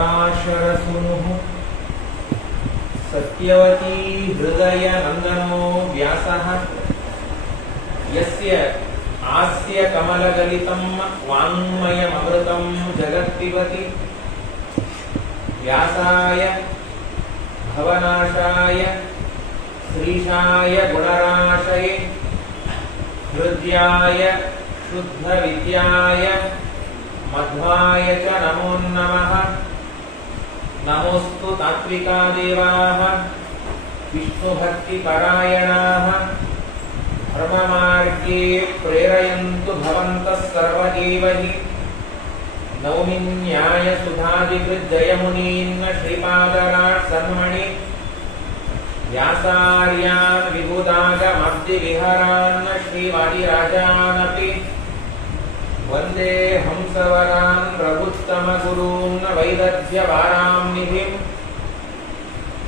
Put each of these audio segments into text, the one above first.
शरसूनुः सत्यवती हृदय नंदनो व्यासः यस्य आस्य कमलगलितं वाङ्मयममृतं जगत्पिबति व्यासाय भवनाशाय श्रीशाय गुणराशये हृद्याय शुद्धविद्याय मध्वाय च नमो नमः। नमोस्तु तात्विका देवाः विष्णुभक्तिपरायणाः धर्ममार्गे प्रेरयन्तु भवन्तः सर्वदेव हि। नौमि न्यायसुधादिकृज्जयमुनीन् श्रीपादराट् सन्मणि व्यासार्यान् विबुधागमब्धिविहरान् श्रीवादिराजानपि वन्दे हंसवरान् प्रभुत्तमगुरून् वैदग्ध्यवाराम्निधिम्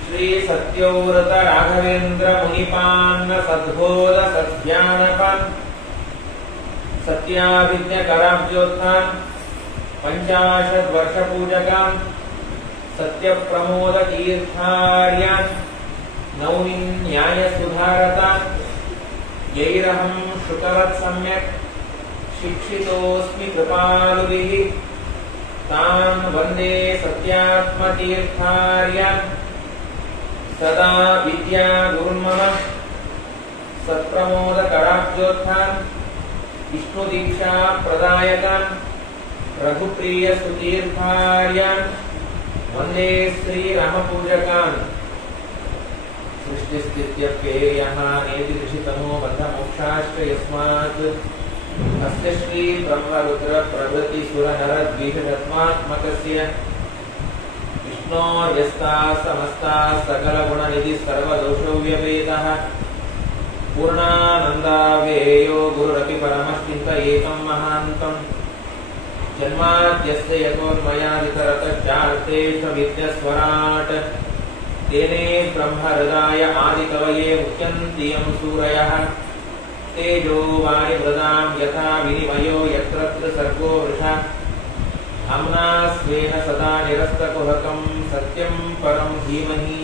श्रीसत्यव्रत राघवेन्द्र मुनिपान् सद्बोध सद्ध्यानपान् सत्याभिज्ञकराब्जोत्थान् 50 वर्षपूजकान् सत्यप्रमोदतीर्थार्यान् नौमि न्यायसुधारतान् यैरहं श्रुतवत् सम्यक् शिक्षितोऽस्मि कृपालुभिः तान् वन्दे सत्यात्मतीर्थार्यान् सदा विद्यागुरुन्मम सत्प्रमोदकराब्जोत्थान् विष्णुदीक्षा प्रदायकान् रघुप्रियसुतीर्थार्यान् वन्दे श्रीरामपूजकान्। सृष्टिस्थित्यप्ययः नेतिदृशितमो बन्धमोक्षाश्च यस्मात् अस्य श्री ब्रह्मरुद्र प्रभृति सुरनरद्वीषशत्मात्मकस्य विष्णोर्यस्ताः समस्ताः सकलगुणनिधिः सर्वदोषव्यपेतः पूर्णानन्दाव्ययो गुरुरपि परमश्चिन्तयेतं महान्तम् जन्माद्यस्य यतोन्मयादितरतश्चार्थेष्वविद्यस्वराट् तेने ब्रह्महृदाय आदिकवये मुह्यन्ति यं सूरयः तेजो वायुमृदां यथा विनिमयो यत्र सर्गो वृषा धाम्ना स्वेन सदा निरस्तकुहकं सत्यं परं धीमहि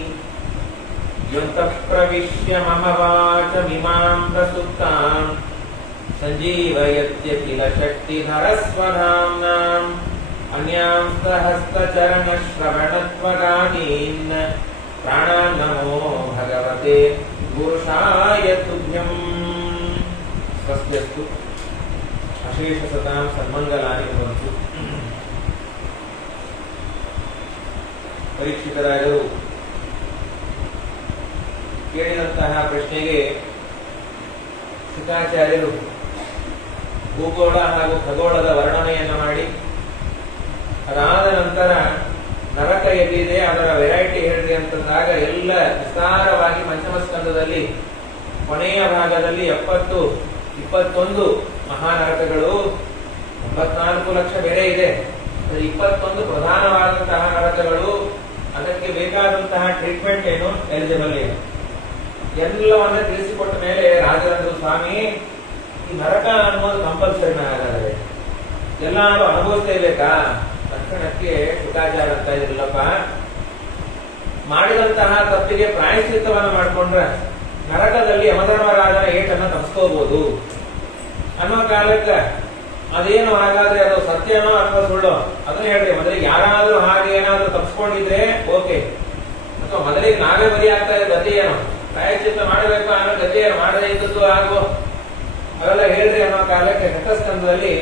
योऽन्तः प्रविश्य मम वाचमिमां प्रसुप्तां सञ्जीवयत्यखिल शक्तिधरस्वधाम्नाम् अन्यांश्च हस्तचरणश्रवणत्वगादीन् प्राणान् नमो भगवते पुरुषाय तुभ्यम्। स्वस्त्यस्तु अशेषसतां सन्मङ्गलानि भवन्तु। ಪರೀಕ್ಷಿತರಾಗರು ಕೇಳಿದಂತಹ ಪ್ರಶ್ನೆಗೆ ಶುಕಾಚಾರ್ಯರು ಭೂಗೋಳ ಹಾಗೂ ಖಗೋಳದ ವರ್ಣನೆಯನ್ನು ಮಾಡಿ ಅದಾದ ನಂತರ ನರಕ ಎಲ್ಲಿದೆ ಅದರ ವೆರೈಟಿ ಹೇಳ್ರಿ ಅಂತಂದಾಗ ಎಲ್ಲ ವಿಸ್ತಾರವಾಗಿ ಪಂಚಮ ಸ್ಕಂದದಲ್ಲಿ ಕೊನೆಯ ಭಾಗದಲ್ಲಿ 21 ಮಹಾನರಕಗಳು 94 ಲಕ್ಷ ಬೇರೆ ಇದೆ. 21 ಪ್ರಧಾನವಾದಂತಹ ನರಕಗಳು, ಅದಕ್ಕೆ ಬೇಕಾದಂತಹ ಟ್ರೀಟ್ಮೆಂಟ್ ಏನು, ಎಲಿಜಿಬಲ್ ಏನು ಎಲ್ಲವನ್ನ ತಿಳಿಸಿಕೊಟ್ಟ ಮೇಲೆ ರಾಜರಂದ್ರು ಸ್ವಾಮಿ ಈ ನರಕ ಅನ್ನೋದು ಕಂಪಲ್ಸರಿನ ಹಾಗಾದರೆ ಎಲ್ಲಾರು ಅನುಭವಿಸಲೇಬೇಕಾ? ತಕ್ಷಣಕ್ಕೆ ಶುಕಾಚಾರ ಅಂತ ಇದ್ರಲ್ಲಪ್ಪ, ಮಾಡಿದಂತಹ ತಪ್ಪಿಗೆ ಪ್ರಾಯಶ್ಚಿತ್ತವನ್ನು ಮಾಡಿಕೊಂಡ್ರೆ ನರಕದಲ್ಲಿ ಯಮಧರ್ಮರಾಜನ ಏಟನ್ನು ತಪ್ಪಿಸ್ಕೋಬಹುದು ಅನ್ನೋ ಕಾಲಕ್ಕೆ ಅದೇನು ಹಾಗಾದ್ರೆ ಅದು ಸತ್ಯನೋ ಅಥವಾ ಸುಳ್ಳೋ ಅದನ್ನ ಹೇಳ್ರಿ. ಮೊದಲಿಗೆ ಯಾರಾದ್ರೂ ಹಾಗೆ ಏನಾದ್ರೂ ತಪ್ಪಿಸ್ಕೊಂಡಿದ್ರೆ ಓಕೆ, ಅಥವಾ ಮೊದಲಿಗೆ ನಾವೇ ಬರಿ ಆಗ್ತಾ ಇದ್ದ ಗತಿ ಏನು, ಪ್ರಾಯಶ್ಚಿತ್ತ ಮಾಡಬೇಕು ಅನ್ನೋ ಗತಿ ಏನು, ಮಾಡದೇ ಇದ್ದದ್ದು ಆಗೋ ಅವೆಲ್ಲ ಹೇಳ್ರಿ ಅನ್ನೋ ಕಾಲಕ್ಕೆ ಘಟಸ್ಕಂದದಲ್ಲಿ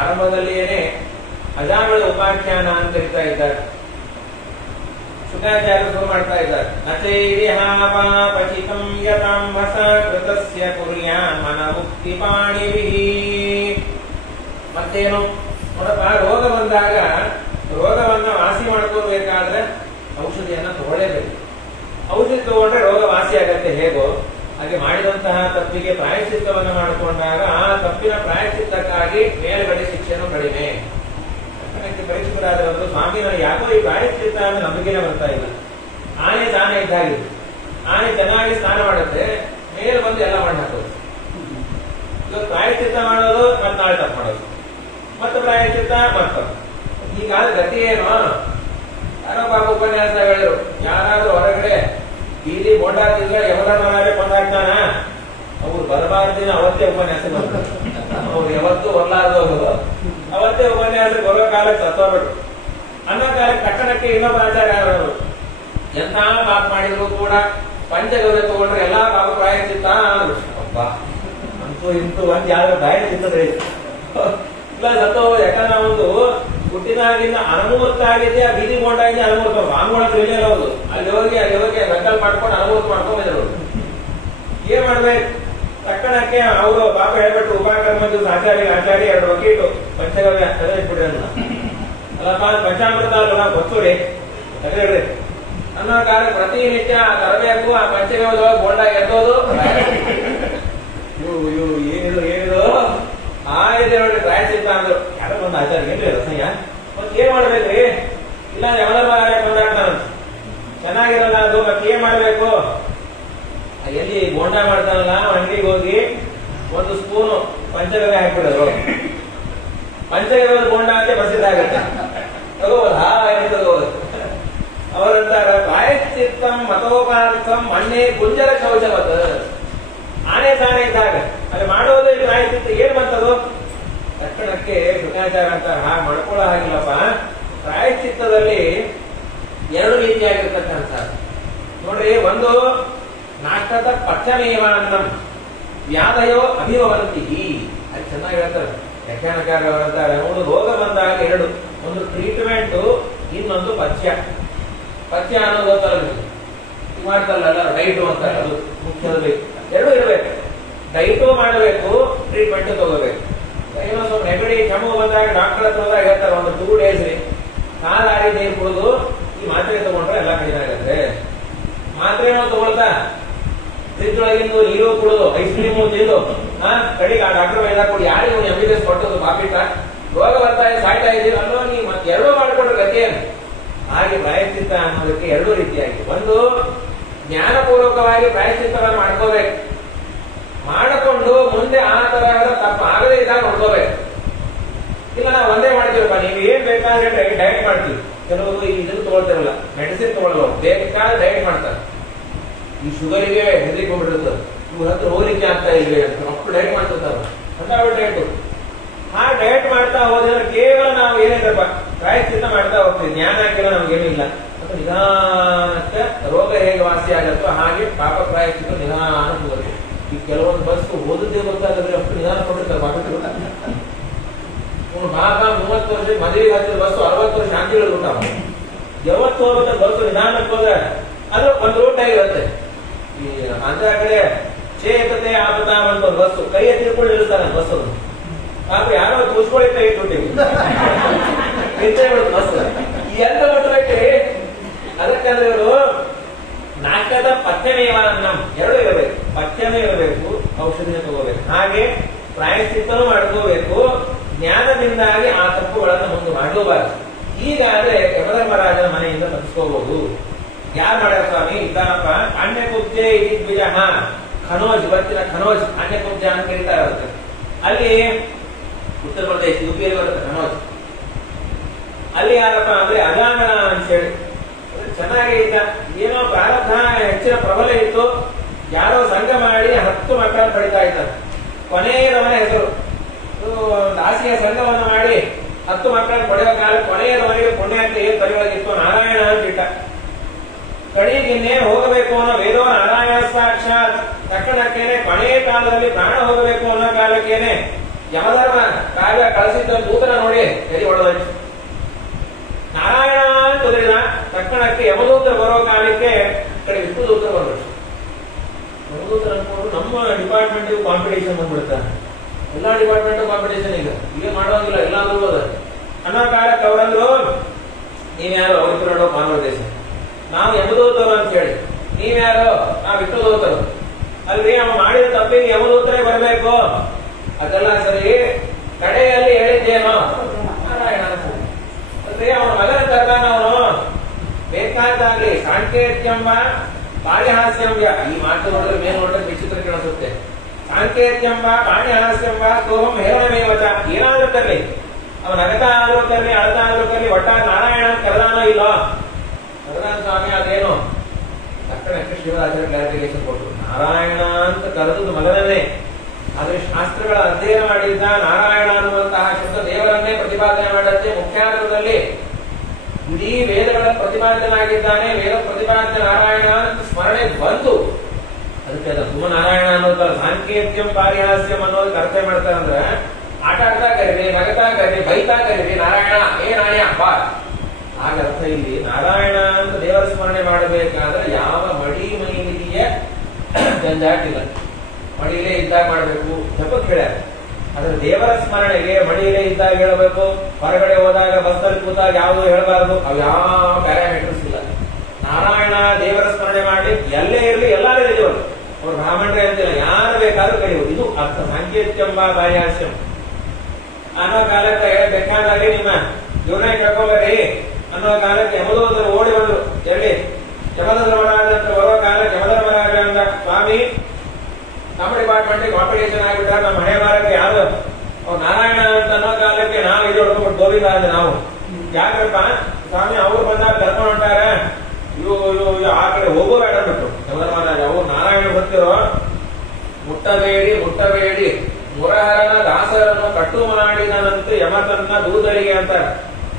ಆರಂಭದಲ್ಲಿಯೇನೆ ಅಜಾಮಿಳ ಉಪಾಖ್ಯಾನ ಅಂತ ಕರಿತಾ ಇದ್ದಾರೆ. ಶುಕಾಚಾರ್ಯ ಶುರು ಮಾಡ್ತಾ ಇದ್ದಾರೆ. ನಚೈರ್ಯಹಾಪಾಪಚಿತಂ ಯತಾಂಭಸ ಕೃತಸ್ಯ ಕುರ್ಯಾನ್ ಮನಮುಕ್ತಿ ಪಾಣಿಭಿಃ. ಮತ್ತೇನು ನೋಡಪ್ಪ, ರೋಗ ಬಂದಾಗ ರೋಗವನ್ನ ವಾಸಿ ಮಾಡ್ಕೋಬೇಕಾದ್ರೆ ಔಷಧಿಯನ್ನ ತಗೊಳ್ಳೇಬೇಕು. ಔಷಧಿ ತಗೊಂಡ್ರೆ ರೋಗ ವಾಸಿ ಆಗತ್ತೆ ಹೇಗೋ ಹಾಗೆ ಮಾಡಿದಂತಹ ತಪ್ಪಿಗೆ ಪ್ರಾಯಶ್ಚಿತ್ತವನ್ನು ಮಾಡಿಕೊಂಡಾಗ ಆ ತಪ್ಪಿನ ಪ್ರಾಯಶ್ಚಿತ್ತಕ್ಕಾಗಿ ಮೇಲ್ಗಡೆ ಶಿಕ್ಷೆನೂ ಕಡಿಮೆ. ಪರೀಕ್ಷಕರಾದವರು ಸ್ವಾಮಿ ನನಗೆ ಯಾಕೋ ಈ ಪ್ರಾಯಶ್ಚಿತ್ತ ಅನ್ನೋ ನಂಬಿಕೆನೇ ಬರ್ತಾ ಇಲ್ಲ. ಆನೆ ತಾನೇ ಇದ್ದಾಗಿದೆ, ಆನೆ ಚೆನ್ನಾಗಿ ಸ್ನಾನ ಮಾಡುತ್ತೆ, ಮೇಲೆ ಬಂದು ಎಲ್ಲ ಮಾಡಿ ಹಾಕೋದು. ಇವತ್ತು ಪ್ರಾಯಶ್ಚಿತ್ತ ಮಾಡೋದು ಮತ್ತೆ ನಾಳೆ ತಪ್ಪು ಮಾಡೋದು, ಮತ್ತೆ ಪ್ರಾಯಶ್ಚಿತ್ತ ಮಾಡ್ತಾರೆ. ಹೀಗಾದ ಗತಿ ಏನು? ಕೊಂಡಾಡ್ತಿದ್ರೆ ಯಮಧರ್ಮರಾಜ ಕೊಂಡಾಡ್ತಾನ. ಅವ್ರು ಬರಬಾರ್ದಿನ ಅವತ್ತೇ ಉಪನ್ಯಾಸ ಬಂದ್ರು. ಅವ್ರು ಯಾವತ್ತೂ ಹೊರಲಾರ್ದವರು ಅವತ್ತೇ ಉಪನ್ಯಾಸ ಬರೋ ಕಾಲಕ್ಕೆ ಸತ್ತೋಗ್ಬಿಟ್ರು. ಅನ್ನೋ ಕಾಲಕ್ಕೆ ತಕ್ಷಣಕ್ಕೆ ಇನ್ನೊಬ್ಬ ಆಚಾರ್ಯ ಅವರು ಎಂತ ಪಾಪ ಮಾಡಿದ್ರು ಕೂಡ ಪಂಚಗವ್ಯ ತಗೊಂಡ್ರೆ ಎಲ್ಲಾ ಪಾಪ ಪ್ರಾಯಶ್ಚಿತ್ತ ಅಂದ್ರು. ಅಬ್ಬಾ ಅಂತೂ ಇಂತೂ ಒಂದ್ ಯಾವ್ದು ಗಾಯ ಚಿತ್ತದ್ರಿ ಇಲ್ಲ ಸತ್ತೋಗೋದು. ಯಾಕಂದ್ರೆ ಒಂದು ಹುಟ್ಟಿದಾಗಿಂದ ಅನುಮೂರ್ತ ಆಗಿದೆ, ಆ ಬೀದಿ ಬೋಂಡಾಗಿದೆ ಅನುಮೂರ್ತ ವಾಂಗ್ಮೂಲ ತಿಳಿಯಲ್ಲ ಹೌದು. ಅಲ್ಲಿ ಹೋಗಿ ವೆಂಕಲ್ ಮಾಡ್ಕೊಂಡು ಅನುಮೂರ್ತ ಮಾಡ್ಕೊಂಡು ಬಂದಿರೋದು. ಏನ್ ಮಾಡ್ಬೇಕು? ತಕ್ಷಣಕ್ಕೆ ಅವರು ಪಾಪ ಹೇಳ್ಬಿಟ್ರು, ಉಪಕರ್ಮ ದಿವಸ ಆಚಾರ್ಯ 2 ವಕೀಟು ಪಂಚಗವ್ಯ ತೆಗೆದಿಟ್ಬಿಡ್ರಿ ಅಂತ. ಅಲ್ಲಪ್ಪ ಪಂಚಾಮೃತ ಅಲ್ಲ ಗೊತ್ತುರಿ ತೆಗೆದಿಡ್ರಿ ಅನ್ನೋ ಕಾಲ ಪ್ರತಿನಿತ್ಯ ತರಬೇಕು. ಆ ಪಂಚಗವ್ಯದೊಳಗೆ ಬೋಂಡ ಎದ್ದೋದು. ಏನಿದು ಆಯ್ದೆ ನೋಡಿ ಪ್ರಾಯಶ್ಚಿತ್ತ ಅಂದ್ರು. ಯಾರೋ ಒಂದು ಆಚಾರ್ಯ ಏನ್ರಿ ರಸಯ್ಯ ಮತ್ ಏನ್ ಮಾಡ್ಬೇಕ್ರಿ? ಇಲ್ಲ ಯಮಧರ್ಮರಾಯ ಕೊಂಡಾಡ್ತಾನ, ಚೆನ್ನಾಗಿರಲ್ಲ ಅದು. ಮತ್ ಏನ್ ಮಾಡ್ಬೇಕು? ಎಲ್ಲಿ ಬೋಂಡ ಮಾಡ್ತಾನಲ್ಲ ಅಂಗಡಿಗೆ ಹೋಗಿ 1 ಸ್ಪೂನು ಪಂಚಗವ್ಯ ಹಾಕ್ಬಿಡೋದು. ಪಂಚಗವ್ಯದ ಬೋಂಡ ಅಂತ ಪ್ರಸಿದ್ಧ ಆಗುತ್ತೆ. ತಗೋಬೋದು ತಗೋಬೋದು. ಅವರಂತಾರ ಪ್ರಾಯಶ್ಚಿತ್ತಂ ಮತೋಪಾರ್ಥಂ ಮಣ್ಣೆ ಗುಂಜರ ಶೌಚವತ್. ಆನೆ ಸಾನೆ ಇದ್ದಾಗ ಅಲ್ಲಿ ಮಾಡೋದು ಇಲ್ಲಿ ಪ್ರಾಯಶ್ಚಿತ್ತ ಏನ್ ಬಂತದು? ತಕ್ಷಣಕ್ಕೆ ಶುಕಾಚಾರ ಅಂತಾರೆ ಹಾಗೆ ಮಾಡ್ಕೊಳ್ಳೋ ಹಾಗಿಲ್ಲಪ್ಪ. ಪ್ರಾಯಶ್ಚಿತ್ತದಲ್ಲಿ 2 ರೀತಿಯಾಗಿರ್ತಕ್ಕಂಥ ನೋಡ್ರಿ. ಒಂದು ನಾಷ್ಟದ ಪಚ್ಚಮೇವ ಅನ್ನಂ ವ್ಯಾಧಯೋ ಅಭಿಭವಂತಿ. ಅದು ಚೆನ್ನಾಗಿ ಹೇಳ್ತಾರೆ ವ್ಯಾಖ್ಯಾನಕಾರರಂತಾರೆ. ಒಂದು ರೋಗ ಬಂದಾಗ 2, ಒಂದು ಟ್ರೀಟ್ಮೆಂಟ್, ಇನ್ನೊಂದು ಪಥ್ಯ. ಪಥ್ಯ ಅನ್ನೋದು ಗೊತ್ತಲ್ಲ ಮಾಡ್ತಾರಲ್ಲ ಡೈಟು ಅಂತ, ಅದು ಮುಖ್ಯದಲ್ಲಿ 2 ಇರಬೇಕು. ಡೈಟು ಮಾಡಬೇಕು, ಟ್ರೀಟ್ಮೆಂಟ್ ತಗೋಬೇಕು. ಇನ್ನೊಂದು ನೆಗಡಿ ಕೆಮ್ಮು ಬಂದಾಗ ಡಾಕ್ಟರ್ ಹತ್ರ ಹೋದಾಗ ಹೇಳ್ತಾರೆ ಒಂದು 2 days ರೀ ಕಾಲಾರಿ ನೀರು ಕುಡಿದು ಈ ಮಾತ್ರೆ ತಗೊಂಡ್ರೆ ಎಲ್ಲ ಕಡಿಮೆ ಆಗುತ್ತೆ. ಮಾತ್ರೆನೂ ತಗೊಳ್ತಾ ಫ್ರಿಜ್ ಒಳಗಿಂದು ನೀರು ಕುಡಿದು ಐಸ್ ಕ್ರೀಮು ತಿಂದು ಕಡೆಗೆ ಆ ಡಾಕ್ಟರ್ ಮೈದಾ ಕೊಡಿ ಯಾರಿಗೆ MBBS ಕೊಟ್ಟದು ಪಾಪಿಟ ರೋಗ ಬರ್ತಾ ಇದೆ ಸಾಯ್ತಾ ಇದ್ದೀವಿ ಅನ್ನೋ ನೀವು ಮತ್ತೆ 2 ಮಾಡ್ಕೊಂಡ್ರೆ ಗತಿಯನ್ನು. ಹಾಗೆ ಪ್ರಾಯಶ್ಚಿತ್ತ ಅನ್ನೋದಕ್ಕೆ 2 ರೀತಿಯಾಗಿ. ಒಂದು ಜ್ಞಾನಪೂರ್ವಕವಾಗಿ ಪ್ರಾಯಶ್ಚಿತ್ತವನ್ನು ಮಾಡ್ಕೋಬೇಕು. ಮಾಡಿಕೊಂಡು ಮುಂದೆ ಆ ತರಹದ ತಪ್ಪು ಆಗದೇ ಇದ್ದಾಗ ನೋಡ್ಕೋಬೇಕು. ಇಲ್ಲ ನಾವು ಒಂದೇ ಮಾಡ್ತೀವಪ್ಪ, ನೀವು ಏನ್ ಬೇಕಾದ್ರೆ ಡಯಟ್ ಮಾಡ್ತೀವಿ. ಕೆಲವರು ಇದನ್ನು ತಗೊಳ್ತಿರಲ್ಲ, ಮೆಡಿಸಿನ್ ತಗೊಳ್ಳಲ್ಲ, ಬೇಕಾದ್ರೆ ಡಯಟ್ ಮಾಡ್ತಾರೆ. ಈ ಶುಗರಿಗೆ ಹೆದರಿಕೊಂಡ್ಬಿಟ್ಟಿರ್ತಾರೆ, ಇವ್ರ ಹತ್ರ ಹೋಗ್ಲಿಕ್ಕೆ ಆಗ್ತಾ ಇಲ್ವೇ ಅಂತ ಅಷ್ಟು ಡಯಟ್ ಮಾಡ್ತಿರ್ತಾರೆ. ಅಂತ ಡಯಟ್ ಆ ಡಯಟ್ ಮಾಡ್ತಾ ಹೋದ್ರೆ ಕೇವಲ ನಾವು ಏನಿಲ್ಲಪ್ಪ ಪ್ರಾಯಶ್ಚಿತ್ತ ಮಾಡ್ತಾ ಹೋಗ್ತೀವಿ. ಜ್ಞಾನ ಹಾಕಿಲ್ಲ ನಮ್ಗೇನು ಇಲ್ಲ. ಮತ್ತು ನಿಧಾನಕ್ಕೆ ರೋಗ ಹೇಗೆ ವಾಸಿ ಆಗತ್ತೋ ಹಾಗೆ ಪಾಪ ಪ್ರಾಯಶ್ಚಿತ್ತ ನಿಧಾನ ಹೋಗುತ್ತೆ. ಈ ಕೆಲವೊಂದು ಬಸ್ ಓದದ್ದೇ ಗೊತ್ತಾಗದ್ರೆ ಅಷ್ಟು ನಿಧಾನ ಕೊಟ್ಟಿರ್ತಾರೆ. ಪಾಪ 30 ವರ್ಷ ಮದುವೆಗೆ ಹತ್ತಿರ ಬಸ್ಸು 60 ವರ್ಷ ಶಾಂತಿಗಳು ಊಟ 90 ಹೋಗುತ್ತೆ ಬಸ್ಸು ನಿಧಾನಕ್ಕೆ ಹೋದ್ರೆ ಅದು ಒಂದು ರೂಟ್ ಆಗಿರುತ್ತೆ. ಈ ಅಂತ ಕಡೆ ಚೇತತೆ ಆಪದ ಅಂತ ಒಂದು ಬಸ್ಸು ಕೈ ಎತ್ತಿರ್ಕೊಂಡು ಇರ್ತಾರೆ ಬಸ್. ಅದು ಪಾಪ ಯಾರೋ ತುಸ್ಕೊಳ್ಳಿ ಕೈ ಇಟ್ಬಿಟ್ಟಿವಿ ಬಸ್ ಎಂತ ಬಿಟ್ರೆ. ಅದಕ್ಕಂದ್ರೆ ಇವರು ನಾಟಕದ ಪಥ್ಯಮೇವ ಅನ್ನಂ 2 ಇರಬೇಕು. ಪಥ್ಯನೂ ಇರಬೇಕು, ಔಷಧಿನ ತಗೋಬೇಕು. ಹಾಗೆ ಪ್ರಾಯಶ್ಚಿತ್ತನೂ ಮಾಡ್ಕೋಬೇಕು. ಜ್ಞಾನದಿಂದಾಗಿ ಆ ತಪ್ಪುಗಳನ್ನು ಮುಂದೆ ಮಾಡಲೂಬಾರದು. ಹೀಗಾದ್ರೆ ಯಮಧರ್ಮರಾಜನ ಮನೆಯಿಂದ ತಪ್ಪಿಸ್ಕೋಬಹುದು. ಯಾರು ಮಾಡ್ಯಾರ ಸ್ವಾಮಿ? ಇದ್ದಾನಪ್ಪ ಅನ್ಯಕುಬ್ಜೆ ಇದಿದ್ವಿಜ ಖನೋಜ್, ಇವತ್ತಿನ ಖನೋಜ್ ಅನ್ಯಕುಬ್ಜ ಅಂತ ಕರೀತಾರೆ. ಅಲ್ಲಿ ಉತ್ತರ ಪ್ರದೇಶ ಯುಪಿಯಲ್ಲಿ ಬರುತ್ತೆ ಖನೋಜ್. ಅಲ್ಲಿ ಯಾರಪ್ಪ ಅಂದ್ರೆ ಅಜಾಮನ ಅಂತ ಹೇಳಿ ಚೆನ್ನಾಗಿ ಇದ್ದ. ಏನೋ ಪ್ರಾರಬ್ಧ ಹೆಚ್ಚಿನ ಪ್ರಬಲ ಇತ್ತು. ಯಾರೋ ಸಂಘ ಮಾಡಿ 10 ಮಕ್ಕಳನ್ನು ಪಡಿತಾ ಇದ್ದಾರೆ. ಕೊನೆಯದವನ ಹೆಸರು ದಾಸಿಯ ಸಂಘವನ್ನು ಮಾಡಿ 10 ಮಕ್ಕಳನ್ನು ಪಡೆಯುವ ಕಾಲ ಕೊನೆಯದವನಿಗೆ ಪುಣ್ಯ ಅಂತ ಏನ್ ಬರೆಯೊಳಗಿತ್ತು ನಾರಾಯಣ ಅಂತ ಇಟ್ಟ. ಕಡೆಗಿನ್ನೇ ಹೋಗಬೇಕು ಅನ್ನೋ ವೇದೋ ನಾರಾಯಣ ಸಾಕ್ಷಾತ್. ತಕ್ಷಣಕ್ಕೇನೆ ಕೊನೆಯ ಕಾಲದಲ್ಲಿ ಪ್ರಾಣ ಹೋಗಬೇಕು ಅನ್ನೋ ಕಾಲಕ್ಕೇನೆ ಯಮಧರ್ಮ ಕಾವ್ಯ ಕಳಿಸಿದ್ದ ದೂತನ ನೋಡಿ ಎಲ್ಲಿ ಹೊಡೆದಾಯ್ತು. ನಾರಾಯಣ ಅಂತ ಹೇಳಿದ ತಕ್ಷಣಕ್ಕೆ ಯಮದೂತ ಬರೋ ಕಾಲಕ್ಕೆ ಕಡೆ ವಿಷ್ಣು ದೂತ ಬಂದ್ರು. ಯಮದೂತರ ಅನ್ಕೊಂಡು ನಮ್ಮ ಡಿಪಾರ್ಟ್ಮೆಂಟ್ ಕಾಂಪಿಟೇಷನ್ ಬಂದ್ಬಿಡ್ತಾರೆ. ಎಲ್ಲಾ ಡಿಪಾರ್ಟ್ಮೆಂಟ್ ಕಾಂಪಿಟೇಷನ್ ಈಗ ಮಾಡೋಂಗಿಲ್ಲ, ಎಲ್ಲ ಅದ ಅನ್ನೋ ಕಾಲಕ್ಕೆ ಅವರಂದ್ರು ನೀವ್ಯಾರು ಅವ್ರಿಗೆ ನೋಡೋ ಕಾನ್ವರ್ಸೇಷನ್. ನಾವು ಯಮದೂತರು ಅಂತ ಹೇಳಿ, ನೀವ್ಯಾರು? ನಾವು ವಿಷ್ಣು ದೂತರು. ಅಲ್ರಿ ಅವ ಮಾಡಿದ ತಪ್ಪಿಗೆ ಯಮದೂತರೇ ಬರಬೇಕು. ಅದೆಲ್ಲ ಸರಿ, ಕಡೆಯಲ್ಲಿ ಹೇಳಿದ್ದೇನೋ ನಾರಾಯಣ ಅಲ್ರಿ ಅವನ ಮಗನ ತರ್ತಾನ. ಅವನು ಬೇಕಾದಾಗ್ಲಿ ಸಾಂಕೇತ್ಯಂಬ ಪಾಣಿಹಾಸ್ಯಂಬ ಈ ಮಾತು ನೋಡಿದ್ರೆ ಮೇಲೆ ನೋಡಿದ್ರೆ ವಿಚಿತ್ರ ಕಾಣಿಸುತ್ತೆ. ಸಾಂಕೇತ್ಯಂಬ ಪಾಣಿಹಾಸ್ಯಂಬ ಸೋಹಂ ಹೇರಣಮೇವಚ. ಏನಾದ್ರೂ ತರಲಿ, ಅವನ ಅಗತಾ ಆದ್ರೂ ತರಲಿ, ಅಳತಾ ಆದ್ರೂ ತರಲಿ, ಒಟ್ಟಾಗಿ ನಾರಾಯಣ ಕರೆದಾನೋ ಇಲ್ಲೋ. ಕರೆದಾನ ಸ್ವಾಮಿ ಅದೇನು ತಕ್ಷಣಕ್ಕೆ ಶ್ರೀಮದಾಚಾರ್ಯ ಕ್ಲಾರಿಫಿಕೇಶನ್ ಕೊಟ್ಟರು. ನಾರಾಯಣ ಅಂತ ಕರೆದುದು ಮೊದಲನೇ, ಆದ್ರೆ ಶಾಸ್ತ್ರಗಳ ಅಧ್ಯಯನ ಮಾಡಿದ್ದ ನಾರಾಯಣ ಅನ್ನುವಂತಹ ಶಬ್ದ ದೇವರನ್ನೇ ಪ್ರತಿಪಾದನೆ ಮಾಡತ್ತೆ. ಮುಖ್ಯಾಂತರದಲ್ಲಿ ಇಡೀ ವೇದಗಳ ಪ್ರತಿಪಾದನಾಗಿದ್ದಾನೆ, ವೇದ ಪ್ರತಿಪಾದ್ಯ ನಾರಾಯಣ ಅಂತ ಸ್ಮರಣೆ ಬಂತು. ಅದಕ್ಕೆ ಅದು ಸುಮ್ಮ ನಾರಾಯಣ ಅನ್ನೋದಲ್ಲ, ಸಾಂಕೇತ್ಯಂ ಪಾರಿಹಾಸ್ಯಂ ಅನ್ನೋದಕ್ಕೆ ಅರ್ಥ ಮಾಡ್ತಾರೆ. ಅಂದ್ರೆ ಆಟ ಆಡ್ತಾ ಕರೀರಿ, ನಗತಾ ಕರೀರಿ, ಬೈತಾ ಕರೀರಿ, ನಾರಾಯಣ ಏ ನಾಣ್ಯ ಬಾ. ಆಗ ಅರ್ಥ ಇಲ್ಲಿ ನಾರಾಯಣ ಅಂತ ದೇವರ ಸ್ಮರಣೆ ಮಾಡಬೇಕಾದ್ರೆ ಯಾವ ಮಡಿ ಮೈಲಿಗೆಯ ಜಂಜಾಟಿಲ್ಲ. ಮಡಿಲೇ ಇದ್ದಾಗ ಮಾಡಬೇಕು, ಜಪಕ್ಕೆ ಹೇಳ್ಯಾರ. ಆದ್ರೆ ದೇವರ ಸ್ಮರಣೆಗೆ ಮಡಿಲೇ ಇದ್ದಾಗ ಹೇಳಬೇಕು, ಹೊರಗಡೆ ಹೋದಾಗ ಬಸ್ಸಲ್ಲಿ ಕೂತಾಗ ಯಾವುದು ಹೇಳಬಾರದು. ಅವು ಯಾವ ಪ್ಯಾರಾಮೀಟರ್ಸ್ ಇಲ್ಲ. ನಾರಾಯಣ ದೇವರ ಸ್ಮರಣೆ ಮಾಡಿ ಎಲ್ಲೇ ಇರಲಿ ಎಲ್ಲಾರೇ ದೇವರು, ಅವ್ರು ಬ್ರಾಹ್ಮಣರೇ ಅಂತಿಲ್ಲ, ಯಾರು ಬೇಕಾದ್ರೂ ಕರೆಯುವುದು. ಇದು ಅರ್ಥ ಸಾಂಕೇತ್ಯಂಬ ಕಾರ್ಯಾಸ್ಯಂ ಅನ್ನೋ ಕಾಲಕ್ಕೆ ಬೇಕಾದಾಗೆ ನಿಮ್ಮ ಇವ್ರನ್ನೇ ಕರ್ಕೊಂಡ್ಬರ್ರಿ ಅನ್ನೋ ಕಾಲಕ್ಕೆ ಯಮದೂತರು ಓಡಿ ಬಂದ್ರು. ಎಲ್ಲಿ ಯಮಧರ್ಮರಾಜ ಅಂತ ಬರೋ ಕಾಲಕ್ಕೆ ಯಮಧರ್ಮರಾಜ ಅಂದ, ಸ್ವಾಮಿ ನಮ್ಮ ಡಿಪಾರ್ಟ್ಮೆಂಟ್ ಕಾಂಪಿಟೇಷನ್ ಆಗಿಬಿಟ್ಟಾರ, ನಮ್ಮ ಹಣೆ ಬಾರಕ್ಕೆ ಯಾರು ಅವ್ರು ನಾರಾಯಣ ಅಂತ ಅನ್ನೋ ಕಾಲಕ್ಕೆ ನಾವು ಇದು ಹೊಡ್ಕೊಂಡ್ಬಿಟ್ಟು ಗೋವಿಂದ ಅಂದ್ರೆ ನಾವು ಯಾಕಪ್ಪ ಸ್ವಾಮಿ ಅವ್ರು ಬಂದಾಗ ಕರ್ಕೊಂಡು ಹೊಂಟಾರ, ಇವು ಆ ಕಡೆ ಹೋಗೋಬೇಡ ಅಂದ್ಬಿಟ್ರು ಯಮಧರ್ಮರಾಜ. ಅವ್ರು ನಾರಾಯಣ ಬರ್ತಿರೋ ಮುಟ್ಟಬೇಡಿ ಮುಟ್ಟಬೇಡಿ, ಮುರಹರನ ದಾಸರನ್ನು ಕಟ್ಟು ಮಾಡಿದನಂತೂ ಯಮತನ್ನ ದೂತರಿಗೆ ಅಂತ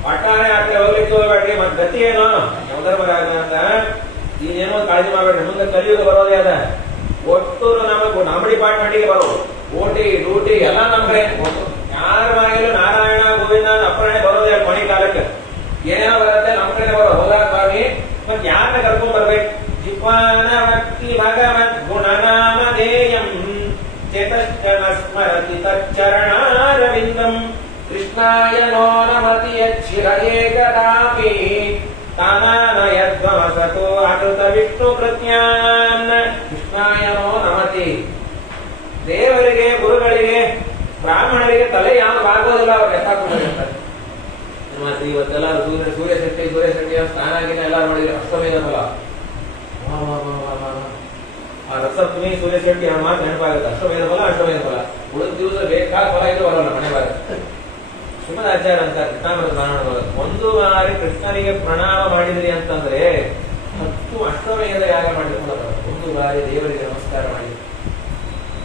ಪಟ್ಟಾನೆ ಆ ಕಡೆ ಹೋಗ್ಲಿಕ್ಕೆ ಹೋಗ್ಬೇಡ್ರಿ. ಮತ್ ಗತಿ ಏನೋ ಯಮಧರ್ಮರಾಜ ಅಂತ, ಈಗೇನೋ ಕಾಳಜಿ ಮಾಡ್ಬೇಡ್ರಿ, ಮುಂದೆ ಕಲಿಯುಗ ಬರೋದೇ ಅದ. ಒಟ್ಟು ನಮ್ಮ ಡಿಪಾರ್ಟ್ಮೆಂಟ್ಗೆ ಬರೋದು, ಓಟಿ ಡ್ಯೂಟಿ ಎಲ್ಲ ನಮ್ ಕಡೆ. ಯಾರ ಮನೆಯಲ್ಲೂ ನಾರಾಯಣ ಗೋವಿಂದ ಅಪ್ಪರಣೆ ಬರೋದೇ ಕೊನೆ ಕಾಲಕ್ಕೆ ಏನೇನೋ ಬರುತ್ತೆ ನಮ್ಮ ಕಡೆ ಬರೋ. ಹೋದ ಸ್ವಾಮಿ ಮತ್ ಯಾರನ್ನ ಕರ್ಕೊಂಡ್ ಬರ್ಬೇಕು? ಜಿಹ್ವಾನ ಭಕ್ತಿ ಭಗವದ್ ಗುಣನಾಮಧೇಯಂ ಚೇತಶ್ಚನ ಸ್ಮರತಿ ತಚ್ಚರಣಾರವಿಂದಂ ಕೃಷ್ಣಾಯ ನೋ ನಮತಿ ಯಚ್ಚಿರಯೇ ಕದಾಪಿ ತಾನಾನಯಧ್ವಮಸತೋ ಅಕೃತ ವಿಷ್ಣು ಪ್ರಜ್ಞಾನ್. ಕೃಷ್ಣಾಯ ನೋ ನಮತಿ. ದೇವರಿಗೆ, ಗುರುಗಳಿಗೆ, ಬ್ರಾಹ್ಮಣರಿಗೆ ತಲೆ ಯಾವ್ದು ಆಗೋದಿಲ್ಲ, ಅವ್ರು ಯಥಾಕುಂತಾರೆ. ಇವತ್ತೆಲ್ಲ ಸೂರ್ಯ ಶೆಟ್ಟಿ ಸ್ನಾನ ಆಗಿನ ಎಲ್ಲಾರು ಮಾಡಿದ್ರೆ ಅಷ್ಟಮೇಧ ಫಲ. ಆ ರಸಪ್ತಮಿ ಸೂರ್ಯ ಶೆಟ್ಟಿ ಆ ಮಾತು ನೆನಪಾಗುತ್ತೆ. ಅಷ್ಟಮೇಧ ಫಲ. ಉಳಿದ ದಿವಸ ಬೇಕಾದ ಫಲ ಇದು ಬರೋಲ್ಲ ಮನೆ ಬಾರ. ಶ್ರೀಮದಾಚಾರ್ಯ ಅಂತ ಕೃಷ್ಣಾಮೃತ ಬ್ರಾಹ್ಮಣ ಒಂದು ಬಾರಿ ಕೃಷ್ಣನಿಗೆ ಪ್ರಣಾಮ ಮಾಡಿದ್ರಿ ಅಂತಂದ್ರೆ 10 ಅಷ್ಟಮೇಧ ಯಾಗ ಮಾಡಿರ್ತಾರೆ. ಒಂದು ಬಾರಿ ದೇವರಿಗೆ ನಮಸ್ಕಾರ ಮಾಡಿ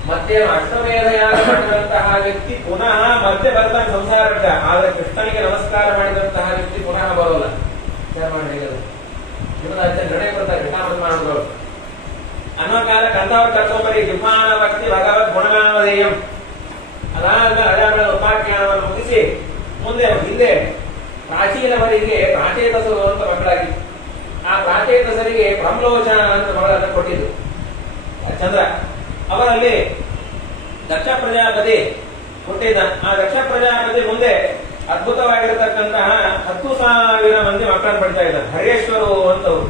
ಮತ್ತೆ ಅಷ್ಟಮೇಧ ಯಾಗ ಮಾಡಿದಂತಹ ವ್ಯಕ್ತಿ ಪುನಃ ಮತ್ತೆ ಬರ್ತಾನೆ ಸಂಸಾರಕ್ಕೆ. ಆದ್ರೆ ಕೃಷ್ಣನಿಗೆ ನಮಸ್ಕಾರ ಮಾಡಿದಂತಹ ವ್ಯಕ್ತಿ ಪುನಃ ಬರೋಲ್ಲ. ವಿಚಾರ ಮಾಡಿ ಶ್ರೀಮದಾಚಾರ್ಯ ನಿರ್ಣಯ ಕೊಡ್ತಾರೆ ಕೃಷ್ಣಾಮೃತ ಬ್ರಾಹ್ಮಣರು ಅನ್ನೋ ಕಾಲಕ್ಕೆ ಅಂತವ್ರು ಕರ್ಕೊಂಬರಿ. ಜಿಹ್ವಾನ ಭಕ್ತಿ ಭಗವದ್ ಗುಣನಾಮಧೇಯಂ. ಅದಾದ್ಮೇಲೆ ಅಜಾಮೇಲೆ ಉಪಾಖ್ಯಾನವನ್ನು ಮುಗಿಸಿ ಮುಂದೆ ಹಿಂದೆ ಪ್ರಾಚೀನವರಿಗೆ ಪ್ರಾಚೇತಸರು ಅಂತ ಮಕ್ಕಳಾಗಿ, ಆ ಪ್ರಾಚೇತಸರಿಗೆ ಬ್ರಹ್ಮಲೋಚನ ಅಂತ ಮಗಳನ್ನು ಕೊಟ್ಟಿದ್ದು ಚಂದ್ರ. ಅವರಲ್ಲಿ ದಕ್ಷ ಪ್ರಜಾಪತಿ ಹುಟ್ಟಿದ. ಆ ದಕ್ಷ ಪ್ರಜಾಪತಿ ಮುಂದೆ ಅದ್ಭುತವಾಗಿರತಕ್ಕಂತಹ 10,000 ಮಂದಿ ಮಕ್ಕಳನ್ನು ಪಡಿತಾ ಇದ್ದಾರೆ. ಹರೇಶ್ವರು ಅಂತವ್ರು.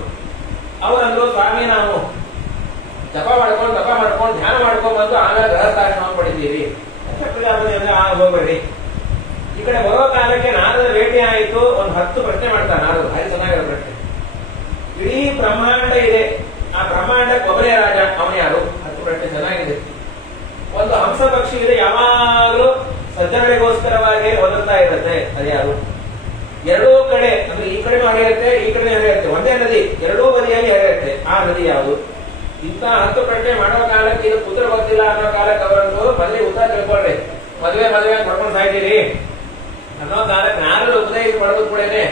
ಅವರಂದ್ರು ಸ್ವಾಮಿ ನಾವು ಜಪ ಮಾಡ್ಕೊಂಡು ಧ್ಯಾನ ಮಾಡ್ಕೊಂಡು ಬಂದು ಆಮೇಲೆ ಗೃಹಸ್ಥಾಶ್ರಮ ಪಡಿತೀವಿ. ದಕ್ಷ ಪ್ರಜಾಪತಿ ಅಂದ್ರೆ ಹೋಗ್ಬೇಡಿ. ಈ ಕಡೆ ಬರೋ ಕಾಲಕ್ಕೆ ನಾರದ ಭೇಟಿ ಆಯಿತು. ಒಂದು 10 ಪ್ರಶ್ನೆ ಮಾಡ್ತಾರೆ ನಾರದರು. ಭಾರಿ ಚೆನ್ನಾಗಿರೋ ಪ್ರಶ್ನೆ. ಇಡೀ ಬ್ರಹ್ಮಾಂಡ ಇದೆ, ಆ ಬ್ರಹ್ಮಾಂಡಕ್ಕೆ ಒಬ್ಬರೇ ರಾಜ, ಅವನು ಯಾರು? 10 ಪ್ರಶ್ನೆ ಚೆನ್ನಾಗಿದೆ. ಒಂದು ಹಂಸ ಪಕ್ಷಿ ಇದೆ, ಯಾವಾಗಲೂ ಸಜ್ಜನರಿಗೋಸ್ಕರವಾಗಿ ಒದಗ್ತಾ ಇರುತ್ತೆ, ಅದು ಯಾರು? ಎರಡೂ ಕಡೆ ಅಂದ್ರೆ ಈ ಕಡೆನೂ ಹರಿಯುತ್ತೆ, ಈ ಕಡೆ ಹರಿಯುತ್ತೆ, ಒಂದೇ ನದಿ, ಎರಡೂ ಬದಿಯಲ್ಲಿ ಹರಿಯುತ್ತೆ, ಆ ನದಿ ಯಾವುದು? ಇಂಥ 10 ಪ್ರಶ್ನೆ ಮಾಡೋ ಕಾಲಕ್ಕೆ ಇದು ಉತ್ತರ ಗೊತ್ತಿಲ್ಲ ಅನ್ನೋ ಕಾಲಕ್ಕೆ ಅವರನ್ನು ಮೊದಲೇ ಉತ್ತರ ತಿಳ್ಕೊಳ್ರಿ. ಮದುವೆ ಮಾಡ್ಕೊಂಡು ಸಾಯ್ತೀರಿ ಅನ್ನೋ ಕಾಲಕ್ಕೆ ನಾರದು ಉಪದೇಶ ಪಡೆದು ಕೂಡೇನೆ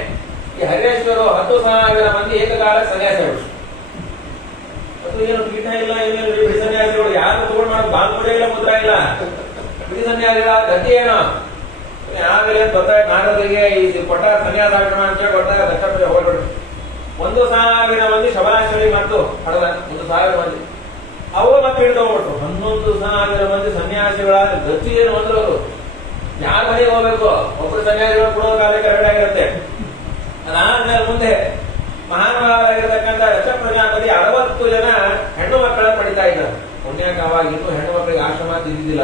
ಈ ಹರೇಶ್ವರು 10,000 ಮಂದಿ ಏಕಕಾಲ ಸನ್ಯಾಸಿಗಳು. ಅದು ಏನು ಪೀಠ ಇಲ್ಲ, ಏನೇನು ಬಿಡಿ ಸನ್ಯಾಸಿಗಳು, ಯಾರು ತಗೊಂಡು ಮಾಡೋದು, ಬಾಲ್ಪುಡ ಇಲ್ಲ, ಮುದ್ರ ಇಲ್ಲ, ಬಿಡಿ ಸನ್ಯಾಸಿಗಳ ಗತಿ ಏನೋ ಆಗಲೇ ಗೊತ್ತಾಯ್ತು. ನಾರದರಿಗೆ ಈ ಕೊಟ್ಟ ಸನ್ಯಾಸಾಶ್ರಮ ಅಂತ ಹೇಳಿ ಕೊಟ್ಟಾಗ ದಕ್ಷ ಹೋಗ್ಬಿಡ್ರು. 1,000 ಮಂದಿ ಶಬರಾಶ್ರಮಿಗೆ ಮತ್ತು ಹಡದ 1,000 ಮಂದಿ ಅವರು ಮತ್ತೆ ಹಿಡಿದೋಗ್ಬಿಟ್ರು. 11,000 ಮಂದಿ ಸನ್ಯಾಸಿಗಳಾದ ಗತಿ ಏನು ಅಂದ್ರೆ ಅವರು ಯಾರ ಮನೆಗೆ ಹೋಗ್ಬೇಕು? ಒಬ್ಬರು ಸನ್ಯಾಸಿಗಳು ಕೊಡೋ ಕಾಲಕ್ಕೆ ಎರಡಾಗಿರುತ್ತೆ. ಅದಾದ್ಮೇಲೆ ಮುಂದೆ ಮಹಾನುಭಾವರಾಗಿರ್ತಕ್ಕಂಥ ದಕ್ಷ ಪ್ರಜಾಪತಿ 60 ಜನ ಹೆಣ್ಣು ಮಕ್ಕಳನ್ನು ಪಡಿತಾ ಇದ್ದಾರೆ. ಪುಣ್ಯಕ್ಕೆ ಅವಾಗ ಇನ್ನೂ ಹೆಣ್ಣು ಮಕ್ಕಳಿಗೆ ಆಶ್ರಮ ತಿದ್ದಿದ್ದಿಲ್ಲ.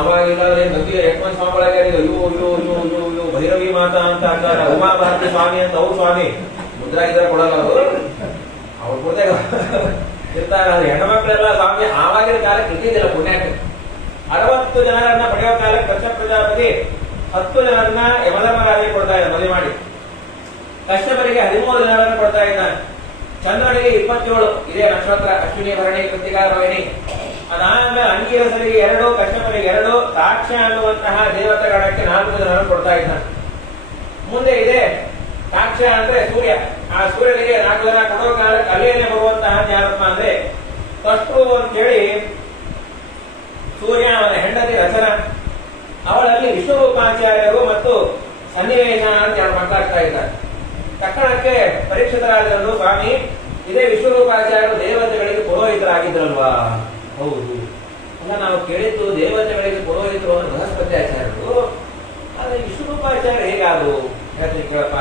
ಅವಾಗಿಲ್ಲಾದ್ರೆ ನದಿಯ ಯಜ್ಞ ಸ್ವಾಮಿಗಳಾಗ ಇವು ಭೈರವಿ ಮಾತಾ ಅಂತ ಅಂತಾರೆ, ಉಮಾ ಭಾರತಿ ಸ್ವಾಮಿ ಅಂತ ಅವ್ರು ಸ್ವಾಮಿ ಮುದ್ರಾ ಇದ್ದಾರೆ ಕೊಡಲ್ಲ ಅವರು, ಅವ್ರು ಕೊಡ್ತೇ ಇರ್ತಾರೆ. ಹೆಣ್ಣು ಮಕ್ಕಳೆಲ್ಲ ಸ್ವಾಮಿ ಆವಾಗಿನ ಕಾಲಕ್ಕೆ ಇದ್ದಿದ್ದಿಲ್ಲ. ಪುಣ್ಯಕ್ಕೆ 60 ಜನರನ್ನ ಪಡೆಯೋ ಕಾಲಕ್ಕೆ ದಕ್ಷ ಪ್ರಜಾಪತಿ 10 ಜನರನ್ನ ಯಮಧರ್ಮರಾಜ ಕೊಡ್ತಾ ಇದ್ದಾರೆ ಮದುವೆ ಮಾಡಿ. ಕಶ್ಯಪರಿಗೆ 13 ಜನರನ್ನು ಕೊಡ್ತಾ ಇದ್ದಾನೆ. ಚಂದ್ರನಿಗೆ 27 ಇದೇ ನಕ್ಷತ್ರ, ಅಶ್ವಿನಿ ಭರಣಿ ಕೃತಿಕಾ ರೋಹಿಣಿ. ಅದಾದ್ಮೇಲೆ ಅಂಗೀರಸರಿಗೆ 2, ಕಶ್ಯಪನಿಗೆ 2, ತಾಕ್ಷ್ಯ ಅನ್ನುವಂತಹ ದೇವತೆಗಣಕ್ಕೆ 4 ಜನರನ್ನು ಕೊಡ್ತಾ ಇದ್ದಾನೆ. ಮುಂದೆ ಇದೆ ತಾಕ್ಷ್ಯ ಅಂದ್ರೆ ಸೂರ್ಯ. ಆ ಸೂರ್ಯನಿಗೆ 4 ಜನ ಕೊಡೋ ಕಾಲಕ್ಕೆ ಅಲ್ಲಿಯೇ ಬರುವಂತಹ ಯಾರಪ್ಪ ಅಂದ್ರೆ ತಷ್ಟು ಅಂತೇಳಿ ಸೂರ್ಯ, ಅವನ ಹೆಂಡತಿ ರಚನಾ, ಅವಳಲ್ಲಿ ವಿಶ್ವರೂಪಾಚಾರ್ಯರು ಮತ್ತು ಸನ್ನಿವೇಶ ಅಂತ 2 ಮಕ್ಕಳಾಗ್ತಾ ಇದ್ದಾರೆ. ತಕ್ಷಣಕ್ಕೆ ಪರೀಕ್ಷಿತರಾದರು, ಸ್ವಾಮಿ ಇದೇ ವಿಶ್ವರೂಪಾಚಾರ್ಯರು ದೇವತೆಗಳಿಗೆ ಪುರೋಹಿತರಾಗಿದ್ರಲ್ವಾ? ಹೌದು. ಅಲ್ಲ, ನಾವು ಕೇಳಿದ್ದು ದೇವತೆಗಳಿಗೆ ಪುರೋಹಿತರು ಅಂದ್ರೆ ಬೃಹಸ್ಪತಿ ಆಚಾರ್ಯರು, ಆದ್ರೆ ವಿಶ್ವರೂಪಾಚಾರ್ಯ ಹೇಗಾದ್ರು ಹೇಳ್ತೀನಿ ಕೇಳಪ್ಪ.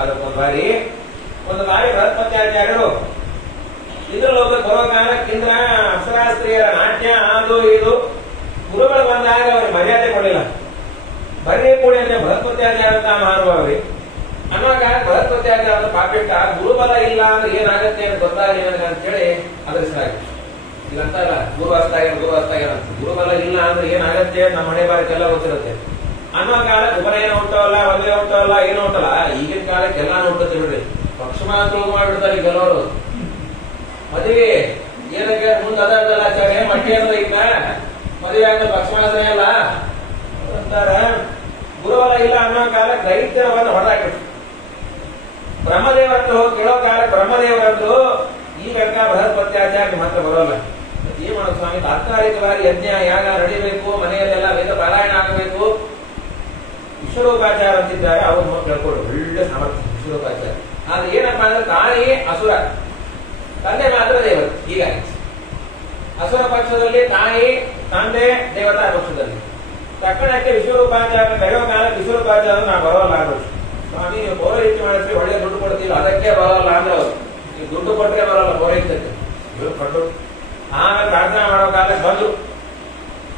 ಒಂದು ಬಾರಿ ಬೃಹಸ್ಪತಿ ಆಚಾರ್ಯರು ಇಂದ್ರಲೋಕಕ್ಕೆ ಬರೋ ಕಾಲಕ್ಕೆ ಇಂದ್ರ ಅಪ್ಸರಾಸ್ತ್ರೀಯರ ನಾಟ್ಯ ಅದು ಇದು ಗುರುಗಳು ಬಂದಾಗ ಅವ್ರಿಗೆ ಮರ್ಯಾದೆ ಕೊಡಲಿಲ್ಲ. ಬರೀ ಕೂಡಿ ಅಂದ್ರೆ ಬೃಹಸ್ಪತಿ ಆಚಾರ್ಯ ಅಂತ ಮಾರುವವ್ರಿ ಅನ್ನುವಾಗ ಬೃಹಸ್ಪತಿ ಆಚಾರ್ಯ ಪಾಪಿಟ್ಟ ಗುರುಬಲ ಇಲ್ಲ ಅಂದ್ರೆ ಏನಾಗತ್ತೆ ಅಂತ ಗೊತ್ತಾಗಲಿ ನನಗೆ ಅಂತ ಹೇಳಿ ಅದರಿಸಲಾಗಿದೆ. ಇದಂತಲ್ಲ ಗುರು ಗುರುಬಲ ಇಲ್ಲ ಅಂದ್ರೆ ಏನಾಗತ್ತೆ ನಮ್ಮ ಮನೆ ಬಾರಕ್ಕೆಲ್ಲ ಗೊತ್ತಿರುತ್ತೆ ಅನ್ನೋ ಕಾಲಕ್ಕೆ ಉಪನಯನ ಹುಟ್ಟವಲ್ಲ, ಮದುವೆ ಹುಟ್ಟವಲ್ಲ, ಏನು ಹುಟ್ಟಲ್ಲ. ಈಗಿನ ಕಾಲಕ್ಕೆ ಎಲ್ಲಾನು ಹುಟ್ಟುತ್ತೆ ಬಿಡ್ರಿ. ಪಕ್ಷಮಾತ್ರ ಮಾಡ್ಬಿಡ್ತಾರೆ ಕೆಲವರು. ಮದುವೆ ಏನಕ್ಕೆ ಮುಂದೆ ಅದಲ್ಲ ಆಚಾರ್ಯ ಮಟ್ಟಿ ಅಂದ್ರೆ ಈಗ ಮದುವೆ ಆದ್ಮೇಲೆ ಪಕ್ಷಮಾಸನೆ ಅಲ್ಲ ಅಂತಾರ. ಗುರುಬಲ ಇಲ್ಲ ಅನ್ನೋ ಕಾಲಕ್ಕೆ ದೈತ್ಯವನ್ನು ಹೊಡೆದಾಕ್ಬಿಟ್ಟು ಬ್ರಹ್ಮದೇವರಂದ್ರು ಕೇಳೋ ಕಾಲಕ್ಕೆ ಬ್ರಹ್ಮದೇವರಂದ್ರು ಈಗ ಬೃಹಸ್ಪತ್ಯಾಚಾರ್ಯ ಮಾತ್ರ ಬರೋಲ್ಲ. ಏನ್ ಮಾಡೋ ಸ್ವಾಮಿ, ತಾತ್ಕಾಲಿಕವಾಗಿ ಯಜ್ಞ ಯಾಗ ನಡಿಬೇಕು, ಮನೆಯಲ್ಲೆಲ್ಲ ವೇದ ಪಾರಾಯಣ ಆಗಬೇಕು. ವಿಶ್ವರೂಪಾಚಾರ ಅಂತಿದ್ದಾರೆ, ಅವ್ರು ನೋಡಿ ಕೇಳ್ಕೊಡು, ಒಳ್ಳೆ ಸಾಮರ್ಥ್ಯ ವಿಶ್ವರೂಪಾಚಾರ. ಆದ್ರೆ ಏನಪ್ಪಾ ಅಂದ್ರೆ ತಾಯಿ ಅಸುರ, ತಂದೆ ಮಾತ್ರ ದೇವರು. ಹೀಗಾಗಿ ಅಸುರ ಪಕ್ಷದಲ್ಲಿ ತಾಯಿ, ತಂದೆ ದೇವತಾ ಪಕ್ಷದಲ್ಲಿ. ತಕ್ಷಣಕ್ಕೆ ವಿಶ್ವರೂಪಾಚಾರ ಕರೆಯೋ ಕಾಲಕ್ಕೆ ವಿಶ್ವರೂಪಾಚಾರ ನಾವು ಬರೋಲ್ಲ ಅಂದ್ರು. ಸ್ವಾಮಿ ನೀವು ಪೌರೋಹಿತ್ಯ ಮಾಡಿಸಿ ಒಳ್ಳೆ ದುಡ್ಡು ಕೊಡ್ತೀವಿ, ಅದಕ್ಕೆ ಬರೋಲ್ಲ ಅಂದ್ರೆ ಅವ್ರು. ನೀವು ದುಡ್ಡು ಕೊಟ್ಟರೆ ಬರೋಲ್ಲ ಪೌರೋಹಿತ್ಯಕ್ಕೆ ಕೊಟ್ಟು. ಆಮೇಲೆ ಪ್ರಾರ್ಥನೆ ಮಾಡೋ ಕಾಲಕ್ಕೆ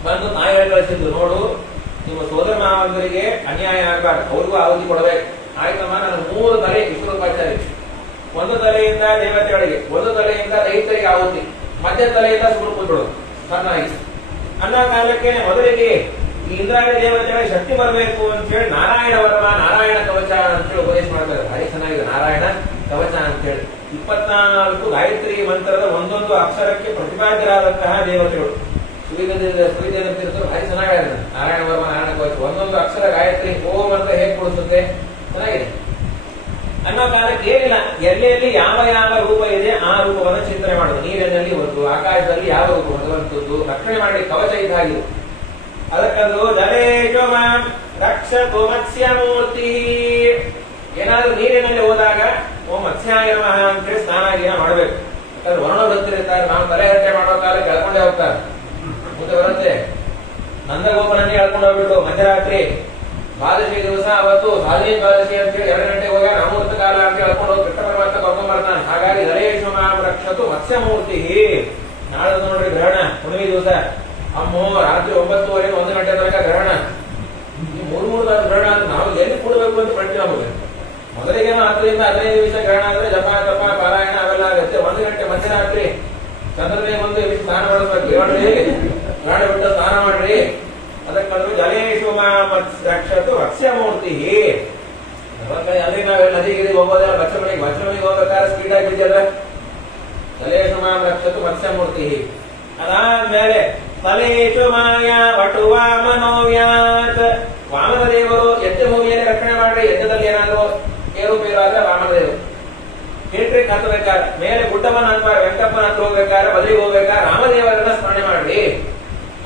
ಬಂದು ತಾಯಿ ಕಳಿಸಿದ್ರು, ನೋಡು ನಿಮ್ಮ ಸೋದರ ಮಾವಂದರಿಗೆ ಅನ್ಯಾಯ ಆಗಬಾರ್ದು, ಅವ್ರಿಗೂ ಆಹುತಿ ಕೊಡಬೇಕು. ಆಯ್ತಮ್ಮ, ನಾನು 3 ತಲೆ ವಿಶ್ವರೂಪಾಚಾರ್ಯ, 1 ತಲೆಯಿಂದ ದೇವತೆಗಳಿಗೆ, 1 ತಲೆಯಿಂದ ದೈತ್ಯರಿಗೆ ಆಹುತಿ, ಮಧ್ಯ ತಲೆಯಿಂದ ಸುರು ಕೂತ್ಬಿಡು ಚೆನ್ನಾಗಿ ಅನ್ನೋ ಕಾಲಕ್ಕೆ ಮೊದಲಿಗೆ ಈ ಇಂದ್ರಾಣಿ ದೇವತೆಗಳಿಗೆ ಶಕ್ತಿ ಬರಬೇಕು ಅಂತ ಹೇಳಿ ನಾರಾಯಣ ವರ್ಮ, ನಾರಾಯಣ ಕವಚ ಅಂತೇಳಿ ಉಪದೇಶ ಮಾಡ್ತಾರೆ. ಭಾರಿ ಚೆನ್ನಾಗಿದೆ ನಾರಾಯಣ ಕವಚ ಅಂತೇಳಿ. 24 ಗಾಯತ್ರಿ ಮಂತ್ರದ ಒಂದೊಂದು ಅಕ್ಷರಕ್ಕೆ ಪ್ರತಿಪಾದ್ಯರಾದಂತಹ ದೇವತೆಗಳು ಸುವಿಧೇಂದ್ರ ಭಾರಿ ಚೆನ್ನಾಗಿದೆ. ನಾರಾಯಣ ವರ್ಮ, ನಾರಾಯಣ ಕವಚ, ಒಂದೊಂದು ಅಕ್ಷರ ಗಾಯತ್ರಿ ಓಂ ಅಂತ ಹೇಗೆ ಕೊಡಿಸುತ್ತೆ, ಚೆನ್ನಾಗಿದೆ ಅನ್ನೋ ಕಾಲಕ್ಕೆ ಏನಿಲ್ಲ, ಎಲ್ಲೆಲ್ಲಿ ಯಾವ ಯಾವ ರೂಪ ಇದೆ ಆ ರೂಪವನ್ನು ಚಿಂತನೆ ಮಾಡೋದು. ನೀರಿನಲ್ಲಿ ಒಂದು, ಆಕಾಶದಲ್ಲಿ ಯಾವ ರೂಪ ಭಗವಂತದ್ದು ರಕ್ಷಣೆ ಮಾಡಿ ಕವಚ ಇದ್ದಾಗಿದೆ. ಅದಕ್ಕಂದು ಜಲೇಶೋ ಮಾಂ ರಕ್ಷತು ಮತ್ಸ್ಯಮೂರ್ತಿ. ಏನಾದ್ರೂ ನೀರಿನಲ್ಲಿ ಹೋದಾಗ ಓಂ ಮತ್ಸ್ಯಾಯ ನಮಃ ಅಂತೇಳಿ ಸ್ನಾನ ಗೀನ ಮಾಡಬೇಕು. ಯಾಕಂದ್ರೆ ವರ್ಣ ಗೊತ್ತಿರ್ತಾರೆ, ನಾವು ತಲೆ ಹರಟೆ ಮಾಡೋ ಕಾಲಕ್ಕೆ ಎಳ್ಕೊಂಡೇ ಹೋಗ್ತಾರೆ. ಮುಂದೆ ಬರುತ್ತೆ ನಂದಗೋಪನನ್ನೇ ಎಳ್ಕೊಂಡು ಹೋಗ್ಬಿಟ್ಟು ಮಧ್ಯರಾತ್ರಿ ದ್ವಾದಶಿ ದಿವಸ ಅವತ್ತು ಸಾಧನೆ ದ್ವಾದಶಿ ಅಂತೇಳಿ 2 ಗಂಟೆಗೆ ಹೋಗ ಅಮೃತ ಕಾಲ ಅಂತ ಹೇಳ್ಕೊಂಡು ಹೋಗಿ ಕೃಷ್ಣ ಪರಮಾತ್ಮ ಕರ್ಕೊಂಡ್ ಬರ್ತಾನೆ. ಹಾಗಾಗಿ ಜಲೇಶೋ ಮಾಂ ರಕ್ಷತು ಮತ್ಸ್ಯಮೂರ್ತಿ. ನಾಳೆ ನೋಡ್ರಿ ಗ್ರಹಣ, ಹುಣ್ಣಿಮೆ ದಿವಸ ಅಮ್ಮೋ ರಾತ್ರಿ 9:30 1 ಗಂಟೆ ತನಕ ಗ್ರಹಣ. ಈ 3 ತಾಸು ಗ್ರಹಣ ಅಂದ್ರೆ ನಾವು ಎಲ್ಲಿ ಕೂಡಬೇಕು ಅಂತ ಪಂಚ ನಮಗೆ. ಮೊದಲಿಗೆ 10ರಿಂದ 15 ನಿಮಿಷ ಗ್ರಹಣ ಅಂದ್ರೆ ಜಪ ತಪ ಪಾರಾಯಣ ಅವೆಲ್ಲ ಆಗುತ್ತೆ. 1 ಗಂಟೆ ಮಧ್ಯರಾತ್ರಿ ಚಂದ್ರನೇ ಒಂದು ಸ್ನಾನ ಮಾಡಿಸ್ಬೇಕು. ಹೇಳ್ರಿ ಗ್ರಹಣ ಬಿಟ್ಟು ಸ್ನಾನ ಮಾಡ್ರಿ. ಅದಕ್ಕಂದ್ರು ಜಲೇಶು ಮಾಂ ರಕ್ಷತು ಮತ್ಸ್ಯಮೂರ್ತಿ. ಅಂದ್ರೆ ನಾವೆಲ್ಲ ನದಿಗಿರಿ ಹೋಗೋದಲ್ಲ, ಬಚ್ಚಮಣಿಗೆ ಹೋಗ್ಬೇಕಾದ್ರೆ ಸ್ಪೀಡ್ ಆಗಿದ್ಯಲ್ಲ. ಜಲೇಶು ಮಾಂ ರಕ್ಷತು ಮತ್ಸ್ಯಮೂರ್ತಿ. ಅದಾದ್ಮೇಲೆ ತಲೇಶು ಮಾಯಾ ವಟು ವಾಮನೋವ್ಯಾತ್. ವಾಮನ ದೇವರು ಯಜ್ಞ ಭೂಮಿಯಲ್ಲಿ ರಕ್ಷಣೆ ಮಾಡ್ರಿ. ಯಜ್ಞದಲ್ಲಿ ಏನಾದ್ರು ಏರುಪೇರು ಆದ್ರೆ ವಾಮನ ದೇವರು ಕಿರಿಟ್ರಿಕ್ ಹತ್ತಬೇಕಾದ್ರೆ, ಮೇಲೆ ಗುಡ್ಡಮ್ಮನ ಹತ್ರ ವೆಂಕಪ್ಪನ ಹತ್ರ ಹೋಗ್ಬೇಕಾದ್ರೆ, ಬದಲಿಗೆ ಹೋಗ್ಬೇಕಾದ್ರೆ ರಾಮದೇವರನ್ನ ಸ್ಮರಣೆ ಮಾಡ್ರಿ.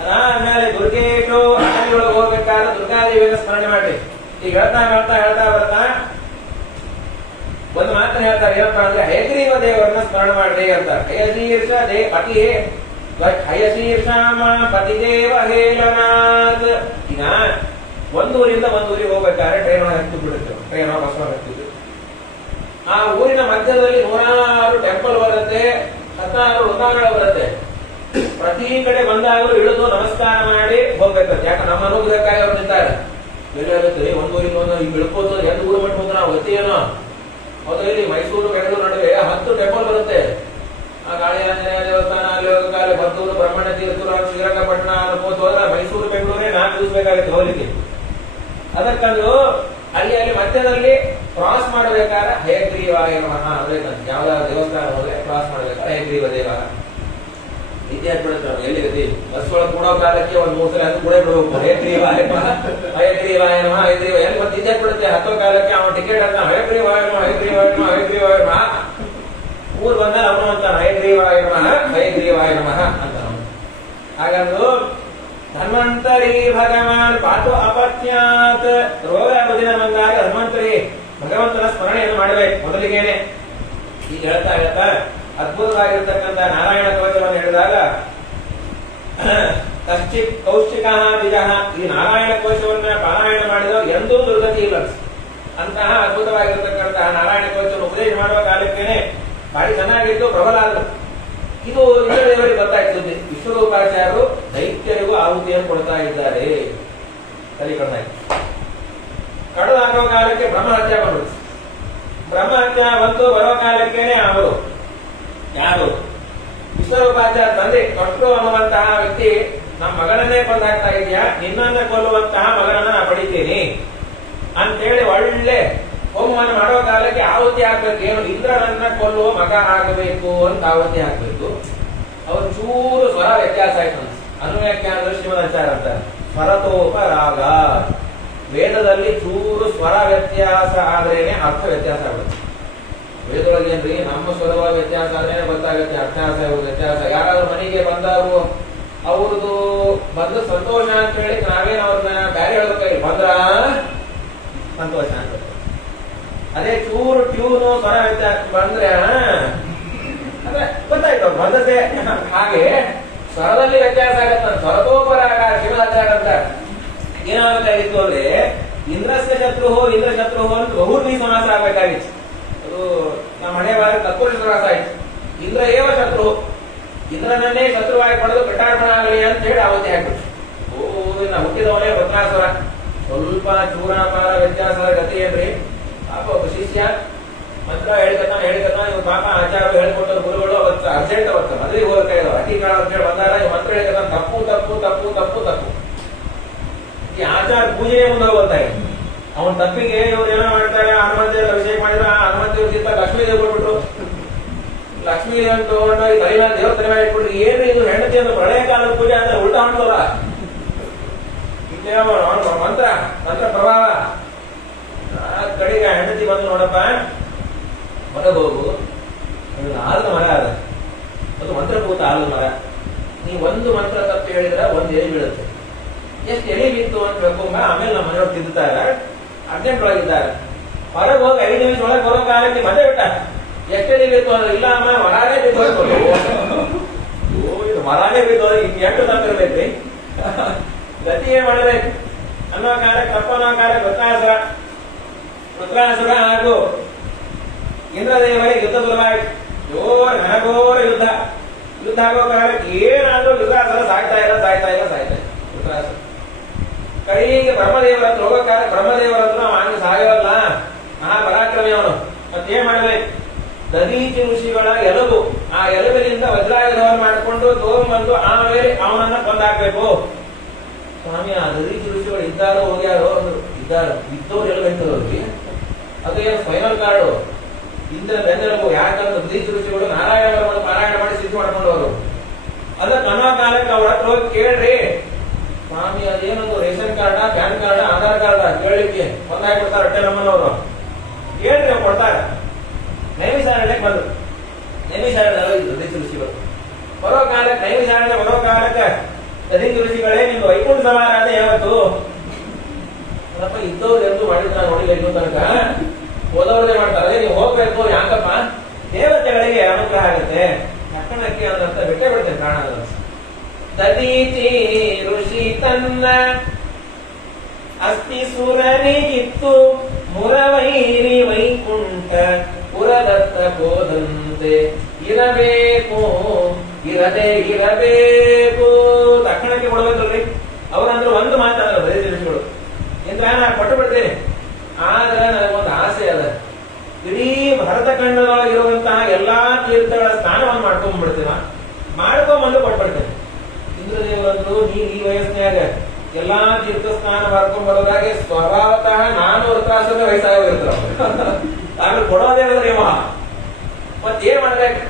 ಅದಾದ್ಮೇಲೆ ದುರ್ಗೇಶು ಅಡವಿಯೊಳಗೆ ಹೋಗ್ಬೇಕಾದ್ರೆ ದುರ್ಗಾದೇವಿಯನ್ನ ಸ್ಮರಣೆ ಮಾಡ್ರಿ. ಈಗ ಹೇಳ್ತಾ ಬರ್ತಾ ಒಂದು ಮಾತನ್ನ ಹೇಳ್ತಾರೆ, ಏನಪ್ಪಾ ಅಂದ್ರೆ ಹಯಗ್ರೀವ ದೇವರನ್ನ ಸ್ಮರಣೆ ಮಾಡ್ರಿ ಅಂತ. ಹಯಶೀರ್ಷ ಪತಿ ಹಯಶೀರ್ಷಾಮ ಪತಿದೇವ ಹೇಳನಾಥ್. ಈಗ ಒಂದೂರಿಂದ ಒಂದೂರಿಗೆ ಹೋಗ್ಬೇಕಾದ್ರೆ ಟ್ರೈನ್ ಹತ್ತು ಬಿಡುತ್ತೆ, ಟ್ರೈನ್ ಬಸ್ ಹತ್ತಿದ್ದು. ಆ ಊರಿನ ಮಧ್ಯದಲ್ಲಿ 106 ಟೆಂಪಲ್ ಬರುತ್ತೆ, 16 ವೃಂದಾವನ ಬರುತ್ತೆ. ಪ್ರತಿ ಕಡೆ ಬಂದಾಗಲೂ ಇಳಿದು ನಮಸ್ಕಾರ ಮಾಡಿ ಹೋಗ್ಬೇಕಂತೆ. ಯಾಕೆ ನಮ್ಮ ಅನುಗ್ರಹಕ್ಕಾಗಿ ಅವ್ರು ನಿಂತಾರೆ. ಎಲ್ಲಾಗುತ್ತೆ ಒಂದೂರಿಂದ ಒಂದು ಈಗ ಇಳ್ಕೋದು 2 ಊರು ಮಟ್ಟ ನಾವು ಗೊತ್ತೇನೋ. ಹೌದು, ಇಲ್ಲಿ ಮೈಸೂರು ಬೆಂಗಳೂರು ನಡುವೆ 10 ಟೆಂಪಲ್ ಬರುತ್ತೆ. ಆ ಗಾಳಿ ಆಂಜನೇಯ ದೇವಸ್ಥಾನ, ಅಲ್ಲಿ ಹೋಗಕಾಲ ಬರ್ತೂರು, ಬ್ರಹ್ಮಣ್ಯ ತೀರ್ಥೂರು, ಶ್ರೀರಂಗಪಟ್ಟಣ ಅನ್ಕೋತ ಹೋದ್ರೆ ಮೈಸೂರು ಬೆಂಗಳೂರೇ 4 ದಿವಸ ಬೇಕಾಗುತ್ತೆ ಹೋಗ್ಲಿಕ್ಕೆ. ಅದಕ್ಕಂದು ಅಲ್ಲಿ ಮಧ್ಯದಲ್ಲಿ ಕ್ರಾಸ್ ಮಾಡಬೇಕಾದ್ರೆ ಹಯಗ್ರೀವಾಯ ನಮಃ ಅನ್ಬೇಕಂತ. ಯಾವ್ದಾದ್ರು ದೇವಸ್ಥಾನ ಹೋದ್ರೆ ಕ್ರಾಸ್ ಮಾಡ್ಬೇಕಾದ್ರೆ ಹಯಗ್ರೀವ ದೇವ ನಿದ್ದೆ ಆಗ್ಬಿಡುತ್ತೆ. ನಾವು ಎಲ್ಲಿ ಗತಿ ಬಸ್ ಒಳಗೆ ಕೂಡೋ ಕಾಲಕ್ಕೆ ಒಂದ್ 3 ಸಲ ಅದು ಕೂಡ ಬಿಡ್ಬೇಕು. ಹಯಗ್ರೀವಾಯ ನಮಃ ಹಯಗ್ರೀವಾಯ ನಮಃ ಹಯಗ್ರೀವ ಎಲ್ಲಿ ಮತ್ತೆ ನಿದ್ದೆ ಆಗ್ಬಿಡುತ್ತೆ. ಹತ್ತೋ ಕಾಲಕ್ಕೆ ಅವನ ಟಿಕೆಟ್ ಅಂತ ಹಯಗ್ರೀವಾಯ ನಮಃ ಹಯಗ್ರೀವಾಯ ನಮಃ ಹಯಗ್ರೀವಾಯ ನಮಃ ಊರ್ ಬಂದಾಗ ಅವನು ಅಂತ ಹಯಗ್ರೀವಾಯ ನಮಃ ಹಯಗ್ರೀವಾಯ ನಮಃ ಅಂತ. ಹಾಗಂದು ಧನ್ವಂತರಿ ಭಗವಾನ್ ಪಾತು ಅಪತ್ಯಾತ್ ರೋಗ ಬದಿನ ಬಂದಾಗ ಧನ್ವಂತರಿ ಭಗವಂತನ ಸ್ಮರಣೆಯನ್ನು ಮಾಡಬೇಕು ಮೊದಲಿಗೇನೆ. ಈಗ ಹೇಳ್ತಾ ಅದ್ಭುತವಾಗಿರ್ತಕ್ಕಂಥ ನಾರಾಯಣ ಕವಚವನ್ನು ಹೇಳಿದಾಗ ಕಶ್ಚಿತ್ ಕೌಶಿಕ ಬೀಜ, ಈ ನಾರಾಯಣ ಕವಚವನ್ನ ಪಾರಾಯಣ ಮಾಡಿದವರು ಎಂದೂ ದುರ್ಗತಿ ಇಲ್ಲ. ಅಂತಹ ಅದ್ಭುತವಾಗಿರ್ತಕ್ಕಂತಹ ನಾರಾಯಣ ಕವಚವನ್ನು ಉಪದೇಶ ಮಾಡುವ ಕಾಲಕ್ಕೇನೆ ಬಾರಿ ಚೆನ್ನಾಗಿದ್ದು ಪ್ರಬಲ ಆದ್ರು. ಇದು ಇಂದ್ರದೇವರಿಗೆ ಗೊತ್ತಾಯ್ತು. ವಿಶ್ವರೂಪಾಚಾರ್ಯರು ದೈತ್ಯರಿಗೂ ಆಹುತಿಯನ್ನು ಕೊಡ್ತಾ ಇದ್ದಾರೆ. ತಲೆ ಕಡದು ಹಾಕುವ ಕಾಲಕ್ಕೆ ಬ್ರಹ್ಮಹತ್ಯ ಬಂತು. ಬ್ರಹ್ಮಹತ್ಯ ಬಂತು ಬರುವ ಕಾಲಕ್ಕೇನೆ ಅವರು ಯಾರು ವಿಶ್ವರೂಪಾಚಾರ್ಯ ತಂದೆ ಕೊಟ್ಟರು ಅನ್ನುವಂತಹ ವ್ಯಕ್ತಿ ನಮ್ಮ ಮಗನನ್ನೇ ಕೊಂದಾಗ್ತಾ ಇದೆಯಾ, ನಿನ್ನನ್ನ ಕೊಲ್ಲುವಂತಹ ಮಗನನ್ನ ನಾ ಪಡಿತೀನಿ ಅಂತೇಳಿ ಒಳ್ಳೆ ಹೋಮವನ್ನು ಮಾಡುವ ಕಾಲಕ್ಕೆ ಆಹುತಿ ಹಾಕ್ಬೇಕು. ಏನು ಇಂದ್ರನನ್ನ ಕೊಲ್ಲುವ ಮಗ ಆಗಬೇಕು ಅಂತ ಆಹುತಿ ಹಾಕ್ಬೇಕು. ಅವ್ರು ಚೂರು ಸ್ವರ ವ್ಯತ್ಯಾಸ ಆಯ್ತು. ಅನುವ್ಯಾಖ್ಯಾನ ಶ್ರೀಮದಾಚಾರ್ಯ ಅಂತ ಸ್ವರತೋಪರಾಗ, ವೇದದಲ್ಲಿ ಚೂರು ಸ್ವರ ವ್ಯತ್ಯಾಸ ಆದ್ರೇನೆ ಅರ್ಥ ವ್ಯತ್ಯಾಸ ಆಗುತ್ತೆ. ವೇದೊಳಗೆ ಏನ್ರಿ ನಮ್ಮ ಸ್ವರವ ವ್ಯತ್ಯಾಸ ಆದ್ರೇನೆ ಗೊತ್ತಾಗುತ್ತೆ ಅರ್ಥಾಸ ವ್ಯತ್ಯಾಸ. ಯಾರಾದ್ರೂ ಮನೆಗೆ ಬಂದವರು ಅವ್ರದ್ದು ಬಂದು ಸಂತೋಷ ಅಂತ ಹೇಳಿ ನಾವೇನು ಅವ್ರನ್ನ ಬ್ಯಾರೆ ಹೇಳಬೇಕಾಗಿ ಬಂದ್ರ ಸಂತೋಷ ಅಂತ. ಅದೇ ಚೂರು ಟ್ಯೂನು ಸ್ವರ ವ್ಯತ್ಯಾಸ ಬಂದ್ರೆ ಅಂದ್ರೆ ಗೊತ್ತಾಯ್ತು ಅವ್ರು ಬಂದತೆ. ಹಾಗೆ ಸ್ವರದಲ್ಲಿ ವ್ಯತ್ಯಾಸ ಆಗತ್ತ. ಸ್ವರತೋಪರಾಗ ಶಿವರಾಚಾರ ಅಂತ ಏನಾಗಬೇಕಾಗಿತ್ತು ಅಂದ್ರೆ ಇಂದ್ರಸ್ಯ ಶತ್ರು ಇಂದ್ರ ಶತ್ರು ಅಂತ ಬಹುರ್ವಿ ಸಮಾಸ ಆಗ್ಬೇಕಾಗಿತ್ತು. ಅದು ನಮ್ಮ ಹಣೆ ಬಾರ ತತ್ಪುರುಷ ಸಮಾಸ ಆಯ್ತು. ಇಂದ್ರ ಏವ ಶತ್ರು, ಇಂದ್ರನನ್ನೇ ಶತ್ರುವಾಗಿ ಪಡೆದು ಕಟಾರ್ಪಣ ಆಗಲಿ ಅಂತ ಹೇಳಿ ಅವಧಿ ಹಾಕ್ಬಿಟ್ಟು ಹುಟ್ಟಿದವನೇ ವಕ್ರಾಸುರ. ಸ್ವಲ್ಪ ಚೂರಾಪಾರ ವ್ಯತ್ಯಾಸದ ಗತಿ ಏನ್ರಿ. ಪಾಪ ಒಬ್ಬ ಶಿಷ್ಯ ಮಂತ್ರ ಹೇಳ್ಕತ್ತಾನ ಇವ್ ಪಾಪ ಆಚಾರ ಹೇಳ್ಕೊಟ್ಟರು ಗುರುಗಳು ಅವತ್ತು ಅರ್ಜೆಂಟ್ ಅವತ್ತು ಮದುವೆ ಹೋಗ್ತಾ ಇದ್ದಾವೆ ಅತಿ ಕಾಳ ಅಂತ ಹೇಳಿ ಬಂದಾಗ ಇವ್ ಮಂತ್ರ ಹೇಳ್ಕತ್ತಾನ ತಪ್ಪು ತಪ್ಪು ತಪ್ಪು ತಪ್ಪು ತಪ್ಪು. ಈ ಆಚಾರ ಪೂಜೆಯೇ ಮುಂದೆ ಹೋಗ್ತಾ ಇದೆ. ಅವನ ತಪ್ಪಿಗೆ ಇವ್ರು ಏನೋ ಮಾಡ್ತಾರೆ, ಹನುಮಂತ ಅಭಿಷೇಕ ಮಾಡಿದ್ರೆ ಹನುಮಂತ ಚಿತ್ತ ಲಕ್ಷ್ಮೀ ದೇವ್ ಕೊಟ್ಬಿಟ್ರು. ಲಕ್ಷ್ಮೀ ಅಂತ ತಗೊಂಡು ಈ ತಲೆ ದೇವ್ರ ತಲೆ ಮೇಲೆ ಇಟ್ಬಿಟ್ರು. ಏನ್ರಿ ಇದು ಹೆಂಡತಿ ಅಂದ್ರೆ ಪ್ರಳಯ ಕಾಲದ ಪೂಜೆ ಅಂತ ಉಲ್ಟಾ ಹೊಂಟವ್ರ. ಮಂತ್ರ ಮಂತ್ರ ಪ್ರಭಾವ. ಕಡೆಗೆ ಹೆಂಡತಿ ಬಂದು ನೋಡಪ್ಪ ಹೊರಗೆ ಹೋಗು, ಆಲದ ಮರ ಅದ, ಅದು ಮಂತ್ರಭೂತ ಆಲದ ಮರ. ನೀವು ಒಂದು ಮಂತ್ರ ತಪ್ಪು ಹೇಳಿದ್ರೆ ಒಂದು ಎಲೆ ಬೀಳುತ್ತೆ. ಎಷ್ಟು ಎಲೆ ಬಿತ್ತು ಅಂತ ಹೇಳ್ಕೊಂಬ. ಆಮೇಲೆ ನಮ್ಮ ಮನೆಯವ್ರು ತಿಂತಾರೆ, ಅರ್ಜೆಂಟ್ ಒಳಗಿದ್ದಾರೆ. ಹೊರಗೆ ಹೋಗಿ 5 ನಿಮಿಷ ಒಳಗೆ ಬರೋ ಕಾಲಕ್ಕೆ ಮಜೆ ಬಿಟ್ಟ. ಎಷ್ಟು ಎಲೆ ಬಿತ್ತು ಅಂದ್ರೆ ಇಲ್ಲ ಅಮ್ಮ ಮರಾನೇ ಬಿತ್ತು. ಇದು ಮರಾನೇ ಬಿತ್ತು ಇನ್ನು 8 ತಂತಿರ್ಬೇಕ್ರಿ. ಗತಿ ಏನ್ ಮಾಡಬೇಕು ಅನ್ನೋ ಕಾಲಕ್ಕೆ ತಪ್ಪ ಅನ್ನೋ ಕಾಲಕ್ಕೆ ವೃತ್ರಾಸುರ ಹಾಗೂ ಇಂದ್ರದೇವರಿಗೆ ಯುದ್ಧ ಸುಲಭಾಯಿತು. ಘನಘೋರ ಯುದ್ಧ ಆಗೋ ಕಾಲಕ್ಕೆ ಏನಾದ್ರೂ ವೃತ್ರಾಸುರ ಸಾಯ್ತಾ ಇಲ್ಲ ವೃತ್ರಾಸುರ. ಕಡೆಗೆ ಬ್ರಹ್ಮದೇವರ ಹತ್ರ ಹೋಗೋ ಕಾಲಕ್ಕೆ ಬ್ರಹ್ಮದೇವರ ಹತ್ರ ಅವನು ಸಾಯವಲ್ಲ, ಮಹಾಪರಾಕ್ರಮಿ ಅವನು. ಮತ್ತೇನ್ ಮಾಡ್ಬೇಕು, ದದೀಚಿ ಋಷಿಗಳ ಎಲುಬು, ಆ ಎಲುಬಿನಿಂದ ವಜ್ರಾಯುಧವನ್ನು ಮಾಡಿಕೊಂಡು ತಗೊಂಡ್ಬಂದು ಆಮೇಲೆ ಅವನನ್ನ ಕೊಂದಾಕ್ಬೇಕು. ಸ್ವಾಮಿ ಆ ದದೀಚಿ ಋಷಿಗಳು ಇದ್ದಾರೋ ಹೋಗ್ಯಾರೋ ಅಂದ್ರು. ಇದ್ದವ್ರು ಎಲುಬು ಎಂತವ್ರಿಗೆ ಅದು ಏನು ಫೈನಲ್ ಕಾರ್ಡು ಇಂದ್ರ ಬೆನ್ನೆಲುಬು. ಯಾಕಂದ್ರೆ ದದೀಚಿ ಋಷಿಗಳು ನಾರಾಯಣ ಪಾರಾಯಣ ಮಾಡಿ ಸಿದ್ಧ ಮಾಡ್ಕೊಂಡು ಅವರು. ಅದಕ್ಕೆ ಅನ್ನೋ ಕಾಲಕ್ಕೆ ಅವ್ರ ಹತ್ರ ಹೋಗಿ ಕೇಳ್ರಿ, ಸ್ವಾಮಿ ಅದೇನೊಂದು ration card, pan card, Aadhaar card ಕೇಳಲಿಕ್ಕೆ ಒಂದಾಗ್ಬಿಡ್ತಾರೆ ಅಟ್ಟೆ ನಮ್ಮನವರು. ಹೇಳ್ರಿ ಕೊಡ್ತಾರೆ. ನೈಮಿಷಾರಣ್ಯಕ್ಕೆ ಬಂದ್ರು. ನೈಮಿಷಾರಣ್ಯ ದದೀಚಿ ಋಷಿಗಳು ಬರೋ ಕಾಲಕ್ಕೆ ನೈಮಿಷಾರಣ್ಯ ಬರೋ ಕಾಲಕ್ಕೆ ದದೀಚಿ ಋಷಿಗಳೇ ನಿಮ್ದು ವೈಕುಂಠ ಸಮಾರಾಧನೆ ಯಾವತ್ತು ಇದ್ದವ್ರು ಎಂದು ಮಾಡಿದ್ರ ನೋಡಿಲ್ಲ ಇನ್ನೂ ತನಕ. ಹೋದವ್ರದೇ ಮಾಡ್ತಾರೆ. ನೀವು ಹೋಗ್ಬೇಕು. ಯಾಕಪ್ಪ ದೇವತೆಗಳಿಗೆ ಅನುಗ್ರಹ ಆಗುತ್ತೆ ತಕ್ಷಣಕ್ಕೆ ಅಂದಂತ ಬಿಟ್ಟೇ ಬಿಡ್ತೇನೆ ಕಾರಣ. ದದೀಚಿ ಋಷಿ ತನ್ನ ಅಸ್ಥಿ ಸುರನಿಗಿತ್ತು ಮುರವೈರಿ ವೈಕುಂಠ ಪುರದತ್ತ ಕೋದಂತೆ ಇರಬೇಕು ಇರದೇ ಇರಬೇಕು. ತಕ್ಷಣಕ್ಕೆ ಕೊಡ್ಬೇಕಲ್ರಿ. ಅವ್ರಂದ್ರೆ ಒಂದು ಮಾತಾಡಲ್ಲ ದದೀಚಿ ಋಷಿಗಳು. ಇಂದ್ರ ನಾ ಕೊಟ್ಟು ಬಿಡ್ತೇನೆ, ಆದ್ರೆ ನನಗೊಂದು ಆಸೆ ಅದ. ಇಡೀ ಭರತ ಖಂಡದೊಳಗಿರುವಂತಹ ಎಲ್ಲಾ ತೀರ್ಥಗಳ ಸ್ನಾನವನ್ನು ಮಾಡ್ಕೊಂಡ್ಬಿಡ್ತೇನ, ಮಾಡ್ಕೊಂಡ್ಬಂದು ಕೊಟ್ಬಿಡ್ತೇನೆ. ಇಂದ್ರದೇವರಂದ್ರು ನೀನ್ ಈ ವಯಸ್ಸಿನಾಗ ಎಲ್ಲಾ ತೀರ್ಥ ಸ್ನಾನ ಮಾಡ್ಕೊಂಡು ಬರೋದಾಗೆ ಸ್ವಭಾವತಃ ನಾನು ವೃತ್ತಾಶ್ರಮ ವಯಸ್ಸಾಗಿರ್ತಾರೆ ಆಮೇಲೆ ಕೊಡೋದೇ ಅಂದ್ರೆ ಇವ ಮತ್ತೇನ್ ಮಾಡ್ಬೇಕು?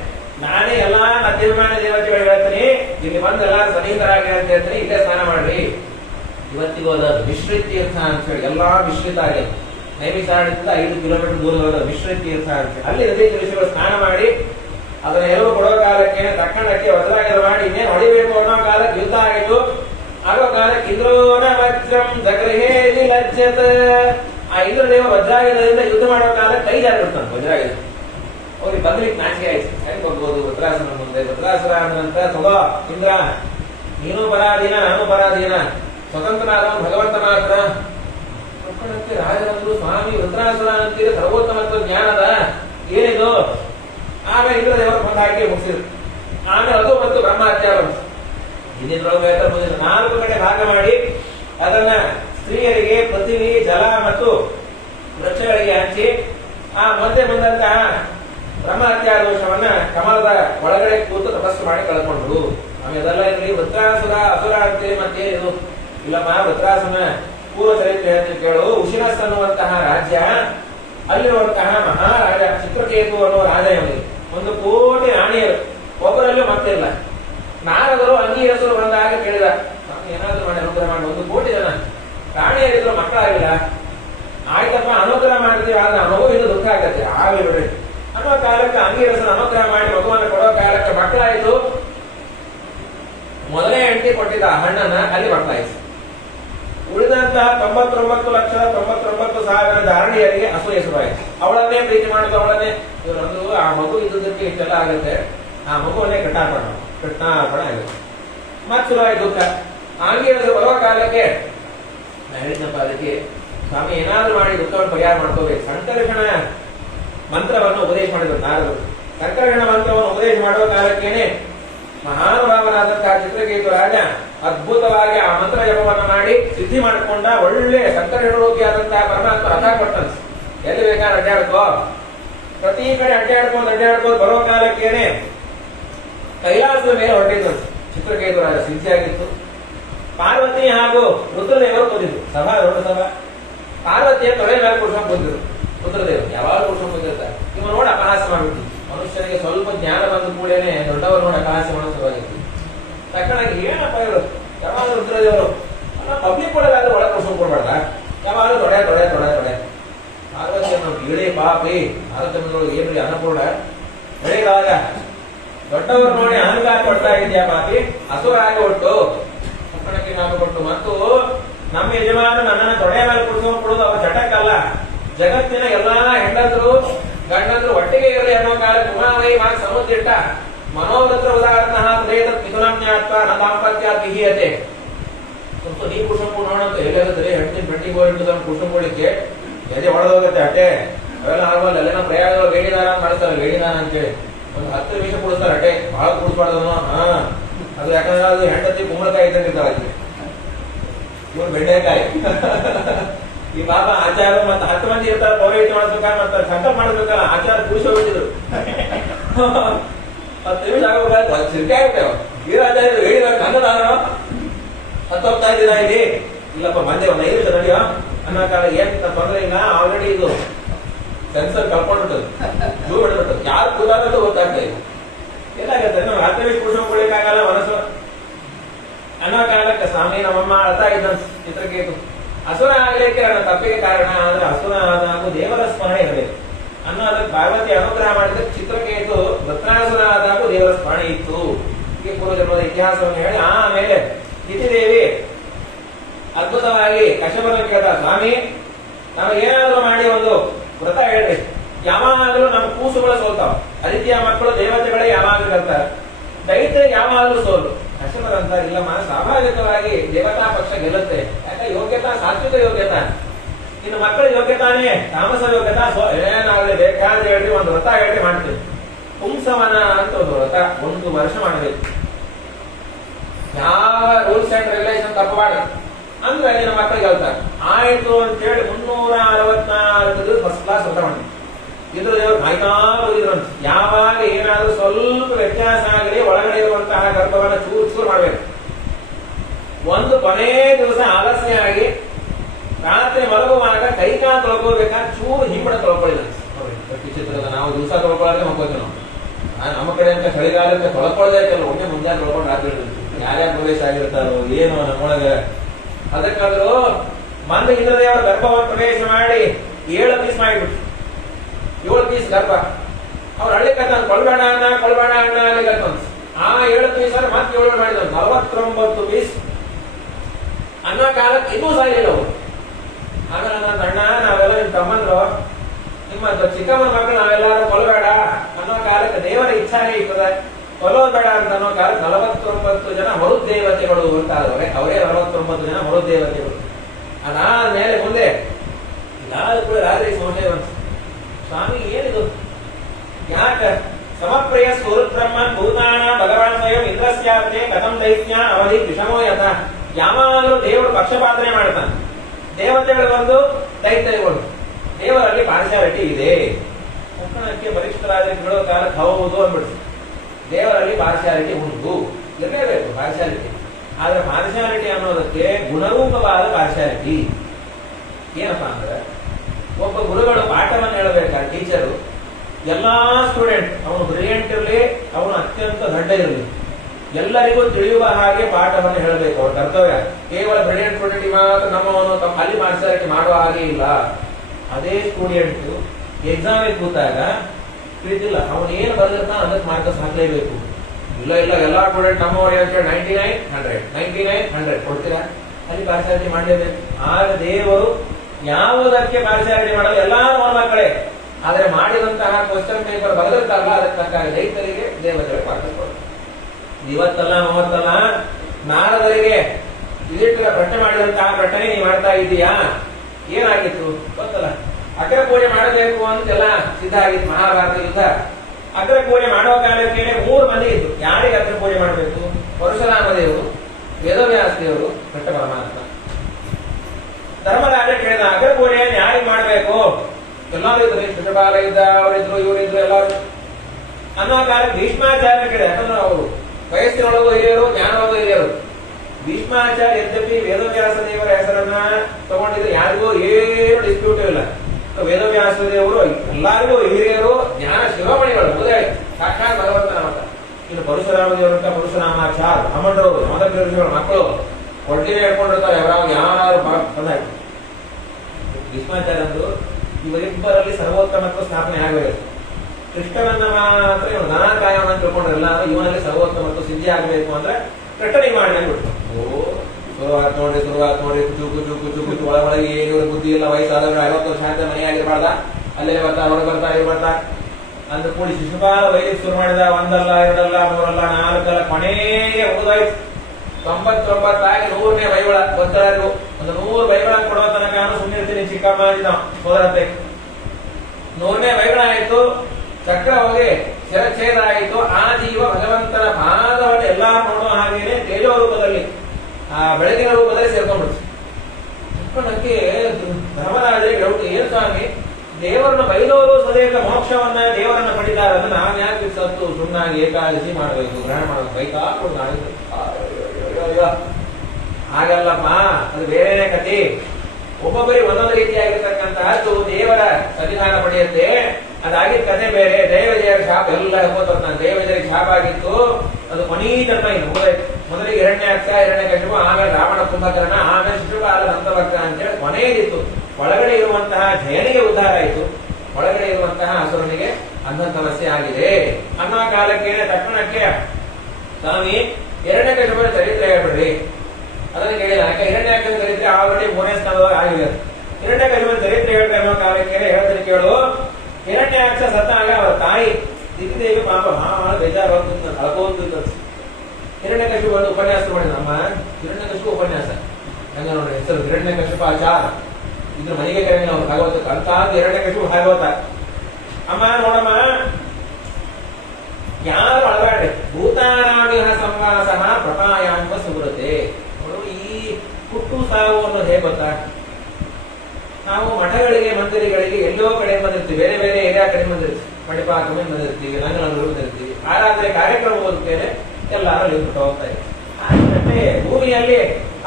ನಾನೇ ಎಲ್ಲಾ ನದ್ಯಭಿಮಾನ ದೇವತೆಗಳು ಹೇಳ್ತೀನಿ, ಇಲ್ಲಿ ಬಂದು ಎಲ್ಲಾ ಸನ್ನಿಹಿತರಾಗಿ ಅಂತ ಹೇಳ್ತೀನಿ, ಇಲ್ಲೇ ಸ್ನಾನ ಮಾಡ್ರಿ. ಇವತ್ತಿಗೂ ಅದಾದ್ರು ಮಿಶ್ರಿತ ತೀರ್ಥ ಅಂತ ಹೇಳಿ ಎಲ್ಲಾ ಮಿಶ್ರಿತ ಆಗಿದೆ. ನೈಮಿಷಾರಣ್ಯದಿಂದ 5 ಕಿಲೋಮೀಟರ್ ದೂರದ ಮಿಶ್ರಿತ ತೀರ್ಥ ಅಂತ ಹೇಳಿ ಅಲ್ಲಿ ನದಿ ಋಷಿಗಳು ಸ್ನಾನ ಮಾಡಿ ಅದನ್ನ ಎಲ್ಲರೂ ಕೊಡೋ ಕಾಲಕ್ಕೆ ತಕ್ಕಂಡಕ್ಕೆ ವಜ್ರಾಯುಧ ಮಾಡಿ ಇನ್ನೇನು ಹೊಡಿಬೇಕು ಅನ್ನೋ ಕಾಲಕ್ಕೆ ಯುದ್ಧ ಆಯಿತು. ಆಗೋ ಕಾಲಕ್ಕೆ ಇಂದ್ರೋನ ವಜ್ರಂ ಜಗೃಹೇಲಿ ಲಜ್ಜತ. ಆ ಇಂದ್ರದೇವ ವಜ್ರಾಯುಧದಿಂದ ಯುದ್ಧ ಮಾಡೋ ಕಾಲಕ್ಕೆ ಕೈ ಜಾರಿರ್ತಾನೆ ವಜ್ರಾಯುಧ. ಅವ್ರಿಗೆ ಬಂದ್ಲಿಕ್ಕೆ ನಾಚಿಕೆ ಆಯ್ತು. ಹೆಂಗ್ ಬರ್ಬೋದು ವಜ್ರಾಸುರ ಮುಂದೆ? ವಜ್ರಾಸುರ ಅಂದ್ರಂತ ತಗೋ ಇಂದ್ರ, ನೀನು ಪರಾಧೀನ ನಾನು ಪರಾಧೀನ, ಸ್ವತಂತ್ರನಾದವನು ಭಗವಂತ ಮಾತ್ರ. ಮಕ್ಕಳಕ್ಕೆ ರಾಜರಂದ್ರು ಸ್ವಾಮಿ ವಜ್ರಾಸುರ ಅಂತೀರಿ, ಸರ್ವೋತ್ತಮತ್ವ ಜ್ಞಾನದ ಏನಿದು? ಆಮೇಲೆ ಇಂದ್ರದೇವರು ಬಂದು ಹಾಕಿ ಮುಗಿಸಿದ್ರು. ಆಮೇಲೆ ಅದು ಮತ್ತು ಬ್ರಹ್ಮಹತ್ಯಾರ ಇನ್ನಿದ್ರೊಳಗೆ 4 ಕಡೆ ಭಾಗ ಮಾಡಿ ಅದನ್ನ ಸ್ತ್ರೀಯರಿಗೆ ಪೃಥ್ವಿ ಜಲ ಮತ್ತು ವೃಕ್ಷಗಳಿಗೆ ಹಂಚಿ ಆ ಮಧ್ಯೆ ಬಂದಂತಹ ಬ್ರಹ್ಮಹತ್ಯಾ ದೋಷವನ್ನ ಕಮಲದ ಒಳಗಡೆ ಕೂತು ತಪಸ್ಸು ಮಾಡಿ ಕಳ್ಕೊಂಡ್ರು. ಆಮೇಲೆ ಅದೆಲ್ಲ ಇರಲಿ, ವೃತ್ರಾಸುರ ಅಸುರ ಅಂತೇಳಿ ಮತ್ತೇನಿದು ಇಲ್ಲಮ್ಮ. ವೃತ್ರಾಸುರನ ಪೂರ್ವ ಚರಿತ್ರೆ ಹೇಳ್ತೀನಿ ಕೇಳು. ಉಶಿನಸ್ ಅನ್ನುವಂತಹ ರಾಜ್ಯ, ಅಲ್ಲಿರುವಂತಹ ಮಹಾರಾಜ ಚಿತ್ರಕೇತು ಅನ್ನುವ ರಾಜ ಇವನಿಗೆ 1 ಕೋಟಿ ರಾಣಿಯರು, ಒಬ್ಬರಲ್ಲೂ ಮತ್ತಿಲ್ಲ. ನಾರದರು ಅಂಗೀರಸರು ಬಂದಾಗ ಕೇಳಿದ, ಏನಾದ್ರು ಮಾಡಿ ಅನುಗ್ರಹ ಮಾಡಿ, 1 ಕೋಟಿ ಜನ ರಾಣಿಯರಿದ್ರು ಮಕ್ಕಳಾಗಿಲ್ಲ, ಆಯ್ತಪ್ಪ ಅನುಗ್ರಹ ಮಾಡ್ತೀವಿ, ಆದ್ರೆ ಮಗು ಇದು ದುಃಖ ಆಗತ್ತೆ, ಆಗಲಿ ಬಿಡ್ರಿ ಅನ್ನೋ ಕಾಲಕ್ಕೆ ಅಂಗೀರಸನ ಅನುಗ್ರಹ ಮಾಡಿ ಮಗುವನ್ನು ಕೊಡೋ ಕಾಲಕ್ಕೆ ಮಕ್ಕಳಾಯ್ತು. ಮೊದಲೇ ಹೆಂಡತಿ ಕೊಟ್ಟಿದ್ದ ಹಣ್ಣನ್ನ ಅಲ್ಲಿ ಮಕ್ಕಳಾಯ್ತು. ಉಳಿದಂತಹ 99,99,00,000 ಧಾರಣಿಯರಿಗೆ ಅಸೂಯೆ ಶುರುವಾಯಿತು. ಅವಳನ್ನೇ ಪ್ರೀತಿ ಮಾಡುದು, ಅವಳನ್ನೇ ಇವರೊಂದು ಆ ಮಗು ಇದ್ದಕ್ಕೆ ಇಷ್ಟೆಲ್ಲ ಆಗುತ್ತೆ, ಆ ಮಗುವನ್ನೇ ಕೃಷ್ಣಾರ್ಪಣ ಆಗುತ್ತೆ. ಮತ್ ಶುರುವಾಯ್ತು ದುಃಖ. ಆಂಗೀರಸರು ಬರುವ ಕಾಲಕ್ಕೆ ನಾ ಹೇಳಿದ್ನಪ್ಪ, ಅದಕ್ಕೆ ಸ್ವಾಮಿ ಏನಾದ್ರು ಮಾಡಿ ದುಃಖವನ್ನು ಪರಿಹಾರ ಮಾಡ್ಕೋಬೇಕು. ಸಂಕರ್ಷಣ ಮಂತ್ರವನ್ನು ಉಪದೇಶ ಮಾಡಿದ್ರು ನಾರದರು. ಸಂಕರ್ಷಣ ಮಂತ್ರವನ್ನು ಉಪದೇಶ ಮಾಡುವ ಕಾಲಕ್ಕೇನೆ ಮಹಾನುಭಾವನಾದಂತಹ ಚಿತ್ರಕೇತು ರಾಜ ಅದ್ಭುತವಾಗಿ ಆ ಮಂತ್ರ ಜಪವನ್ನು ಮಾಡಿ ಸಿದ್ಧಿ ಮಾಡಿಕೊಂಡ. ಒಳ್ಳೆ ಸಂಕರ್ಷಣೋಗಿಯಾದಂತಹ ಪರಮಾತ್ಮ ರಥ ಕೊಟ್ಟಂತ, ಎಲ್ಲಿ ಬೇಕಾದ್ರೆ ಅಡ್ಡಾಡ್ಕೋ, ಪ್ರತಿ ಕಡೆ ಅಡ್ಡಾಡ್ಕೊಂಡು ಬರೋ ಕಾಲಕ್ಕೇನೆ ಕೈಲಾಸದ ಮೇಲೆ ಹೊರಟಿದ್ದಂತೆ ಚಿತ್ರಕೇತು ರಾಜ. ಸಿದ್ಧಿಯಾಗಿತ್ತು. ಪಾರ್ವತಿ ಹಾಗೂ ರುದ್ರದೇವರು ಕೂತಿದ್ರು. ಸಭಾ ದೊಡ್ಡ ಸಭಾ. ಪಾರ್ವತಿಯ ತೊಡೆ ಮೇಲೆ ಕುಡ್ಸ್ಕೊಂಡು ಕೂತಿದ್ರು. ರುದ್ರದೇವರು ಯಾವಾಗ ಕುಡ್ಸ್ಕೊಂಡು ಕೂತಿರ್ತಾರೆ. ಇವ ನೋಡಿ ಅಪಹಾಸ್ಯ ಮಾಡ್ಬಿಟ್ಟು, ಮನುಷ್ಯನಿಗೆ ಸ್ವಲ್ಪ ಜ್ಞಾನ ಬಂದ ಕೂಡೇನೆ ದೊಡ್ಡವರು ನೋಡಿ ಅಪಹಾಸ್ಯ ಮಾಡೋ ಶುರುವಾಗಿತ್ತು. ತಕ್ಕನಾಗಿ ಏನಪ್ಪ ಇವರು ಯಾವಾಗ ರುದ್ರದೇವರು ಪಬ್ಲಿಕ್ ಒಳಗಾದ್ರೆ ಒಳಗೆ ಕುಡ್ಸ್ಕೊಂಡು ಕೊಡ್ಬಾರ್ದ, ಯಾವಾಗ ತೊಡೆ ಪಾರ್ವತಿಯನ್ನು ಇಳಿ ಪಾಪಿ ಭಾರತದೊಳಗೆ ಏನ್ರಿ ಅನ್ನಪೂರ್ಣ ಹೇಳಿದಾಗ ದೊಡ್ಡವರು ನೋಡಿ ಅಹಂಕಾರ ಕೊಡ್ತಾ ಇದೆಯಾ ಪಾಪಿ, ಹಸುರ ಆಗಿ ಒಟ್ಟು ಮಕ್ಕಳಕ್ಕೆ ನಾವು ಕೊಟ್ಟು. ಮತ್ತು ನಮ್ಮ ಯಜಮಾನ ನನ್ನನ್ನು ತೊಡೆಯ ಮೇಲೆ ಕುಡ್ಸ್ಕೊಂಡು ಕೊಡೋದು ಅವ್ರ ಚಟಕ್ಕಲ್ಲ, ಜಗತ್ತಿನ ಎಲ್ಲಾ ಹೆಂಡಂದ್ರು ಗಂಡಂದ್ರು ಒಟ್ಟಿಗೆ ಇರಲಿ ಅನ್ನೋ ಕಾಲಕ್ಕೆ ಉಮಾವೈ ಮಾರ್ಕ್ ಸಮುದ್ರಿಟ್ಟ ಮನೋವೃತ್ರ ಉದಾಹರಣೆ ಮಿಥುನಾಜ್ಞಾತ್ವ ನ ದಾಂಪತ್ಯ ಬಿಹಿಯತೆ. ಸ್ವಲ್ಪ ನೀ ಕುಡ್ಸ್ಕೊಂಡು ನೋಡಂತ ಎಲ್ಲಾದ್ರೆ ಹೆಂಡತಿನ ಬೆಟ್ಟಿಗೆ ಹೋಗಿಟ್ಟು ಕುಡ್ಸ್ಕೊಂಡ್ಲಿಕ್ಕೆ ಎದೆ ಹೊಡೆದೋಗುತ್ತೆ ಅಟ್ಟೆ. ಅವೆಲ್ಲ ಆಗಲ್ಲ. ಅಲ್ಲೆಲ್ಲ ಪ್ರಯಾಗಗಳು ವೇಡಿದಾರ ಮಾಡ್ತಾರೆ, ವೇಡಿದಾರ ಅಂತೇಳಿ 10 ನಿಮಿಷ ಕುಡಿಸ್ತಾರೆ ಅಟ್ಟೆ, ಬಹಳ ಕುಡಿಸ್ಬಾರ್ದು. ಅದು ಯಾಕಂದ್ರೆ ಅದು ಹೆಂಡತಿ ಕುಂಬಳಕಾಯಿ ಇದ್ದಂಗಿರ್ತಾವ, ಇವ್ರು ಬೆಂಡೆಕಾಯಿ. ಈ ಬಾಬಾ ಆಚಾರ ಮತ್ತೆ 10 ಮಂದಿ ಇರ್ತಾರೆ, ಪೌರೋಹಿತ್ಯ ಮಾಡಿಸ್ಬೇಕ ಮತ್ತೆ ಸಂಕಲ್ಪ ಮಾಡಿಸ್ಬೇಕಲ್ಲ, ಆಚಾರ ಕೂಸಿ ಹೋಗ್ಬಿಟ್ಟಿದ್ರು. 10 ನಿಮಿಷ ಆಗೋಬೇಕಾದ್ರೆ ಸಿರ್ಕಾಯಿ ಬಿಟ್ಟೆವ. ವೀರಾಚಾರ್ಯರು ಹೇಳಿದ ಕನ್ನಡ ಹೋಗ್ತಾ ಇದ್ದೀರಾ ಇಲ್ಲಿ? ಇಲ್ಲಪ್ಪ ಮಂದಿ 5 ನಿಮಿಷ ನಡೆಯೋ ಅನ್ನೋ ಕಾಲ ಏನ್ ತೊಂದರೆ ಇಲ್ಲ. ಆಲ್ರೆಡಿ ಇದು ಸೆನ್ಸರ್ ಕಳ್ಕೊಂಡ್ಬಿಟ್ಟದು, ಜೂ ಬಿಡ್ಬಿಟ್ಟು ಯಾರು ಕೂದಾಗದು ಗೊತ್ತಾಗ್ತಾ ಇಲ್ಲ. ಏನಾಗತ್ತೆ ನಾವು 10 ನಿಮಿಷ ಕೂಡ್ಸೋಕೊಳ್ಳಿಕ್ಕಾಗಲ್ಲ ಮನಸ್ಸು ಅನ್ನೋ ಕಾಲಕ್ಕೆ ಸ್ವಾಮಿ ನಮ್ಮಮ್ಮ ಅಳ್ತಾ ಇದ್ದಂತ ಚಿತ್ರಕೇತು. ಹಸುರ ಆಗ್ಲಿಕ್ಕೆ ನನ್ನ ತಪ್ಪಿಗೆ ಕಾರಣ ಅಂದ್ರೆ ಹಸುರ ಆದಾಗೂ ದೇವರ ಸ್ಮರಣೆ ಇರಬೇಕು ಅನ್ನೋದಕ್ಕೆ ಪಾರ್ವತಿ ಅನುಗ್ರಹ ಮಾಡಿದಕ್ಕೆ ಚಿತ್ರಕೇತು ವೃತ್ರಾಸುರ ಆದಾಗೂ ದೇವರ ಸ್ಮರಣೆ ಇತ್ತು. ಹೀಗೆ ಪೂರ್ವಜನ್ಮದ ಇತಿಹಾಸವನ್ನು ಹೇಳಿ ಆಮೇಲೆ ದಿತಿದೇವಿ ಅದ್ಭುತವಾಗಿ ಕಶ್ಯಪನ ಕೇಳ್ದ, ಸ್ವಾಮಿ ನಮಗೇನಾದ್ರೂ ಮಾಡಿ ಒಂದು ವ್ರತ ಹೇಳ್ರಿ, ಯಾವಾಗಲೂ ನಮ್ಮ ಕೂಸುಗಳು ಸೋಲ್ತಾವ, ಅದಿತಿಯ ಮಕ್ಕಳು ದೇವತೆಗಳೇ ಯಾವಾಗಲೂ ಗೆಲ್ತಾರೆ, ದೈತ್ಯರಿಗೆ ಯಾವಾಗಲೂ ಸೋಲು. ಕಶ್ಯಪರಂತ ಇಲ್ಲಮ್ಮ, ಸ್ವಾಭಾವಿಕವಾಗಿ ದೇವತಾ ಪಕ್ಷ ಗೆಲ್ಲುತ್ತೆ. ಯಾಕಂದ್ರೆ ಯೋಗ್ಯತಾ ಸಾತ್ವಿಕ ಯೋಗ್ಯತಾ, ಇನ್ನು ಮಕ್ಕಳ ಯೋಗ್ಯತಾನೇ ತಾಮಸ ಯೋಗ್ಯತಾ. ಏನಾಗಲಿ ಬೇಕಾದ್ರೆ ಹೇಳ್ರಿ, ಒಂದು ವ್ರತ ಹೇಳ್ರಿ ಮಾಡ್ತೀವಿ. ಪುಂಸವನ ಅಂತ ಒಂದು ವ್ರತ 1 ವರ್ಷ ಮಾಡಬೇಕು. ಯಾವ ರೂಲ್ಸ್ ಅಂಡ್ ರೆಗ್ಯುಲೇಷನ್ ತಪ್ಪು ಮಾಡಿ ಅಂದ್ರೆ ನಮ್ಮ ಮಕ್ಕಳಿಗೆ ಹೇಳ್ತಾರೆ. ಆಯ್ತು ಅಂತೇಳಿ 364 ದಿವಸ ಫಸ್ಟ್ ಕ್ಲಾಸ್ ವ್ರತ ಮಾಡಿ ಇದ್ರ ದೇವರು ಕಾಯ್ತಾ ಹೋಗಿದ್ರಂತ. ಯಾವಾಗ ಏನಾದ್ರೂ ಸ್ವಲ್ಪ ವ್ಯತ್ಯಾಸ ಆಗಲಿ ಒಳಗಡೆ ಇರುವಂತಹ ಗರ್ಭವನ್ನ ಚೂರು ಮಾಡ್ಬೇಕು. ಒಂದು ಕೊನೇ ದಿವಸ ಆಲಸ್ಯ ಆಗಿ ರಾತ್ರಿ ಮಲಗುವಾಗ ಕೈಕಾಲು ತೊಳ್ಕೋಬೇಕಾದ್ರೆ ಚೂರು ಹಿಂಬಡ ತೊಳ್ಕೊಳ್ಳಿಲ್ಲ ಚಿತ್ರದ ನಾವು ದಿವಸ ತೊಳ್ಕೊಳ್ಳೋದೇ ಮಕ್ಕೋತೀವಿ ನಾವು. ನಮ್ಮ ಕಡೆ ಅಂತ ಚಳಿಗಾಲಕ್ಕೆ ತೊಳ್ಕೊಳ್ಳದೇ ಇರ್ತಲ್ಲ, ಒಮ್ಮೆ ಮುಂಜಾನೆ ತೊಳ್ಕೊಂಡು ರಾತ್ರಿ ಯಾರ್ಯಾರು ಪ್ರವೇಶ ಆಗಿರ್ತಾರೋ ಏನು ನಮ್ಮೊಳಗೆ. ಅದಕ್ಕಾದ್ರೂ ಮಂದ ಇಂದ್ರದೇವರ ಗರ್ಭವನ್ನು ಪ್ರವೇಶ ಮಾಡಿ 7 ಪೀಸ್ ಮಾಡಿಬಿಟ್ರು. 7 ಪೀಸ್ ಗರ್ಭ ಅವ್ರು ಹಳ್ಳಿಕತ್ತ ಕೊಳ್ಬೇಡ ಅಣ್ಣ ಅಲ್ಲಿಗತ್ತ ಆ 7 ಪೀಸ್ ಮತ್ತೆ 7 ಮಾಡಿದ್ರು 49 ಪೀಸ್ ಅನ್ನೋ ಕಾಲಕ್ಕೆ ಇನ್ನೂ ಸಾಯಿಲ್ಲ ಅವರು. ಆಮೇಲೆ ನನ್ನ ಅಣ್ಣ ನಾವೆಲ್ಲ ನಿಮ್ ತಮ್ಮಂದ್ರು ನಿಮ್ಮ ಚಿಕ್ಕಮ್ಮನ ಮಕ್ಕಳು ನಾವೆಲ್ಲರೂ ಕೊಲ್ಲಬೇಡ ಅನ್ನೋ ಕಾಲಕ್ಕೆ ದೇವರ ಇಚ್ಛಾನೆ ಇರ್ತದೆ, ಕೊಲ್ಲೋದು ಬೇಡ ಅಂತ ಅನ್ನೋ ಕಾಲಕ್ಕೆ 49 ಜನ ಮರುದೇವತೆಗಳು ಅಂತ ಆದವ್ರೆ. ಅವರೇ 49 ಜನ ಮರುದೇವತೆಗಳು. ಅದಾದ್ಮೇಲೆ ಮುಂದೆ ಇದಾದ ಕೂಡ ರಾತ್ರಿ ಸಂಶಯ ಬಂತು, ಸ್ವಾಮಿ ಏನಿದು ಯಾಕ ಸಮಪ್ರಿಯ ಸುಹೃದ್ಬ್ರಹ್ಮನ್ ಭೂತಾನ ಭಗವಾನ್ ಸ್ವಯಂ ಇಂದ್ರಸ್ಯಾತೆ ಕಥಂ ದೈತ್ಯ ಅವಧಿ ವಿಷಮೋ ಯಥ. ಯಾವಾಗಲೂ ದೇವರು ಪಕ್ಷಪಾತನೆ ಮಾಡ್ತಾನೆ. ದೇವತೆಗಳು ಬಂದು ದೈತ್ಯಗಳು, ದೇವರಲ್ಲಿ ಪಾರ್ಶಾಲಿಟಿ ಇದೆ. ಮುಖಣಕ್ಕೆ ಬಲಿಷ್ಠರಾದ ಹೇಳೋ ಕಾಲಕ್ಕೆ ಹೌದು ಅಂದ್ಬಿಡ್ತು. ದೇವರಲ್ಲಿ ಪಾರ್ಶಾಲಿಟಿ ಉಂಟು, ಇರಲೇಬೇಕು ಪಾರ್ಶಾಲಿಟಿ. ಆದ್ರೆ ಪಾರ್ಶಾಲಿಟಿ ಅನ್ನೋದಕ್ಕೆ ಗುಣರೂಪವಾದ ಪಾರ್ಶಾಲಿಟಿ. ಏನಪ್ಪಾ ಅಂದ್ರೆ ಒಬ್ಬ ಗುರುಗಳು ಪಾಠವನ್ನು ಹೇಳಬೇಕಾದ್ರೆ ಟೀಚರು ಎಲ್ಲಾ ಸ್ಟೂಡೆಂಟ್ ಅವನು ಬ್ರಿಲಿಯಂಟ್ ಇರಲಿ, ಅವನು ಅತ್ಯಂತ ದಡ್ಡ ಇರಲಿ, ಎಲ್ಲರಿಗೂ ತಿಳಿಯುವ ಹಾಗೆ ಪಾಠವನ್ನು ಹೇಳಬೇಕು. ಅವ್ರ ಕರ್ತವ್ಯ. ಕೇವಲ ಬ್ರಿಲಿಯಂಟ್ ಸ್ಟೂಡೆಂಟ್ ಮಾತ್ರ ನಮ್ಮವನು ಅಲ್ಲಿ ಪಾರ್ಶಾಲಿಟಿ ಮಾಡುವ ಹಾಗೆ ಇಲ್ಲ. ಅದೇ ಸ್ಟೂಡೆಂಟ್ ಎಕ್ಸಾಮಿಗೆ ಕೂತಾಗ ತಿಳಿದಿಲ್ಲ, ಅವನು ಏನು ಬರೆದಿರ್ತಾನ ಅದಕ್ಕೆ ಮಾರ್ಕ್ಸ್ ಹಾಕ್ಲೇಬೇಕು. ಇಲ್ಲ ಎಲ್ಲಾ ಸ್ಟೂಡೆಂಟ್ ನಮ್ಮವರೇ ಅಂತ ಹೇಳಿ 99 100 ಕೊಡ್ತೀರಾ, ಅಲ್ಲಿ ಪಾರ್ಶಾಲಿಟಿ ಮಾಡಲೇಬೇಕು. ಆಗ ದೇವರು ಯಾವುದಕ್ಕೆ ಪಾರ್ಶಾಲಿಟಿ ಮಾಡಲ್ಲ, ಎಲ್ಲಾ ಮಕ್ಕಳೇ. ಆದ್ರೆ ಮಾಡಿದಂತಹ ಕ್ವಶನ್ ಪೇಪರ್ ಬರೆದಿರ್ತಾರಲ್ಲ ಅದಕ್ಕೆ ತಕ್ಕ ರೈತರಿಗೆ ದೇವತೆಗಳು ಪಾಠ ಕೊಡ್ತಾರೆ. ಇವತ್ತಲ್ಲ 30 ನಾರದರಿಗೆ ಇದಿಟ್ಟರ ಪ್ರಶ್ನೆ ಮಾಡಿದಂತಹ ಪ್ರಶ್ನೆ ನೀವು ಮಾಡ್ತಾ ಇದ್ದೀಯಾ, ಏನಾಗಿತ್ತು ಗೊತ್ತಲ್ಲ. ಅಗ್ರ ಪೂಜೆ ಮಾಡಬೇಕು ಅಂತೆಲ್ಲ ಸಿದ್ಧ ಆಗಿತ್ತು. ಮಹಾಭಾರತ ಯುದ್ಧ ಅಗ್ರ ಪೂಜೆ ಮಾಡೋ ಕಾಲಕ್ಕೆ 3 ಮಂದಿ ಇದ್ರು. ಯಾರಿಗೆ ಅಗ್ರ ಪೂಜೆ ಮಾಡಬೇಕು? ಪರಶುರಾಮ ದೇವರು, ವೇದವ್ಯಾಸ ದೇವರು, ಕೃಷ್ಣ ಪರಮಾತ್ಮ. ಧರ್ಮರಾಜ ಕೇಳಿದ ಅಗ್ರ ಪೂಜೆಯನ್ನು ಯಾರಿಗೆ ಮಾಡಬೇಕು? ಎಲ್ಲರೂ ಇದ್ರು, ಶಿಶುಪಾಲ ಇದ್ದ, ಅವರಿದ್ರು, ಇವರಿದ್ರು, ಎಲ್ಲರೂ ಅನ್ನೋ ಕಾಲಕ್ಕೆ ಭೀಷ್ಮಾಚಾರ್ಯ ಕೇಳಿದ. ಯಾಕಂದ್ರೆ ಅವರು ವಯಸ್ಸಿನೊಳಗೂ ಹಿರಿಯರು, ಜ್ಞಾನವಾಗೂ ಹಿರಿಯರು. ಭೀಷ್ಮಾಚಾರ್ಯ ಯದ್ಯಪಿ ವೇದವ್ಯಾಸ ದೇವರ ಹೆಸರನ್ನ ತಗೊಂಡಿದ್ರೆ ಯಾರಿಗೂ ಏನು ಡಿಸ್ಪ್ಯೂಟ್ ಇಲ್ಲ. ವೇದವ್ಯಾಸ ದೇವರು ಎಲ್ಲರಿಗೂ ಹಿರಿಯರು, ಜ್ಞಾನ ಶಿರೋಮಣಿಗಳು, ಮುದೇ ಸಾಕ್ಷಾತ್ ಭಗವಂತನ ಮತ. ಇನ್ನು ಪರಶುರಾಮ ದೇವರಂತ ಪರಶುರಾಮಾಚಾರ್ಯ ಬ್ರಾಹ್ಮಣರವರು ಯಮದಗ್ರಗಳ ಮಕ್ಕಳು ಒಟ್ಟಿಗೆ ಹೇಳ್ಕೊಂಡಿರ್ತಾರೆ. ಯಾರು ಬಂದಾಯ್ತು. ಭೀಷ್ಮಾಚಾರ್ಯ ಅಂದ್ರು ಇವರಿಬ್ಬರಲ್ಲಿ ಸರ್ವೋತ್ತಮತ್ವ ಸ್ಥಾಪನೆ ಆಗಬೇಕು. ಕೃಷ್ಣನನ್ನ ಮಾತ್ರ ಇವನು ಧನಾಕಾಯವನ್ನು ತಿಳ್ಕೊಂಡ್ರಲ್ಲ, ಇವನಲ್ಲಿ ಸರ್ವೋತ್ತಮತ್ವ ಸಿದ್ಧಿ ಆಗಬೇಕು ಅಂದ್ರೆ ಕೃಷ್ಣನಿಗೆ ಮಾಡಿ ಬಿಟ್ಟು ಶುರುವಾತ್ ನೋಡಿ ಕುಚು ಒಳಗೆ ಏನು ಬುದ್ಧಿ ಇಲ್ಲ. ವಯಸ್ಸಾದವರು 50 ವರ್ಷ ಅಂತ ಮನೆ ಆಗಿರ್ಬಾರ್ದ, ಅಲ್ಲೇ ಬರ್ತಾ ಹೊರಗೆ ಬರ್ತಾ ಅಂದ್ರೆ ಕೂಡಿ ಶಿಶುಪಾಲ ವೈದ್ಯ ಶುರು ಮಾಡಿದ. 1 ಅಲ್ಲ 2 ಅಲ್ಲ 3 ಅಲ್ಲ 4 ಅಲ್ಲ, ಕೊನೆಗೆ ಮುಗಿದಾಯ್ತು. 99 ಆಗಿ 100ನೇ ಬೈಬಳ ಗೊತ್ತಾದ್ರು. ಒಂದು 100 ಬೈಬಳ ಕೊಡೋ ತನಕ ನಾನು ಸುಮ್ಮನೆ ಇರ್ತೀನಿ. ಚಿಕ್ಕಮ್ಮ ಹೋದರತ್ತೆ 100ನೇ ಬೈಬಳ ಆಯ್ತು. ಚಕ್ರ ಹೋಗಿ ಶಿರಚ್ಛೇದ ಆಯಿತು. ಆ ಜೀವ ಭಗವಂತನ ಪಾದವನ್ನು ಎಲ್ಲಾ ನೋಡುವ ಹಾಗೇನೆ ತೇಜೋ ರೂಪದಲ್ಲಿ, ಆ ಬೆಳಗಿನ ರೂಪದಲ್ಲಿ ಸೇರ್ಕೊಂಡ್ಬಿಡ್ತು. ಚಿಕ್ಕಣ್ಣಕ್ಕೆ ಧರ್ಮರಾಜರಿಗೆ ಡೌಟ್, ಏನ್ ಸ್ವಾಮಿ ದೇವರನ್ನ ಬೈದವರು ಸದೇಕ ಮೋಕ್ಷವನ್ನ ದೇವರನ್ನ ಪಡಿತಾರನ್ನ ನಾನ್ ಯಾಕೆ ಸತ್ತು ಸುಮ್ಮನಾಗಿ ಏಕಾದಶಿ ಮಾಡಬೇಕು, ಗ್ರಹಣ ಮಾಡಬೇಕು, ಬೈತಾ ಹಾಗಲ್ಲಮ್ಮ, ಅದು ಬೇರೆನೇ ಕಥೆ. ಒಬ್ಬೊಬ್ಬರಿಗೆ ಒಂದೊಂದು ರೀತಿಯಾಗಿರ್ತಕ್ಕಂತಹದ್ದು ದೇವರ ಸನ್ನಿಧಾನ ಪಡೆಯುತ್ತೆ. ಅದಾಗಿದ್ದ ಕಥೆ ಬೇರೆ. ದೇವಜಯರ ಶಾಪ ಎಲ್ಲ ಹೇಳ್ಕೋತಾನೆ. ದೇವಜಯರಿಗೆ ಶಾಪ ಆಗಿತ್ತು, ಅದು ಕೊನೀ ಜನ್ಮ. ಇನ್ನು ಮೊದಲಿಗೆ ಹಿರಣ್ಯಕಶಿಪು, ಆಮೇಲೆ ರಾವಣ ಕುಂಭಕರ್ಣ, ಆಮೇಲೆ ಶಿಶುಪಾಲ ದಂತವಕ್ರ ಅಂತೇಳಿ ಕೊನೆಯದಿತ್ತು. ಒಳಗಡೆ ಇರುವಂತಹ ಜಯನಿಗೆ ಉದ್ಧಾರ ಆಯಿತು, ಒಳಗಡೆ ಇರುವಂತಹ ಅಸುರನಿಗೆ ಅಂಧ ಸಮಸ್ಯೆ ಆಗಿದೆ ಅನ್ನೋ ಕಾಲಕ್ಕೆ ತಕ್ಷಣಕ್ಕೆ ಸ್ವಾಮಿ ಹಿರಣ್ಯಕಶಿಪುವಿನ ಚರಿತ್ರೆ ಹೇಳ್ಬಿಡ್ರಿ. ಅದನ್ನ ಕೇಳಿದ. ಯಾಕೆ ಹಿರಣ್ಯಕಶಿಪುವಿನ ಚರಿತ್ರೆ ಆಲ್ರೆಡಿ 3ನೇ ಸ್ಥಾನದೊಳಗೆ ಆಗಿದೆ. ಹಿರಣ್ಯಕಶಿಪುವಿನ ಚರಿತ್ರೆ ಹೇಳ್ತಾ ಅನ್ನೋ ಕಾಲಕ್ಕೆ ಹೇಳ್ತೀನಿ ಕೇಳು. ಹಿರಣ್ಯಾಕ್ಷ ಸತ್ತಾಗ ಅವರ ತಾಯಿ ದಿತಿದೇವಿ ಪಾಪ ಬಹಳ ಬೇಜಾರು ಅಳ್ಕೋತ ಹಿರಣ್ಯಕಶಿಪು ಒಂದು ಉಪನ್ಯಾಸ ಮಾಡಿದ. ನಮ್ಮ ಹಿರಣ್ಯಕಶಿಪು ಉಪನ್ಯಾಸ ಹಂಗ ನೋಡಿ, ಹೆಸರು ಹಿರಣ್ಯಕಶಿಪಾಚಾರ. ಇದ್ರ ಮನೆಗೆ ಕರೆಯ ಅವ್ರು ಭಾಗವತ ಅಂತ ಹಿರಣ್ಯಕಶಿಪು ಭಾಗವತ. ಅಮ್ಮ ನೋಡಮ್ಮ, ಯಾರು ಅಳಬೇಡ್ರಿ. ಭೂತಾನಾಮಿಹ ಸಂವಾಸ ಪ್ರಪಾಯಾಂಬ ಸುಮೃತೆ. ನೋಡು, ಈ ಹುಟ್ಟು ಸಾವು ಅನ್ನೋದು ಹೇಗೆ ಗೊತ್ತಾ? ನಾವು ಮಠಗಳಿಗೆ ಮಂದಿರಗಳಿಗೆ ಎಲ್ಲೋ ಕಡೆ ಬಂದಿರ್ತೀವಿ, ಬೇರೆ ಬೇರೆ ಏರಿಯಾ ಕಡೆ ಬಂದಿರ್ತೀವಿ, ಮಣಿಪಾಕಮೆ ಬಂದಿರ್ತೀವಿ, ರಂಗನಲ್ಲೂರು ಬಂದಿರ್ತೀವಿ. ಆರಾಧನೆ ಕಾರ್ಯಕ್ರಮ ಹೋಗ್ತೇನೆ, ಎಲ್ಲರೂ ಬಿಟ್ಟು ಹೋಗ್ತಾ ಇರ್ತೀವಿ. ಭೂಮಿಯಲ್ಲಿ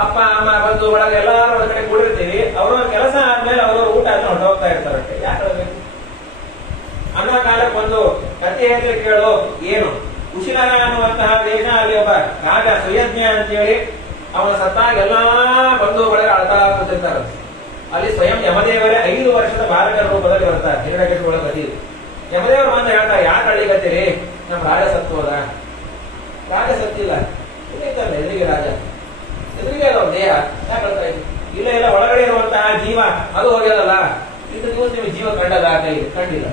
ಅಪ್ಪ ಅಮ್ಮ ಬಂದು ಒಳಗೆ ಎಲ್ಲಾರು ಒಳಗಡೆ ಕೂಡಿರ್ತೀವಿ. ಅವ್ರವ್ರ ಕೆಲಸ ಆದ್ಮೇಲೆ ಅವ್ರವ್ರ ಊಟ ಆದ್ಮೇಲೆ ಹೊರಟೋಗ್ತಾ ಇರ್ತಾರಷ್ಟೇ. ಯಾಕೆ ಹೇಳ್ಬೇಕು ಅನ್ನೋ ಕಾಲಕ್ಕೆ ಒಂದು ಕಥೆ ಹೇಳಿ ಕೇಳು. ಏನು ಕುಶಿನರ ಅನ್ನುವಂತಹ ದೇಶ, ಅಲ್ಲಿ ಒಬ್ಬ ರಾಜ ಸುಯಜ್ಞ ಅಂತೇಳಿ ಅವನ ಸತ್ತಾಗ ಎಲ್ಲಾ ಬಂದು ಒಳಗೆ ಅಳ್ತಾ ಕೂತಿರ್ತಾರೆ. ಅಲ್ಲಿ ಸ್ವಯಂ ಯಮದೇವರೇ 5 ವರ್ಷದ ಬಾಲಕರ ರೂಪದಲ್ಲಿ ಬರ್ತಾರೆ. ಹಿರಣ್ಯಕಶಿಪುಗಳ ಕಥೆ. ಯಮದೇವರು ಬಂದು ಹೇಳ್ತಾರೆ, ಯಾಕೆ ಅಳಿಗತ್ತೀರಿ? ನಮ್ ರಾಜ ಸತ್ತು ಹೋದ. ರಾಜ ಸತ್ತಿಲ್ಲ, ಇಲ್ಲಿದ್ದಾನೆ ಎದುರಿಗೆ ರಾಜ, ಎದುರಿಗೆ ಅಲ್ಲ ದೇಹ. ಯಾಕೆ ಹೇಳ್ತಾ ಇದ್ವಿ? ಇಲ್ಲ ಇಲ್ಲ, ಒಳಗಡೆ ಇರುವಂತಹ ಜೀವ ಅದು ಹೋಗ್ಯದಲ್ಲ. ಇಷ್ಟು ದಿವಸ ನಿಮ್ಗೆ ಜೀವ ಕಂಡದ? ಕಂಡಿಲ್ಲ.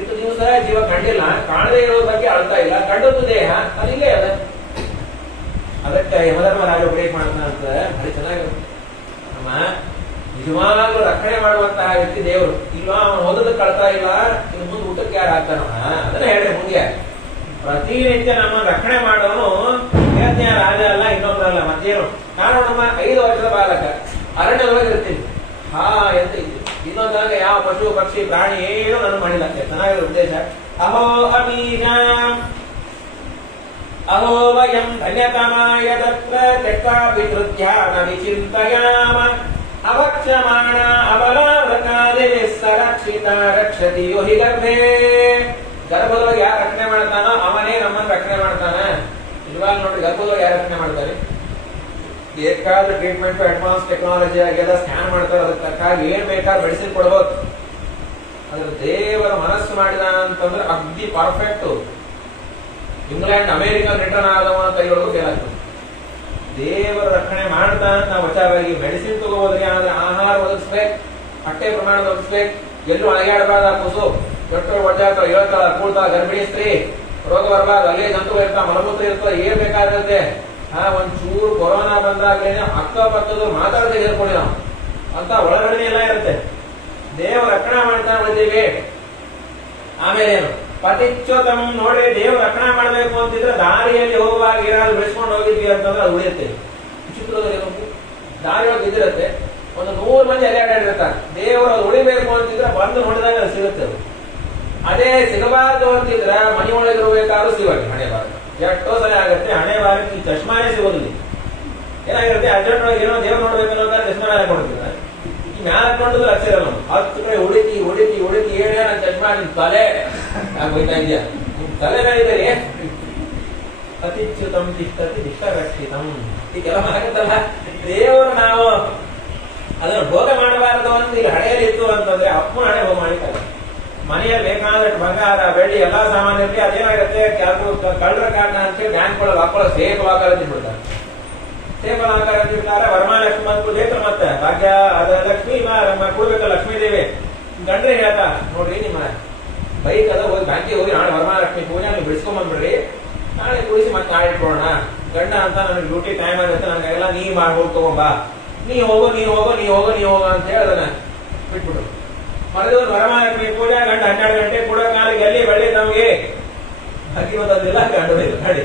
ಇಷ್ಟು ದಿವಸ ಜೀವ ಕಂಡಿಲ್ಲ, ಕಾಣದೇ ಇರೋದ್ರ ಬಗ್ಗೆ ಅಳ್ತಾ ಇಲ್ಲ. ಕಂಡದ್ದು ದೇಹ ಅದು ಇಲ್ಲೇ ಅದ. ಅದಕ್ಕೆ ಯಮಧರ್ಮರಾಜ ಬ್ರೇಕ್ ಮಾಡ್ತಾನ ಅಂತ ಭಾರಿ ಚೆನ್ನಾಗಿರುತ್ತೆ. ನಮ್ಮ ನಿಜವಾಗ್ಲೂ ರಕ್ಷಣೆ ಮಾಡುವಂತಹ ವ್ಯಕ್ತಿ ದೇವರು. ಇಲ್ಲ ಅವನು ಓದೋದಕ್ಕೆ ಕಳ್ತಾ ಇಲ್ಲ, ಇನ್ನು ಮುಂದೆ ಊಟಕ್ಕೆ ಯಾರು ಆಗ್ತಾನ? ಅದನ್ನ ಹೇಳಿ ಮುಂದೆ ಪ್ರತಿನಿತ್ಯ ನಮ್ಮ ರಕ್ಷಣೆ ಮಾಡೋನು ಯಜ್ಞ ರಾಜ ಅಲ್ಲ, ಇನ್ನೊಬ್ಬರಲ್ಲ, ಮತ್ತೇನು. ನಾನು ನಮ್ಮ 5 ವರ್ಷದ ಬಾಲಕ ಅರಣ್ಯದೊಳಗೆ ಇರ್ತೀನಿ. ಹಾ ಎಂತ ಇದ್ದೀನಿ. ಇನ್ನೊಂದಾಗ ಯಾವ ಪಶು ಪಕ್ಷಿ ಪ್ರಾಣಿ ಏನು ನಾನು ಮಾಡಿಲ್ಲ. ಚೆನ್ನಾಗಿರೋ ಉದ್ದೇಶ. ಅಹೋ ಅಮೀಜಾಂ ಅಹೋ ವಯಂ ಧನ್ಯತಮಾಯ ತತ್ರ ತ್ಯಕ್ತಾ ವಿಕೃತ್ಯಾನ ವಿಚಿಂತಯಾಮ ಅವಕ್ಷಮಾಣ ಅಬಲಾವೃಕಾದೇ ಸರಕ್ಷಿತ ರಕ್ಷತಿ ಯೋಹಿ ಗರ್ಭೇ. ಗರ್ಭದೊಳಗೆ ಯಾರು ರಕ್ಷಣೆ ಮಾಡ್ತಾನೋ ಅವನೇ ನಮ್ಮನ್ನು ರಕ್ಷಣೆ ಮಾಡ್ತಾನ. ಇವಾಗ ನೋಡ್ರಿ, ಗರ್ಭದೊಳಗೆ ಯಾರು ರಕ್ಷಣೆ ಮಾಡ್ತಾರೆ? ಬೇಕಾದ ಟ್ರೀಟ್ಮೆಂಟ್ ಅಡ್ವಾನ್ಸ್ ಟೆಕ್ನಾಲಜಿ ಆಗ್ಯದ, ಸ್ಕ್ಯಾನ್ ಮಾಡ್ತಾರೆ. ಅದಕ್ಕೆ ತಕ್ಕಾಗಿ ಏನ್ ಬೇಕಾದ್ರೆ ಮೆಡಿಸಿನ್ ಕೊಡ್ಬೋದು. ಅದ್ರ ದೇವರ ಮನಸ್ಸು ಮಾಡಿದ ಅಂತಂದ್ರೆ ಅಗ್ದಿ ಪರ್ಫೆಕ್ಟ್. ಇಂಗ್ಲೆಂಡ್ ಅಮೆರಿಕ ರಿಟರ್ನ್ ಆದವನ ಕೈಯೊಳಗೂ ಫೇಲ್ ಆಗ್ತದೆ. ದೇವರ ರಕ್ಷಣೆ ಮಾಡ್ತಾ ಅಂತ ನಾವು ಬಚಾವಾಗಿ ಮೆಡಿಸಿನ್ ತಗೋಬೋದ್ರಿ. ಆದ್ರೆ ಆಹಾರ ಒದಗಿಸ್ಬೇಕು, ಹೊಟ್ಟೆ ಪ್ರಮಾಣ ಒದಗಿಸ್ಬೇಕು. ಎಲ್ಲೂ ಅಳಗಾಡಬಾರ್ದ. ಕೂಸು ದೊಡ್ಡ ಒಡ್ಡಾಡ್ತಾವ, ಹೇಳ್ತಾಳ, ಕೂಡ್ತಾಳ, ಗರ್ಭಿಣಿ ಸ್ತ್ರೀ, ರೋಗ ಬರಬಾರ್ದು. ಅಲ್ಲೇ ಜಂತು ಇರ್ತಾವ, ಮಲಮೂತ್ರ ಇರ್ತದೆ, ಏನ್ ಬೇಕಾಗಿರುತ್ತೆ. ಒಂಚೂರು ಕೊರೋನಾ ಬಂದಾಗ್ಲೇನೆ ಅಕ್ಕಪಕ್ಕದವ್ರು ಮಾತಾಡದೆ ಹೇಳ್ಕೊಂಡಿ ನಾವು ಅಂತ ಒಳಗಡೆ ಎಲ್ಲ ಇರುತ್ತೆ. ದೇವ ರಕ್ಷಣಾ ಮಾಡ್ತಾ ಬಂದೀವಿ. ಆಮೇಲೆ ಏನು ಪತಿಚ್ಯುತಂ ನೋಡ್ರಿ, ದೇವ್ರ ರಕ್ಷಣಾ ಮಾಡ್ಬೇಕು ಅಂತಿದ್ರೆ ದಾರಿಯಲ್ಲಿ ಹೋಗುವಾಗ ಏನಾದ್ರು ಬೆಳೆಸ್ಕೊಂಡು ಹೋಗಿದ್ವಿ ಅಂತಂದ್ರೆ ಅದು ಉಳಿಯುತ್ತೆ. ವಿಚಿತ್ರದಲ್ಲಿ ದಾರಿಯೊಳಗೆ ಇದಿರುತ್ತೆ, ಒಂದು 100 ಮಂದಿ ಅಲೆಯಾಡಿರ್ತಾರೆ. ದೇವರು ಅದು ಉಳಿಬೇಕು ಅಂತಿದ್ರೆ ಬಂದು ನೋಡಿದಾಗ ಅದು ಸಿಗುತ್ತೆ. ಅದೇ ಸಿಗಬಾರ್ದು ಅಂತಿದ್ರೆ ಮನೆಯೊಳಗಿರ್ಬೇಕಾದ್ರೂ ಸಿಗಬೇಕು. ಹಣೆ ಬಾರ ಎಷ್ಟೋ ಸಲ ಆಗುತ್ತೆ. ಹಣೆ ಬಾರಕ್ಕೆ ಈ ಚಶ್ಮಾನೇ ಸಿಗೋದಿಲ್ಲ. ಏನಾಗಿರುತ್ತೆ, ಅರ್ಜೆಂಟ್ ಒಳಗೆ ಏನೋ ದೇವ್ರು ನೋಡ್ಬೇಕನ್ನೋ ಚಶ್ಮಾ ಮೇಲೆ ಕೊಡ್ತಿದ್ರೆ ಈ ಮ್ಯಾಲ ಹಾಕೊಂಡಿದ್ರೆ ಲಕ್ಷ ಇರಲ್ಲ. 10 ಕಡೆ ಹುಡುಕಿ ಹುಡುಕಿ ಹುಡುಕಿ ಏನೇ ನನ್ನ ಚಶ್ಮಾ ನಿಮ್ ತಲೆ ಹೋಯ್ತಾ ಇದೆಯಾ? ನಿಮ್ ತಲೆ ಮೇಲಿದೆ. ಅತಿಚ್ಯುತಂ ತಿಷ್ಟತಿ ವಿಶ್ವರಕ್ಷಿತಂ. ಈಗೆಲ್ಲ ಆಗುತ್ತಲ್ಲ. ದೇವರು ನಾವು ಅದನ್ನು ಭೋಗ ಮಾಡಬಾರದು ಅಂತ ಇಲ್ಲಿ ಹಣೆಯಲ್ಲಿ ಇತ್ತು ಅಂತಂದ್ರೆ ಅಪ್ಪನ ಹಣೆ ಭೋಗ ಮಾಡಿದ್ದಾರೆ. ಮನೆಯಲ್ಲಿ ಬೇಕಾದಷ್ಟು ಬಂಗಾರ ಬೆಳ್ಳಿ ಎಲ್ಲಾ ಸಾಮಾನು ಇರಲಿ, ಅದೇನಾಗುತ್ತೆ, ಕಳ್ಳರ ಕಾರಣ ಅಂತೇಳಿ ಬ್ಯಾಂಕ್ ಒಳಗೆ ಹಾಕೊಳ್ಳೋ ಸೇಫ್ ಆಕಾರ ತಿನ್ಬಿಡ್ತಾರೆ. ಸೇಫ್ ಆಕಾರ ತಿಂತಾರೆ. ವರಮಹಾಲಕ್ಷ್ಮಿ ಬಂದು ಪೂಜೆ ಮತ್ತೆ ಭಾಗ್ಯ ಅದ ಲಕ್ಷ್ಮಿ ಕೊಡ್ಬೇಕ ಲಕ್ಷ್ಮೀ ದೇವಿ. ಗಂಡ್ರೆ ಹೇಳ್ತಾ ನೋಡ್ರಿ, ನಿಮ್ಮ ಬೈಕ್ ಅದ, ಹೋಗಿ ಬ್ಯಾಂಕಿಗೆ ಹೋಗಿ ನಾಳೆ ವರಮಹಾಲಕ್ಷ್ಮಿ ಪೂಜೆ ನೀವು ಬಿಡಿಸ್ಕೊಂಡ್ ಬಂದ್ಬಿಡ್ರಿ, ನಾಳೆ ಕುಡಿಸಿ ಮತ್ತೆ ನಾಳೆ ಇಟ್ಕೊಳ್ಳೋಣ. ಗಂಡ ಅಂತ ನನಗೆ ಡ್ಯೂಟಿ ಟೈಮ್ ಆಗುತ್ತೆ, ನನಗೆಲ್ಲ ನೀ ಮಾಡಿ ಹೋಗಿ ತಗೊಂಬಾ, ನೀ ಹೋಗೋ ನೀ ಹೋಗೋ ನೀ ಹೋಗೋ ನೀ ಹೋಗೋ ಅಂತ ಹೇಳಿ ಅದನ್ನ ಬಿಟ್ಬಿಟ್ರು. ಮರದವ್ರು ವರಮಹಾಲಕ್ಷ್ಮಿ ಪೂಜೆ ಗಂಟೆ 12 ಗಂಟೆ ಕೂಡ ಕಾಲಿಗೆ ಎಲ್ಲಿ ಬೆಳ್ಳಿ ನಮ್ಗೆ ಅಕ್ಕಿ ಬಂದಿಲ್ಲ, ಗಂಡು ಗಾಡಿ.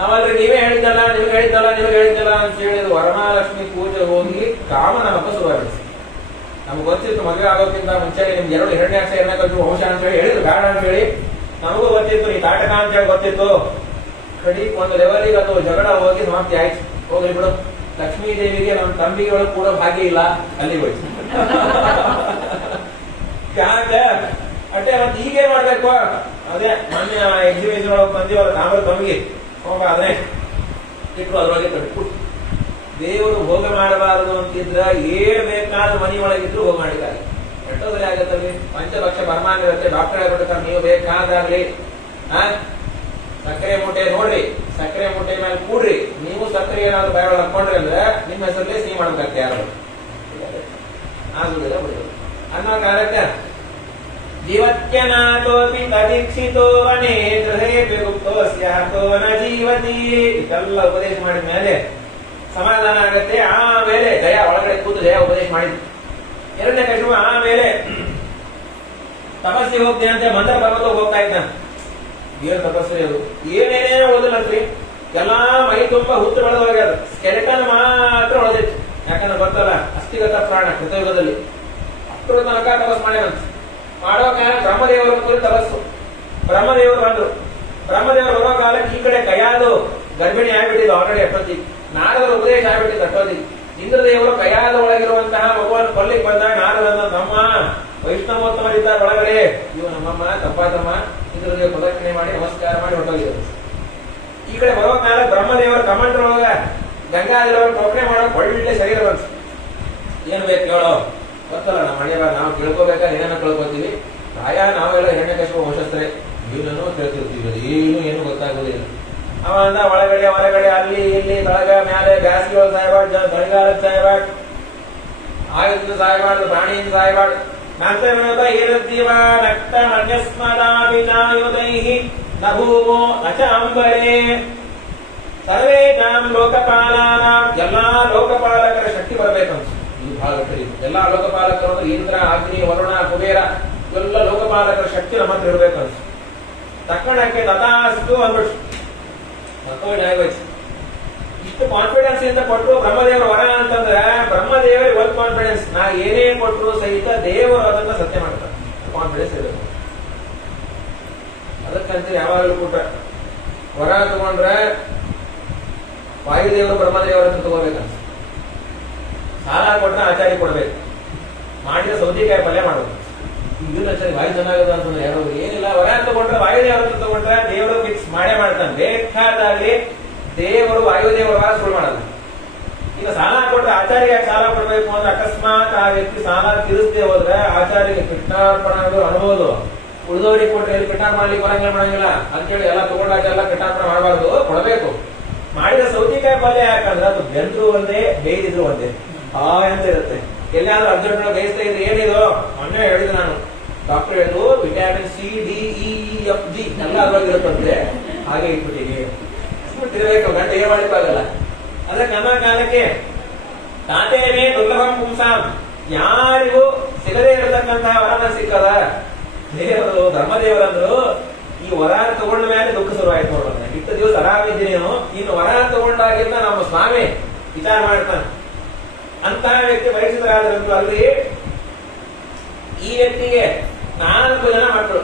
ಆಮೇಲೆ ನೀವೇ ಹೇಳಿದ್ದಲ್ಲ ನಿಮ್ಗೆ ಹೇಳಿದ್ದಲ್ಲ ನಿಮ್ಗೆ ಹೇಳಿದ್ದಲ್ಲ ಅಂತ ಹೇಳಿದ್ರು. ವರಮಹಾಲಕ್ಷ್ಮಿ ಪೂಜೆ ಹೋಗಿ ಕಾಮನ ಹಬ್ಬ ಶುರುವಾಗಿಸಿ. ನಮ್ಗೆ ಗೊತ್ತಿತ್ತು ಮದುವೆ ಆಗೋಕ್ಕಿಂತ ಮುಂಚೆ ನಿಮ್ಗೆ 2 ಹಿರಣ್ಯಾಕ್ಷ ವಂಶ ಅಂತ ಹೇಳಿ ಹೇಳಿದ್ರು, ಬೇಡ ಅಂತ ಹೇಳಿ. ನಮಗೂ ಗೊತ್ತಿತ್ತು, ನೀ ತಾಟಕ ಅಂತ ಹೇಳಿ ಗೊತ್ತಿತ್ತು. ಕಡಿ ಒಂದು ಲೆವೆಲಿಗೆ ಅದು ಜಗಳ ಹೋಗಿ ಸಮಾಪ್ತಿ ಆಯ್ತು. ಹೋಗ್ಲಿ ಬಿಡು, ಲಕ್ಷ್ಮೀ ದೇವಿಗೆ ನಮ್ಮ ತಂಬಿಗೆ ಒಳಗೆ ಕೂಡ ಭಾಗ್ಯ ಇಲ್ಲ, ಅಲ್ಲಿಗೆ ಹೋಯ್ತು. ಯಾಕೆ ಅಟ್ಟೆ ಮತ್ತೆ ಈಗೇನ್ ಮಾಡ್ಬೇಕು? ಅದೇ ಮೊನ್ನೆ ಎಕ್ಸಿಬಿಷನ್ ಒಳಗೆ ಬಂದಿವಲ್ಲ ತಾಮ್ರ ತಂಬಿಗೆ ಹೋಗ, ಅದನ್ನೇ ಇಟ್ರು, ಅದ್ರೊಳಗೆ ಕಟ್ಬಿಟ್ಟು. ದೇವರು ಭೋಗ ಮಾಡಬಾರದು ಅಂತಿದ್ರ ಏನ್ ಬೇಕಾದ್ರೂ ಮನಿ ಒಳಗಿದ್ರು ಭೋಗ ಮಾಡಿದ್ದಾರೆ. ಎಷ್ಟೋದ್ರೆ ಆಗತ್ತಲ್ಲಿ ಪಂಚಭಕ್ಷ ಪರಮಾನ್ನ ಇರುತ್ತೆ. ಡಾಕ್ಟರ್ ಹೇಳ್ಬಿಡ್ತಾರೆ, ನೀವು ಬೇಕಾದಾಗ್ಲಿ ಸಕ್ಕರೆ ಮೂಟೆ ನೋಡ್ರಿ, ಸಕ್ಕರೆ ಮೂಟೆ ಮೇಲೆ ಕೂಡ್ರಿ, ನೀವು ಸಕ್ಕರೆ ಏನಾದ್ರು ಬೇರೆ ಹಾಕೊಂಡ್ರಿ ಅಂದ್ರೆ ನಿಮ್ಮ ಹೆಸರಲ್ಲೇ ಸಿಹಿ ಮಾಡ್ಬೇಕಾಗ್ತದೆ. ಯಾರು ಆಗುದಿಲ್ಲ ಬಿಡೋದು ಅನ್ನೋ ಕಾಲಕ್ಕೆ ಜೀವತ್ಯನಾಥೋಪಿ ತದೀಕ್ಷಿತೋ ವನೇ ಗೃಹೇ ಗುಪ್ತೋ ಸ್ಯಾತೋ ನ ಜೀವತಿ. ಇದೆಲ್ಲ ಉಪದೇಶ ಮಾಡಿದ ಮೇಲೆ ಸಮಾಧಾನ ಆಗತ್ತೆ. ಆಮೇಲೆ ದಯ ಒಳಗಡೆ ಕೂತು ದಯ ಉಪದೇಶ ಮಾಡಿದ್ರು. 2ನೇ ಕಶಿಪು ಆಮೇಲೆ ತಪಸ್ಸಿಗೆ ಹೋಗ್ತೇನೆ ಅಂತ ಮಂತ್ರ ಪರ್ವತ ಹೋಗ್ತಾ ಇದ್ದಾನೆ. ಏನ್ ತಪಸ್ಸು ಅದು, ಏನೇನೇ ಓದಿಲ್ಲಂತ್ರಿ, ಎಲ್ಲಾ ಮೈ ತುಂಬಾ ಹುತ್ತು ಬೆಳೆದೋಗ್ಯದ, ಸ್ಕೆಲೆಟನ್ ಮಾತ್ರ ಉಳಿದಿತ್ತು. ಯಾಕಂದ್ರೆ ಗೊತ್ತಲ್ಲ, ಅಸ್ಥಿಗತ ಪ್ರಾಣ ಕೃತಯುಗದಲ್ಲಿ ಅಷ್ಟರ ತನಕ ತಪಸ್ ಮಾಡ್ಯಾನಂತ. ಮಾಡೋ ಕಾಲ ಬ್ರಹ್ಮದೇವರು ಕುರಿತು ತಪಸ್ಸು. ಬ್ರಹ್ಮದೇವರು ಬಂದ್ರು. ಬ್ರಹ್ಮದೇವರು ಬರೋ ಕಾಲಕ್ಕೆ ಈ ಕಡೆ ಕೈಯಾದು ಗರ್ಭಿಣಿ ಆಗ್ಬಿಟ್ಟಿದ್ದು ಆಲ್ರೆಡಿ. ನಾರದರ ಉಪದೇಶ ಆಗ್ಬಿಟ್ಟು ತಟ್ಟೋದಿ. ಇಂದ್ರದೇವರು ಕೈಯಾದ ಒಳಗಿರುವಂತಹ ಮಗುವನ್ನು ಕೊಲ್ಲಿಗೆ ಬಂದಾಗ ನಾರದನ್ನ ತಮ್ಮ ವೈಷ್ಣವೋತ್ತಮರಿದ್ದಾರೆ ಒಳಗಡೆ, ಇವ ನಮ್ಮಮ್ಮ ತಪ್ಪಾತಮ್ಮ, ಇಂದ್ರದೇವರು ಪ್ರದಕ್ಷಿಣೆ ಮಾಡಿ ನಮಸ್ಕಾರ ಮಾಡಿ ಹೊರಟೋಗಿದ್ದಾರೆ. ಈ ಕಡೆ ಬರೋ ಕಾಲ ಬ್ರಹ್ಮದೇವರ ಕಮಾಂಡರ್ ಒಳಗ ಗಂಗಾದೇವರು ಪ್ರೊಕ್ನೆ ಮಾಡೋ ಒಳ್ಳೆ ಶರೀರ ಬಂತು. ಏನ್ ಬೇಕು ಹೇಳೋ, ಗೊತ್ತಲ್ಲ ನಮ್ಮ ಮನೆಯವ, ನಾವು ತಿಳ್ಕೊಬೇಕಾದ್ರೆ ಏನೇನೋ ತಿಳ್ಕೊತೀವಿ. ಪ್ರಾಯ ನಾವೆಲ್ಲ ಹೆಣ್ಣಕಶ್ಯಪ ವಂಶಸ್ಥರೇ, ಏನೋ ಕೇಳ್ತಿರ್ತೀವಿ, ಏನು ಗೊತ್ತಾಗೋದಿಲ್ಲ. ಅವ ಅಂದ ಒಳಗಡೆ ಹೊರಗಡೆ ಅಲ್ಲಿ ಇಲ್ಲಿ ತಳಗ ಮ್ಯಾಲೆ ಬ್ಯಾಸಿಗೆ ಸಾಯ್ಬಾರ್ದು, ಚಳಿಗಾಲದ ಸಾಯ್ಬಾರ್ದು, ಆಯುಧ ಸಾಯ್ಬಾರ್ದು, ಪ್ರಾಣಿಯಿಂದ ಸಾಯ್ಬಾರ್ದು. ನಂತರ ಏನಂತೀವ, ರಕ್ತ ಮನ್ಯಸ್ಮದಾಪಿಚಾಯುಧೈಹಿ ನ ಭೂಮೋ ನ ಚ ಅಂಬರೇ ಸರ್ವೇಷಾಂ ಲೋಕಪಾಲಾನಾಂ. ಎಲ್ಲಾ ಲೋಕಪಾಲಕರ ಶಕ್ತಿ ಬರಬೇಕಂತ. ಇದು ಬಹಳ ಗಟ್ಟಿ. ಎಲ್ಲಾ ಲೋಕಪಾಲಕರು ಅಂದ್ರೆ ಇಂದ್ರ, ಅಗ್ನಿ, ವರುಣ, ಕುಬೇರ, ಎಲ್ಲ ಲೋಕಪಾಲಕರ ಶಕ್ತಿ ನಮ್ಮ ಹತ್ರ ಇರ್ಬೇಕಂತ. ತಕ್ಕಣಕ್ಕೆ ತಥಾಸ್ತು ಅಂದ್ಬಿಟ್ಟು ಇಷ್ಟು ಕಾನ್ಫಿಡೆನ್ಸ್ ಇಂದ ಕೊಟ್ಟರು ಬ್ರಹ್ಮದೇವರ ವರ ಅಂತಂದ್ರೆ, ಬ್ರಹ್ಮದೇವರ ಒಂದು ಕಾನ್ಫಿಡೆನ್ಸ್, ನಾ ಏನೇ ಕೊಟ್ಟರು ಸಹಿತ ದೇವರು ಅದನ್ನ ಸತ್ಯ ಮಾಡ್ತಾರೆ. ಕಾನ್ಫಿಡೆನ್ಸ್ ಇರಬೇಕು. ಅದಕ್ಕಂತ ಯಾವಾಗಲೂ ಕೂಡ ವರ ತಗೊಂಡ್ರೆ ವಾಯುದೇವರು ಬ್ರಹ್ಮದೇವರ ಹತ್ರ ತಗೋಬೇಕಂತ. ಸಾಲ ಕೊಟ್ರೆ ಆಚಾರ್ಯ ಕೊಡ್ಬೇಕು. ಮಾಡಿದ ಸೌತೆಕಾಯಿ ಪಲ್ಯ ಮಾಡೋದು. ಇದನ್ನ ಸರಿ ವಾಯು ಚೆನ್ನಾಗದ ಅಂತಂದ್ರೆ ಯಾರು ಏನಿಲ್ಲ, ವರ ತಗೊಂಡ್ರೆ ವಾಯುದೇವರ ಹತ್ರ ತಗೊಂಡ್ರೆ ದೇವರು ಫಿಕ್ಸ್ ಮಾಡೇ ಮಾಡ್ತಾನೆ. ಬೇಕಾದಾಗಲಿ ದೇವರು ವಾಯುದೇವರ ವರ ಸುಳ್ಳು ಮಾಡಲ್ಲ. ಈಗ ಸಾಲ ಕೊಟ್ರೆ ಆಚಾರ್ಯ ಸಾಲ ಕೊಡ್ಬೇಕು ಅಂದ್ರೆ ಅಕಸ್ಮಾತ್ ಆ ವ್ಯಕ್ತಿ ಸಾಲ ತೀರಿಸದೆ ಹೋದ್ರೆ ಆಚಾರ್ಯಗೆ ಕೃಷ್ಣಾರ್ಪಣ ಅನ್ಬೋದು. ಉಳಿದವರಿಗೆ ಕೊಟ್ರೆ ಎಲ್ಲಿ ಕೃಷ್ಣ ಮಾಡ್ಲಿಕ್ಕೆ ಮಾಡಂಗಿಲ್ಲ ಅಂತೇಳಿ ಎಲ್ಲ ತಗೊಂಡಾಗೆಲ್ಲ ಕೃಷ್ಣಾರ್ಪಣ ಮಾಡಬಾರ್ದು, ಕೊಡಬೇಕು. ಮಾಡಿದ ಸೌತೆಕಾಯಿ ಪಲ್ಯ ಯಾಕಂದ್ರೆ ಅದು ಬೆಂದ್ರು ಒಂದೇ, ಬೇಯ್ದಿದ್ರು ಒಂದೇ ಅಂತ ಇರುತ್ತೆ. ಎಲ್ಲಾದ್ರೂ ಅರ್ಜೆಂಟ್ ಬೇಯಿಸ್ತಾ ಇದ್ರೆ ಏನಿದು, ಮೊನ್ನೆ ಹೇಳಿದ್ರು ನಾನು, ಡಾಕ್ಟರ್ ಹೇಳಿದ್ರು vitamin C, D, E, F, G ಎಲ್ಲ ಅದ್ರೊಳಗಿರುತ್ತಂತೆ. ಹಾಗೆ ಇಟ್ಬಿಟ್ಟಿರ್ಬೇಕು, ಗಂಟೆ ಏನ್ ಮಾಡಲಿಕ್ಕಾಗಲ್ಲ. ಅದಕ್ಕೆ ನಮ್ಮ ಕಾಲಕ್ಕೆ ತಾತೇನೇ ದುರ್ಲಭಂ ಪುಂಸಾಂ, ಯಾರಿಗೂ ಸಿಗದೇ ಇರತಕ್ಕಂತಹ ವರನ ಸಿಕ್ಕದ ದೇವರು ಧರ್ಮದೇವರಂದ್ರು. ಈ ವರ ತಗೊಂಡ ಮೇಲೆ ದುಃಖ ಶುರುವಾಯ್ತು ನೋಡೋಣ. ಇಷ್ಟು ದಿವಸ ಆರಾಮಿದ್ದೀನೇನು, ಇನ್ನು ವರ ತಗೊಂಡಾಗಿಂದ ನಮ್ಮ ಸ್ವಾಮಿ ವಿಚಾರ ಮಾಡ್ತಾನೆ. ಅಂತಹ ವ್ಯಕ್ತಿ ಪರಿಚಿತರಾದ್ರಂತೂ ಅಲ್ಲಿ ಈ ವ್ಯಕ್ತಿಗೆ 4 ಜನ ಮಕ್ಕಳು,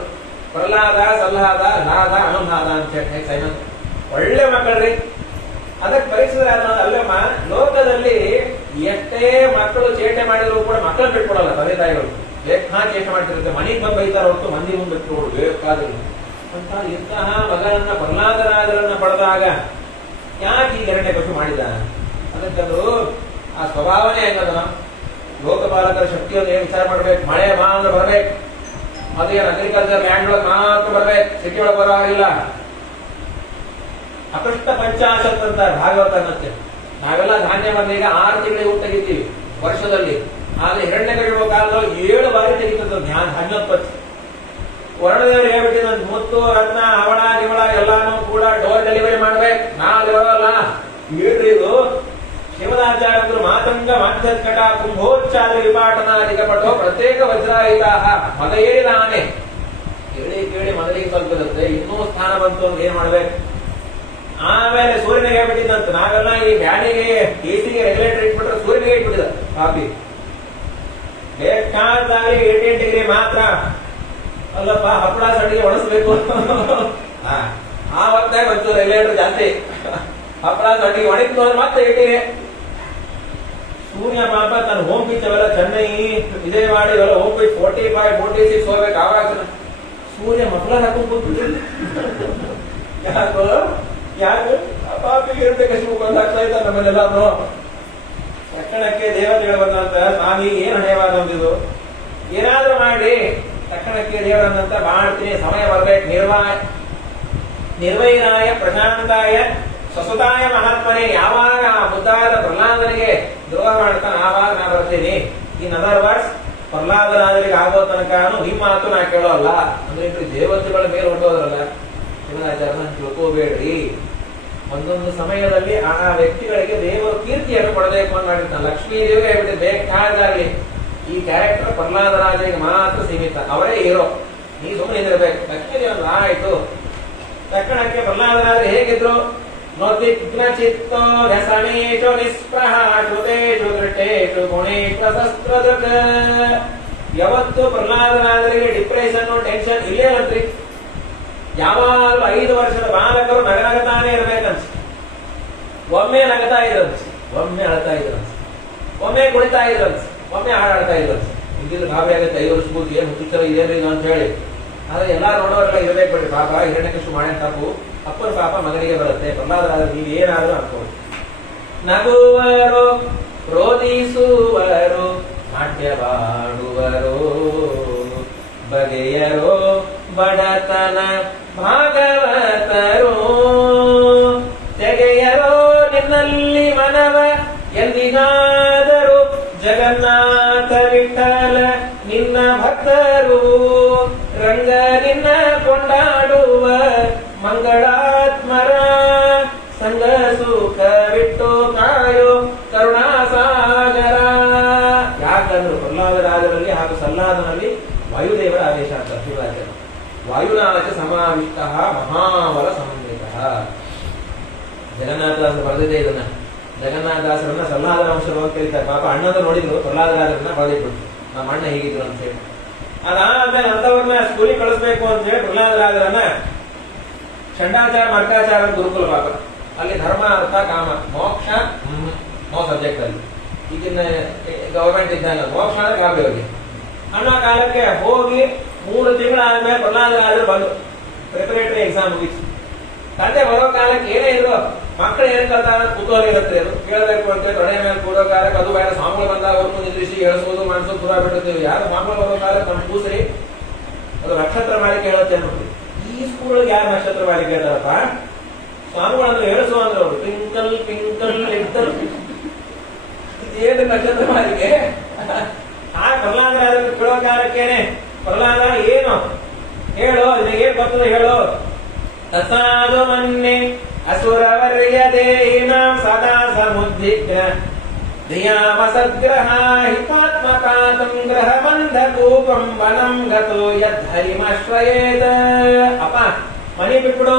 ಪ್ರಹ್ಲಾದ, ಸಲ್ಲಾದ, ನಾದ, ಅನುನಾದ ಅಂತ ಹೇಳಿ ಒಳ್ಳೆ ಮಕ್ಕಳ್ರಿ. ಅದಕ್ಕೆ ಪರಿಚಿತರಾದ ಅಲ್ಲಮ್ಮ, ಲೋಕದಲ್ಲಿ ಎಷ್ಟೇ ಮಕ್ಕಳು ಚೇಟೆ ಮಾಡಿದ್ರು ಕೂಡ ಮಕ್ಕಳನ್ನ ಬಿಟ್ಕೊಡಲ್ಲ ತಂದೆ ತಾಯಿಗಳು. ಬೇಕಾ ಚೇಟೆ ಮಾಡ್ತಿರುತ್ತೆ, ಮನೆಗೆ ಬಂದು ಬೈತಾರ ಹೊರತು ಮಂದಿ ಮುಂದೆ ಬಿಟ್ಟು ಬೇಕಾದಿಲ್ಲ ಅಂತ. ಇಂತಹ ಮಗನನ್ನ ಪ್ರಹ್ಲಾದರಾಜರನ್ನ ಪಡೆದಾಗ ಯಾಕೆ ಈ ಹಿರಣ್ಯಕಶಿಪು ಮಾಡಿದ? ಅದಕ್ಕಂದ್ರು ಆ ಸ್ವಭಾವನೆ ಹೆಂಗದ, ಲೋಕಪಾಲಕರ ಶಕ್ತಿಯನ್ನು ಏನ್ ವಿಚಾರ ಮಾಡ್ಬೇಕು. ಮಳೆ ಮಾ ಅಂದ್ರೆ ಬರ್ಬೇಕು, ಅದೇನು ಅಗ್ರಿಕಲ್ಚರ್ ಲ್ಯಾಂಡ್ ಒಳಗೆ ಮಾತ್ರ ಬರ್ಬೇಕು, ಸಿಟಿ ಒಳಗೆ ಬರೋಲ್ಲ. ಅಕೃಷ್ಟ ಪಂಚಾಶತ್ ಅಂತ ಭಾಗವತ ಅನ್ನತ್ತೆ. ನಾವೆಲ್ಲ ಧಾನ್ಯ ಬಂದೀಗ 6 ತಿಂಗಳಿಗೆ ಊಟ ತೆಗಿತೀವಿ ವರ್ಷದಲ್ಲಿ. ಆದ್ರೆ ಹಿರಣ್ಯಕಶಿಪು ಕಾಲದಲ್ಲಿ 7 ಬಾರಿ ತೆಗಿತದ ಧಾನ್ಯೋತ್ಪತ್ತಿ. ವರ್ಣದೇವರು ಹೇಳ್ಬಿಟ್ಟಿದ್ ಮುತ್ತು, ರತ್ನ, ಹವಳ, ನಿವಳ ಎಲ್ಲಾನು ಕೂಡ ಡೋರ್ ಡೆಲಿವರಿ ಮಾಡ್ಬೇಕು. ನಾಳೆ ಬರೋಲ್ಲ. ಹೇಳ್ರಿ ಇದು ಶಿವದಾಚಾರ್ಯರು ಮಾತಂಗ ಮಾಧ್ಯಕಟ ಕುಂಭೋಚ್ಚಾರ ವಿಪಾಟನಾಧಿಕ ಪಟೋ ಪ್ರತ್ಯೇಕ ವಜ್ರಾಹಿತಾ ಮದ ಏರಿದ ಆನೆ. ಕೇಳಿ ಕೇಳಿ ಮೊದಲಿಗೆ ಸ್ವಲ್ಪ ಇರುತ್ತೆ, ಇನ್ನೂ ಸ್ಥಾನ ಬಂತು ಅಂದ್ರೆ ಏನ್ ಮಾಡ್ಬೇಕು. ಆಮೇಲೆ ಸೂರ್ಯನಿಗೆ ಹೇಳ್ಬಿಟ್ಟಿದ್ದಂತ, ನಾವೆಲ್ಲ ಈ ಬ್ಯಾನಿಗೆ ಎಸಿಗೆ ರೆಗ್ಯುಲೇಟರ್ ಇಟ್ಬಿಟ್ರೆ ಸೂರ್ಯನಿಗೆ ಇಟ್ಬಿಟ್ಟಿದ ಕಾಫಿ. ಬೇಕಾದಾಗಲಿ 88 ಡಿಗ್ರಿ ಮಾತ್ರ ಅಲ್ಲಪ್ಪ, ಹಪ್ಪಳ ಸಣ್ಣಿಗೆ ಒಣಸ್ಬೇಕು. ಆ ಹೊತ್ತಾಗ ಬಂತು ರೆಗ್ಯುಲೇಟರ್ ಜಾಸ್ತಿ, ಹಪ್ಪಳ ಸಣ್ಣಿಗೆ ಒಣಗಿತು ಅಂದ್ರೆ ಮತ್ತೆ 80. ಸೂರ್ಯ ಪಾಪ ತನ್ನ ಹೋಮ್ ಪಿಚ್ ಅವೆಲ್ಲ ಚೆನ್ನೈ, ವಿಜಯವಾಡ ಇವೆಲ್ಲ ಹೋಮ್ ಪಿಚ್ 45, 46 ಹೋಗ್ಬೇಕು. ಆವಾಗ ಸೂರ್ಯ ಮಫ್ಲರ್ ಹಾಕೊಂಡು ಕೂತ್ಬಿಟ್ಟು ಯಾಕೆ ಪಾಪಿಗೆ ಇರ್ಬೇಕಷ್ಟು ಬಂದಾಗ್ತಾ ಇದ್ದ ನಮ್ಮಲ್ಲೆಲ್ಲಾನು. ತಕ್ಷಣಕ್ಕೆ ದೇವತೆಗಳು ಬಂದಂತ, ಸ್ವಾಮಿ ಏನ್ ಹಣೆವಾದ ಒಂದಿದು, ಏನಾದ್ರೂ ಮಾಡಿ ತಕ್ಷಣಕ್ಕೆ ದೇವರನ್ನಂತ ಮಾಡ್ತೀನಿ, ಸಮಯ ಬರ್ಬೇಕು. ನಿರ್ವೈರಾಯ ಪ್ರಶಾಂತಾಯ ಸ್ವಸುತಾಯ ಮಹಾತ್ಮನೆ. ಯಾವಾಗ ಆ ಮುದ್ದಾದ ಪ್ರಹ್ಲಾದನಿಗೆ ದ್ರೋಹ ಮಾಡ್ತಾನೆ ಆವಾಗ ನಾ ಬರ್ತೀನಿ. ಇನ್ ಅದರ್ ವರ್ಡ್ಸ್, ಪ್ರಹ್ಲಾದರಾಜರಿಗೆ ಆಗೋ ತನಕ ಈ ಮಾತು ನಾ ಕೇಳೋಲ್ಲ ಅಂದ್ರೆ ದೇವತೆಗಳ ಮೇಲೆ ಹೊರಟೋದ್ರಲ್ಲ. ಶಿವನಾಚಾರ್ಯನ ತಿಳ್ಕೋಬೇಡ್ರಿ. ಒಂದೊಂದು ಸಮಯದಲ್ಲಿ ಆ ವ್ಯಕ್ತಿಗಳಿಗೆ ದೇವರು ಕೀರ್ತಿಯನ್ನು ಕೊಡಬೇಕು ಅಂತ ಮಾಡಿರ್ತಾನೆ. ಲಕ್ಷ್ಮೀ ದೇವಿಗೆ ಹೇಳ್ಬಿಟ್ಟು ಬೇಕಾದಾಗಲಿ ಈ ಕ್ಯಾರೆಕ್ಟರ್ ಪ್ರಹ್ಲಾದರಾಜರಿಗೆ ಮಾತ್ರ ಸೀಮಿತ, ಅವರೇ ಹೀರೋ, ನೀ ಸುಮ್ಮನೆ ಇದಿರ್ಬೇಕು. ಲಕ್ಷ್ಮೀ ದೇವ ಆಯ್ತು. ತಕ್ಷಣಕ್ಕೆ ಪ್ರಹ್ಲಾದರಾಜರು ಹೇಗಿದ್ರು, ನೋತಿಗ್ನ ಚಿತ್ತೋ ವ್ಯಸನೇಶು ನಿಸ್ಪೃಹ ಶ್ರುತೇಶು ದೃಷ್ಟೇಶು ಗುಣೇಶು ಶಸ್ತ್ರದೃಕ್. ಯಾವತ್ತು ಪ್ರಹ್ಲಾದರಾಜರಿಗೆ ಡಿಪ್ರೆಷನ್, ಟೆನ್ಷನ್ ಇಲ್ಲೇ ಬಂತ್ರಿ. ಯಾವಾಗಲೂ 5 ವರ್ಷದ ಬಾಲಕರು ನಗನಗತಾನೆ ಇರ್ಬೇಕನ್ಸ. ಒಮ್ಮೆ ನಗತಾ ಇದ್ರಂತೆ, ಒಮ್ಮೆ ಅಳ್ತಾ ಇದ್ರಂತೆ, ಒಮ್ಮೆ ಕುಳಿತಾ ಇದ್ರಂತೆ, ಒಮ್ಮೆ ಹಾಡಾಡ್ತಾ ಇದ್ರಂತೆ. ಇದ್ದಿದ್ದು ಗಾಬರಿ ಆಗುತ್ತೆ, 5 ವರ್ಷ ಕೂತು ಏನು ಹುಚ್ಚುತ್ತರ ಇದೇನು ಅಂತ ಹೇಳಿ. ಆದ್ರೆ ಎಲ್ಲಾ ನೋಡೋರೆಲ್ಲ ಇರಬೇಕು ಬಿಡ್ರಿ. ಪಾಪ ಹಿರಣ್ಯಕಶಿಪು ಮಾಡ್ಯಾನ ತಪ್ಪು, ಅಪ್ಪನ ಪಾಪ ಮಗನಿಗೆ ಬರುತ್ತೆ. ಪ್ರಹ್ಲಾದರಾಜರು ನೀವು ಏನಾದ್ರೂ ಅನ್ಕೊಳ್ಳಿ. ನಗುವರು, ರೋಧಿಸುವರು, ನಾಟ್ಯವಾಡುವರು, ಬಗೆಯರೋ ಬಡತನ ಭಾಗವತರು, ತೆಗೆಯರೋ ನಿನ್ನಲ್ಲಿ ಮನವ ಎಂದಿಗಾದರೂ, ಜಗನ್ನಾಥ ವಿಠಲ ನಿನ್ನ ಭಕ್ತರು, ರಂಗ ನಿನ್ನ ಕೊಂಡಾಡುವ ಮಂಗಳಾತ್ಮರ, ಸಂಗ ಸುಖ ಬಿಟ್ಟು ಕಾಯೋ ಕರುಣಾಸಾಗರ. ಯಾಕಂದ್ರು ಪ್ರಹ್ಲಾದರಾಜರಲ್ಲಿ ಹಾಗೂ ಸಲ್ಲಾದನಲ್ಲಿ ವಾಯುದೇವರ ಆದೇಶ ಅಂತ ಶಿವರಾಜ. ವಾಯುನಾಥ ಸಮಾವಿಷ್ಟ ಮಹಾಬಲ ಸಮನ್ವಿತ. ಜಗನ್ನಾಥದಾಸರು ಬರೆದಿದೆ ಇದನ್ನ. ಜಗನ್ನಾಥದಾಸರನ್ನ ಸಲ್ಲಾದನ ವಂಶರು ಅಂತ ಕರೀತಾರೆ. ಪಾಪ ಅಣ್ಣಂದು ನೋಡಿದ್ರು, ಪ್ರಹ್ಲಾದರಾಜರನ್ನ ಬರೆದಿಟ್ಬಿಟ್ಟು ನಮ್ಮ ಅಣ್ಣ ಹೀಗಿದ್ರು ಅಂತ ಹೇಳಿ. ಅದಾದ್ಮೇಲೆ ಅಂತವ್ರನ್ನ ಸ್ಕೂಲಿಗೆ ಕಳಿಸ್ಬೇಕು ಅಂತ ಹೇಳಿ ಪ್ರಹ್ಲಾದರಾಜರನ್ನ ಷಂಡಾಚಾರ ಮರ್ಕಾಚಾರ ಗುರುಕುಲ ಪಾಪ. ಅಲ್ಲಿ ಧರ್ಮ ಅರ್ಥ ಕಾಮ ಮೋಕ್ಷ ನೋ ಸಬ್ಜೆಕ್ಟ್ ಅಲ್ಲಿ. ಈಗಿನ ಗವರ್ಮೆಂಟ್ ಇದ್ದಾಗ ಮೋಕ್ಷ ಅಂದ್ರೆ ಕಾವ್ಯೋಗಿ ಅನ್ನೋ ಕಾಲಕ್ಕೆ ಹೋಗಿ 3 ತಿಂಗಳಾದ್ಮೇಲೆ ಪ್ರಹ್ಲಾದರಾಜರು ಬಂದು ಪ್ರಿಪರೇಟರಿ ಎಕ್ಸಾಮ್ ಮುಗಿಸಿ. ತಂದೆ ಬರೋ ಕಾಲಕ್ಕೆ ಏನೇ ಇದ್ರು ಮಕ್ಕಳು ಏನ್ ಕಲ್ತಾರ ಕುತೂಹಲ ಇರುತ್ತೆ. ಅದು ಕೇಳಬೇಕು ಅಂತ ತೊಡೆ ಮೇಲೆ ಕೂಡೋ ಕಾಲಕ್ಕೆ ಅದು ಬೇರೆ ಸ್ವಾಮಿಗಳು ಬಂದಾಗ ಅವ್ರನ್ನು ನಿಲ್ಲಿಸಿ ಎಳಿಸೋದು ಮಾಡಿಸೋದು ದೂರ ಬಿಟ್ಟಿರ್ತೀವಿ. ಯಾರು ಸ್ವಾಮಿಗಳು ಬರೋ ಕಾಲಕ್ಕೆ ನಮ್ಮ ಕೂಸರಿ ಅದು ನಕ್ಷತ್ರ ಮಾಲಿಕೆ ಹೇಳುತ್ತೆ ನೋಡಿ. ಈ ಸ್ಕೂಲ್ಗೆ ಯಾರು ನಕ್ಷತ್ರ ಮಾಲಿಕೆ ಹೇಳ್ತಾರಪ್ಪ? ಸ್ವಾಮಿಗಳನ್ನು ಹೇಳಿಸು ಅಂದ್ರೆ ಅವರು ಟ್ವಿಂಕಲ್ ಟ್ವಿಂಕಲ್ ಲಿಟಲ್, ಇದೇನು ನಕ್ಷತ್ರ ಮಾಲಿಕೆ? ಆ ಪ್ರಹ್ಲಾದರಾಜರು ಕೇಳೋ ಕಾಲಕ್ಕೇನೆ ಪ್ರಹ್ಲಾದ ಏನು ಹೇಳೋ, ನಿನಗೇನ್ ಬರ್ತದೆ ಹೇಳೋ. ತತ್ಸಾದು ಮನ್ನೆ ಅಸುರವರ್ಯ ದೇಹಿನಾಂ ಸದಾ ಸಮುದ್ವಿಗ್ನ ಧಿಯಾಮ ಸದ್ಗ್ರಹ ಹಿತಾತ್ಮಕಾತಂ ಗ್ರಹ ಬಂಧ ಕೂಪಂ ವನಂ ಗತೋ ಯದ್ಹರಿಮಶ್ರಯೇತ. ಅಪ್ಪ ಮನೆ ಬಿಟ್ಬಿಡು,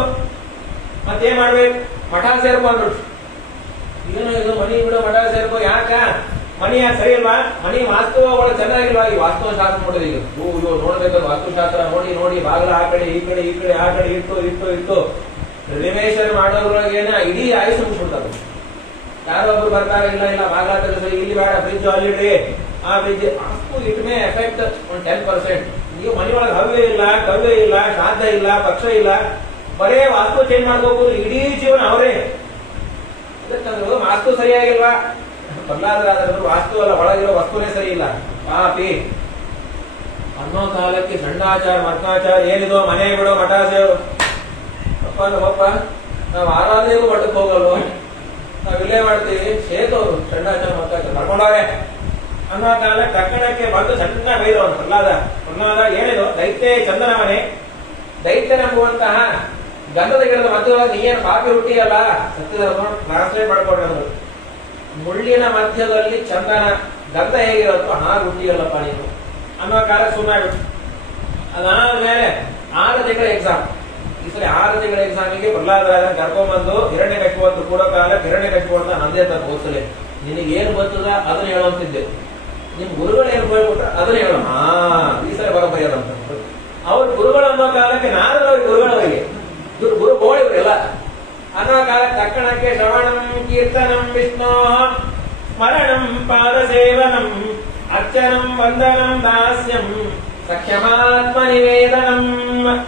ಮತ್ತೇನ್ ಮಾಡ್ಬೇಕು? ಮಠ ಸೇರ್ಕೊಂಡ್ರು. ಏನು ಇದು ಮನಿ ಬಿಡು ಮಠ ಸೇರ್ಕೊ? ಯಾಕ ಮನಿ ಯಾಕೆ ಸರಿ ಇಲ್ವಾ? ಮನಿ ವಾಸ್ತು ಒಳಗೆ ಚೆನ್ನಾಗಿಲ್ವಾ? ಈ ವಾಸ್ತು ಶಾಸ್ತ್ರ ನೋಡಿದ್ರೆ ಈಗ ನೋಡ್ಬೇಕಾದ್ರೆ ವಾಸ್ತುಶಾಸ್ತ್ರ ನೋಡಿ ನೋಡಿ ಬಾಗಿಲ ಆ ಕಡೆ ಈ ಕಡೆ ಈ ಕಡೆ ಆ ಕಡೆ ಇಟ್ಟು ಇಟ್ಟು ಇಟ್ಟು ರಿನೋವೇಷನ್ ಮಾಡೋದ್ರೊಳಗೇನೆ ಇಡೀ ಆಯುಷ್ ಮುಗಿಸ್ಬಿಡ್ತಾರೆ. ಯಾರೋ ಒಬ್ರು ಬರ್ತಾರೆ, ಇಲ್ಲ ಇಲ್ಲ ಬಾಗಿಲ ಸರಿ, ಇಲ್ಲಿ ಬೇಡ ಫ್ರಿಜ್ ಅಲ್ಲಿಡ್ರಿ, ಆ fridge vastu it may effect ಒಂದು 10%. ನೀವು ಮನಿ ಒಳಗೆ ಹವ್ಯ ಇಲ್ಲ, ಕವ್ಯ ಇಲ್ಲ, ಶ್ರಾದ್ದ ಇಲ್ಲ, ಪಕ್ಷ ಇಲ್ಲ, ಬರೇ ವಾಸ್ತು ಚೇಂಜ್ ಮಾಡ್ಕೋಬಹುದು ಇಡೀ ಜೀವನ ಅವರೇ. ಅದಕ್ಕಂದ್ರು ವಾಸ್ತು ಸರಿಯಾಗಿಲ್ವಾ? ಪ್ರಹ್ಲಾದರಾಜರು ವಾಸ್ತು ಅಲ್ಲ, ಒಳಗಿರೋ ವಸ್ತುನೇ ಸರಿ ಇಲ್ಲ, ಪಾಪಿ ಅನ್ನೋ ಕಾಲಕ್ಕೆ ಷಂಡಾಚಾರ ಮರ್ಕಾಚಾರ ಏನಿದೋ ಮನೆ ಬಿಡೋ ಮಠ ಸೇವ್ ಅಪ್ಪ ನಮ್ಮಪ್ಪ ನಾವ್ ಆರಾಧನೆಗೂ ಮಠಕ್ಕೆ ಹೋಗಲ್ವ, ನಾವ್ ಇಲ್ಲೇ ಮಾಡ್ತೀವಿ. ಸೇತವ್ರು ಷಂಡಾಚಾರ ಮರ್ಕಾಚಾರ ಕರ್ಕೊಂಡವ್ರೆ ಅನ್ನೋ ಕಾಲ ತಕ್ಷಣಕ್ಕೆ ಬಂದು ಸಣ್ಣ ಬೈದವನು ಪ್ರಹ್ಲಾದ ಏನಿದು ದೈತ್ಯ ಚಂದನ ಮನೆ, ದೈತ್ಯನೆಂಬುವಂತಹ ಗಂಧದ ಗಿಡದ ಮಧ್ಯದಲ್ಲಿ ನೀನು ಪಾಪಿ ಹುಟ್ಟಿಯಲ್ಲ, ಸತ್ಯಧರ್ಮ ಟ್ರಾನ್ಸ್ಲೇಟ್ ಮಾಡ್ಕೊಂಡ್ರು. ಮುಳ್ಳಿನ ಮಧ್ಯದಲ್ಲಿ ಚಂದನ ಗಂಧ ಹೇಗಿರುತ್ತೋ ಹಾಗೆ ಹುಟ್ಟಿಯಲ್ಲಪ್ಪ ನೀನು ಅನ್ನೋ ಕಾಲ ಸುಮ್ಮನಾಗ್ಬಿಟ್ಟು. ಅದಾದ್ಮೇಲೆ 6 ತಿಂಗಳ ಎಕ್ಸಾಮ್. ಈ ಸಲ 6 ತಿಂಗಳ ಎಕ್ಸಾಮಿಗೆ ಪ್ರಹ್ಲಾದರಾಜ ಕರ್ಕೊಂಡ್ಬಂದು ಹಿರಣ್ಯಕಶಿಪು ಅಂತ ಕೂಡೋ ಕಾಲ ಹಿರಣ್ಯಕಶಿಪು ಅಂತ ನಂದೇ ತ ಹೋಗ್ಸಲೆ ನಿನಗೆ ಏನ್ ಬರ್ತದ ಅದನ್ನ ಹೇಳುವಂತಿದ್ದೆ, ನಿಮ್ ಗುರುಗಳು ಏನ್ ಹೋಗ್ಬಿಟ್ರ ಅದನ್ನ ಹೇಳೋ. ಈ ಸಲ ಬರೋಬ್ಬರಿ ಅದಂತ ಅವ್ರ ಗುರುಗಳು ಅನ್ನೋ ಕಾಲಕ್ಕೆ ನಾರದವ್ರಿಗೆ ಗುರುಗಳವರಿಗೆ ಗುರು ಗೋಳಿವರೆಲ್ಲ ಅನ್ನೋ ಕಾಲಕ್ಕೆ ತಕ್ಷಣಕ್ಕೆ ಶ್ರವಣಂ ಕೀರ್ತನಂ ವಿಷ್ಣೋ ಸ್ಮರಣಂ ಪಾದ ಸೇವನಂ ಅರ್ಚನಂ ವಂದನಂ ದಾಸ್ಯಂ ಸಖ್ಯಮಾತ್ಮ ನಿವೇದನಂ.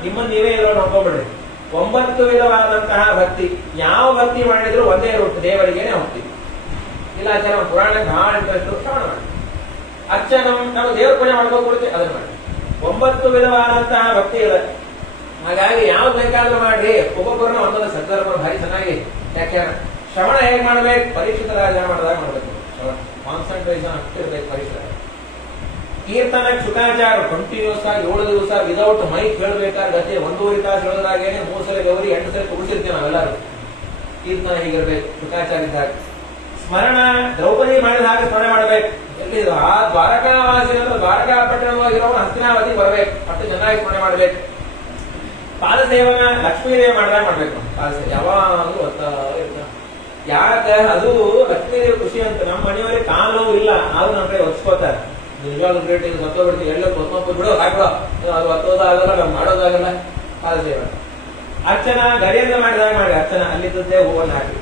ನಿಮ್ಮ ನೀವೇ ಇರೋ ನೋಡ್ಕೊಂಡ್ಬಿಡ್ರಿ. 9 ವಿಧವಾದಂತಹ ಭಕ್ತಿ. ಯಾವ ಭಕ್ತಿ ಮಾಡಿದ್ರು ಒಂದೇ ರೂಟ್, ದೇವರಿಗೇನೆ ಹೋಗ್ತೀವಿ. ಇಲ್ಲ ಜನ ಪುರಾಣ ಬಹಳ ಇಂಟ್ರೆಸ್ಟ್, ಶ್ರವಣ ಮಾಡಿ. ಅರ್ಚನಂ ನಾವು ದೇವ್ರ ಪೂಜೆ ಮಾಡ್ಕೊಂಡ್ಬಿಡ್ತೀವಿ, ಅದನ್ನ ಮಾಡಿ. 9 ವಿಧವಾದಂತಹ ಭಕ್ತಿ ಇದೆ. ಹಾಗಾಗಿ ಯಾವ್ದು ಬೇಕಾದ್ರೂ ಮಾಡ್ರಿ. ಒಬ್ಬೊಬ್ಬರನ್ನ ಒಂದೊಂದು ಸಂದರ್ಭ ಭಾರಿ ಚೆನ್ನಾಗಿ ವ್ಯಾಖ್ಯಾನ. ಶ್ರವಣ ಹೇಗೆ ಮಾಡ್ಬೇಕು? ಪರೀಕ್ಷಿತ ರಾಜ ಮಾಡಿದಾಗ ಮಾಡ್ಬೇಕು. ಶ್ರವಣ ಕಾನ್ಸಂಟ್ರೇಷನ್ ಅಷ್ಟಿರ್ಬೇಕು ಪರೀಕ್ಷಿತ. ಕೀರ್ತನ ಶುಕಾಚಾರ ಕಂಟಿನ್ಯೂಸ್ ಆಗಿ 7 ದಿವಸ ವಿದೌಟ್ ಮೈಕ್ ಹೇಳ್ಬೇಕಾದ್ರೆ ಗತಿ 1.5 ತಾಸು ಹೇಳೋದಾಗೇನೆ 3 ಸಲ ಗೌರಿ 8 ಸಲ ತುಳಿಸಿರ್ತೀವಿ ನಾವೆಲ್ಲರೂ. ಕೀರ್ತನ ಹೀಗಿರ್ಬೇಕು ಶುಕಾಚಾರ ಇದ್ದಾಗ. ಸ್ಮರಣ ದ್ರೌಪದಿ ಮಾಡಿದ ಹಾಗೆ ಸ್ಮರಣೆ ಮಾಡ್ಬೇಕು. ಎಲ್ಲಿದು ಆ ದ್ವಾರಕಾವಾಸಿ ಅಂದ್ರೆ ದ್ವಾರಕಾ ಪಟ್ಟಣವಾಗಿರೋ ಹಸ್ತಿನಾವತಿ ಬರ್ಬೇಕು, ಅಷ್ಟು ಚೆನ್ನಾಗಿ ಸ್ಮರಣೆ ಮಾಡ್ಬೇಕು. ಪಾದ ಸೇವನ ಲಕ್ಷ್ಮೀದೇವಿ ಮಾಡಿದಾಗ ಮಾಡ್ಬೇಕು. ಪಾದ ಸೇವೆ ಯಾವಾಗಲೂ ಒತ್ತಾ ಇರ್ತಾರೆ. ಯಾಕ ಅದು ಲಕ್ಷ್ಮೀದೇವಿ ಖುಷಿ ಅಂತ. ನಮ್ಮ ಮನೆಯವರಿಗೆ ಕಾಲು ಇಲ್ಲ, ಆದ್ರೂ ನಮ್ಮ ಕಡೆ ಒತ್ಸ್ಕೋತಾರೆ. ನಿಜವಾಗ್ಲೂ ಗ್ರೇಟ್, ಇದು ಹೊತ್ತೋಗ್ಬಿಡ್ತೀವಿ, ಎಲ್ಲ ಹೊತ್ಕೊಂಡ್ಬಿಟ್ಟು ಬಿಡು ಹಾಕೋ, ಅದು ಒತ್ತೋದಾಗಲ್ಲ, ನಾವು ಮಾಡೋದಾಗಲ್ಲ. ಪಾದ ಸೇವನ. ಅರ್ಚನಾ ಗರಿಯಿಂದ ಮಾಡಿದಾಗ ಮಾಡಿ ಅರ್ಚನಾ, ಅಲ್ಲಿದ್ದೇ ಹೂವನ್ನು ಹಾಕಿ.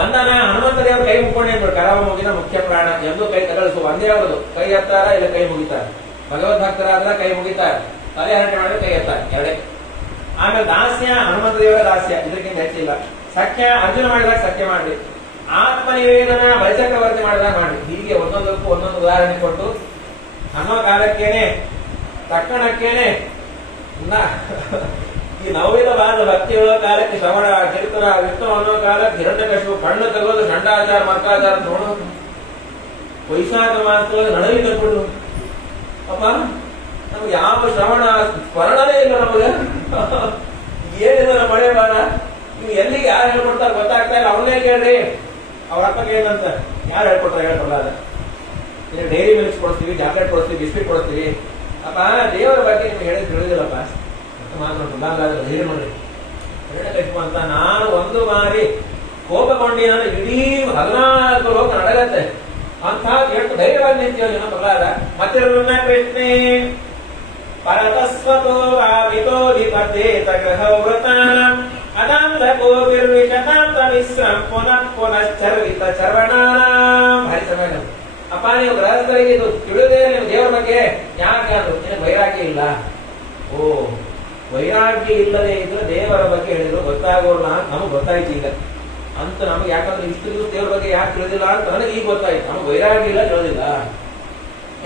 ಒಂದನ ಹನುಮಂತ ದೇವರು ಕೈ ಮುಕ್ಕೊಂಡೆ ಅಂದ್ರು, ಕರಾವ ಮುಗಿನ ಮುಖ್ಯ ಪ್ರಾಣ ಎಂದು ಕೈ ತಗಳಿಸು. ಒಂದೇ ಅವರದು, ಕೈ ಎತ್ತಾರ ಇಲ್ಲ ಕೈ ಮುಗಿತಾರೆ. ಭಗವದ್ ಭಕ್ತರಾದ್ರ ಕೈ ಮುಗಿತಾರೆ, ತಲೆ ಹರಟೆ ಮಾಡಿದ್ರೆ ಕೈ ಎತ್ತಾರೆ, ಎರಡೇ. ಆಮೇಲೆ ದಾಸ್ಯ, ಹನುಮಂತ ದೇವರ ದಾಸ್ಯ, ಇದಕ್ಕಿಂತ ಹೆಚ್ಚಿಲ್ಲ. ಸಖ್ಯ, ಅರ್ಜುನ ಮಾಡಿದಾಗ ಸಖ್ಯ ಮಾಡಿ. ಆತ್ಮ ನಿವೇದನ ಬಲಿಚಕ್ರವರ್ತಿ ಮಾಡಿದಾಗ ಮಾಡಿ. ಹೀಗೆ ಒಂದೊಂದಕ್ಕೂ ಒಂದೊಂದು ಉದಾಹರಣೆ ಕೊಟ್ಟು ಅನ್ನೋ ಕಾಲಕ್ಕೇನೆ ತಕ್ಕಣಕ್ಕೇನೆ ಈ ನವವಿಧ ಬಾಂಧ ಭಕ್ತಿ ಹೇಳೋ ಕಾಲಕ್ಕೆ ಶ್ರವಣ ಕೀರ್ತನ ವಿಷ್ಣು ಅನ್ನೋ ಕಾಲಕ್ಕೆ ಹಿರಣ್ಯಕಶಿಪು ಕಣ್ಣು ತೆಗೋದು ಷಂಡಾಚಾರ ಮರ್ಕಾಚಾರ ನೋಡೋದು. ವೈಶಾಖ ಮಾಸದಲ್ಲಿ ನಡವಿ ಕಟ್ಬಿಟ್ಟು ಅಪ್ಪ ನಮ್ಗೆ ಯಾವ ಶ್ರವಣ ಸ್ಮರಣನೇ ಇಲ್ಲ ನಮಗೆ. ಏನಿದೆ ನಮ್ಮ ಮಳೆ ಬಾರ, ನೀವು ಎಲ್ಲಿಗೆ ಯಾರು ಹೇಳ್ಕೊಡ್ತಾರೆ ಗೊತ್ತಾಗ್ತಾ ಇಲ್ಲ. ಅವನ್ನೇ ಕೇಳ್ರಿ, ಅವ್ರ ಅಪ್ಪಗೆ ಏನಂತ ಯಾರು ಹೇಳ್ಕೊಡ್ತಾರೆ ಹೇಳ್ಕೊಡಲ್ಲ. ಡೈರಿ ಮಿಲ್ಕ್ಸ್ ಕೊಡ್ತೀವಿ, ಚಾಕ್ಲೇಟ್ ಕೊಡ್ತೀವಿ, ಬಿಸ್ಕಿಟ್ ಕೊಡ್ತೀವಿ. ಅಪ್ಪ ದೇವರ ಬಗ್ಗೆ ನಿಮ್ಗೆ ಹೇಳಿದ್ ತಿಳಿದಿಲ್ಲಪ್ಪ ಮಾತ್ರ ಧೈರ್ಯ ಮಾಡ್ರಿ. ಹಿರಣ್ಯಕಶಿಪು ಅಂತ ನಾನು ಒಂದು ಬಾರಿ ಕೋಪಗೊಂಡಿ, ನಾನು ಇಡೀ 14 ಲೋಕ ನಡಗತ್ತೆ ಅಂತ ಎಷ್ಟು ಧೈರ್ಯವಾಗಿ ನಿಂತೀವಿ ಜನ ಪ್ರಹ್ಲಾದ. ಮತ್ತೆ ಪ್ರಶ್ನೆ ಪರತಸ್ವತೋ ವಿತೋದಿಪದೇತ ಗ್ರಹವ್ರತ ಅನಂತ ಗೋಪಿರ್ವಿಶತಾಂತ ಮಿಶ್ರಂ ಪುನಃ ಪುನಶ್ಚರ್ವಿತ ಚರ್ವಣಾನಾಂ. ಭಾರಿ ಸಮಯ. ಅಪ್ಪ ನೀವು ಗೃಹಸ್ಥರಿಗೆ ಇದು ತಿಳಿದೇ ನೀವು ದೇವರ ಬಗ್ಗೆ ಯಾಕೆ ಅಂದ್ರು, ನಿನಗೆ ವೈರಾಗ್ಯ ಇಲ್ಲ. ಓ, ವೈರಾಗ್ಯ ಇಲ್ಲದೆ ಇದ್ರೆ ದೇವರ ಬಗ್ಗೆ ಹೇಳಿದ್ರು ಗೊತ್ತಾಗೋಲ್ಲ ಅಂತ ನಮಗ್ ಗೊತ್ತಾಯ್ತು ಈಗ ಅಂತ. ನಮ್ಗೆ ಯಾಕಂದ್ರೆ ಇಷ್ಟು ದಿವಸ ದೇವರ ಬಗ್ಗೆ ಯಾಕೆ ತಿಳಿದಿಲ್ಲ ಅಂತ ನನಗೆ ಈಗ ಗೊತ್ತಾಯ್ತು. ನಮಗ್ ವೈರಾಗ್ಯ ಇಲ್ಲ, ತಿಳಿದಿಲ್ಲ.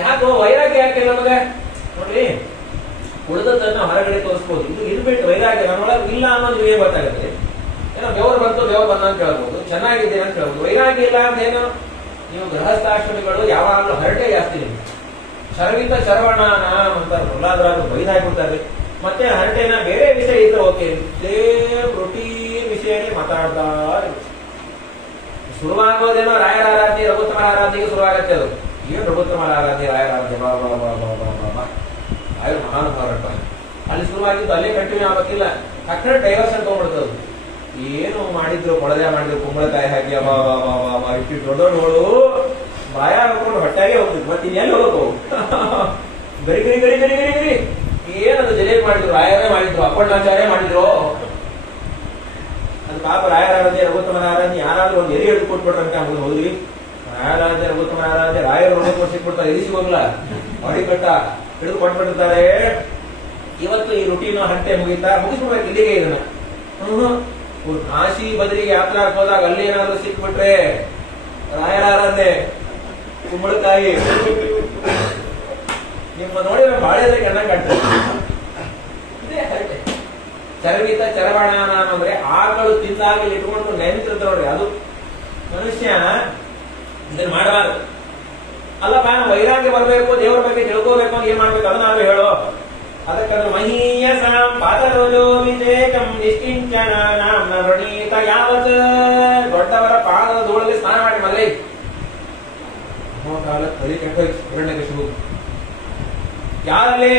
ಯಾಕೋ ವೈರಾಗ್ಯ ಯಾಕೆ ನಮಗೆ ನೋಡ್ರಿ, ಉಳಿದದನ್ನ ಹೊರಗಡೆ ತೋರಿಸ್ಬೋದು. ಇದು ಇರ್ಬಿಟ್ಟು ವೈರಾಗ್ಯ ನಮ್ಮೊಳಗೆ ಇಲ್ಲ ಅನ್ನೋದು ನಿಮಗೆ ಗೊತ್ತಾಗುತ್ತೆ. ಏನೋ ಬೆವರು ಬಂತು ಬೆವರು ಬಂದ ಅಂತ ಕೇಳ್ಬೋದು, ಚೆನ್ನಾಗಿದೆ ಅಂತ ಕೇಳ್ಬೋದು. ವೈರಾಗ್ಯ ಇಲ್ಲ ಅಂತ ಏನು, ನೀವು ಗೃಹಸ್ಥಾಶ್ರಮಿಗಳು ಯಾವಾಗಲೂ ಹರಟೆ ಜಾಸ್ತಿ ನಿಮ್ಗೆ. ಶರ್ವಿತ ಚರವಣಾನ ಅಂತಾರೆ, ಪ್ರಹ್ಲಾದರಾದ್ರು ಬೈದಾಗ್ಬಿಡ್ತಾರೆ. ಮತ್ತೆ ಹರಟೆನ ಬೇರೆ ವಿಷಯ ಇದ್ರೆ ಓಕೆ, ಸೇಮ್ ರೊಟೀನ್ ವಿಷಯನೇ ಮಾತಾಡ್ತಾ ಶುರುವಾಗೋದೇನೋ ರಾಯರ ಆರಾಧನೆ, ರಘುತ್ತಮರ ಆರಾಧನೆಗೆ ಶುರುವಾಗತ್ತೆ. ಅದು ಏನ್ ರಘುತ್ತಮರ ಆರಾಧನೆ, ರಾಯರ ಆರಾಧನೆ, ಬಾ ಬಾ ಬಾ ಬಾ ಬಾ ಬಾ ಬಾ ರಾಯರು ಮಹಾನುಭಾವರಪ್ಪ. ಅಲ್ಲಿ ಶುರುವಾಗಿದ್ದು ಅಲ್ಲೇ ಕಂಟಿನ್ಯೂ ಆಗಕ್ಕಿಲ್ಲ, ತಕ್ಷಣ ಡೈವರ್ಷನ್ ತಗೊಂಡ್ಬಿಡ್ತದೆ. ಏನು ಮಾಡಿದ್ರು, ಕೊಳದೆ ಮಾಡಿದ್ರು, ಕುಂಬಳಕಾಯಿ ಹಾಕಿ ಬಾ ಬಾ ಬಾ ಬಾ ಬಾ ಇಟ್ಟು ದೊಡ್ಡ ದೊಡ್ಡಗಳು ಬಾಯ ಹಾಕೊಂಡು ಹೊಟ್ಟಾಗೆ ಹೋಗ್ತಿದ್ರು. ಮತ್ತೆ ಇನ್ನೆಲ್ಲಿ ಹೋಗಬೇಕು, ಗರಿ ಗರಿ ಗರಿ ಗರಿ ಗರಿ ಗರಿ ಏನದು ಜಲೇಬಿ ಮಾಡಿದ್ರು, ರಾಯರೇ ಮಾಡಿದ್ರು, ಅಪ್ಪಣ್ಣಾಚಾರ್ಯ ಮಾಡಿದ್ರು. ಅದು ಪಾಪ ರಾಯರ ಆರಾಧನೆ, ರಘುತ್ತಮನ ಆರಾಧನೆ ಯಾರಾದ್ರೂ ಒಂದು ಎರಿ ಹಿಡಿದು ಕೊಟ್ಬಿಟ್ರಂತೆ. ಹಂಗ ಹೋದ್ವಿ, ರಾಯರ ಆರಾಧನೆ, ರಘುತ್ತಮನ ಆರಾಧನೆ, ರಾಯರು ಋಣ ಸಿಕ್ಬಿಡ್ತಾರೆ, ಎರಿಸಿ ಹೋಗ್ಲ ಬಾಡಿ ಕಟ್ಟ ಹಿಡಿದು ಕೊಟ್ಬಿಟ್ಟಿರ್ತಾರೆ. ಇವತ್ತು ಈ ರುಟೀನ್ ಹಂಟೆ ಮುಗಿಸ್ಬಿಡ್ಬೇಕು ಇಲ್ಲಿಗೆ ಇದನ್ನ. ಕಾಶಿ ಬದಲಿಗೆ ಯಾತ್ರಾ ಹೋದಾಗ ಅಲ್ಲಿ ಏನಾದ್ರು ಸಿಕ್ಬಿಟ್ರೆ ರಾಯರ ಆರಾಧನೆ, ಕುಂಬಳಕಾಯಿ ನಿಮ್ಮ ನೋಡಿ ಬಾಳೆದಕ್ಕೆ ಅನ್ನ ಕಾಣ್ತದೆ. ಇದೇ ಹರಟೆ. ಚರವಿತ ಚರವಣಾನ ಅಂದ್ರೆ ಆಕಳು ತಿಂದಾಗ ಇಟ್ಕೊಂಡು ನೆನ್ತಿರ್ತ ನೋಡ್ರಿ, ಅದು ಮನುಷ್ಯ ಇದನ್ನ ಮಾಡಬಾರ್ದು. ಅಲ್ಲಪ್ಪ ವೈರಾಗ್ಯ ಬರಬೇಕು, ದೇವರ ಬಗ್ಗೆ ತಿಳ್ಕೋಬೇಕು ಅಂತ ಏನ್ ಮಾಡ್ಬೇಕು ಅದನ್ನ ನಾವು ಹೇಳೋ. ಅದಕ್ಕಂದ್ರೆ ಮಹೀಯಸಾಂ ಪಾದರೋಜೋ ವಿಜೇಕಂ ನಿಷ್ಕಿಂಚನಾಂ ನವೃಣೀತ ಯಾವತ್. ದೊಡ್ಡವರ ಪಾದದ ಧೂಳಲ್ಲಿ ಸ್ನಾನ ಮಾಡಿ ಮಲ್ಲೈ ಕಾಲ ತಲೆ ಕೆಟ್ಟೋಯ್ತು ಹಿರಣ್ಯಕಶಿಪು. ಯಾರಲ್ಲಿ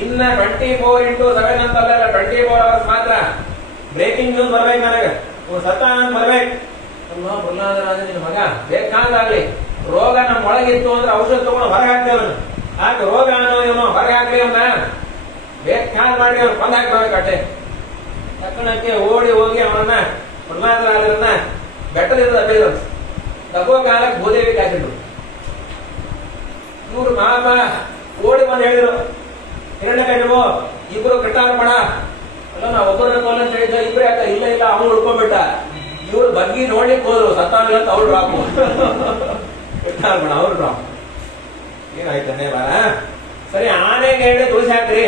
ಇನ್ನ 24x7 ಅಂತಲ್ಲ, 24 hours ಮಾತ್ರ. ಬ್ರೇಕಿಂಗ್ ನ್ಯೂಸ್ ಬರ್ಬೇಕು, ನನಗೆ ಸತ್ತಾನಂದ್ ಬರ್ಬೇಕು. ಪ್ರಹ್ಲಾದರಾಜ ನಿನ್ನ ಮಗ ಬೇಕಾದಾಗ್ಲಿ ರೋಗ ನಮ್ಮ ಒಳಗಿತ್ತು ಅಂದ್ರೆ ಔಷಧ ತಗೊಂಡು ಹೊರಗೆ ಹಾಕ್ತೇವೆ. ಆಗ ರೋಗ ಅನ್ನೋ ಇವನು ಹೊರಗೆ ಹಾಕ್ಲಿ ಅವನ ಬೇಕಾದ್ ಮಾಡಿ ಅವ್ನು ಕೊಂದು ಹಾಕ್ಬೇಕು ಅಟ್ಟೆ. ತಕ್ಷಣಕ್ಕೆ ಓಡಿ ಹೋಗಿ ಅವನನ್ನ ಪ್ರಹ್ಲಾದರಾಜರನ್ನ ಬೆಟ್ಟದಿಂದ ತಪ್ಪಿದ್ರು. ತಗೋ ಕಾಲಕ್ಕೆ ಭೂದೇವಿ ಕಾಯ್ತಿದ್ರು. ಇವ್ರು ಮಾಮ ಓಡಿ ಬಂದು ಹೇಳಿದ್ರು, ಹಿರಣ್ಯಕಶಿಪು ಇಬ್ರು ಕಟ್ಟಾರ್ಪಣ ಅಲ್ಲ, ನಾವು ಒಬ್ಬರನ್ನ ಕೊಲ್ಲ ಅಂತ ಹೇಳಿದ್ದ, ಇಬ್ರೇ ಯಾಕ ಇಲ್ಲ ಇಲ್ಲ ಅವನು ಉಳ್ಕೊಂಡ್ಬಿಟ್ಟ. ಇವ್ರು ಬಗ್ಗಿ ನೋಡ್ಲಿಕ್ಕೆ ಹೋದ್ರು, ಸತ್ತಾನ ಅಂತ ಅವ್ರು ಡ್ರಾಪ್ ಕಟ್ಟಾರ್ಪಣ ಅವ್ರು ಡ್ರಾಪ್. ಏನಾಯ್ತನ್ನೇ ಬಾರ ಸರಿ. ಆನೆಗೆ ಹೇಳಿ ತುಳಸಿ ಹಾಕ್ರಿ.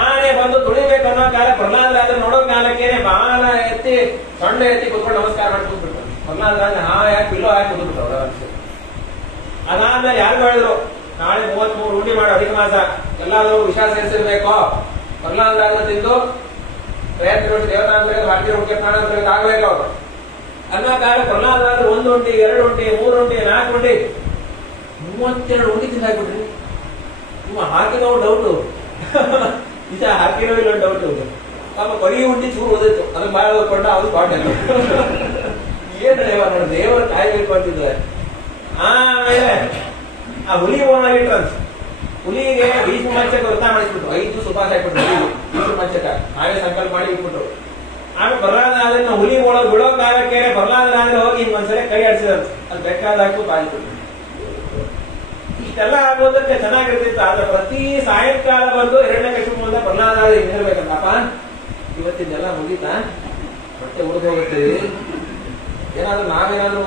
ಆನೆ ಬಂದು ತುಳಿಬೇಕು ಅನ್ನೋ ಕಾಲ ಪ್ರಹ್ಲಾದರಾಜ ನೋಡೋ ಕಾಲಕ್ಕೆ ಬಾಲ ಎತ್ತಿ ಸೊಂಡೆ ಎತ್ತಿ ಕುತ್ಕೊಂಡು ನಮಸ್ಕಾರ ಮಾಡಿ ಕೂತ್ಬಿಟ್ಟು ಪ್ರಹ್ಲಾದರಾಜ ಹಾಕಿ ಪಿಲ್ಲೋ ಹಾಕಿ ಕೂತ್ಬಿಟ್ಟು ಅವ್ರ. ಅದಾದ್ಮೇಲೆ ಯಾರು ಹೇಳಿದ್ರು, ನಾಳೆ 33 ಉಂಡಿ ಮಾಡೋ ಅಧಿಕ ಮಾಸ, ಎಲ್ಲಾದ್ರೂ ವಿಷ ಸೇರಿಸಿರ್ಬೇಕು. ಪ್ರಹ್ಲಾದರಾಜ ತಿಂದು ಪ್ರಯತ್ನ ದೇವತಾಂತರ ಭಾರತೀಯ ಹುಡುಗಿ ಪ್ರಾಣಾಂತರ ಆಗ್ಬೇಕು ಅವ್ರು ಅನ್ನೋ ಕಾಲ ಪ್ರಹ್ಲಾದರಾಜ 1 ಉಂಡಿ 2 ಉಂಡಿ 3 ಉಂಡಿ 4 ಉಂಡಿ 32 ಉಂಡಿ ತಿಂದು ಹಾಕ್ಬಿಟ್ರಿ. ನಿಮ್ಮ ಹಾಕಿದವು ಡೌಟು, ನಿಜ ಹಾಕಿರೋ ಇಲ್ಲ ಡೌಟು. ಪಾಪ ಬರೀ ಉಂಡಿ ಚೂರು ಓದಿತ್ತು, ಅದನ್ನ ಬಾಳ ಓದ್ಕೊಂಡ ಅವ್ರು ಪಾಠ ಏನ್ ನೋಡಿ ದೇವರ ಕಾಯ್ಬೇಕು ಅಂತಿದ್ದಾರೆ. ಆಮೇಲೆ ಆ ಹುಲಿ ಓಣಾಗಿಟ್ರಂತ. ಹುಲಿಗೆ ಭೀಷ್ಮ ಮಂಚಕ ವೃತ್ತ ಮಾಡಿಸ್ಬಿಟ್ರು, 5 ದಿವಸ ಉಪವಾಸ ಹಾಕ್ಬಿಟ್ರು. ಭೀಷ್ಮ ಮಂಚಕ ನಾವೇ ಸಂಕಲ್ಪ ಮಾಡಿ ಇಟ್ಬಿಟ್ರು. ಆಮೇಲೆ ಪ್ರಹ್ಲಾದರಾಜನ ಹುಲಿ ಒಳಗೆ ಬಿಡೋ ಕಾಲಕ್ಕೆ ಪ್ರಹ್ಲಾದರಾಜ ಹೋಗಿ ಇನ್ನೊಂದ್ಸರಿ ಕೈ ಆಡಿಸಿದ್ರು, ಅದು ಬೇಕಾದಾಕು ಬಾಯಿ. ಇಷ್ಟೆಲ್ಲ ಆಗೋದಕ್ಕೆ ಚೆನ್ನಾಗಿರ್ತಿತ್ತು. ಆದ್ರೆ ಪ್ರತಿ ಸಾಯಂಕಾಲ ಬಂದು ಹಿರಣ್ಯಕಶಿಪು ಮುಂದೆ ಪ್ರಹ್ಲಾದರಾಜ ಹಿಂದಿರ್ಬೇಕಂತಪ್ಪ, ಇವತ್ತಿದ್ದೆಲ್ಲ ಮುಗೀತಾ, ಮತ್ತೆ ಉಳಿದು ಹೋಗುತ್ತೀವಿ, ಏನಾದ್ರೂ ನಾವೇನಾದ್ರೂ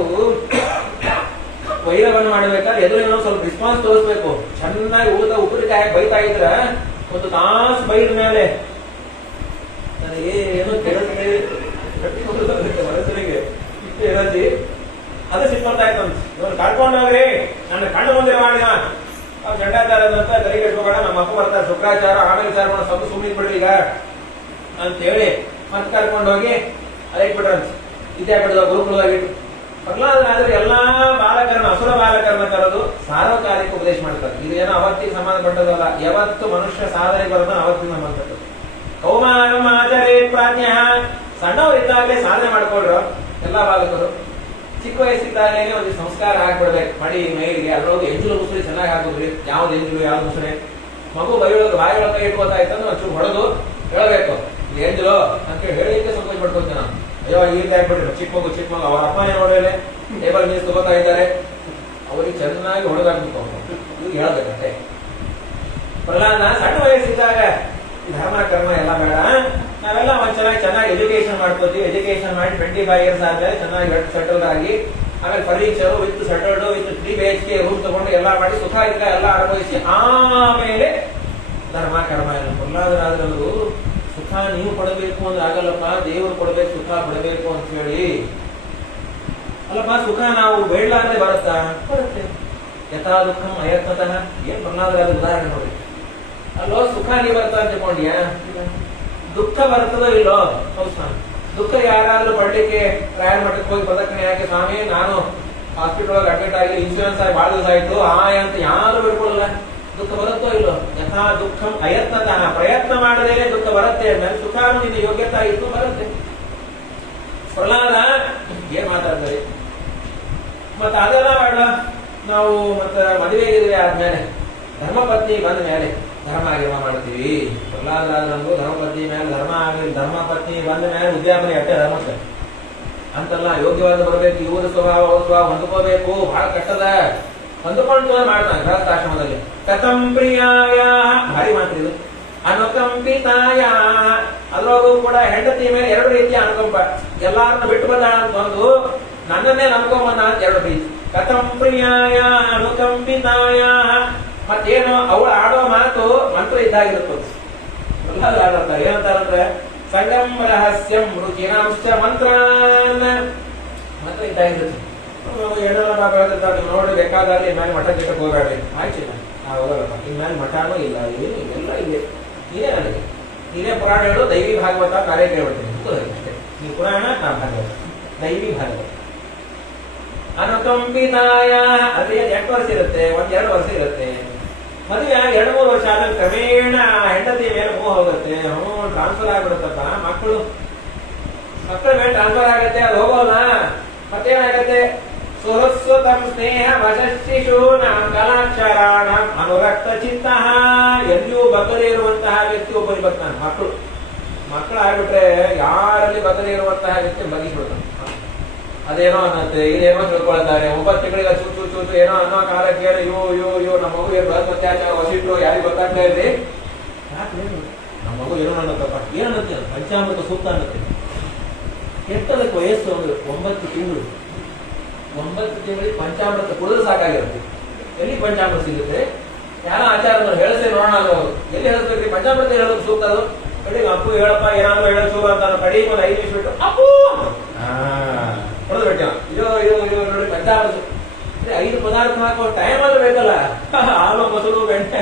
ವೈರವನ್ನು ಮಾಡಬೇಕಾದ್ರೆ ಎದುರು ಸ್ವಲ್ಪ ರಿಸ್ಪಾನ್ಸ್ ತೋರಿಸ್ಬೇಕು. ಚೆನ್ನಾಗಿ ಊಟ ಉಪ್ಪಿನಕಾಯಿ ಬೈತಾ ಇದ್ರ ಒಂದು ತಾಸು ಬೈದ ಮೇಲೆ ಏನೋ ಕೆಳಗೆ ಮನಸ್ಸಿಗೆ ಇಷ್ಟು ಎನರ್ಜಿ ಅದು ಸಿಟ್ಬರ್ತಾ ಇತ್ತಂತ. ಇವ್ರು ಕರ್ಕೊಂಡು ಹೋಗ್ರಿ, ನನ್ನ ಕಣ್ಣು ಮುಂದೆ ಮಾಡಿದ ಗಂಡಾಚಾರದಂತ ಗರಿಗೆ ಹೋಗೋಣ, ನಮ್ಮ ಅಪ್ಪ ಬರ್ತಾರೆ ಶುಕ್ರಾಚಾರ, ಆಮೇಲೆ ವಿಚಾರ ಮಾಡೋ ಸ್ವಲ್ಪ ಸುಮ್ಮನೆ ಬಿಡ್ರಿ ಈಗ ಅಂತೇಳಿ ಮತ್ತೆ ಕರ್ಕೊಂಡು ಹೋಗಿ ಅಲ್ಲಿಟ್ಬಿಟ್ರಂತ. ಇದೇ ಬಿಡದ ಗುರುಕುಲವಾಗಿಟ್ಟು ಪ್ರಹ್ಲಾದರಾಜರು ಎಲ್ಲಾ ಬಾಲಕರನ್ನ, ಅಸುರ ಬಾಲಕರನ್ನ ಕರೆದು ಸಾರ್ವಕಾಲಿಕ ಉಪದೇಶ ಮಾಡ್ತಾರೆ. ಇದೇನೋ ಅವತ್ತಿಗೆ ಸಂಬಂಧಪಟ್ಟದಲ್ಲ, ಯಾವತ್ತು ಮನುಷ್ಯ ಸಾಧನೆ ಬರೋದು ಅವತ್ತಿಗೆ ಸಂಬಂಧಪಟ್ಟದ್ದು. ಕೌಮಾರಂ ಆಚರೇ ಪ್ರಾಜ್ಞ, ಸಣ್ಣವರಿದ್ದಾಗಲೇ ಸಾಧನೆ ಮಾಡ್ಕೊಳ್ರು ಎಲ್ಲಾ ಬಾಲಕರು. ಚಿಕ್ಕ ವಯಸ್ಸಿದ್ದಾಗಲೇ ಒಂದು ಸಂಸ್ಕಾರ ಹಾಕ್ಬಿಡ್ಬೇಕು, ಮಡಿ ಮೈಲಿಗೆ ಅದ್ರೊಳಗೆ ಎಂಜಲು ಮುಸುರಿ ಚೆನ್ನಾಗಿ ಹಾಕೋದ್ರಿ, ಯಾವ್ದು ಎಂಜಲು ಯಾವ್ದು ಮುಸುರೆ. ಮಗು ಬಾಯಿಯೊಳಗೆ ಕೈ ಇಟ್ಕೋತಾ ಇತ್ತಂದ್ರೆ ಒಂಚೂರು ಹೊಡೆದು ಹೇಳಬೇಕು, ಇದು ಎಂಜಲು ಅಂತ ಹೇಳಿಕ್ಕೆ ಸಂಕೋಚ ಪಡ್ಕೊತೀನಿ ನಾನು. ಅಯ್ಯೋ ಈಗ ಆಗ್ಬಿಟ್ರೆ ಚಿಕ್ಕ ಮಗು ಅವ್ರ ಅಪ್ಪನೇ ನೋಡಲೆ ಟೇಬಲ್ ಮೀಸ್ ತಗೋತಾ ಇದ್ದಾರೆ, ಅವ್ರಿಗೆ ಚೆನ್ನಾಗಿ ಹೊಡೆದಾಕ್ಬೇಕು, ಇವ್ರಿಗೆ ಹೇಳ್ಬೇಕಂತೆ. ಪ್ರಹ್ಲಾದ ಸಣ್ಣ ವಯಸ್ಸಿದ್ದಾಗ ಧರ್ಮ ಕರ್ಮ ಎಲ್ಲ ಬೇಡ, ನಾವೆಲ್ಲ ಒಂದ್ ಚೆನ್ನಾಗಿ ಎಜುಕೇಶನ್ ಮಾಡ್ಕೋತೀವಿ. ಎಜುಕೇಶನ್ ಮಾಡಿ 25 ಇಯರ್ಸ್ ಆದ್ಮೇಲೆ ಚೆನ್ನಾಗಿ ಸೆಟಲ್ಡ್ ಆಗಿ, ಆಮೇಲೆ furniture with settled with 3 BHK room ತಗೊಂಡು ಎಲ್ಲ ಮಾಡಿ ಸುಖ ಇಲ್ಲ ಎಲ್ಲ ಅನುಭವಿಸಿ ಆಮೇಲೆ ಧರ್ಮ ಕರ್ಮ ಎಲ್ಲ. ಪ್ರಹ್ಲಾದರಾಜರವರು ಸುಖ ನೀವು ಕೊಡಬೇಕು ಅಂದ್ರೆ ಆಗಲ್ಲಪ್ಪ, ದೇವರು ಕೊಡಬೇಕು, ಸುಖ ಕೊಡಬೇಕು ಅಂತ ಹೇಳಿ. ಅಲ್ಲಪ್ಪ ಸುಖ ನಾವು ಬೇಡಲಾರದೆ ಬರುತ್ತಾ? ಬರುತ್ತೆ. ಯಥಾ ದುಃಖಂ ಅಯತ್ನತಃ. ಏನ್ ಪ್ರಹ್ಲಾದರಾಜ ಉದಾಹರಣೆ ನೋಡಿ. ಅಲ್ಲೋ ಸುಖ ನೀ ಬರ್ತಾ ಅಂತ ತಿಳ್ಕೊಂಡ್ಯಾ, ದುಃಖ ಬರ್ತದೋ ಇಲ್ಲೋ? ದುಃಖ ಯಾರಾದ್ರೂ ಪಡ್ಲಿಕ್ಕೆ ಪ್ರಯಾಣ ಮಟ್ಟಕ್ಕೆ ಹೋಗಿ ಪ್ರದಕ್ಷಿಣೆ ಯಾಕೆ ಸ್ವಾಮಿ ನಾನು ಹಾಸ್ಪಿಟಲ್ ಒಳಗೆ ಅಡ್ಮಿಟ್ ಆಗಿ ಇನ್ಶೂರೆನ್ಸ್ ಆಗಿ ಬಹಳ ದಿವಸ ಆಯ್ತು ಅಂತ ಯಾರು ಬಿಡ್ಕೊಳ್ಳಲ್ಲ. ದುಃಖ ಬರುತ್ತೋ ಇಲ್ಲೋ? ಯಥಾ ದುಃಖಂ ಅಯತ್ನತಃ. ಪ್ರಯತ್ನ ಮಾಡದೇನೆ ದುಃಖ ಬರುತ್ತೆ ಅಂದ್ರೆ ಸುಖ ನಿನ್ನ ಯೋಗ್ಯತಾ ಇತ್ತು ಬರುತ್ತೆ. ಪ್ರಹ್ಲಾದ ಏನ್ ಮಾತಾಡ್ತಾರೆ. ಮತ್ತ ಅದೆಲ್ಲ ಬೇಡ, ನಾವು ಮತ್ತೆ ಮದುವೆ ಗಿದುವೆ ಆದ್ಮೇಲೆ ಧರ್ಮಪತ್ನಿ ಬಂದ ಮೇಲೆ ಧರ್ಮ ಗಿರ್ಮ ಮಾಡ್ತೀವಿ. ಪ್ರಹ್ಲಾದರಾಜರಂದು ಧರ್ಮಪತ್ನಿ ಮೇಲೆ ಧರ್ಮ ಆಗಲಿ, ಧರ್ಮಪತ್ನಿ ಬಂದ ಮೇಲೆ ಉದ್ಯಾಪನೆ ಅಟ್ಟೆ ಧರ್ಮಕ್ಕೆ ಅಂತಲ್ಲ. ಯೋಗ್ಯವಾದ ಬರಬೇಕು, ಇವರು ಸ್ವಭಾವ ಅವ್ರ ಸ್ವಭಾವ ಹೊಂದ್ಕೋಬೇಕು, ಬಹಳ ಕಷ್ಟದ. ಹೊಂದ್ಕೊಂಡು ಮಾಡ್ತಾನೆ ಗೃಹಸ್ಥಾಶ್ರಮದಲ್ಲಿ. ಕಥಂ ಪ್ರಿಯಾಯ, ಭಾರಿ ಮಾತಿದೆ. ಅನುಕಂಪಿತಾಯ, ಅದ್ರೊಳಗೂ ಕೂಡ ಹೆಂಡತಿ ಮೇಲೆ 2 ರೀತಿಯ ಅನುಕಂಪ. ಎಲ್ಲಾರನ್ನ ಬಿಟ್ಟು ಬಂದ ಅಂತಂದು ನನ್ನನ್ನೇ ನಂಬ್ಕೊಂಬಂದ ಅಂತ 2 ರೀತಿ. ಕಥಂ ಪ್ರಿಯಾಯ ಅನುಕಂಪಿತಾಯ, ಮತ್ತೇನು ಅವಳು ಆಡೋ ಮಾತು ಮಂತ್ರ ಇದ್ದಾಗಿರುತ್ತೆ. ಎಲ್ಲ ಆಡೋತಾರೆ ಏನಂತಾರಂದ್ರೆ ಸಂಗಮ್ ರಹಸ್ಯಂ ರುಚಿನಾಂಶ ಮಂತ್ರ ಇದ್ದಾಗಿರುತ್ತೆ. ಏನೆಲ್ಲ ಬೆಳೆದಿರ್ತಾರೆ ನೀವು ನೋಡಿ, ಬೇಕಾದಲ್ಲಿ ಮೇಲೆ ಮಠ ಗಿಟ್ಟಕ್ಕೆ ಹೋಗ್ಬೇಡ್ರಿ, ಆಯ್ತು ನಾ ಹೋಗಲ್ಲಪ್ಪ, ಇನ್ಮೇಲೆ ಮಠನೂ ಇಲ್ಲ, ಏನು ಎಲ್ಲ ಇದೆ. ನೀನೇ ನನಗೆ ನೀನೇ ಪುರಾಣ ಹೇಳು, ದೈವಿ ಭಾಗವತ ಕಾರ್ಯ ಕೇಳ್ಬಿಡ್ತೀನಿ ಅಷ್ಟೇ. ಈ ಪುರಾಣ ನಾ ಭಾಗವತ, ದೈವಿ ಭಾಗವತ. ಅನುಕಂಪಿತಾಯ ಅದೇ 8 ವರ್ಷ ಇರುತ್ತೆ, 1-2 ವರ್ಷ ಇರುತ್ತೆ. ಮದುವೆ 2-3 ವರ್ಷ ಆದ್ಮೇಲೆ ಕ್ರಮೇಣ ಹೆಂಡತಿ ಮೇಲೆ ಮೋಹ ಹೋಗುತ್ತೆ, ಟ್ರಾನ್ಸ್ಫರ್ ಆಗ್ಬಿಡುತ್ತಪ್ಪ. ಮಕ್ಕಳ ಮೇಲೆ ಟ್ರಾನ್ಸ್ಫರ್ ಆಗುತ್ತೆ, ಅದು ಹೋಗೋಲ್ಲ. ಮತ್ತೇನಾಗತ್ತೆ? ಸುರಸ್ವತಂ ಸ್ನೇಹ ವಶಿಶು ನಾಂ ಕಲಾಕ್ಷರಾಣಂ ಅನುರಕ್ತ ಚಿತ್ತ. ಎಲ್ಲಿಯೂ ಬದಲೇ ಇರುವಂತಹ ವ್ಯಕ್ತಿ ಒಬ್ಬರಿಗೆ ಬರ್ತಾನೆ. ಮಕ್ಕಳು ಆಗ್ಬಿಟ್ರೆ ಯಾರಲ್ಲಿ ಬದಲೇ ಇರುವಂತಹ ವ್ಯಕ್ತಿ ಬಗಿಸ್ಬಿಡ್ತಾನೆ. ಅದೇನೋ ಅನ್ನತ್ತೆ, ಇದೇನೋ ತಿಳ್ಕೊಳ್ತಾರೆ. 9 ತಿಂಗಳಿಗೆ ಚೂಚು ಏನೋ ಅನ್ನೋ ಕಾಲಕ್ಕೆ ಅಯ್ಯೋ ನಮ್ಮ ಮಗು ಏನು ಅತ್ಯಾಚಾರ ವಸಿಟ್ರು ಯಾರಿಗೆ ಗೊತ್ತಾಗ್ತಾ ಇದ್ರಿ, ನಮ್ಮ ಮಗು ಏನೋ ಅನ್ನತ್ತಪ್ಪ, ಏನನ್ನತ್ತೆ? ಪಂಚಾಮೃತ ಸೂಕ್ತ ಅನ್ನತ್ತೆ. ಕೆಟ್ಟದಕ್ಕೆ ವಯಸ್ಸು ಅಂದ್ರೆ 9 ತಿಂಗಳು. 9 ತಿಂಗಳಿಗೆ ಪಂಚಾಮೃತ ಕುಡಿದ್ರೆ ಸಾಕಾಗಿರುತ್ತೆ. ಎಲ್ಲಿ ಪಂಚಾಮೃತ ಸಿಗುತ್ತೆ? ಯಾರ ಆಚಾರದವ್ರು ಹೇಳಿಸೇ ನೋಡೋಣ. ಎಲ್ಲಿ ಹೇಳಿಸ್ಬೇಕ್ರಿ ಪಂಚಾಮೃತ ಹೇಳೋದು ಸೂಕ್ತ? ಅದು ಕಡೆಗೆ ಅಪ್ಪು ಹೇಳಪ್ಪ ಏನಾದ್ರು ಹೇಳೋದು ಅಂತ ಕಡೆಗೆ ಒಂದು 5 ನಿಮಿಷ ಬಿಟ್ಟು ಅಪ್ಪು ಹೊಡೆದು ಬಿಟ್ಟ. ಇದು ನೋಡಿ ಪಂಚಾಮೃತ 5 ಪದಾರ್ಥ ಹಾಕೋ ಟೈಮ್ ಅಲ್ಲಿ ಬೇಕಲ್ಲ. ಹಾಲು ಮೊಸರು ಬೆಣ್ಣೆ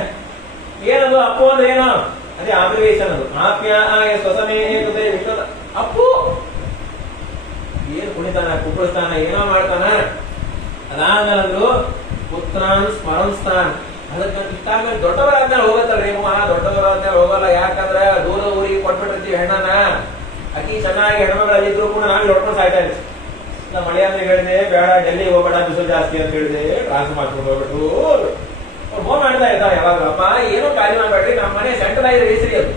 ಏನದು ಅಪ್ಪು ಅಂದ್ರೆ ಏನೋ ಅದೇ ಆಬ್ರಿವೇಶನ್. ಅದು ಆಪ್ಯಾಯ ಸ್ವಸಮೇ ವಿಶ್ವದ ಅಪ್ಪು. ಏನು ಕುಣಿತಾನ, ಕುಪ್ಪಳಿಸ್ತಾನ, ಏನೋ ಮಾಡ್ತಾನ. ಅದಾದ್ಮೇಲೆ ಅಂದ್ರು ಪುತ್ರಾನ್ ಸ್ಮರನ್ಸ್ತಾನ್. ಅದಕ್ಕೆ ಇಷ್ಟಾದ್ಮೇಲೆ ದೊಡ್ಡವರಾದ್ಮೇಲೆ ಹೋಗತ್ತಲ್ರಿ ದೊಡ್ಡವರಾದ್ಮೇಲೆ ಹೋಗಲ್ಲ. ಯಾಕಂದ್ರೆ ದೂರ ಊರಿಗೆ ಕೊಟ್ಬಿಟ್ಟಿರ್ತೀವಿ ಹೆಣ್ಣನ. ಅಕ್ಕಿ ಚೆನ್ನಾಗಿ ಹೆಣ್ಮಗಳಲ್ಲಿದ್ರು ಕೂಡ ನಾವು ಹೊಡ್ಕೊಂಡು ಸಾಯ್ತಾ ಇರ್ತೀವಿ. ನಮ್ಮ ಮಳೆ ಅಂದ್ರೆ ಹೇಳಿದೆ ಬೇಡ, ಡೆಲ್ಲಿ ಹೋಗ್ಬೇಡ, ಬಿಸಿಲು ಜಾಸ್ತಿ ಅಂತ ಹೇಳಿದೆ, ಟ್ರಾನ್ಸ್ಫರ್ ಮಾಡ್ಕೊಂಡು ಹೋಗ್ಬಿಟ್ಟು ಫೋನ್ ಮಾಡ್ತಾ ಇದ್ದಾವೆ ಯಾವಾಗಪ್ಪ ಏನೋ ಕಾರ್ಯ ಮಾಡ್ಬೇಡ್ರಿ, ನಮ್ಮ ಮನೆ ಸೆಂಟ್ರಲೈಸ್ ಎಸಿ, ಅದು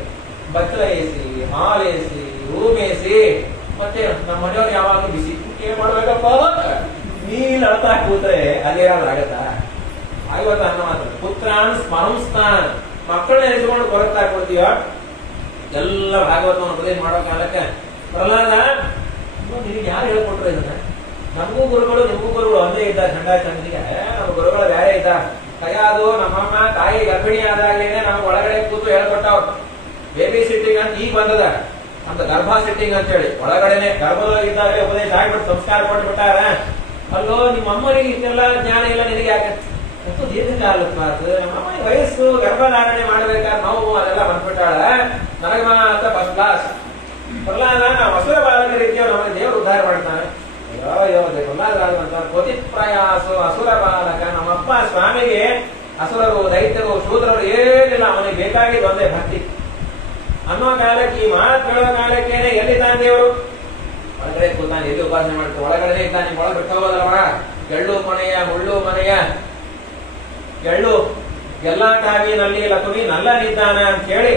ಬಚ್ಚಲ ಎಸಿ, ಹಾಲ್ ಎಸಿ, ಮೇಯಿಸಿ ಮತ್ತೆ ನಮ್ಮ ಮನೆಯವ್ರು ಯಾವಾಗಲೂ ಬಿಸಿ ಏನ್ ಮಾಡ್ಬೇಕಪ್ಪ ನೀನ್ ಅಳ್ತಾ ಕೂತ್ರೆ ಅಲ್ಲೇನಾದ್ರೂ ಆಗತ್ತಾ ಆಗವತ್ತ ಅನ್ನೋ ಮಾತ್ರ ಪುತ್ರಾನ್ ಸ್ಮರಂಸ್ತಾನ್ ಮಕ್ಕಳನ್ನ ಎತ್ಕೊಂಡು ಕೊರಗ್ತಾ ಕೊಡ್ತೀವ ಎಲ್ಲ ಭಾಗವತವನ್ನು ಉಪದೇಶ ಮಾಡೋ ಕಾಲಕ್ಕೆ ಪ್ರಹ್ಲಾದ ನಿನಗೆ ಯಾರು ಹೇಳ್ಕೊಟ್ರು ಇದನ್ನ ನಮಗೂ ಗುರುಗಳು ನಿಮಗೂ ಗುರುಗಳು ಒಂದೇ ಇದ್ದ ಚಂಡ ಚಂದಿಗೆ ನಮ್ಮ ಗುರುಗಳು ಬೇರೆ ಇದ್ದ ಕೈಯಾದು ನಮ್ಮಮ್ಮ ತಾಯಿ ಗರ್ಭಿಣಿ ಆದಾಗಲೇನೆ ನಮ್ಗೆ ಒಳಗಡೆ ಕೂತು ಹೇಳ್ಕೊಟ್ಟವ್ರು ಬೇಬಿ ಸಿಟ್ಟಿಂಗ್ ಅಂತ ಈಗ ಬಂದದ ಅಂತ ಗರ್ಭ ಸಿಟ್ಟಿಂಗ್ ಅಂತ ಹೇಳಿ ಒಳಗಡೆನೆ ಗರ್ಭದೊಳಗಿದ್ದಾಗಲೇ ಉಪದೇಶ ಆಗ್ಬಿಟ್ಟು ಸಂಸ್ಕಾರ ಕೊಟ್ಬಿಟ್ಟಾರ ಅಲ್ಲೋ ನಿಮ್ಮ ಅಮ್ಮನಿಗೆ ಇಷ್ಟೆಲ್ಲ ಜ್ಞಾನ ಇಲ್ಲ ನಿನಗೆ ಯಾಕೆ ಎಷ್ಟು ದೀರ್ಘಕಾಲದ ಮಾತು ನಮ್ಮಮ್ಮ ವಯಸ್ಸು ಗರ್ಭಧಾರಣೆ ಮಾಡ್ಬೇಕಾದ್ರೆ ನೋವು ಅದೆಲ್ಲ ಬಂದ್ಬಿಟ್ಟಾಳ ನನಗ ಅಂತ ಫಸ್ಟ್ ಕ್ಲಾಸ್ ಪ್ರಹ್ಲಾದ ನಾವು ಅಸುರ ಬಾಲಕ ರೀತಿಯ ನಮಗೆ ದೇವರು ಉದ್ಧಾರ ಮಾಡ್ತಾನೆ ಪ್ರಹ್ಲಾದ ಕೋತಿ ಪ್ರಯಾಸು ಅಸುರ ಬಾಲಕ ನಮ್ಮಪ್ಪ ಸ್ವಾಮಿಗೆ ಅಸುರರು ದೈತ್ಯರು ಶೂದ್ರರು ಏನಿಲ್ಲ ಅವನಿಗೆ ಬೇಕಾಗಿದ್ದು ಒಂದೇ ಭಕ್ತಿ ಅನ್ನೋ ಕಾಲಕ್ಕೆ ಈ ಮಾತು ಹೇಳೋ ಕಾಲಕ್ಕೇನೆ ಎಲ್ಲಿದ್ದಾನೆ ದೇವರು ಒಳಗಡೆ ಕೂತಾನೆ ಎಲ್ಲಿ ಉಪಾಸನೆ ಮಾಡ್ತಾರೆ ಒಳಗಡೆ ಇದ್ದಾನೆ ಒಳಗೆ ಬಿಟ್ಟು ಹೋಗೋದಲ್ವ ಎಳ್ಳು ಕೊನೆಯ ಮುಳ್ಳು ಮನೆಯ ಎಳ್ಳು ಎಲ್ಲಾ ಕಾವಿನಲ್ಲಿ ಲಕ್ಷ್ಮಿ ನಲ್ಲನಿದ್ದಾನ ಅಂತ ಹೇಳಿ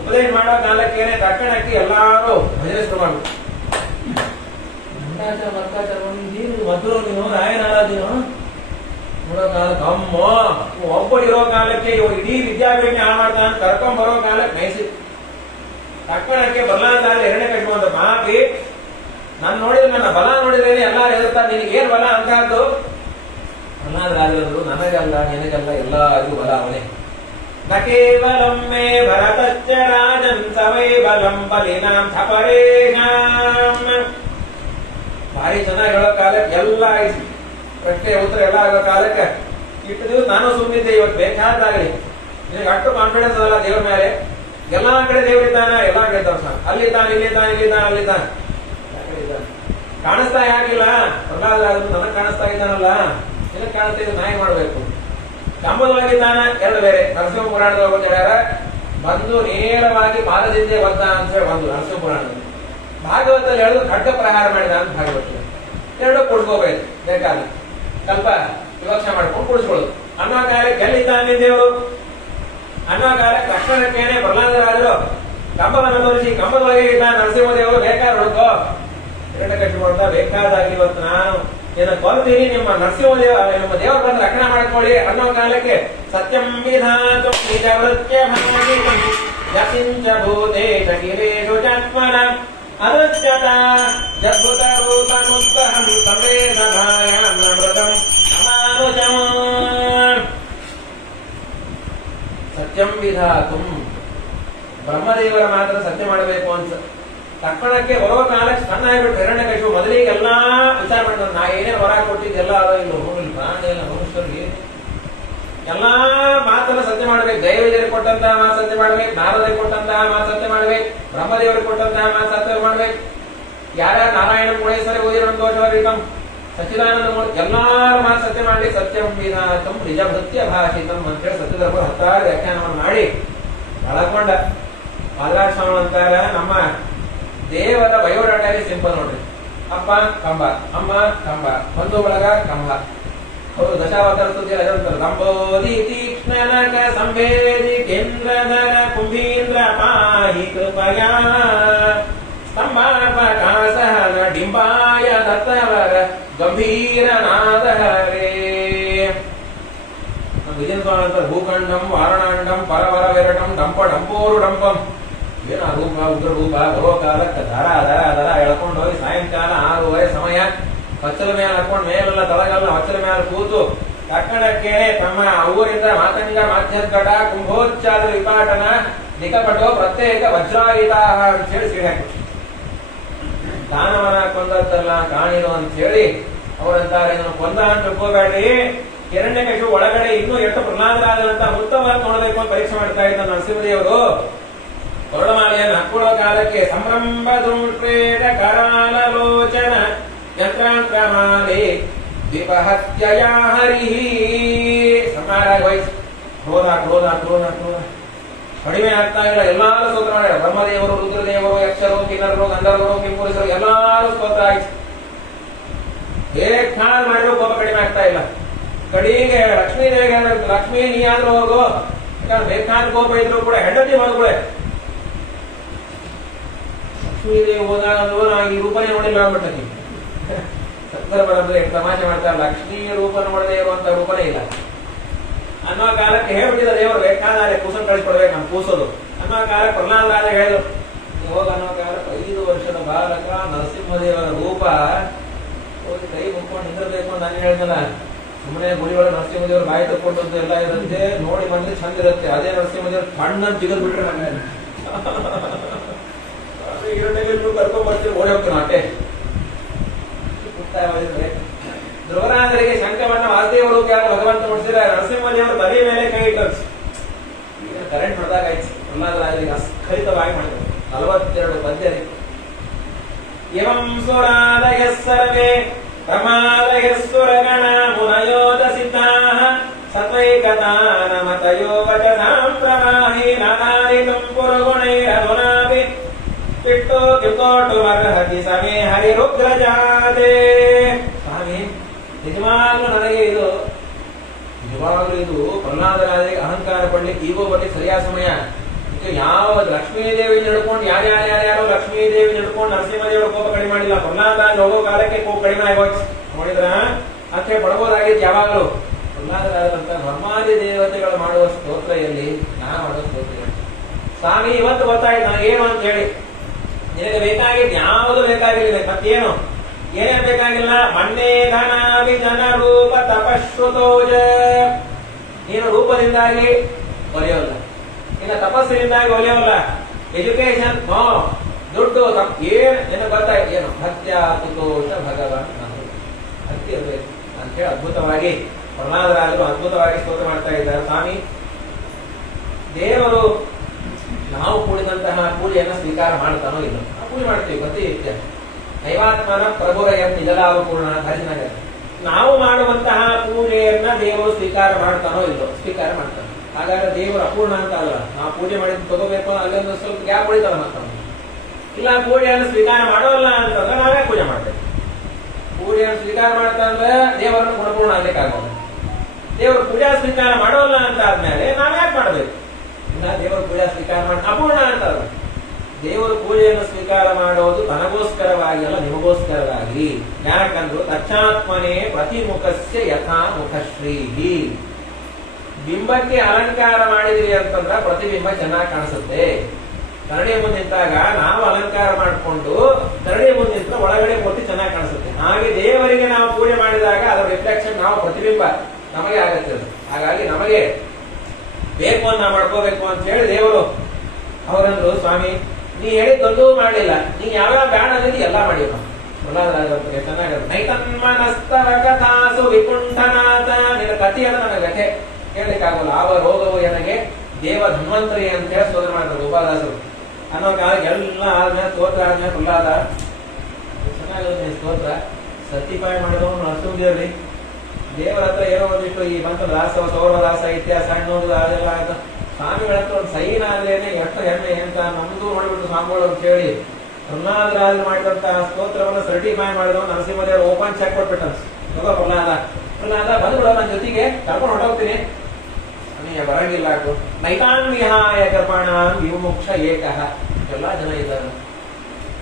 ಉಪದೇಶ ಮಾಡೋ ಕಾಲಕ್ಕೇನೆ ತಕ್ಷಣಕ್ಕೆ ಎಲ್ಲಾರು ಭಜನೆ ಶುರು ಮಾಡ್ಬೇಕು ನೀನು ಮದ್ರು ನೀನು ರಾಯನಾರಾಧೀನು ನೋಡೋ ಕಾಲಕ್ಕೆ ಅಮ್ಮ ಒಬ್ಬರು ಇರೋ ಕಾಲಕ್ಕೆ ಇವರು ಇಡೀ ವಿದ್ಯಾಭ್ಯಾಸ ಹಾಳು ಮಾಡ್ತಾನೆ ಕರ್ಕೊಂಡ್ ಬರೋ ಕಾಲಕ್ಕೆ ಮೇಯಿಸಿ ತಕ್ಷಣಕ್ಕೆ ಬಲಾಂದಾರ ಎರಡನೇ ಕಟ್ಟುವಂತ ಮಾಪಿ ನಾನು ನೋಡಿದ್ರೆ ನನ್ನ ಬಲ ನೋಡಿದ್ರೆ ಎಲ್ಲಾರು ಎದುರ್ತಾರೆ ನಿನಗೆ ಏನ್ ಬಲ ಅಂತದ್ದು ಬಲಾಂದ್ರಾದ್ರು ನನಗಲ್ಲ ನಿನಗಲ್ಲ ಎಲ್ಲ ಇದು ಬಲ ಅವನೇ ನ ಕೇವಲಂ ಮೇ ಭರತಶ್ಚ ರಾಜನ್ ಸವೈ ಬಲಂ ಬಲಿನಾಂ ಥಪರೇಣಾಂ ಭಾರಿ ಚೆನ್ನಾಗಿ ಹೇಳೋ ಕಾಲಕ್ಕೆ ಎಲ್ಲ ಪ್ರಶ್ನೆ ಉತ್ತರ ಎಲ್ಲ ಆಗೋ ಕಾಲಕ್ಕೆ ಇಷ್ಟು ದಿವಸ ನಾನು ಸುಮ್ಮನಿದ್ದೆ ಇವತ್ತು ಬೇಕಾದಾಗಲಿ ನಿನಗೆ ಅಷ್ಟು ಕಾನ್ಫಿಡೆನ್ಸ್ ಅದಲ್ಲ ದೇವ್ರ ಮೇಲೆ ಎಲ್ಲಾ ಕಡೆ ದೇವರಿದ್ದಾನ ಎಲ್ಲಾ ಕಡೆ ದರ್ಶನ ಅಲ್ಲಿದ್ದಾನೆ ಇಲ್ಲಿದ್ದಾನೆ ಇಲ್ಲಿದ್ದಾನೆ ಅಲ್ಲಿದ್ದಾನೆ ಕಾಣಿಸ್ತಾ ಯಾಕಿಲ್ಲ ಪ್ರಹ್ಲಾದ ನನಗ್ ಕಾಣಿಸ್ತಾ ಇದ್ದಾನಲ್ಲ ನಿನಗ್ ಕಾಣಿಸ್ತಾ ಇದ್ದು ನಾಯಿ ಮಾಡ್ಬೇಕು ಕಂಬದೊಳಗಿದ್ದಾನ ಎರಡು ಬೇರೆ ನರಸಿಂಹ ಪುರಾಣದೊಳಗೆ ಹೇಳ್ಯಾರ ಬಂದು ನೇರವಾಗಿ ಪಾದದಿಂದೆ ಒದ್ದ ಅಂತ ಹೇಳಿ ಒಂದು ನರಸಿಂಹ ಪುರಾಣದಲ್ಲಿ ಭಾಗವತದಲ್ಲಿ ಹೇಳುದು ಖಡ್ಗ ಪ್ರಹಾರ ಮಾಡಿದ ಅಂತ ಭಾಗವತ ಎರಡು ಕುಡ್ಕೋಬೇಕು ಬೇಕಾದ ಸ್ವಲ್ಪ ವಿವಕ್ಷೆ ಮಾಡ್ಕೊಂಡು ಕುಡಿಸ್ಕೊಳ್ಳೋದು ಅನ್ನೋ ಕಾಲಕ್ಕೆ ಎಲ್ಲಿದ್ದಾನೆ ದೇವರು ಅನ್ನೋ ಕಾಲಕ್ಕೆ ತಕ್ಷಣಕ್ಕೇನೆ ಪ್ರಹ್ಲಾದರಾಜರು ಕಂಬವನ್ನು ತೋರಿಸಿ ಕಂಬದೊಳಗೆ ಇದ್ದಾನೆ ನರಸಿಂಹದೇವರು ಬೇಕಾದ್ರೆ ಹುಡುಕೋ ಎರಡು ಕಟ್ಟಿಕೊಡ್ತಾ ಬೇಕಾದಾಗಿ ಇವತ್ತು ನಾನು ಏನ ಕೊಲ್ತೀನಿ ನಿಮ್ಮ ನರಸಿಂಹದೇವ ನಿಮ್ಮ ದೇವರು ಬಂದು ರಕ್ಷಣೆ ಮಾಡ್ಕೊಳ್ಳಿ ಅನ್ನೋ ಕಾಲಕ್ಕೆ ಸತ್ಯಂ ವಿಧಾತು ನಿಜ ವೃತ್ಯ ಯಸಿಂಚ ಭೂತೇಶ ಗಿರೇಶು ಚತ್ಮನ ಅದೃಶ್ಯತ ಜದ್ಭುತ ರೂಪಮುತ್ತಹಂ ಸಂವೇದಭಾಯಾಮೃತಂ ಅಮಾನುಜಂ ಸತ್ಯಂ ವಿಧಾತು ಬ್ರಹ್ಮದೇವರ ಮಾತ್ರ ಸತ್ಯ ಮಾಡಬೇಕು ಅಂತ ತಕ್ಷಣಕ್ಕೆ ಬರುವ ಕಾಲಕ್ಕೆ ಸಣ್ಣ ಆಗ್ಬಿಟ್ಟು ಹಿರಣ್ಯಕಶಿಪು ಮೊದಲಿಗೆ ಎಲ್ಲಾ ವಿಚಾರ ಮಾಡ್ತಾರೆ ನಾ ಏನೇನು ಹೊರ ಕೊಟ್ಟಿದ್ದೆಲ್ಲ ಅದೋ ಇಲ್ಲ ಹೋಗಲಿ ಪ್ರಾಣಿ ಎಲ್ಲ ಮನುಷ್ಯರಿಗೆ ಎಲ್ಲಾ ಮಾತನ್ನ ಸತ್ಯ ಮಾಡ್ಬೇಕು ದೈವಜರಿಗೆ ಕೊಟ್ಟಂತಹ ಮಾತು ಸತ್ಯ ಮಾಡ್ಬೇಕು ನಾರದರಿಗೆ ಕೊಟ್ಟಂತಹ ಮಾತು ಸತ್ಯ ಮಾಡ್ಬೇಕು ಬ್ರಹ್ಮದೇವರಿಗೆ ಕೊಟ್ಟಂತಹ ಮಾತು ಸತ್ಯ ಮಾಡ್ಬೇಕು ಯಾರ್ಯಾರು ನಾರಾಯಣ ಗುಣೇಶ್ವರಿ ಓದಿರೋ ದೋಷವರಿಕಂ ಸಚ್ಚಿದಾನಂದ ಎಲ್ಲಾರ ಮಾತು ಸತ್ಯ ಮಾಡಿ ಸತ್ಯಂ ವಿಧಾತಂ ನಿಜ ಭೃತ್ಯ ಭಾಷಿತಂ ಅಂತೇಳಿ ಸತ್ಯಧರ್ಮ ಹತ್ತಾರು ವ್ಯಾಖ್ಯಾನವನ್ನು ಮಾಡಿ ಬಳಕೊಂಡ ಮಾದರಾಸ್ವಾಮಿ ಅಂತಾರ ನಮ್ಮ ದೇವರ ಬಯೋಡಾಟಾಗಿ ಸಿಂಪಲ್ ನೋಡ್ರಿ ಅಪ್ಪ ಕಂಬ ಅಮ್ಮ ಕಂಬ ಬಂಧು ಬಳಗ ಕಂಬ ಅವರು ದಶಾವತಾರ ಸ್ತುತಿ ಅದಂತಾರೆ ಕಂಬೋದಿ ತೀಕ್ಷ್ಣನಕ ಸಂವೇದಿ ಕೇಂದ್ರಧರ ಕುಂಭೀಂದ್ರ ಪಾಹಿ ಕೃಪಯಾ ಸ್ತಂಭಾಪಕಾಸಹನ ಡಿಂಬಾಯ ದತ್ತವರ ಗಂಭೀರ ನಾದಹರೇ ವಿಜಯ ಸ್ವಾಮಿ ಅಂತಾರೆ ಭೂಖಂಡಂ ವಾರಣಾಂಡಂ ಪರವರ ವಿರಟಂ ಡಂಪ ಡಂಪೋರು ಡಂಪಂ ಏನ ರೂಪ ಉಗ್ರ ರೂಪ ಬರೋ ಕಾಲಕ್ಕೆ ದರ ದರ ದರ ಎಳ್ಕೊಂಡು ಹೋಗಿ ಸಾಯಂಕಾಲ 6:30 ಸಮಯ ಹೊಚ್ಚಲ ಮೇಲೆ ಹಾಕೊಂಡು ಮೇಲೆಲ್ಲ ತಳಗಲ್ಲ ಹೊಚ್ಚಲ ಮೇಲೆ ಕೂತು ತಕ್ಕಣಕ್ಕೆ ತಮ್ಮ ಊರಿಂದ ಮಾತಂಗ ಮಾಧ್ಯಂಕಟ ಕುಂಭೋಚ್ಚಾದ ವಿಪಾಟನ ನಿಕಪಟೋ ಪ್ರತ್ಯೇಕ ವಜ್ರಾಯುಧ ಅಂತ ಹೇಳಿ ಸಿಡಿ ಹಾಕಿ ದಾನವನ ಕೊಂದದ್ದಲ್ಲ ಕಾಣಿರು ಅಂತ ಹೇಳಿ ಅವರಂತಾರೆ ಇದನ್ನು ಕೊಂದ ಅಂತ ತಿಳ್ಕೋಬೇಡ್ರಿ ಹಿರಣ್ಯಕಶಿಪು ಒಳಗಡೆ ಇನ್ನೂ ಎಷ್ಟು ಪ್ರಹ್ಲಾದರಾಜನಂತ ಉತ್ತಮವಾಗಿ ನೋಡಬೇಕು ಅಂತ ಪರೀಕ್ಷೆ ಮಾಡ್ತಾ ಇದ್ದ ನರಸಿಂಹದೇವರು ಕೊರಳಮಾಲೆಯನ್ನು ಹಾಕೊಳ್ಳೋ ಕಾಲಕ್ಕೆ ಸಂಭ್ರಮ ದುಂಟ್ವೇದ ಕರಾಲಲೋಚನ ಯಂತ್ರಾಂತ್ರಮಾಲೆ ದೀಪಹತ್ಯಯ ಹರಿಹಿ ಸಮಾರಾಗಿ ವಹಿಸಿ ಕ್ರೋಧ ಕ್ರೋಧ ಕ್ರೋಧ ಕ್ರೋಧ ಕಡಿಮೆ ಆಗ್ತಾ ಇಲ್ಲ ಎಲ್ಲಾರು ಸ್ತೋತ್ರ ಮಾಡ್ಯಾರ ಬ್ರಹ್ಮದೇವರು ರುದ್ರದೇವರು ಯಕ್ಷರು ಕಿನ್ನರರು ಗಂಧರ್ವರು ಕಿಂಪುರುಷರು ಎಲ್ಲಾರು ಸ್ತೋತ್ರ ಆಯ್ತು ಬೇಕಾದ್ ಮಾಡಿದ್ರು ಕೋಪ ಕಡಿಮೆ ಆಗ್ತಾ ಇಲ್ಲ ಕಡೆಗೆ ಲಕ್ಷ್ಮೀ ದೇವಿಗೆ ಲಕ್ಷ್ಮೀ ನೀ ಆದ್ರೂ ಹೋಗು ಯಾಕಂದ್ರೆ ಬೇಕಾದ ಕೋಪ ಇದ್ರು ಕೂಡ ಹೆಂಡತಿ ಮಗುಳೆ ಲಕ್ಷ್ಮೀದೇವಿ ಹೋದಾಗ ನಾ ಈ ರೂಪನೇ ನೋಡಿಲ್ಲ ಆಗ್ಬಿಟ್ಟಿ. ಸತ್ತರ ಬರೋದ್ರೆ ತಮಾಷೆ ಮಾಡ್ತಾರೆ, ಲಕ್ಷ್ಮೀ ರೂಪ ನೋಡದೆ ಇರುವಂತ ರೂಪನೇ ಇಲ್ಲ ಅನ್ನೋ ಕಾಲಕ್ಕೆ ಹೇಳ್ಬಿಟ್ಟಿದ ದೇವರು, ಬೇಕಾದ್ರೆ ಕೂಸನ್ ಕಳಿಸ್ಕೊಡ್ಬೇಕು ನಮ್ ಕೂಸೋದು ಅನ್ನೋ ಕಾಲಕ್ಕೆ ಪ್ರಹ್ಲಾದ ರಾಜ ಹೇಳಿದ್ರು. ಹೋಗ ಅನ್ನೋ ಕಾಲಕ್ಕೆ 5 ವರ್ಷದ ಬಾಲಕ ನರಸಿಂಹದೇವರ ರೂಪ ಹೋಗಿ ಕೈ ಮುಕ್ಕೊಂಡು ನಿಂದಿರಬೇಕು ಅಂತ ನಾನು ಹೇಳಿದಲ್ಲ. ಸುಮ್ಮನೆ ಗುಡಿ ಒಳಗೆ ನರಸಿಂಹದೇವರು ಬಾಯಿ ತಕ್ಕೊಂಡದ್ದು ಎಲ್ಲ ಇರುತ್ತೆ, ನೋಡಿ ಬಂದ್ರೆ ಚಂದ ಇರುತ್ತೆ. ಅದೇ ನರಸಿಂಹದೇವರು ಕಣ್ಣನ್ನು ಜಿಗದ್ ಬಿಟ್ರೆ ನಂಗೆ ಕರ್ಕೊಂಡ್ ಬರ್ತೀವಿ, ಓಡಿ ಹೋಗ್ತೀವಿ ಅಷ್ಟೇ. ಧ್ರುವರಾಜರಿಗೆ ಶಂಕಮಣ್ಣ ವಾಸುದೇವರು ಯಾರು ಭಗವಂತ ಮುಡಿಸಿದ್ರೆ ನರಸಿಂಹದೇವರು ತಲೆ ಮೇಲೆ ಕೈ ಇಟ್ಟರು. ಕರೆಂಟ್ ಹೊಡೆದಾಗ ಆಯ್ತು. ಪ್ರಹ್ಲಾದರಾಜರಿಗೆ ಅಸ್ಖಲಿತವಾಗಿ ಮಾಡಿದ್ರು 42 ಪದ್ಯ. ಎವಂ ಸುರಾದಯ ಸರ್ವೇ ಪ್ರಮಾದಯ ಸುರಗಣ ಮುನಯೋಧ ಸಿದ್ಧಾಃ ಸತ್ವೈಕತಾನಮತಯೋ ವಚಸಾಂ ಪ್ರವಾಹಿ ನಾನಾರಿತಂ ಪುರಗುಣೈರಧುನಾಭಿ ಕಿಟ್ಟೋ ಕಿತ್ತೋಟು ಮರ್ಹತಿ ಸಮೇ ಹರಿರುಗ್ರಜಾತೆ. ಸ್ವಾಮಿ, ನಿಜವಾಗ್ಲೂ ನನಗೆ ನಿಜವಾಗ್ಲೂ ಇದು ಪ್ರಹ್ಲಾದರಾಜರಿಗೆ ಅಹಂಕಾರ ಪಡ್ಲಿಕ್ಕೆ ಈಗೋ ಬರ್ಲಿಕ್ಕೆ ಸರಿಯಾದ ಸಮಯ. ಯಾವ ಲಕ್ಷ್ಮೀದೇವಿ ನಡ್ಕೊಂಡು ಯಾರ್ಯಾರು ಲಕ್ಷ್ಮೀದೇವಿ ನಡ್ಕೊಂಡು ನರಸಿಂಹದೇವರ ಕೋಪ ಕಡಿಮೆ ಮಾಡಿಲ್ಲ. ಪ್ರಹ್ಲಾದರಾಜ್ ಹೋಗೋ ಕಾಲಕ್ಕೆ ಕೋಪ ಕಡಿಮೆ ಆಗೋಯ್ತು. ನೋಡಿದ್ರ ಅಷ್ಟೇ ಪಡಬಹುದಾಗಿತ್ತು ಯಾವಾಗಲೂ. ಪ್ರಹ್ಲಾದರಾಜರಂತ ಬ್ರಹ್ಮಾದಿ ದೇವತೆಗಳು ಮಾಡುವ ಸ್ತೋತ್ರ ಎಲ್ಲಿ, ನಾ ಮಾಡುವ ಸ್ತೋತ್ರ. ಸ್ವಾಮಿ, ಇವತ್ತು ಗೊತ್ತಾಯ್ತು ನನಗೇನು ಅಂತ ಹೇಳಿ. ನಿನಗೆ ಬೇಕಾಗಿದ್ದು ಯಾವುದು ಬೇಕಾಗಿಲ್ಲ, ಮತ್ತೇನು ಏನೇನ್ ಬೇಕಾಗಿಲ್ಲ. ಮಣ್ಣೇ ಧನಾಭಿ ಜನ ರೂಪ ತಪಶ್ರುತೋಜ. ನೀನು ರೂಪದಿಂದಾಗಿ ಒಲೆಯೋಲ್ಲ, ಇನ್ನು ತಪಸ್ಸಿನಿಂದಾಗಿ ಒಲೆಯೋಲ್ಲ. ಎಜುಕೇಶನ್ ನೋ, ದುಡ್ಡು ಏನ್ ನಿನಗೆ ಗೊತ್ತಾಯ್ತು ಏನು. ಭಕ್ತ್ಯಾತುತೋಷ ಭಗವಾನ್ ಭಕ್ತಿ ಇರಬೇಕು ಅಂತೇಳಿ ಅದ್ಭುತವಾಗಿ ಪ್ರಹ್ಲಾದರಾಜರು ಅದ್ಭುತವಾಗಿ ಸ್ತೋತ್ರ ಮಾಡ್ತಾ ಇದ್ದಾರೆ. ಸ್ವಾಮಿ, ದೇವರು ನಾವು ಕೂಡಿದಂತಹ ಪೂಜೆಯನ್ನು ಸ್ವೀಕಾರ ಮಾಡ್ತಾನೋ ಇಲ್ಲ. ನಾವು ಪೂಜೆ ಮಾಡ್ತೀವಿ ಪ್ರತಿನಿತ್ಯ. ನೈವಾತ್ಮನ ಪ್ರಭುರಯಂ ನಿಜಲಾವಪೂರ್ಣ ಭಜನಗರ. ನಾವು ಮಾಡುವಂತಹ ಪೂಜೆಯನ್ನ ದೇವರು ಸ್ವೀಕಾರ ಮಾಡ್ತಾನೋ ಇಲ್ಲೋ. ಸ್ವೀಕಾರ ಮಾಡ್ತಾನೆ. ಹಾಗಾದ್ರೆ ದೇವರು ಅಪೂರ್ಣ ಅಂತ ಅಲ್ಲ. ನಾವು ಪೂಜೆ ಮಾಡಿದ್ದು ತಗೋಬೇಕು ಅಲ್ಲೊಂದು ಸ್ವಲ್ಪ ಗ್ಯಾಪ್ ಉಳಿತಲ್ಲ ಮತ್ತೊಂದು. ಇಲ್ಲ, ಪೂಜೆಯನ್ನು ಸ್ವೀಕಾರ ಮಾಡೋಲ್ಲ ಅಂತಂದ್ರೆ ನಾವೇ ಪೂಜೆ ಮಾಡ್ತೇವೆ. ಪೂಜೆಯನ್ನು ಸ್ವೀಕಾರ ಮಾಡ್ತಾ ಅಂದ್ರೆ ದೇವರನ್ನು ಗುಣಪೂರ್ಣ ಆಗ್ಲಿಕ್ಕಾಗೋದು. ದೇವರು ಪೂಜಾ ಸ್ವೀಕಾರ ಮಾಡೋಲ್ಲ ಅಂತ ಆದ್ಮೇಲೆ ನಾವ್ಯಾಕೆ ಮಾಡ್ಬೇಕು? ಇಲ್ಲ, ದೇವರು ಪೂಜಾ ಸ್ವೀಕಾರ ಮಾಡಿ ಅಪೂರ್ಣ ಅಂತ ಅಲ್ಲ. ದೇವರು ಪೂಜೆಯನ್ನು ಸ್ವೀಕಾರ ಮಾಡೋದು ತನಗೋಸ್ಕರವಾಗಿ ಅಲ್ಲ, ನಿಮಗೋಸ್ಕರವಾಗಿ. ಯಾಕಂದ್ರು ತಚ್ಚಾತ್ಮನೇ ಪ್ರತಿಮುಖಸ್ಯ ಯಥಾ ಮುಖಶ್ರೀ. ಬಿಂಬಕ್ಕೆ ಅಲಂಕಾರ ಮಾಡಿದ್ರಿ ಅಂತಂದ್ರ ಪ್ರತಿಬಿಂಬ ಚೆನ್ನಾಗಿ ಕಾಣಿಸುತ್ತೆ. ಕರಡಿ ಮುಂದೆ ನಿಂತಾಗ ನಾವು ಅಲಂಕಾರ ಮಾಡಿಕೊಂಡು ಕರಡಿ ಮುಂದೆ ನಿಂತ ಒಳಗಡೆ ಮೂರ್ತಿ ಚೆನ್ನಾಗಿ ಕಾಣಿಸುತ್ತೆ. ಹಾಗೆ ದೇವರಿಗೆ ನಾವು ಪೂಜೆ ಮಾಡಿದಾಗ ಅದರ ರಿಫ್ಲೆಕ್ಷನ್ ನಾವು ಪ್ರತಿಬಿಂಬ ನಮಗೆ ಆಗುತ್ತೆ. ಹಾಗಾಗಿ ನಮಗೆ ಬೇಕು ಅಂತ ನಾವು ಮಾಡ್ಕೋಬೇಕು ಅಂತ ಹೇಳಿ ದೇವರು ಅವರಂದ್ರು, ಸ್ವಾಮಿ ನೀ ಹೇಳಿದ್ದೊಂದು ಮಾಡಲಿಲ್ಲ, ನೀ ಯಾವ್ಯಾವ ಬ್ಯಾಡ ಅಂದ್ರೆ ಎಲ್ಲ ಮಾಡಿಲ್ಲ. ಚೆನ್ನಾಗ ನೈತನ್ಮನಸ್ತವ ಕಥಾಸು ವಿಕುಂಠನಾಥ. ನಿನ್ನ ಕಥೆಯನ್ನು ನನ್ನ ಕಥೆ ಕೇಳಲಿಕ್ಕಾಗಲ್ಲ. ಆವ ರೋಗವು ನನಗೆ ದೇವ ಧನ್ವಂತರಿ ಅಂತ ಹೇಳಿ ಸ್ತೋತ್ರ ಮಾಡ್ತಾರೆ ಗೋಪಾಲದಾಸರು. ಅನ್ನೋ ಕಾಲ ಎಲ್ಲ ಆದ್ಮೇಲೆ ಸ್ತೋತ್ರ ಆದ್ಮೇಲೆ ಪ್ರಹ್ಲಾದ ಚೆನ್ನಾಗಿರುತ್ತೆ ಸ್ತೋತ್ರ. ಸರ್ಟಿಫೈ ಮಾಡಿದವನು ನರಸಿಂಹದೇವ್ರಿ. ದೇವರ ಹತ್ರ ಏನೋ ಒಂದಿಷ್ಟು ಈ ಬಂತ ದಾಸ ಸೌರದಾಸ ಇತಿಹಾಸ ಸಣ್ಣ ಅದೆಲ್ಲ ಆಯ್ತು. ಸ್ವಾಮಿಗಳ ಹತ್ರ ಒಂದು ಸೈನ್ ಆದ್ರೇನೆ ಎಷ್ಟು ಹೆಮ್ಮೆ ಅಂತ ನಮ್ದು ನೋಡಿಬಿಟ್ಟು ಸ್ವಾಮಿಗಳು ಅಂತ ಹೇಳಿ ಪ್ರಹ್ಲಾದರಾಜ್ ಮಾಡಿದಂತಹ ಸ್ತೋತ್ರವನ್ನು ಸರ್ಟಿಫೈ ಮಾಡಿದವ ನರಸಿಂಹದೇವರು ಓಪನ್ ಚೆಕ್ ಕೊಟ್ಬಿಟ್ಟ. ಪ್ರಹ್ಲಾದ ಬಂದ್ಬಿಡೋ ನನ್ನ ಜೊತೆಗೆ ಕರ್ಕೊಂಡು ಹೊರಟೋಗ್ತೀನಿ. ಬರಂಗಿಲ್ಲ. ನೈತಾನ್ ವಿಹಾಯ ಕರ್ಪಣ ವಿಮುಕ್ಷ ಏಕಃ. ಎಲ್ಲಾ ಜನ ಇದ್ದಾರೆ.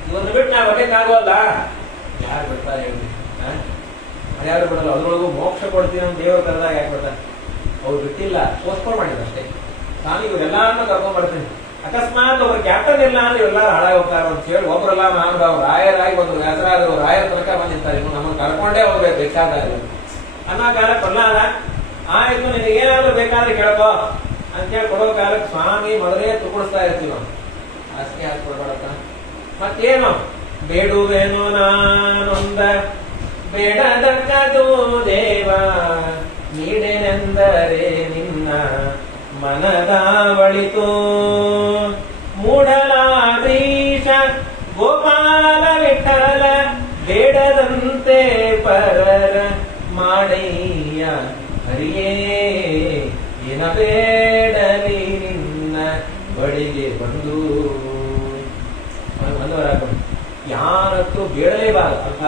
ಇವನ್ನ ಬಿಟ್ಟು ನಾವು ಬರಲಿಕ್ಕಾಗೋಲ್ಲ. ಯಾರು ಬಿಡ್ತಾರೆ ಹೇಳಿ? ಯಾರು ಬಿಡಲ್ಲ. ಅದ್ರೊಳಗೂ ಮೋಕ್ಷ ಕೊಡ್ತೀನಿ ಅಂತ ದೇವರು ಕರೆದಾಗ ಯಾಕೆ ಬಿಡ್ತಾರೆ? ಅವ್ರು ಬಿಟ್ಟಿಲ್ಲ, ಪೋಸ್ಟ್ಪೋನ್ ಮಾಡಿದ್ರು ಅಷ್ಟೇ. ನಾನು ಇವ್ರೆಲ್ಲಾರನ್ನೂ ಕರ್ಕೊಂಡ್ ಬರ್ತೀನಿ. ಅಕಸ್ಮಾತ್ ಒಬ್ರು ಕ್ಯಾಪ್ಟನ್ ಇಲ್ಲ ಅಂದ್ರೆ ಎಲ್ಲಾರು ಹಾಳಾಗಿ ಹೋಗ್ತಾರ ಅಂತ ಹೇಳಿ ಒಬ್ರೆಲ್ಲ ಮಾಡಿದ್ರು. ಅವ್ರು ರಾಯರಾಗಿ ಒಂದು ಹೆಸರಾದ್ರು ರಾಯರ ತನಕ ಬಂದಿರ್ತಾರೆ. ಇನ್ನು ನಮ್ಮನ್ನು ಕರ್ಕೊಂಡೇ ಹೋಗ್ಬೇಕು ಬೇಕಾದಾಗ ಅನ್ನೋ ಕಾಲ ಪ್ರಹ್ಲಾದ ಆಯ್ತು ನಿನಗೆ ಏನಾದ್ರೂ ಬೇಕಾದ್ರೆ ಕೇಳ್ಕೋ ಅಂತೇಳಿ ಕೊಡೋ ಕಾಲಕ್ಕೆ ಸ್ವಾಮಿ ಮೊದಲೇ ತುಕುಡಿಸ್ತಾ ಇರ್ತೀವಿ ನಾವು. ಹಾಸಿಗೆ ಹಾಕ್ಕೊಡ್ಬೇಡತ್ತ. ಮತ್ತೇನು ಬೇಡುವೇನು ನಾನೊಂದ ಬೇಡದಕ್ಕದು ದೇವ ನೀಡೇನೆಂದರೆ ನಿನ್ನ ಮನದಾವಳಿತು ಮೂಢಲಾದ್ರೀಶ ಗೋಪಾಲ ವಿಠಲ ಬೇಡದಂತೆ ಪರರ ಮಾಡಯ್ಯ ಹರಿಯೇ ಏನ ಬೇಡಲಿ ನಿನ್ನ ಬಳಿಗೆ ಬಂದು ಬಂದವರಾಗ ಯಾರತ್ತು ಬೇಡಲೇಬಾರದು. ಅರ್ಥ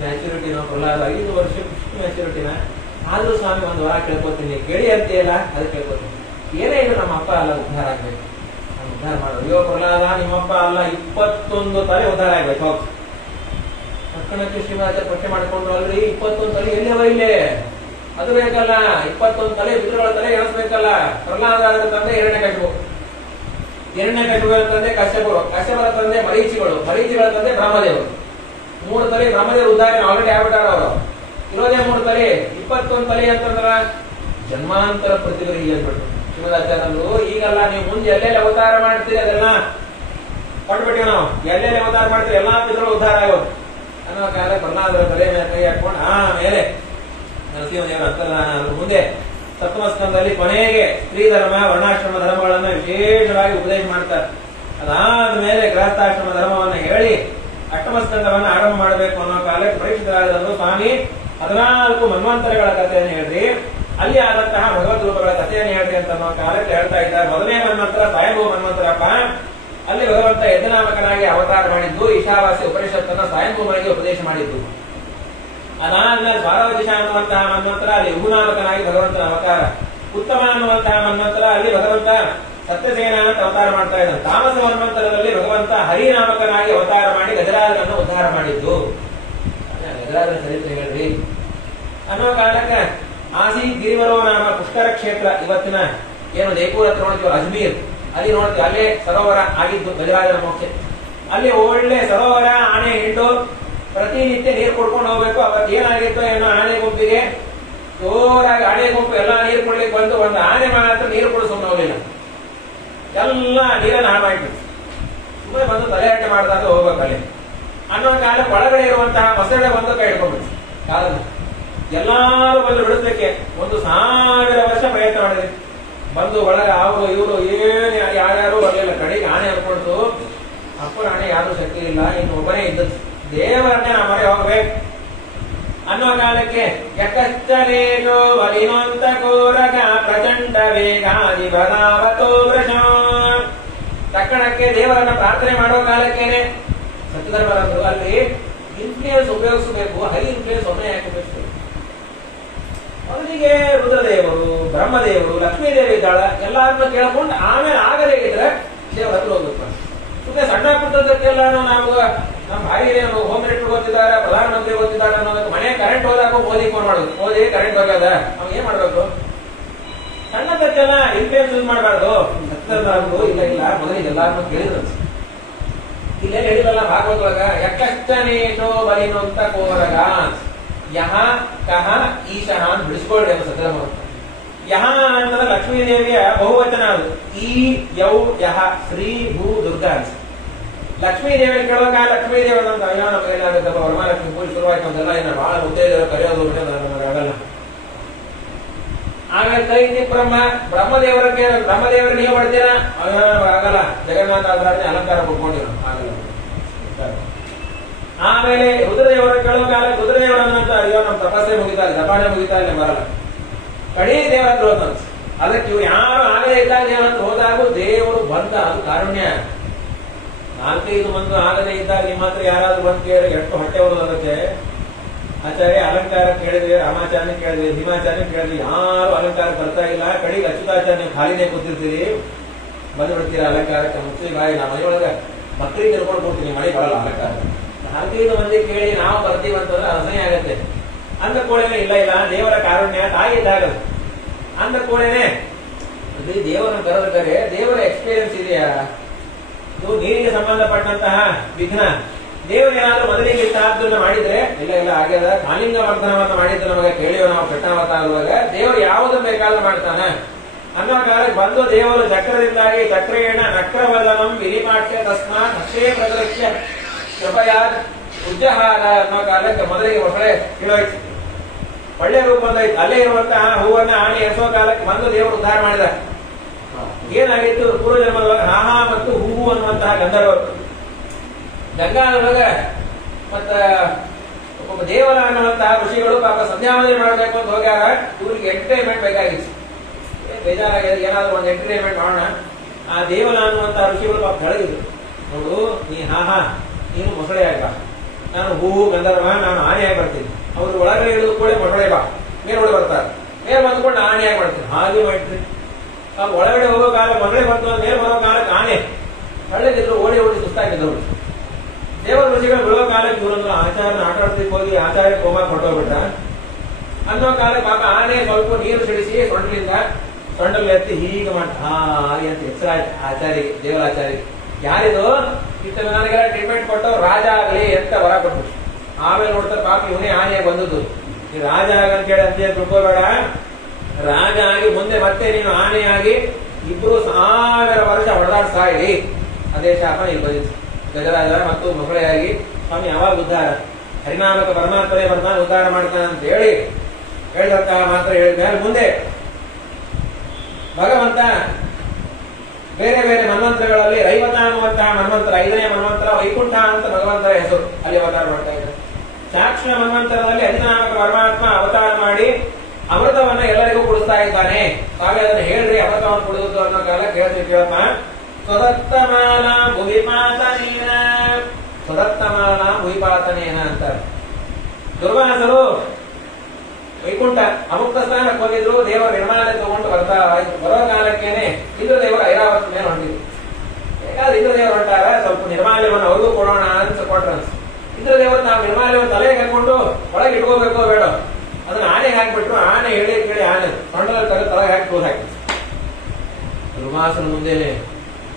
ಮ್ಯಾಚುರಿಟಿ ನಾವು ಪ್ರಹ್ಲಾದ 5 ವರ್ಷ ಮ್ಯಾಚುರಿಟಿನ ಆದ್ರೂ ಸ್ವಾಮಿ ಒಂದು ವಾರ ಕೇಳ್ಕೊತೀನಿ ಕೇಳಿ ಅಂತೆಯಲ್ಲ ಅದು ಕೇಳ್ಕೊತೀನಿ. ಏನೇ ಇದು ನಮ್ಮ ಅಪ್ಪ ಅಲ್ಲ ಉದ್ಧಾರ ಆಗ್ಬೇಕು. ಉದ್ಧಾರ ಮಾಡೋದು. ಅಯ್ಯೋ ಪ್ರಹ್ಲಾದ ನಿಮ್ಮಪ್ಪ ಅಲ್ಲ, 21 ತಲೆ ಉದ್ಧಾರ ಆಗ್ಬೇಕು. ಹೋಗ್ ತಕ್ಷಣಕ್ಕೆ ಶ್ರೀಮಂತ ಪ್ರಶ್ನೆ ಮಾಡ್ಕೊಂಡು, ಅಲ್ರಿ 21 ತಲೆ ಎಲ್ಲವ ಇಲ್ಲೇ? ಅದು ಬೇಕಲ್ಲ, 21 ತಲೆ ಪಿತೃಗಳ ತಲೆ ಎಣಿಸ್ಬೇಕಲ್ಲ. ಪ್ರಹ್ಲಾದ ತಂದೆ ಹಿರಣ್ಯಕಶಿಪು, ಹಿರಣ್ಯಕಶಿಪುಗಳ ತಂದೆ ಕಶ್ಯಪರು, ಕಶ್ಯಪರ ತಂದೆ ಮರೀಚಿಗಳು, ಮರೀಚಿಗಳ ತಂದೆ ಬ್ರಹ್ಮದೇವರು. 3 ತಲೆ ಬ್ರಹ್ಮದೇವರು ಉದ್ಧಾರ ಆಲ್ರೆಡಿ ಆಗ್ಬಿಟ್ಟಾರ. ಅವರು ಇರೋದೇ 3 ತಲೆ. 21 ತಲೆ ಅಂತಂದ್ರ ಜನ್ಮಾಂತರ ಪ್ರತಿಭರಿ ಅಂದ್ಬಿಟ್ಟು ಶ್ರೀಮದಾಚಾರ್ಯರು. ಈಗಲ್ಲ, ನೀವು ಮುಂದೆ ಎಲ್ಲೆಲ್ಲಿ ಅವತಾರ ಮಾಡ್ತೀರಿ ಅದೆಲ್ಲ ಕೊಟ್ಬಿಟ್ಟಿವಿ ನಾವು. ಎಲ್ಲೆಲ್ಲಿ ಅವತಾರ ಮಾಡ್ತೀರಿ ಎಲ್ಲಾ ಪಿತೃಗಳು ಉದ್ಧಾರ ಆಗೋದು ಅನ್ನೋ ಕಾಲ ಪ್ರಹ್ಲಾದರ ತಲೆ ಮೇಲೆ ಕೈ ಹಾಕೊಂಡು ಆಮೇಲೆ ನರಸಿಂಹದೇವರ ಅಂತರ್ಧಾನ ಮುಂದೆ ಸಪ್ತಮ ಸ್ಕಂದದಲ್ಲಿ ಕೊನೆಗೆ ಸ್ತ್ರೀ ಧರ್ಮ ವರ್ಣಾಶ್ರಮ ಧರ್ಮಗಳನ್ನ ವಿಶೇಷವಾಗಿ ಉಪದೇಶ ಮಾಡ್ತಾರೆ. ಅದಾದ್ಮೇಲೆ ಗೃಹಸ್ಥಾಶ್ರಮ ಧರ್ಮವನ್ನು ಹೇಳಿ ಅಷ್ಟಮ ಸ್ಕಂದವನ್ನ ಆರಂಭ ಮಾಡಬೇಕು ಅನ್ನೋ ಕಾಲಕ್ಕೆ ಪರೀಕ್ಷಿತರಾದಂದು ಸ್ವಾಮಿ 14 ಮನ್ವಂತರಗಳ ಕಥೆಯನ್ನು ಹೇಳ್ರಿ, ಅಲ್ಲಿ ಆದಂತಹ ಭಗವದ್ ರೂಪಗಳ ಕಥೆಯನ್ನು ಹೇಳ್ರಿ ಅಂತ ಅನ್ನೋ ಕಾಲಕ್ಕೆ ಹೇಳ್ತಾ ಇದ್ದಾರೆ. ಮೊದಲನೇ ಮನ್ವಂತರ ಸ್ವಯಂಭೂ ಮನ್ವಂತರಪ್ಪ. ಅಲ್ಲಿ ಭಗವಂತ ಯಜ್ಞನಾಮಕನಾಗಿ ಅವತಾರ ಮಾಡಿದ್ದು, ಈಶಾವಾಸ್ಯ ಉಪನಿಷತ್ತನ್ನ ಸ್ವಯಂಭೂಮನಿಗೆ ಉಪದೇಶ ಮಾಡಿದ್ದು. ಅದಾದ್ಮೇಲೆ ದ್ವಾರವದಿಶ ಅನ್ನುವಂತಹ ಮನ್ವಂತರ ಅಲ್ಲಿ ಯುಗುನಾಮಕನಾಗಿ ಭಗವಂತನ ಅವತಾರ. ಉತ್ತಮ ಅನ್ನುವಂತಹ ಮನ್ವಂತರ ಅಲ್ಲಿ ಭಗವಂತ ಸತ್ಯಸೇನ ಅಂತ ಅವತಾರ ಮಾಡ್ತಾ ಇದ್ದಾನೆ. ತಾಮಸ ಮನ್ವಂತರದಲ್ಲಿ ಭಗವಂತ ಹರಿನಾಮಕನಾಗಿ ಅವತಾರ ಮಾಡಿ ಗಜರಾಜನನ್ನು ಉದ್ಧಾರ ಮಾಡಿದ್ದು. ಗಜರಾಜನ ಚರಿತ್ರೆ ಹೇಳ್ರಿ ಅನ್ನೋ ಕಾಲಕ್ಕೆ ಆಸಿ ಗಿರಿವರೋ ನಾಮ ಪುಷ್ಕರ ಕ್ಷೇತ್ರ, ಇವತ್ತಿನ ಏನು ಜೈಪುರ ಹತ್ರ ನೋಡ್ತೀವಿ ಅಜ್ಮೀರ್, ಅಲ್ಲಿ ನೋಡ್ತೀವಿ. ಅಲ್ಲೇ ಸರೋವರ ಆಗಿದ್ದು ಗಜರಾಜನ ಮೋಕ್ಷ. ಅಲ್ಲಿ ಒಳ್ಳೆ ಸರೋವರ, ಆನೆ ಹಿಂಡು ಪ್ರತಿನಿತ್ಯ ನೀರು ಕೊಡ್ಕೊಂಡು ಹೋಗ್ಬೇಕು. ಅವತ್ತು ಏನಾಗಿತ್ತು ಏನೋ ಆನೆ ಗುಂಪಿಗೆ ಜೋರಾಗಿ ಆನೆ ಗುಂಪು ಎಲ್ಲ ನೀರು ಕೊಡ್ಲಿಕ್ಕೆ ಬಂದು ಒಂದು ಆನೆ ಮಾತ್ರ ನೀರು ಕೊಡಿಸ್ಕೊಂಡು ಹೋಗ್ಲಿಲ್ಲ. ಎಲ್ಲ ನೀರನ್ನು ಹಾಳು ಮಾಡಿಬಿಟ್ಟು ಸುಮ್ಮನೆ ಬಂದು ತಲೆಹರಟೆ ಮಾಡಿದಾಗ ಹೋಗ್ಬೇಕಲ್ಲಿ ಅನ್ನೋ ಕಾಲ ಒಳಗಡೆ ಇರುವಂತಹ ಮೊಸಳೆ ಬಂದು ಕೈ ಹಿಡ್ಕೊಂಡ್ಬಿಟ್ಟು ಕಾಲನ್ನು ಎಲ್ಲಾರು ಬಂದು ಬಿಡಿಸ್ಲಿಕ್ಕೆ 1,000 ವರ್ಷ ಪ್ರಯತ್ನ ಮಾಡಿದೆ. ಬಂದು ಒಳಗೆ ಅವರು ಇವರು ಏನು ಯಾರ್ಯಾರು ಬರಲಿಲ್ಲ. ಕಡೆಗೆ ಆನೆ ಅನ್ಕೊಳ್ತು, ಅಪ್ಪನ ಆಣೆ ಯಾರು ಶಕ್ತಿ ಇಲ್ಲ, ಇನ್ನು ಒಬ್ಬನೇ ಇದ್ದದ್ದು, ದೇವರನ್ನೇ ನಾವು ಮರೆ ಹೋಗ್ಬೇಕು ಅನ್ನೋ ಕಾಲಕ್ಕೆ ಯಕಶ್ಚನೇಜೋ ಬಲಿನೋಂತ ಕೋರಗ ಪ್ರಚಂಡ ವೇಗಾದಿ ಬದಾವತೋ ವೃಷ. ತಕ್ಷಣಕ್ಕೆ ದೇವರನ್ನ ಪ್ರಾರ್ಥನೆ ಮಾಡೋ ಕಾಲಕ್ಕೇನೆ ಸತ್ಯಧರ್ಮರಂದ್ರು ಅಲ್ಲಿ ಇನ್ಫ್ಲೂಯೆನ್ಸ್ ಉಪಯೋಗಿಸಬೇಕು. ಹೈ ಇನ್ಫ್ಲೂಯೆನ್ಸ್ ಒಮ್ಮೆ ಹಾಕಬೇಕು. ಅವನಿಗೆ ರುದ್ರದೇವರು, ಬ್ರಹ್ಮದೇವರು, ಲಕ್ಷ್ಮೀದೇವಿ ಇದ್ದಾಳ, ಎಲ್ಲಾರನ್ನ ಕೇಳ್ಕೊಂಡು ಆಮೇಲೆ ಆಗದೇ ಇದ್ರೆ ದೇವರ ಹತ್ರ ಹೋಗ್ಬೇಕು. ಸುಮ್ಮನೆ ಸಣ್ಣ ಪುಟ್ಟದಕ್ಕೆಲ್ಲ ನಾವು ನಮ್ಮ ಭಾರ್ಯನೇ ಹೋಮ್ ಮಿನಿಸ್ಟರ್ ಗೊತ್ತಿದ್ದಾರೆ, ಪ್ರಧಾನಮಂತ್ರಿ ಗೊತ್ತಿದ್ದಾರೆ ಅನ್ನೋದಕ್ಕೆ ಮನೆ ಕರೆಂಟ್ ಹೋದಾಗ ಮೋದಿ ಫೋನ್ ಮಾಡೋದು, ಮೋದಿ ಕರೆಂಟ್ ಹೋಗ್ಯದ, ಅವ್ನು ಏನ್ ಮಾಡ್ಬೇಕು? ಸಣ್ಣದಕ್ಕೆಲ್ಲ ಇನ್ಫ್ಲೂಯೆನ್ಸ್ ಯೂಸ್ ಮಾಡಬಾರ್ದು. ಇಲ್ಲ ಇಲ್ಲ ಮೊದಲಿಗೆ ಎಲ್ಲಾರನ್ನು ಕೇಳಿದ್ರು. ಇಲ್ಲೇ ಹೇಳಿದ್ರಲ್ಲ ಭಾಗವತೊಳಗ ಯಕಶ್ಚನೇಶೋ ಬಲಿನೋ ಅಂತ ಕೋರಗ ಯಹ ಕಹ ಈಶಃ ಅಂತ ಬಿಡಿಸ್ಕೊಳ್ರಿ ಅಂತ ಸದ್ರಮ. ಯಹ ಅಂತಂದ್ರೆ ಲಕ್ಷ್ಮೀದೇವಿಯ ಬಹುವಚನ. ಅದು ಈ ಯೌ ಯಹ ಶ್ರೀ ಭೂ ದುರ್ಗಾ ಅಂತ. ಲಕ್ಷ್ಮೀದೇವಿ ಕೇಳುವಾಗ ಲಕ್ಷ್ಮೀದೇವಿ ಅಂತ ಅಯ್ಯೋ ನಮ್ಗೆ ಏನಾಗುತ್ತಪ್ಪ ವರಮಹಾಲಕ್ಷ್ಮಿ ಪೂಜೆ ಶುರುವಾಯ್ತು ಅಂತೆಲ್ಲ ಏನ ಬಹಳ ಉತ್ತೇಜರು ಕರೆಯೋದು ನಮಗೆ ಆಗಲ್ಲ. ಆಮೇಲೆ ಕೈತಿ ಬ್ರಹ್ಮದೇವರಿಗೆ ನೀವು ಮಾಡ್ತೀರಾ? ಆಗಲ್ಲ. ಜಗನ್ನಾಥ ಆಧಾರನೆ ಅಲಂಕಾರ ಕೊಟ್ಕೊಂಡಿರೋ ಆಗಲ್ಲ. ಆಮೇಲೆ ರುದ್ರದೇವರ ಕೇಳುವ ಕಾಲ ರುದ್ರದೇವರನ್ನಂತ ಅಯ್ಯೋ ನಮ್ಮ ತಪಸ್ಸೆ ಮುಗಿತಾ ಇಲ್ಲ, ಜಪಾನೆ ಮುಗಿತಾ ಇಲ್ಲ, ಬರಲ್ಲ. ಕಡೀ ದೇವರ ಹತ್ರ ಹೋದಂತ. ಅದಕ್ಕೆ ಇವ್ರು ಯಾರು ಆಗದೇ ಇದ್ದಾಗ ದೇವರ ಹತ್ರ ಹೋದಾಗ ದೇವರು ಬಂದ. ಅದು ಕಾರುಣ್ಯ. 4-5 ಮಂದಿ ಆಗದೇ ಇದ್ದಾಗ ನಿಮ್ಮ ಹತ್ರ ಯಾರಾದ್ರೂ ಬಂದು ಕೇಳಿ ಎಷ್ಟು ಹೊಟ್ಟೆ ಹೊಡೆದು. ಅದಕ್ಕೆ ಆಚಾರ್ಯ ಅಲಂಕಾರ ಕೇಳಿದ್ವಿ, ರಾಮಾಚಾರ್ಯ ಕೇಳಿದ್ವಿ, ಭೀಮಾಚಾರ್ಯ ಕೇಳಿದ್ವಿ, ಯಾರು ಅಲಂಕಾರ ಬರ್ತಾ ಇಲ್ಲ. ಕಡೆಗೆ ಅಚ್ಯುತಾಚಾರ್ಯ ನೀವು ಖಾಲಿನೇ ಕೂತಿರ್ತೀರಿ, ಬಂದು ಬಿಡ್ತೀರಾ ಅಲಂಕಾರಕ್ಕೆ. ಮುಚ್ಚಿ ಬಾಯಿ ನಾ ಮನೆಯೊಳಗೆ ಮಕ್ಕಳಿಗೆ ತಿಳ್ಕೊಂಡು ಕೊಡ್ತೀನಿ, ಮಳೆ ಬರಲ್ಲ ಅಲಂಕಾರ. 4-5 ಮಂದಿ ಕೇಳಿ ನಾವು ಬರ್ತೀವಿ ಅಂತಂದ್ರೆ ಅಸಹ್ಯ ಆಗತ್ತೆ. ಅಂದ ಕೂಡೇನೆ ಇಲ್ಲ ಇಲ್ಲ ದೇವರ ಕಾರುಣ್ಯ ತಾಯಿ ಇದ್ದಾಗ ಅಂದ ಕೂಡೇನೆ ದೇವರನ್ನು ಕರೆದ ಕರೆ ದೇವರ ಎಕ್ಸ್ಪೀರಿಯನ್ಸ್ ಇದೆಯಾ? ಇದು ನೀರಿಗೆ ಸಂಬಂಧಪಟ್ಟಂತಹ ವಿಘ್ನ. ದೇವರು ಏನಾದ್ರೂ ಮೊದಲಿಗೆ ಇಂತಹದ್ದನ್ನ ಮಾಡಿದ್ರೆ ಇಲ್ಲ ಇಲ್ಲ ಆಗ್ಯದ. ಕಾಲಿಂಗ ವರ್ಧನವನ್ನ ಮಾಡಿದ್ರೆ ನಮಗೆ ಕೇಳಿವ ನಾವು ಕಟ್ಟಾವತ ಆಗುವಾಗ ದೇವರು ಯಾವುದು ಬೇಕಾದ್ರೂ ಮಾಡ್ತಾನೆ ಅನ್ನೋ ಕಾಲಕ್ಕೆ ಬಂದು ದೇವರು ಚಕ್ರದಿಂದಾಗಿ ಚಕ್ರೇಣ ನಕ್ರವಲ್ಲನಂ ವಿನಿಮಾಟ್ಯ ತಸ್ಮಾತ್ ಅಕ್ಷಯ ಪ್ರದೃಶ್ಯ ಕೃಪಯಾದ್ ಉಜ್ಜಹಾರ ಅನ್ನೋ ಕಾಲಕ್ಕೆ ಮೊದಲಿಗೆ ಹೊಸಳೆ ಇಳೋಯ್ತು. ಒಳ್ಳೆ ರೂಪ ಬಂದೈತು. ಅಲ್ಲೇ ಇರುವಂತಹ ಹೂವನ್ನ ಆಣಿ ಎಸೋ ಕಾಲಕ್ಕೆ ಬಂದು ದೇವರು ಉದ್ಧಾರ ಮಾಡಿದ. ಏನಾಗಿತ್ತು? ಪೂರ್ವ ಜನ್ಮದೊಳಗ ಹಾಹಾ ಮತ್ತು ಹೂವು ಅನ್ನುವಂತಹ ಗಂಧರ್ವರು ಗಂಗಾನೊಳಗ ಮತ್ತ ಒಬ್ಬ ದೇವರ ಅನ್ನುವಂತಹ ಋಷಿಗಳು ಪಾಪ ಸಂಧ್ಯಾವಂದನೆ ಮಾಡಬೇಕು ಅಂತ ಹೋಗ್ಯಾರ. ಇವ್ರಿಗೆ ಎಂಟರ್ಟೈನ್ಮೆಂಟ್ ಬೇಕಾಗಿತ್ತು. ಬೇಜಾರಾಗಿದೆ, ಏನಾದ್ರು ಒಂದು ಎಂಟರ್ಟೈನ್ಮೆಂಟ್ ಮಾಡೋಣ. ಆ ದೇವಲ ಅನ್ನುವಂತಹ ಋಷಿಗಳು ಪಾಪ ಬೆಳಗಿದ್ರು. ನೋಡು ನೀ ಹಾಹಾ ನೀನು ಮೊಸಳೆ ಆಗ, ನಾನು ಹೂವು ಗಂಧರ್ವ, ನಾನು ಆನೆಯಾಗಿ ಬರ್ತೀನಿ. ಅವ್ರು ಒಳಗಡೆ ಇಳಿದು ಕೂಡ ಮೊಸಳೆ ಬಾ, ಮೇಲ್ಗಡೆ ಬರ್ತಾರೆ. ಮೇಲ್ ಬಂದ್ಕೊಂಡು ಆನೆಯಾಗಿ ಮಾಡ್ತೀನಿ. ಹಾಗೆ ಮಾಡ್ತೀನಿ. ಒಳಗಡೆ ಹೋಗೋ ಕಾಲ ಮೊಸಳೆ ಬಂತು, ಮೇಲೆ ಬರೋ ಕಾಲಕ್ಕೆ ಆನೆ ಹಳ್ಳಿಗಿದ್ರು ಓಡಿ ಓಡಿ ಸುಸ್ತಾಗಿದ್ದವರು. ದೇವರ ಋಷಿಗಳು ಬಿಡುವ ಕಾಲಕ್ಕೆ ಇವರನ್ನು ಆಚಾರ್ಯನ ಆಟ ಆಡ್ಲಿಕ್ಕೆ ಹೋಗಿ ಆಚಾರ್ಯ ಕೋಮ ಕೊಟ್ಟೋಗ್ಬಿಟ್ಟ ಅನ್ನೋ ಕಾಲಕ್ಕೆ ಪಾಪ ಆನೆ ಸ್ವಲ್ಪ ನೀರು ಸಿಡಿಸಿ ಸೊಂಡಲ್ಲಿ ಎತ್ತಿ ಹೀಗೆ ಮಾಡ್ತಾ ಹಾಗೆ ಅಂತ ಹೆಸರ ಆಚಾರ್ಯ ದೇವರಾಚಾರ್ಯ ಯಾರಿದು ಇತ್ತ ನನಗೆಲ್ಲ ಟ್ರೀಟ್ಮೆಂಟ್ ಕೊಟ್ಟು ರಾಜ ಆಗಲಿ ಅಂತ ವರ ಕೊಟ್ಬಿಟ್ಟು. ಆಮೇಲೆ ನೋಡ್ತಾರೆ ಪಾಪ ಇವನೇ ಆನೆಯಾಗಿ ಬಂದದ್ದು. ಈ ರಾಜ ಆಗಂತೇಳಿ ಅಂತ ತಿಳ್ಕೋಬೇಡ, ರಾಜ ಆಗಿ ಮುಂದೆ ಮತ್ತೆ ನೀನು ಆನೆಯಾಗಿ ಇಬ್ರು 1000 ವರ್ಷ ಹೊಡೆದಾಡ್ತಾ ಇರಿ. ಅದೇ ಶಾಪ ಇಲ್ಲಿ ಬಂದಿತ್ತು. ಗಜರಾಜ ಮತ್ತು ಮಕ್ಕಳೆಯಾಗಿ ಸ್ವಾಮಿ ಯಾವಾಗ ಉದ್ಧಾರ, ಹರಿನಾಮಕ ಪರಮಾತ್ಮನೇ ಬರ್ತಾನೆ ಉದ್ಧಾರ ಮಾಡ್ತಾನೆ ಅಂತ ಹೇಳಿ ಹೇಳಿದಂತ ಮಾತ್ರ ಹೇಳಿದ ಮುಂದೆ ಭಗವಂತ ಬೇರೆ ಬೇರೆ ಮನ್ವಂತರಗಳಲ್ಲಿ ರೈವತ ಅನ್ನುವಂತಹ ಮನ್ವಂತರ, 5ನೇ ಮನ್ವಂತರ ವೈಕುಂಠ ಅಂತ ಭಗವಂತರ ಹೆಸರು, ಅಲ್ಲಿ ಅವತಾರ ಮಾಡ್ತಾ ಇದ್ದಾರೆ. ಚಾಕ್ಷಣ ಮನ್ವಂತರದಲ್ಲಿ ಹರಿನಾಮಕ ಪರಮಾತ್ಮ ಅವತಾರ ಮಾಡಿ ಅಮೃತವನ್ನ ಎಲ್ಲರಿಗೂ ಕುಡಿಸ್ತಾ ಇದ್ದಾನೆ. ಹಾಗೆ ಅದನ್ನು ಹೇಳ್ರಿ ಅಮೃತವನ್ನು ಕುಡಿದು ಅನ್ನೋ ಕಾಲ ಕೇಳಪ್ಪ. ಸ್ವದತ್ತಮಾನ ಭುವಿಪಾತನೇನ, ಸ್ವದತ್ತಮಾನ ಭುವಿಪಾತನೇನ ಅಂತಾರೆ. ದುರ್ವಾಸರು ವೈಕುಂಠ ಅಮುಕ್ತ ಸ್ಥಾನಕ್ಕೆ ಹೋಗಿದ್ರು. ದೇವರ ನಿರ್ಮಾಣ ತಗೊಂಡು ಬರೋ ಕಾಲಕ್ಕೇನೆ ಇಂದ್ರದೇವರು ಐರಾವತ ಮೇಲೆ ಹೊಂಟಿದ್ರು. ಯಾಕಂದ್ರೆ ಇಂದ್ರದೇವರು ಹೊಂಟಾರ, ಸ್ವಲ್ಪ ನಿರ್ಮಾಲ್ಯವನ್ನು ಅವ್ರಿಗೂ ಕೊಡೋಣ ಅಂತ ಕೊಟ್ರ. ಇಂದ್ರದೇವರು ನಾವು ನಿರ್ಮಾಲ್ಯವನ್ನು ತಲೆಗೆ ಹಾಕೊಂಡು ಒಳಗೆ ಇಟ್ಕೋಬೇಕೋ ಬೇಡ, ಅದನ್ನ ಆನೆಗೆ ಹಾಕ್ಬಿಟ್ರು. ಆನೆ ಹೇಳಿ ಕೇಳಿ ಆನೆ ಸೊಂಡದಲ್ಲಿ ತಲೆಗೆ ಹಾಕಿ ತೋರ್ ಹಾಕಿ. ದುರ್ವಾಸನ ಮುಂದೆನೆ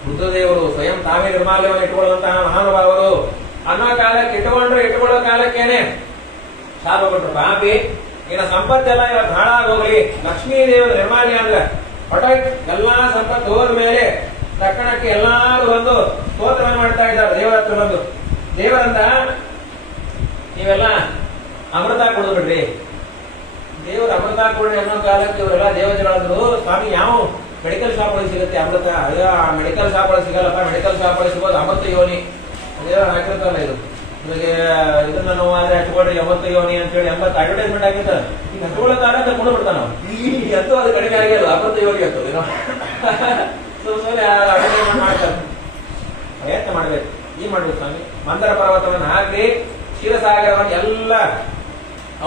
ರುದ್ರದೇವರು ಸ್ವಯಂ ತಾವೇ ನಿರ್ಮಾಲ್ಯವನ್ನು ಇಟ್ಕೊಳ್ಳುವಂತಹ ಮಹಾನುಭಾವರು ಅನ್ನೋ ಕಾಲಕ್ಕೆ ಇಟ್ಕೊಳ್ಳೋ ಕಾಲಕ್ಕೇನೆ ಶಾಪ ಕೊಟ್ರು. ಪಾಪಿ ಇನ್ನ ಸಂಪತ್ತೆಲ್ಲ ಇವತ್ತು ಹಾಳಾಗೋಗ್ಲಿ, ಲಕ್ಷ್ಮೀ ದೇವರ ನಿರ್ಮಾಲ್ಯ ಅಂದ್ರೆ ಹೊಟಾಕ್ ಎಲ್ಲಾ ಸಂಪತ್ತು ಹೋದ ಮೇಲೆ ತಕ್ಷಣಕ್ಕೆ ಎಲ್ಲಾರು ಒಂದು ಸ್ತೋತ್ರ ಮಾಡ್ತಾ ಇದ್ದಾರೆ ದೇವರ ಹತ್ರ ಬಂದು. ದೇವರಂದ ನೀವೆಲ್ಲ ಅಮೃತ ಕೊಡು ಬಿಡ್ರಿ, ದೇವರು ಅಮೃತ ಕೊಡ್ರಿ ಅನ್ನೋ ಕಾಲಕ್ಕೆ ಇವರೆಲ್ಲ ದೇವತೆಗಳಂದ್ರು ಸ್ವಾಮಿ ಯಾವ ಮೆಡಿಕಲ್ ಶಾಪ್ ಒಳಗೆ ಸಿಗುತ್ತೆ ಅಮೃತ? ಅಯ್ಯೋ ಮೆಡಿಕಲ್ ಶಾಪ್ ಒಳಗೆ ಸಿಗಲ್ಲಪ್ಪ, ಮೆಡಿಕಲ್ ಶಾಪ್ ಒಳಗೆ ಸಿಗೋದು ಅಮೃತ ಯೋನಿ. ದೇವರ ಹಾಕಿರ್ತಾರಲ್ಲ ಇದು, ನಿಮಗೆ ಇದನ್ನ ನಾವು ಆದ್ರೆ ಹಚ್ಕೊಡ್ರಿ 80 ಯೋನಿ ಅಂತ ಹೇಳಿ 80 ಅಡ್ವರ್ಟೈಸ್ಮೆಂಟ್ ಆಗಿರ್ತಾರೆ. ಈಗ ಹಚ್ಕೊಳ್ಳೋ ಕಾಲ ಕೊಂಡು ಬಿಡ್ತಾನ ಎಂತೂ ಅದು ಕಡಿಮೆ ಆಗಿಲ್ಲ, 80 ಯೋನಿ ಅಂತ ಅಡ್ವರ್ಟೈಸ್ಮೆಂಟ್ ಮಾಡ್ತಾರೆ. ಪ್ರಯತ್ನ ಮಾಡ್ಬೇಕು. ಈ ಮಾಡ್ಬೇಕು ಸ್ವಾಮಿ, ಮಂದರ ಪರ್ವತವನ್ನು ಹಾಕಿ ಕ್ಷೀರಸಾಗರವನ್ನು ಎಲ್ಲ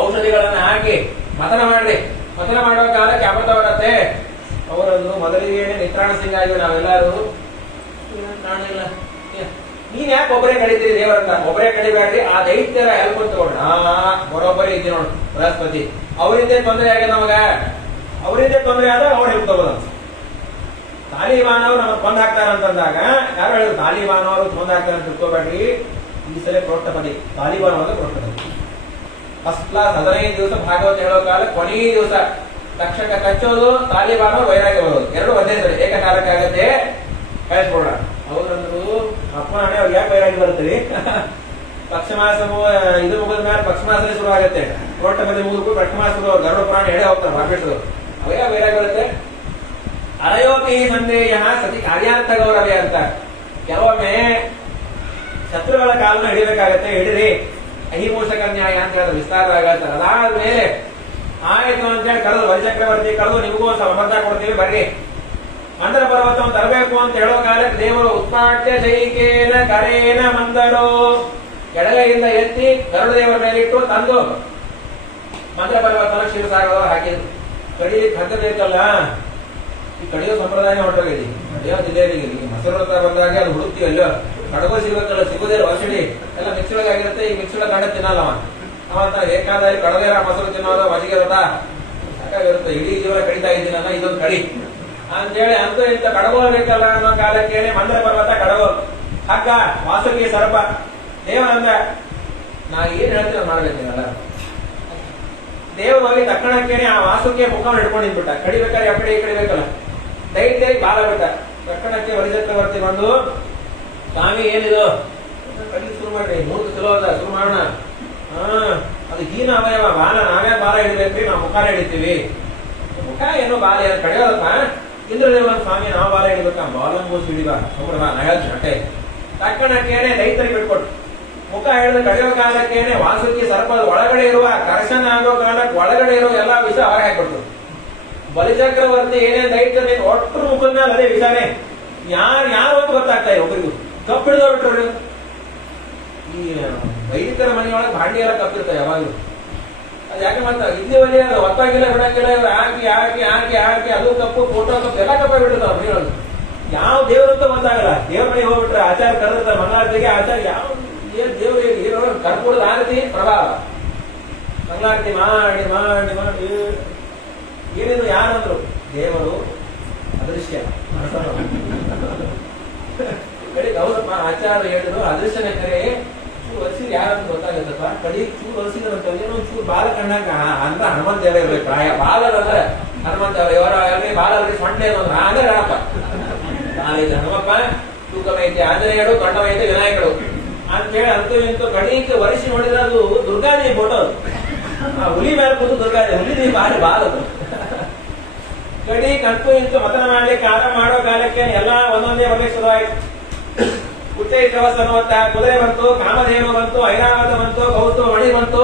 ಔಷಧಿಗಳನ್ನ ಹಾಕಿ ಮಥನ ಮಾಡ್ರಿ. ಮಥನ ಮಾಡುವ ಕಾಲಕ್ಕೆ ಅಮೃತ ಬರುತ್ತೆ. ಅವರನ್ನು ಮೊದಲಿಗೆ ನಿತ್ರಾಣ ಸಿಂಗ್ ಆಗಿ ನಾವೆಲ್ಲರೂ ನಾನಿಲ್ಲ, ನೀನ್ ಯಾಕೆ ಒಬ್ಬರೇ ಕಡಿತೀರಿ ದೇವರಂತ? ಒಬ್ಬರೇ ಕಡಿಬೇಡ್ರಿ, ಆ ದೈತ್ಯರ ಹೆಲ್ಪ್ ತಗೊಂಡು ಬರೋಬ್ಬರಿ ಇದ್ದೀವಿ ನೋಡು ಬೃಹಸ್ಪತಿ. ಅವರಿಂದೇ ತೊಂದರೆ ಆಗ ನಮಗ, ಅವರಿಂದೇ ತೊಂದರೆ ಆದಾಗ ಅವ್ರು ಹೆಲ್ಪ್ ತಗೋದ. ತಾಲಿಬಾನ್ ಅವರು ನಮಗ್ ಕೊಂದ್ ಹಾಕ್ತಾರ ಅಂತಂದಾಗ ಯಾರು ಹೇಳಿದ್ರು ತಾಲಿಬಾನ್ ಅವರು ಕೊಂದ್ ಹಾಕ್ತಾರ ಅಂತ ತಿಳ್ಕೋಬೇಡ್ರಿ. ಈ ಸಲ ಪ್ರೋಟ್ಟಪದಿ ತಾಲಿಬಾನ್ ಅವರು ಪ್ರೋಟ್ಟಪದಿ ಫಸ್ಟ್ ಕ್ಲಾಸ್ 15 ದಿವಸ ಭಾಗವತ ಹೇಳೋ ಕಾಲ ಕೊನೆಯ ದಿವಸ ತಕ್ಷಕ ಕಚ್ಚೋದು, ತಾಲಿಬಾನ್ ಅವರು ವೈರಾಗ್ಯ ಬರೋದು, ಎರಡು ಒಂದೇ ಸರಿ ಏಕಕಾಲಕ್ಕೆ ಆಗತ್ತೆ. ಕಳಿಸ್ಕೊಡ ಅವ್ರಂದ್ರು ಅಪ್ಪ ಹಣೆ ಅವ್ರಿಗೆ ಯಾಕೆ ವೈರಾಗ್ಯ ಬರುತ್ತೀರಿ? ಪಕ್ಷ ಮಾಸ ಇದು ಮುಗಿದ ಮೇಲೆ ಪಕ್ಷ ಮಾಸನೇ ಶುರು ಆಗುತ್ತೆ. ಪ್ರೋಟ್ಟಪದಿ ಮುಗಿದು ಪಕ್ಷ ಮಾಸ ಗರುಡ ಪುರಾಣ ಹೇಳೇ ಹೋಗ್ತಾರೆ ಮಾರ್ಕೆಟ್ರು. ಅವೇ ವೈರಾಗ್ಯ ಬರುತ್ತೆ. ಅರಯೋಪಿ ಸಂದೇಹ ಸತಿ ಕಾರ್ಯಾರ್ಥ ಗೌರವೇ ಅಂತ. ಕೆಲವೊಮ್ಮೆ ಶತ್ರುಗಳ ಕಾಲನ ಹಿಡಿಬೇಕಾಗತ್ತೆ, ಹಿಡಿರಿ ಅಹಿಮೂಷಕ ನ್ಯಾಯ ಅಂತ ಹೇಳಿದ್ರೆ ವಿಸ್ತಾರ ಆಗತ್ತೆ. ಅದಾದ್ಮೇಲೆ ಆಯ್ತು ಅಂತೇಳಿ ಕರೆದು ಬಲಿಚಕ್ರವರ್ತಿ ಕರೆದು ನಿಮಗೂ ಸಮರ್ಥ ಕೊಡ್ತೀವಿ ಬರ್ರಿ, ಮಂದರ ಪರ್ವತವನ್ನು ತರಬೇಕು ಅಂತ ಹೇಳೋ ಕಾಲಕ್ಕೆ ದೇವರು ಉತ್ಪಾಟ್ಯ ಜೈಕೇನ ಕರೇನ ಮಂದರೋ ಎಡಗೈಯಿಂದ ಎತ್ತಿ ಗರುಡ ದೇವರ ಮೇಲಿಟ್ಟು ತಂದು ಮಂದರ ಪರ್ವತವನ್ನು ಕ್ಷೀರಸಾಗರದವರು ಹಾಕಿದ್ರು. ಕಡಿಲಿಕ್ಕೆ ಹಗ್ಗ ಬೇಕಲ್ಲ, ಈ ಕಡಿಯೋ ಸಂಪ್ರದಾಯ ಹೊರಟೋಗಿದೆ. ಕಡಿಯೋ ಜಿಲ್ಲೆಯಲ್ಲಿ ಮೊಸರು ಬಂದಾಗ ಅದು ಹುಡುಕ್ತಿವಿ, ಅಲ್ಲೋ ಕಡಗೋ ಸಿಗಬೇಕಲ್ಲ, ಸಿಗೋದಿಲ್ಲ. ವರ್ಷಡಿ ಎಲ್ಲ ಮಿಕ್ಸ್ ಒಳಗೆ ಆಗಿರುತ್ತೆ. ಈ ಮಿಕ್ಸ್ ಒಳಗೆ ಕಂಡ ತಿನ್ನಲ್ಲವ ಅವಂತ ಏಕಾದಾಗಿ ಕಡದೇರ ಮೊಸರು ತಿನ್ನೋದು ಮಜಿಗೆ ಗೊತ್ತಾ ಸಾಕಾಗಿರುತ್ತೆ. ಇಡೀ ಜೀವನ ಕಡಿತಾ ಇದ್ದೀನಲ್ಲ, ಇದೊಂದು ಕಡಿ ಅಂತೇಳಿ ಅಂತೂ ಇಂತ ಕಡಗೋಲ್ಬೇಕಲ್ಲ ಅನ್ನೋ ಕಾಲಕ್ಕೆ ಮಂದರ ಪರ್ವತ ಕಡಗೋಲ್ ಹಗ್ಗ ವಾಸುಕಿ ಸರ್ಪ ದೇವರಂದ ನಾ ಏನ್ ಹೇಳ್ತೀನಿ ಮಾಡ್ಬೇಕಲ್ಲ. ದೇವರು ಹೋಗಿ ತಕ್ಷಣಕ್ಕೇನೆ ಆ ವಾಸುಕಿಯ ಮುಖವನ್ನು ಹಿಡ್ಕೊಂಡು ನಿಂತ್ಬಿಟ್ಟ. ಕಡಿಬೇಕಾದ್ರೆ ಆ ಕಡೆ ಈ ಕಡಿಬೇಕಲ್ಲ, ದೈತ್ಯರಿಗೆ ಬಾಲ ಬಿಟ್ಟ. ತಕ್ಷಣಕ್ಕೆ ಬಲಿಚಕ್ರವರ್ತಿ ಬಂದು ಸ್ವಾಮಿ ಏನಿದು ಕಡಿ ಶುರು ಮಾಡ್ರಿ, 3 ಕಿಲೋ ಅದ ಶುರು ಮಾಡೋಣ. ಅದು ಹೀನ ಅವಯವ ಬಾಲ, ನಾವೇ ಬಾಲ ಹಿಡಿಬೇಕ್ರಿ, ನಾವು ಮುಖಾನ ಹಿಡಿತೀವಿ. ಮುಖ ಏನು ಬಾಲ ಏನು ಕಡಿಯೋದಪ್ಪ? ಇಂದ್ರದೇವನ ಸ್ವಾಮಿ ನಾವು ಬಾಲ ಹಿಡಿಬೇಕ, ಬಾಲಂಬೂಸಿ ಹಿಡಿಬಾ ಸುಬ್ರಹ ನಾ ಹೇಳ್ತೀನಿ ಅಷ್ಟೇ. ತಕ್ಷಣಕ್ಕೇನೆ ದೈತ್ಯರಿಗೆ ಬಿಟ್ಕೊಟ್ಟು ಮುಖ ಹಿಡಿದು ಕಡಿಯೋ ಕಾಲಕ್ಕೇನೆ ವಾಸುಕಿ ಸರ್ಪದ ಒಳಗಡೆ ಇರುವ ಕರ್ಷಣ ಆಗೋ ಕಾಲಕ್ಕೆ ಒಳಗಡೆ ಇರೋ ಎಲ್ಲಾ ವಿಷ ಹೊರ ಹಾಕ್ಬಿಟ್ರು. ಬಲಿಚಕ್ರವರ್ತಿ ಏನೇನ್ ದೈತ್ಯ ಒಟ್ಟರು ಮುಖದ ಮೇಲೆ ಅದೇ ವಿಷಾನೇ. ಯಾರು ಅಂತ ಗೊತ್ತಾಗ್ತಾ ಇದೆ ಒಬ್ಬರಿಗೂ. ಕಪ್ಪು ಹಿಡಿದೋಗ್ಬಿಟ್ರು. ಈ ವೈದಿಕರ ಮನೆಯೊಳಗೆ ಭಾಂಡಿ ಎಲ್ಲ ಕಪ್ಪಿರ್ತಾರೆ ಯಾವಾಗಲೂ. ಅದು ಯಾಕೆ ಮಾಡ್ತಾರೆ, ಇಲ್ಲಿ ಒಲೆ ಅದು ಹೊತ್ತಾಗಿಲ್ಲ ಬಿಡಂಗಿಲ್ಲ, ಇವ್ರು ಹಾಕಿ ಹಾಕಿ ಹಾಕಿ ಹಾಕಿ ಅದು ಕಪ್ಪು ಫೋಟೋ ಕಪ್ಪು ಎಲ್ಲ ಕಪ್ಪ ಬಿಟ್ಟಿರ್ತಾವ ಮನೆಯೊಳಗೆ. ಯಾವ ದೇವ್ರು ಅಂತ ಗೊತ್ತಾಗಲ್ಲ. ದೇವ್ರ ಮನೆಗೆ ಹೋಗ್ಬಿಟ್ರೆ ಆಚಾರ ಕರೆದಿರ್ತಾರೆ ಮಂಗಳಾರತಿಗೆ, ಆಚಾರ ಯಾವ ಏನ್ ದೇವ್ರು ಏನೋ ಕರ್ಕೊಡೋದು ಆರತಿ ಪ್ರಭಾವ. ಮಂಗಳಾರತಿ ಮಾಡಿ ಮಾಡಿ ಮಾಡಿ ಏನಿದ್ರು ಯಾರಂದ್ರು ದೇವರು ಅದೃಶ್ಯ ಕಡೆಗೆ ಹೌದಪ್ಪ ಆಚಾರ ಹೇಳಿದ್ರು ಅದೃಶ್ಯನ ಕರೆ ಚೂರು ಹೊಲಿಸಿದ್ರೆ ಯಾರಂತ ಗೊತ್ತಾಗತ್ತಪ್ಪ. ಕಡೆಗೆ ಚೂರು ಹೊಲಿಸಿದ್ರಂತ ಏನೋ ಚೂರು ಬಾಲ ಕಣ್ಣಾಗ ಅಂದ್ರ ಹನುಮಂತ ದೇವ ಇರ್ಬೇಕು ಪ್ರಾಯ. ಬಾಲದಂದ್ರೆ ಹನುಮಂತ ಇವರ ಬಾಲಲ್ಲಿ ಸೊಂಟೆ ಏನಂದ್ರ ಅಂದ್ರೆ ಹೇಳಪ್ಪ ನಾಲೈದು ಹನುಮಪ್ಪ ತೂಕಮೈತಿ ಆಂಜನೇಯರು ಕಂಡಮೈತಿ ವಿನಾಯಕರು ಅಂತೇಳಿ ಅಂತೂ ಇಂತೂ ಕಡೆಗೆ ವರ್ಷಿ ನೋಡಿದ್ರೆ ಅದು ದುರ್ಗಾದೇವಿ ಫೋಟೋ. ಹುಲಿ ಮೇಲೆ ಕೂತು ದುರ್ಗಾದೇವಿ, ಹುಲಿದೇವಿ ಭಾರಿ ಬಾಲದು. ಕಡಿ ಕಂತು ಇಂತು ಮತನ ಮಾಡ್ಲಿಕ್ಕೆ ಆರಂಭ ಮಾಡೋ ಕಾಲಕ್ಕೆ ಎಲ್ಲ ಒಂದೊಂದೇ ಬರ್ಲಿಕ್ಕೆ ಶುರುವಾಯಿತು. ಉಚ್ಚೈತ್ರವಸ್ ಅನ್ನುವಂತ ಕುದುರೆ ಬಂತು, ಕಾಮಧೇನು ಬಂತು, ಐರಾವತ ಬಂತು, ಕೌತು ಮಣಿ ಬಂತು.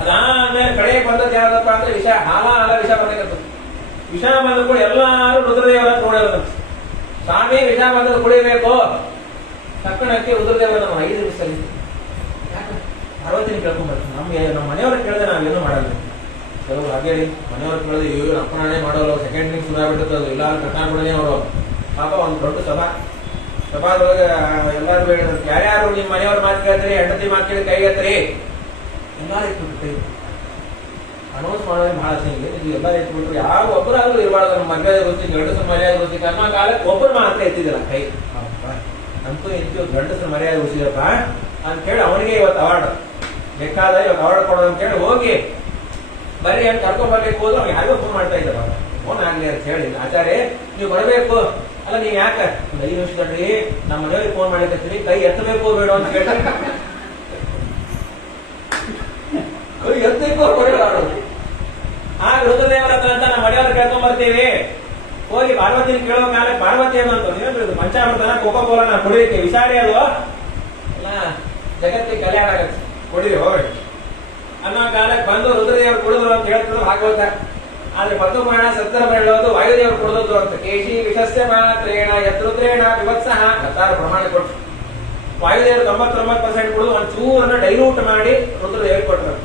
ಅದಾದ್ಮೇಲೆ ಕಡೆ ಬಂದದ್ದು ಯಾವ್ದಪ್ಪ ಅಂದ್ರೆ ವಿಷ, ಹಾಲ ವಿಷ ಬರ್ಲಿಕ್ಕೆ. ವಿಷ ಬಂದ ಕೂಡ ಎಲ್ಲಾರು ರುದ್ರದೇವರ ನೋಡೋದು. ಸ್ವಾಮಿ ವಿಷ ಬಂದ ಕುಡಿಬೇಕು ತಕ್ಕಣಕ್ಕೆ ರುದ್ರದೇವರ 5 ನಿಮಿಷದಲ್ಲಿ ಪಾರ್ವತಿನ ಕೇಳ್ಕೊಂಡ್ಬರ್ತೀವಿ. ನಮ್ಗೆ ನಮ್ಮ ಮನೆಯವ್ರ ಕೇಳಿದ್ರೆ ನಾವೇನು ಮಾಡಲ್ಲ. ಕೆಲವು ಹಾಗೆ ಮನೆಯವ್ರ ಕೇಳಿದ್ರೆ ಇವ್ರು ಅಪ್ಪಣೆ ಮಾಡೋರು ಸೆಕೆಂಡ್ ನಿಂಗ್ ಶುರು ಆಗ್ಬಿಡುತ್ತೆ. ಅದು ಇಲ್ಲ ಕರ್ನಾಟಕನೇ ಅವರು ಪಾಪ ಒಂದು ದೊಡ್ಡ ಸಭಾದೊಳಗೆ ಎಲ್ಲಾರು ಹೇಳಿದ್ರು ಯಾರ್ಯಾರು ನಿಮ್ ಮನೆಯವ್ರ ಮಾತು ಕೇಳ್ತೀರಿ, ಹೆಂಡತಿ ಮಾತು ಕೇಳಿ ಕೈಗತ್ರಿ ಎಲ್ಲಾರು ಇಟ್ಬಿಟ್ಟು ಅನೌನ್ಸ್ ಮಾಡೋದು ಬಹಳ ಸಿಂಗ್ ಎಲ್ಲಾರು ಇಟ್ಬಿಟ್ರು. ಯಾವ ಒಬ್ಬರಾದ್ರೂ ಇರಬಾರ್ದು. ನಮ್ಮ ಮರ್ಯಾದೆ ಗೊತ್ತಿ ಗಂಡಸರ ಮರ್ಯಾದೆ ಗೊತ್ತಿ ಕರ್ಮ ಕಾಲಕ್ಕೆ ಒಬ್ಬರು ಮಾತ್ರ ಎತ್ತಿದಿಲ್ಲ ಕೈ. ಅಂತೂ ಇಂತೂ ಗಂಡಸರ ಮರ್ಯಾದೆ ಉಳಿಸಿದಪ್ಪ ಅಂತ ಹೇಳಿ ಅವನಿಗೆ ಇವತ್ತು ಅವಾರ್ಡ್ ಬೇಕಾದ ಇವತ್ತು ಅವಾರ್ಡ್ ಕೊಡೋದು ಅಂತ ಹೇಳಿ ಹೋಗಿ ಬರ್ರಿ ಅಂತ ಕರ್ಕೊಂಡ್ ಬರ್ಲಿಕ್ಕೆ ಹೋದ್ರು. ಅವ್ನಿಗೆ ಯಾರಿಗೋ ಫೋನ್ ಮಾಡ್ತಾ ಇದ್ದಾರ, ಫೋನ್ ಆಗ್ಲಿ ಅಂತ ಹೇಳಿ ಆಚಾರ್ಯ ನೀವು ಬರಬೇಕು. ಅಲ್ಲ ನೀವ್ ಯಾಕ ಒಂದು 5 ನಿಮಿಷ ತಡ್ರಿ ನಮ್ಮ ಮನೆಯವ್ರಿಗೆ ಫೋನ್ ಮಾಡಿಕತ್ತೀನಿ, ಕೈ ಎತ್ತಬೇಕು ಬೇಡ ಅಂತ ಕೇಳಿ ಕೈ ಎತ್ತಬೇಕು ಬೇಡ. ಆಗ ರುದ್ರದೇವರ ಹತ್ರ ಅಂತ ನಮ್ಮ ಮನೆಯವ್ರು ಕೇಳ್ಕೊಂಡ್ ಬರ್ತೀವಿ. ಹೋಗಿ ಪಾರ್ವತಿನ ಕೇಳೋ ಕಾಲ ಪಾರ್ವತಿ ಅನ್ನೋದು ಪಂಚಾಮೃತನ ಕೋಕೋ ಕೋಲನ ಕುಡಿಯಕ್ಕೆ ವಿಷಾರಿ ಅದು ಎಲ್ಲ ಜಗತ್ತಿಗೆ ಕಲ್ಯಾಣ ಆಗತ್ತೆ, ಕುಡಿರಿ ಹೋಗ್ರಿ ಅನ್ನೋ ಕಾಲಕ್ಕೆ ಬಂದು ರುದ್ರದೇವರು ಕುಡಿದ್ರು ಅಂತ ಹೇಳ್ತಿದ್ರು ಭಾಗವತ. ಆದ್ರೆ ಪದ್ಮಪುರಾಣ ಸತ್ತರ ಹೇಳೋದು ವಾಯುದೇವರು ಕುಡಿದ್ರು ಅಂತ. ಕೇಶಿ ವಿಷಸ್ಯ ಮಾತ್ರೇಣ ಯತ್ರುದ್ರೇಣ ವಿವತ್ಸಹ ಹತ್ತಾರು ಪ್ರಮಾಣ ಕೊಟ್ಟು ವಾಯುದೇವರು 99% ಕುಡಿದು ಒಂದು ಚೂರನ್ನ ಡೈಲ್ಯೂಟ್ ಮಾಡಿ ರುದ್ರದೇವರಿಗೆ ಕೊಟ್ಟರು.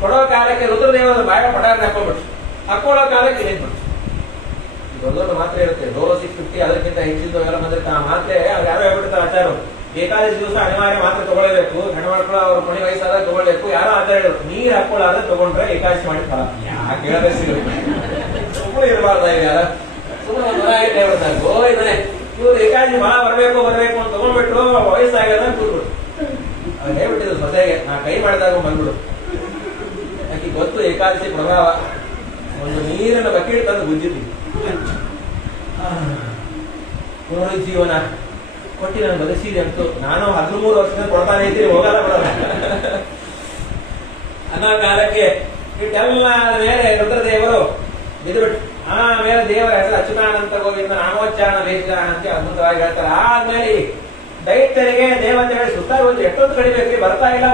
ಕೊಡೋ ಕಾಲಕ್ಕೆ ರುದ್ರದೇವರ ಬಾಯ ಪಟಾರ ಹಾಕೊಂಡ್ಬಿಟ್ರು, ಹಾಕೊಳ್ಳೋ ಕಾಲಕ್ಕೆ ಇದೇನ್ಬಿಟ್ರು. ದೊಡ್ಡ ಮಾತ್ರೆ ಇರುತ್ತೆ, ಡೋಲೋ 650 ಅದಕ್ಕಿಂತ ಹೆಚ್ಚಿದ್ದು ಎಲ್ಲ ಬಂದಿರ್ತ. ಆ ಮಾತ್ರೆ ಅವ್ರು ಯಾರೋ ಹೇಳ್ಬಿಡ್ತಾರೆ ಆಚಾರ ಏಕಾದಶಿ ದಿವಸ ಅನಿವಾರ್ಯ ಮಾತ್ರೆ ತಗೊಳ್ಳೇಬೇಕು, ಹೆಣ್ಣು ಮಕ್ಕಳು ಅವ್ರ ಮನೆ ವಯಸ್ಸಾದಾಗ ತಗೊಳ್ಬೇಕು. ಯಾರೋ ಆಚಾರ ಹೇಳಿದ್ರು ನೀರ್ ಹಾಕೊಳ್ಳಾದ್ರೆ ತಗೊಂಡ್ರೆ ಏಕಾದಶಿ ಮಾಡಿ ಫಲ. ಯಾಕೆ ಸುಮ್ಮನೆ ಇರಬಾರ್ದ ಯಾರ ಸುಮ್ಮನೆ ಒಂದು ಹೇಳ್ತಾರೆ ಗೋಯ್ದಾನೆ ಇವ್ರು ಏಕಾದಶಿ ಫಲ ಬರ್ಬೇಕು ಅಂತ ತಗೊಂಡ್ಬಿಟ್ರು. ವಯಸ್ಸಾಗ್ಯದ ಕೂತ್ಬಿಟ್ಟು ಅವ್ರು ಹೇಳ್ಬಿಟ್ಟಿದ್ರು ಸೊಸೆಗೆ ನಾ ಕೈ ಮಾಡಿದಾಗ ಬಂದ್ಬಿಡು. ಯಾಕೆ ಗೊತ್ತು ಏಕಾದಶಿ ಪ್ರಭಾವ. ಒಂದು ನೀರಿನ ಬಕೆಟ್ ತಂದು ಗುಜ್ಜಿದ್ವಿ ಪುನರುಜ್ಜೀವನ ಕೊಟ್ಟಿ ನಾನು ಬದಸಿದೆ ಅಂತೂ. ನಾನು 13 ವರ್ಷದಿಂದ ಕೊಡ್ತಾನೆ ಇದ್ದೀನಿ, ಹೋಗಲ್ಲ ಬಿಡಲ್ಲ ಅನ್ನೋ ಕಾಲಕ್ಕೆ ಇಟ್ಟೆಲ್ಲ ಮೇಲೆ ರುದ್ರದೇವರು ಬಿದ್ದುಬಿಟ್ಟು ಆಮೇಲೆ ದೇವರ ಹೆಸರು ಅಚ್ಯುತಾನಂತ ಗೋವಿಂದ ನಾಮೋಚ್ಚಾರಣ ಬೇಸಿದಾನ ಅಂತ ಅದ್ಭುತವಾಗಿ ಹೇಳ್ತಾರೆ. ಆದ್ಮೇಲೆ ದೈತ್ಯರಿಗೆ ದೇವತೆಗಳು ಸುತ್ತಾರು ಎಷ್ಟೊಂದು ಕಡಿಬೇಕು, ಬರ್ತಾ ಇಲ್ಲ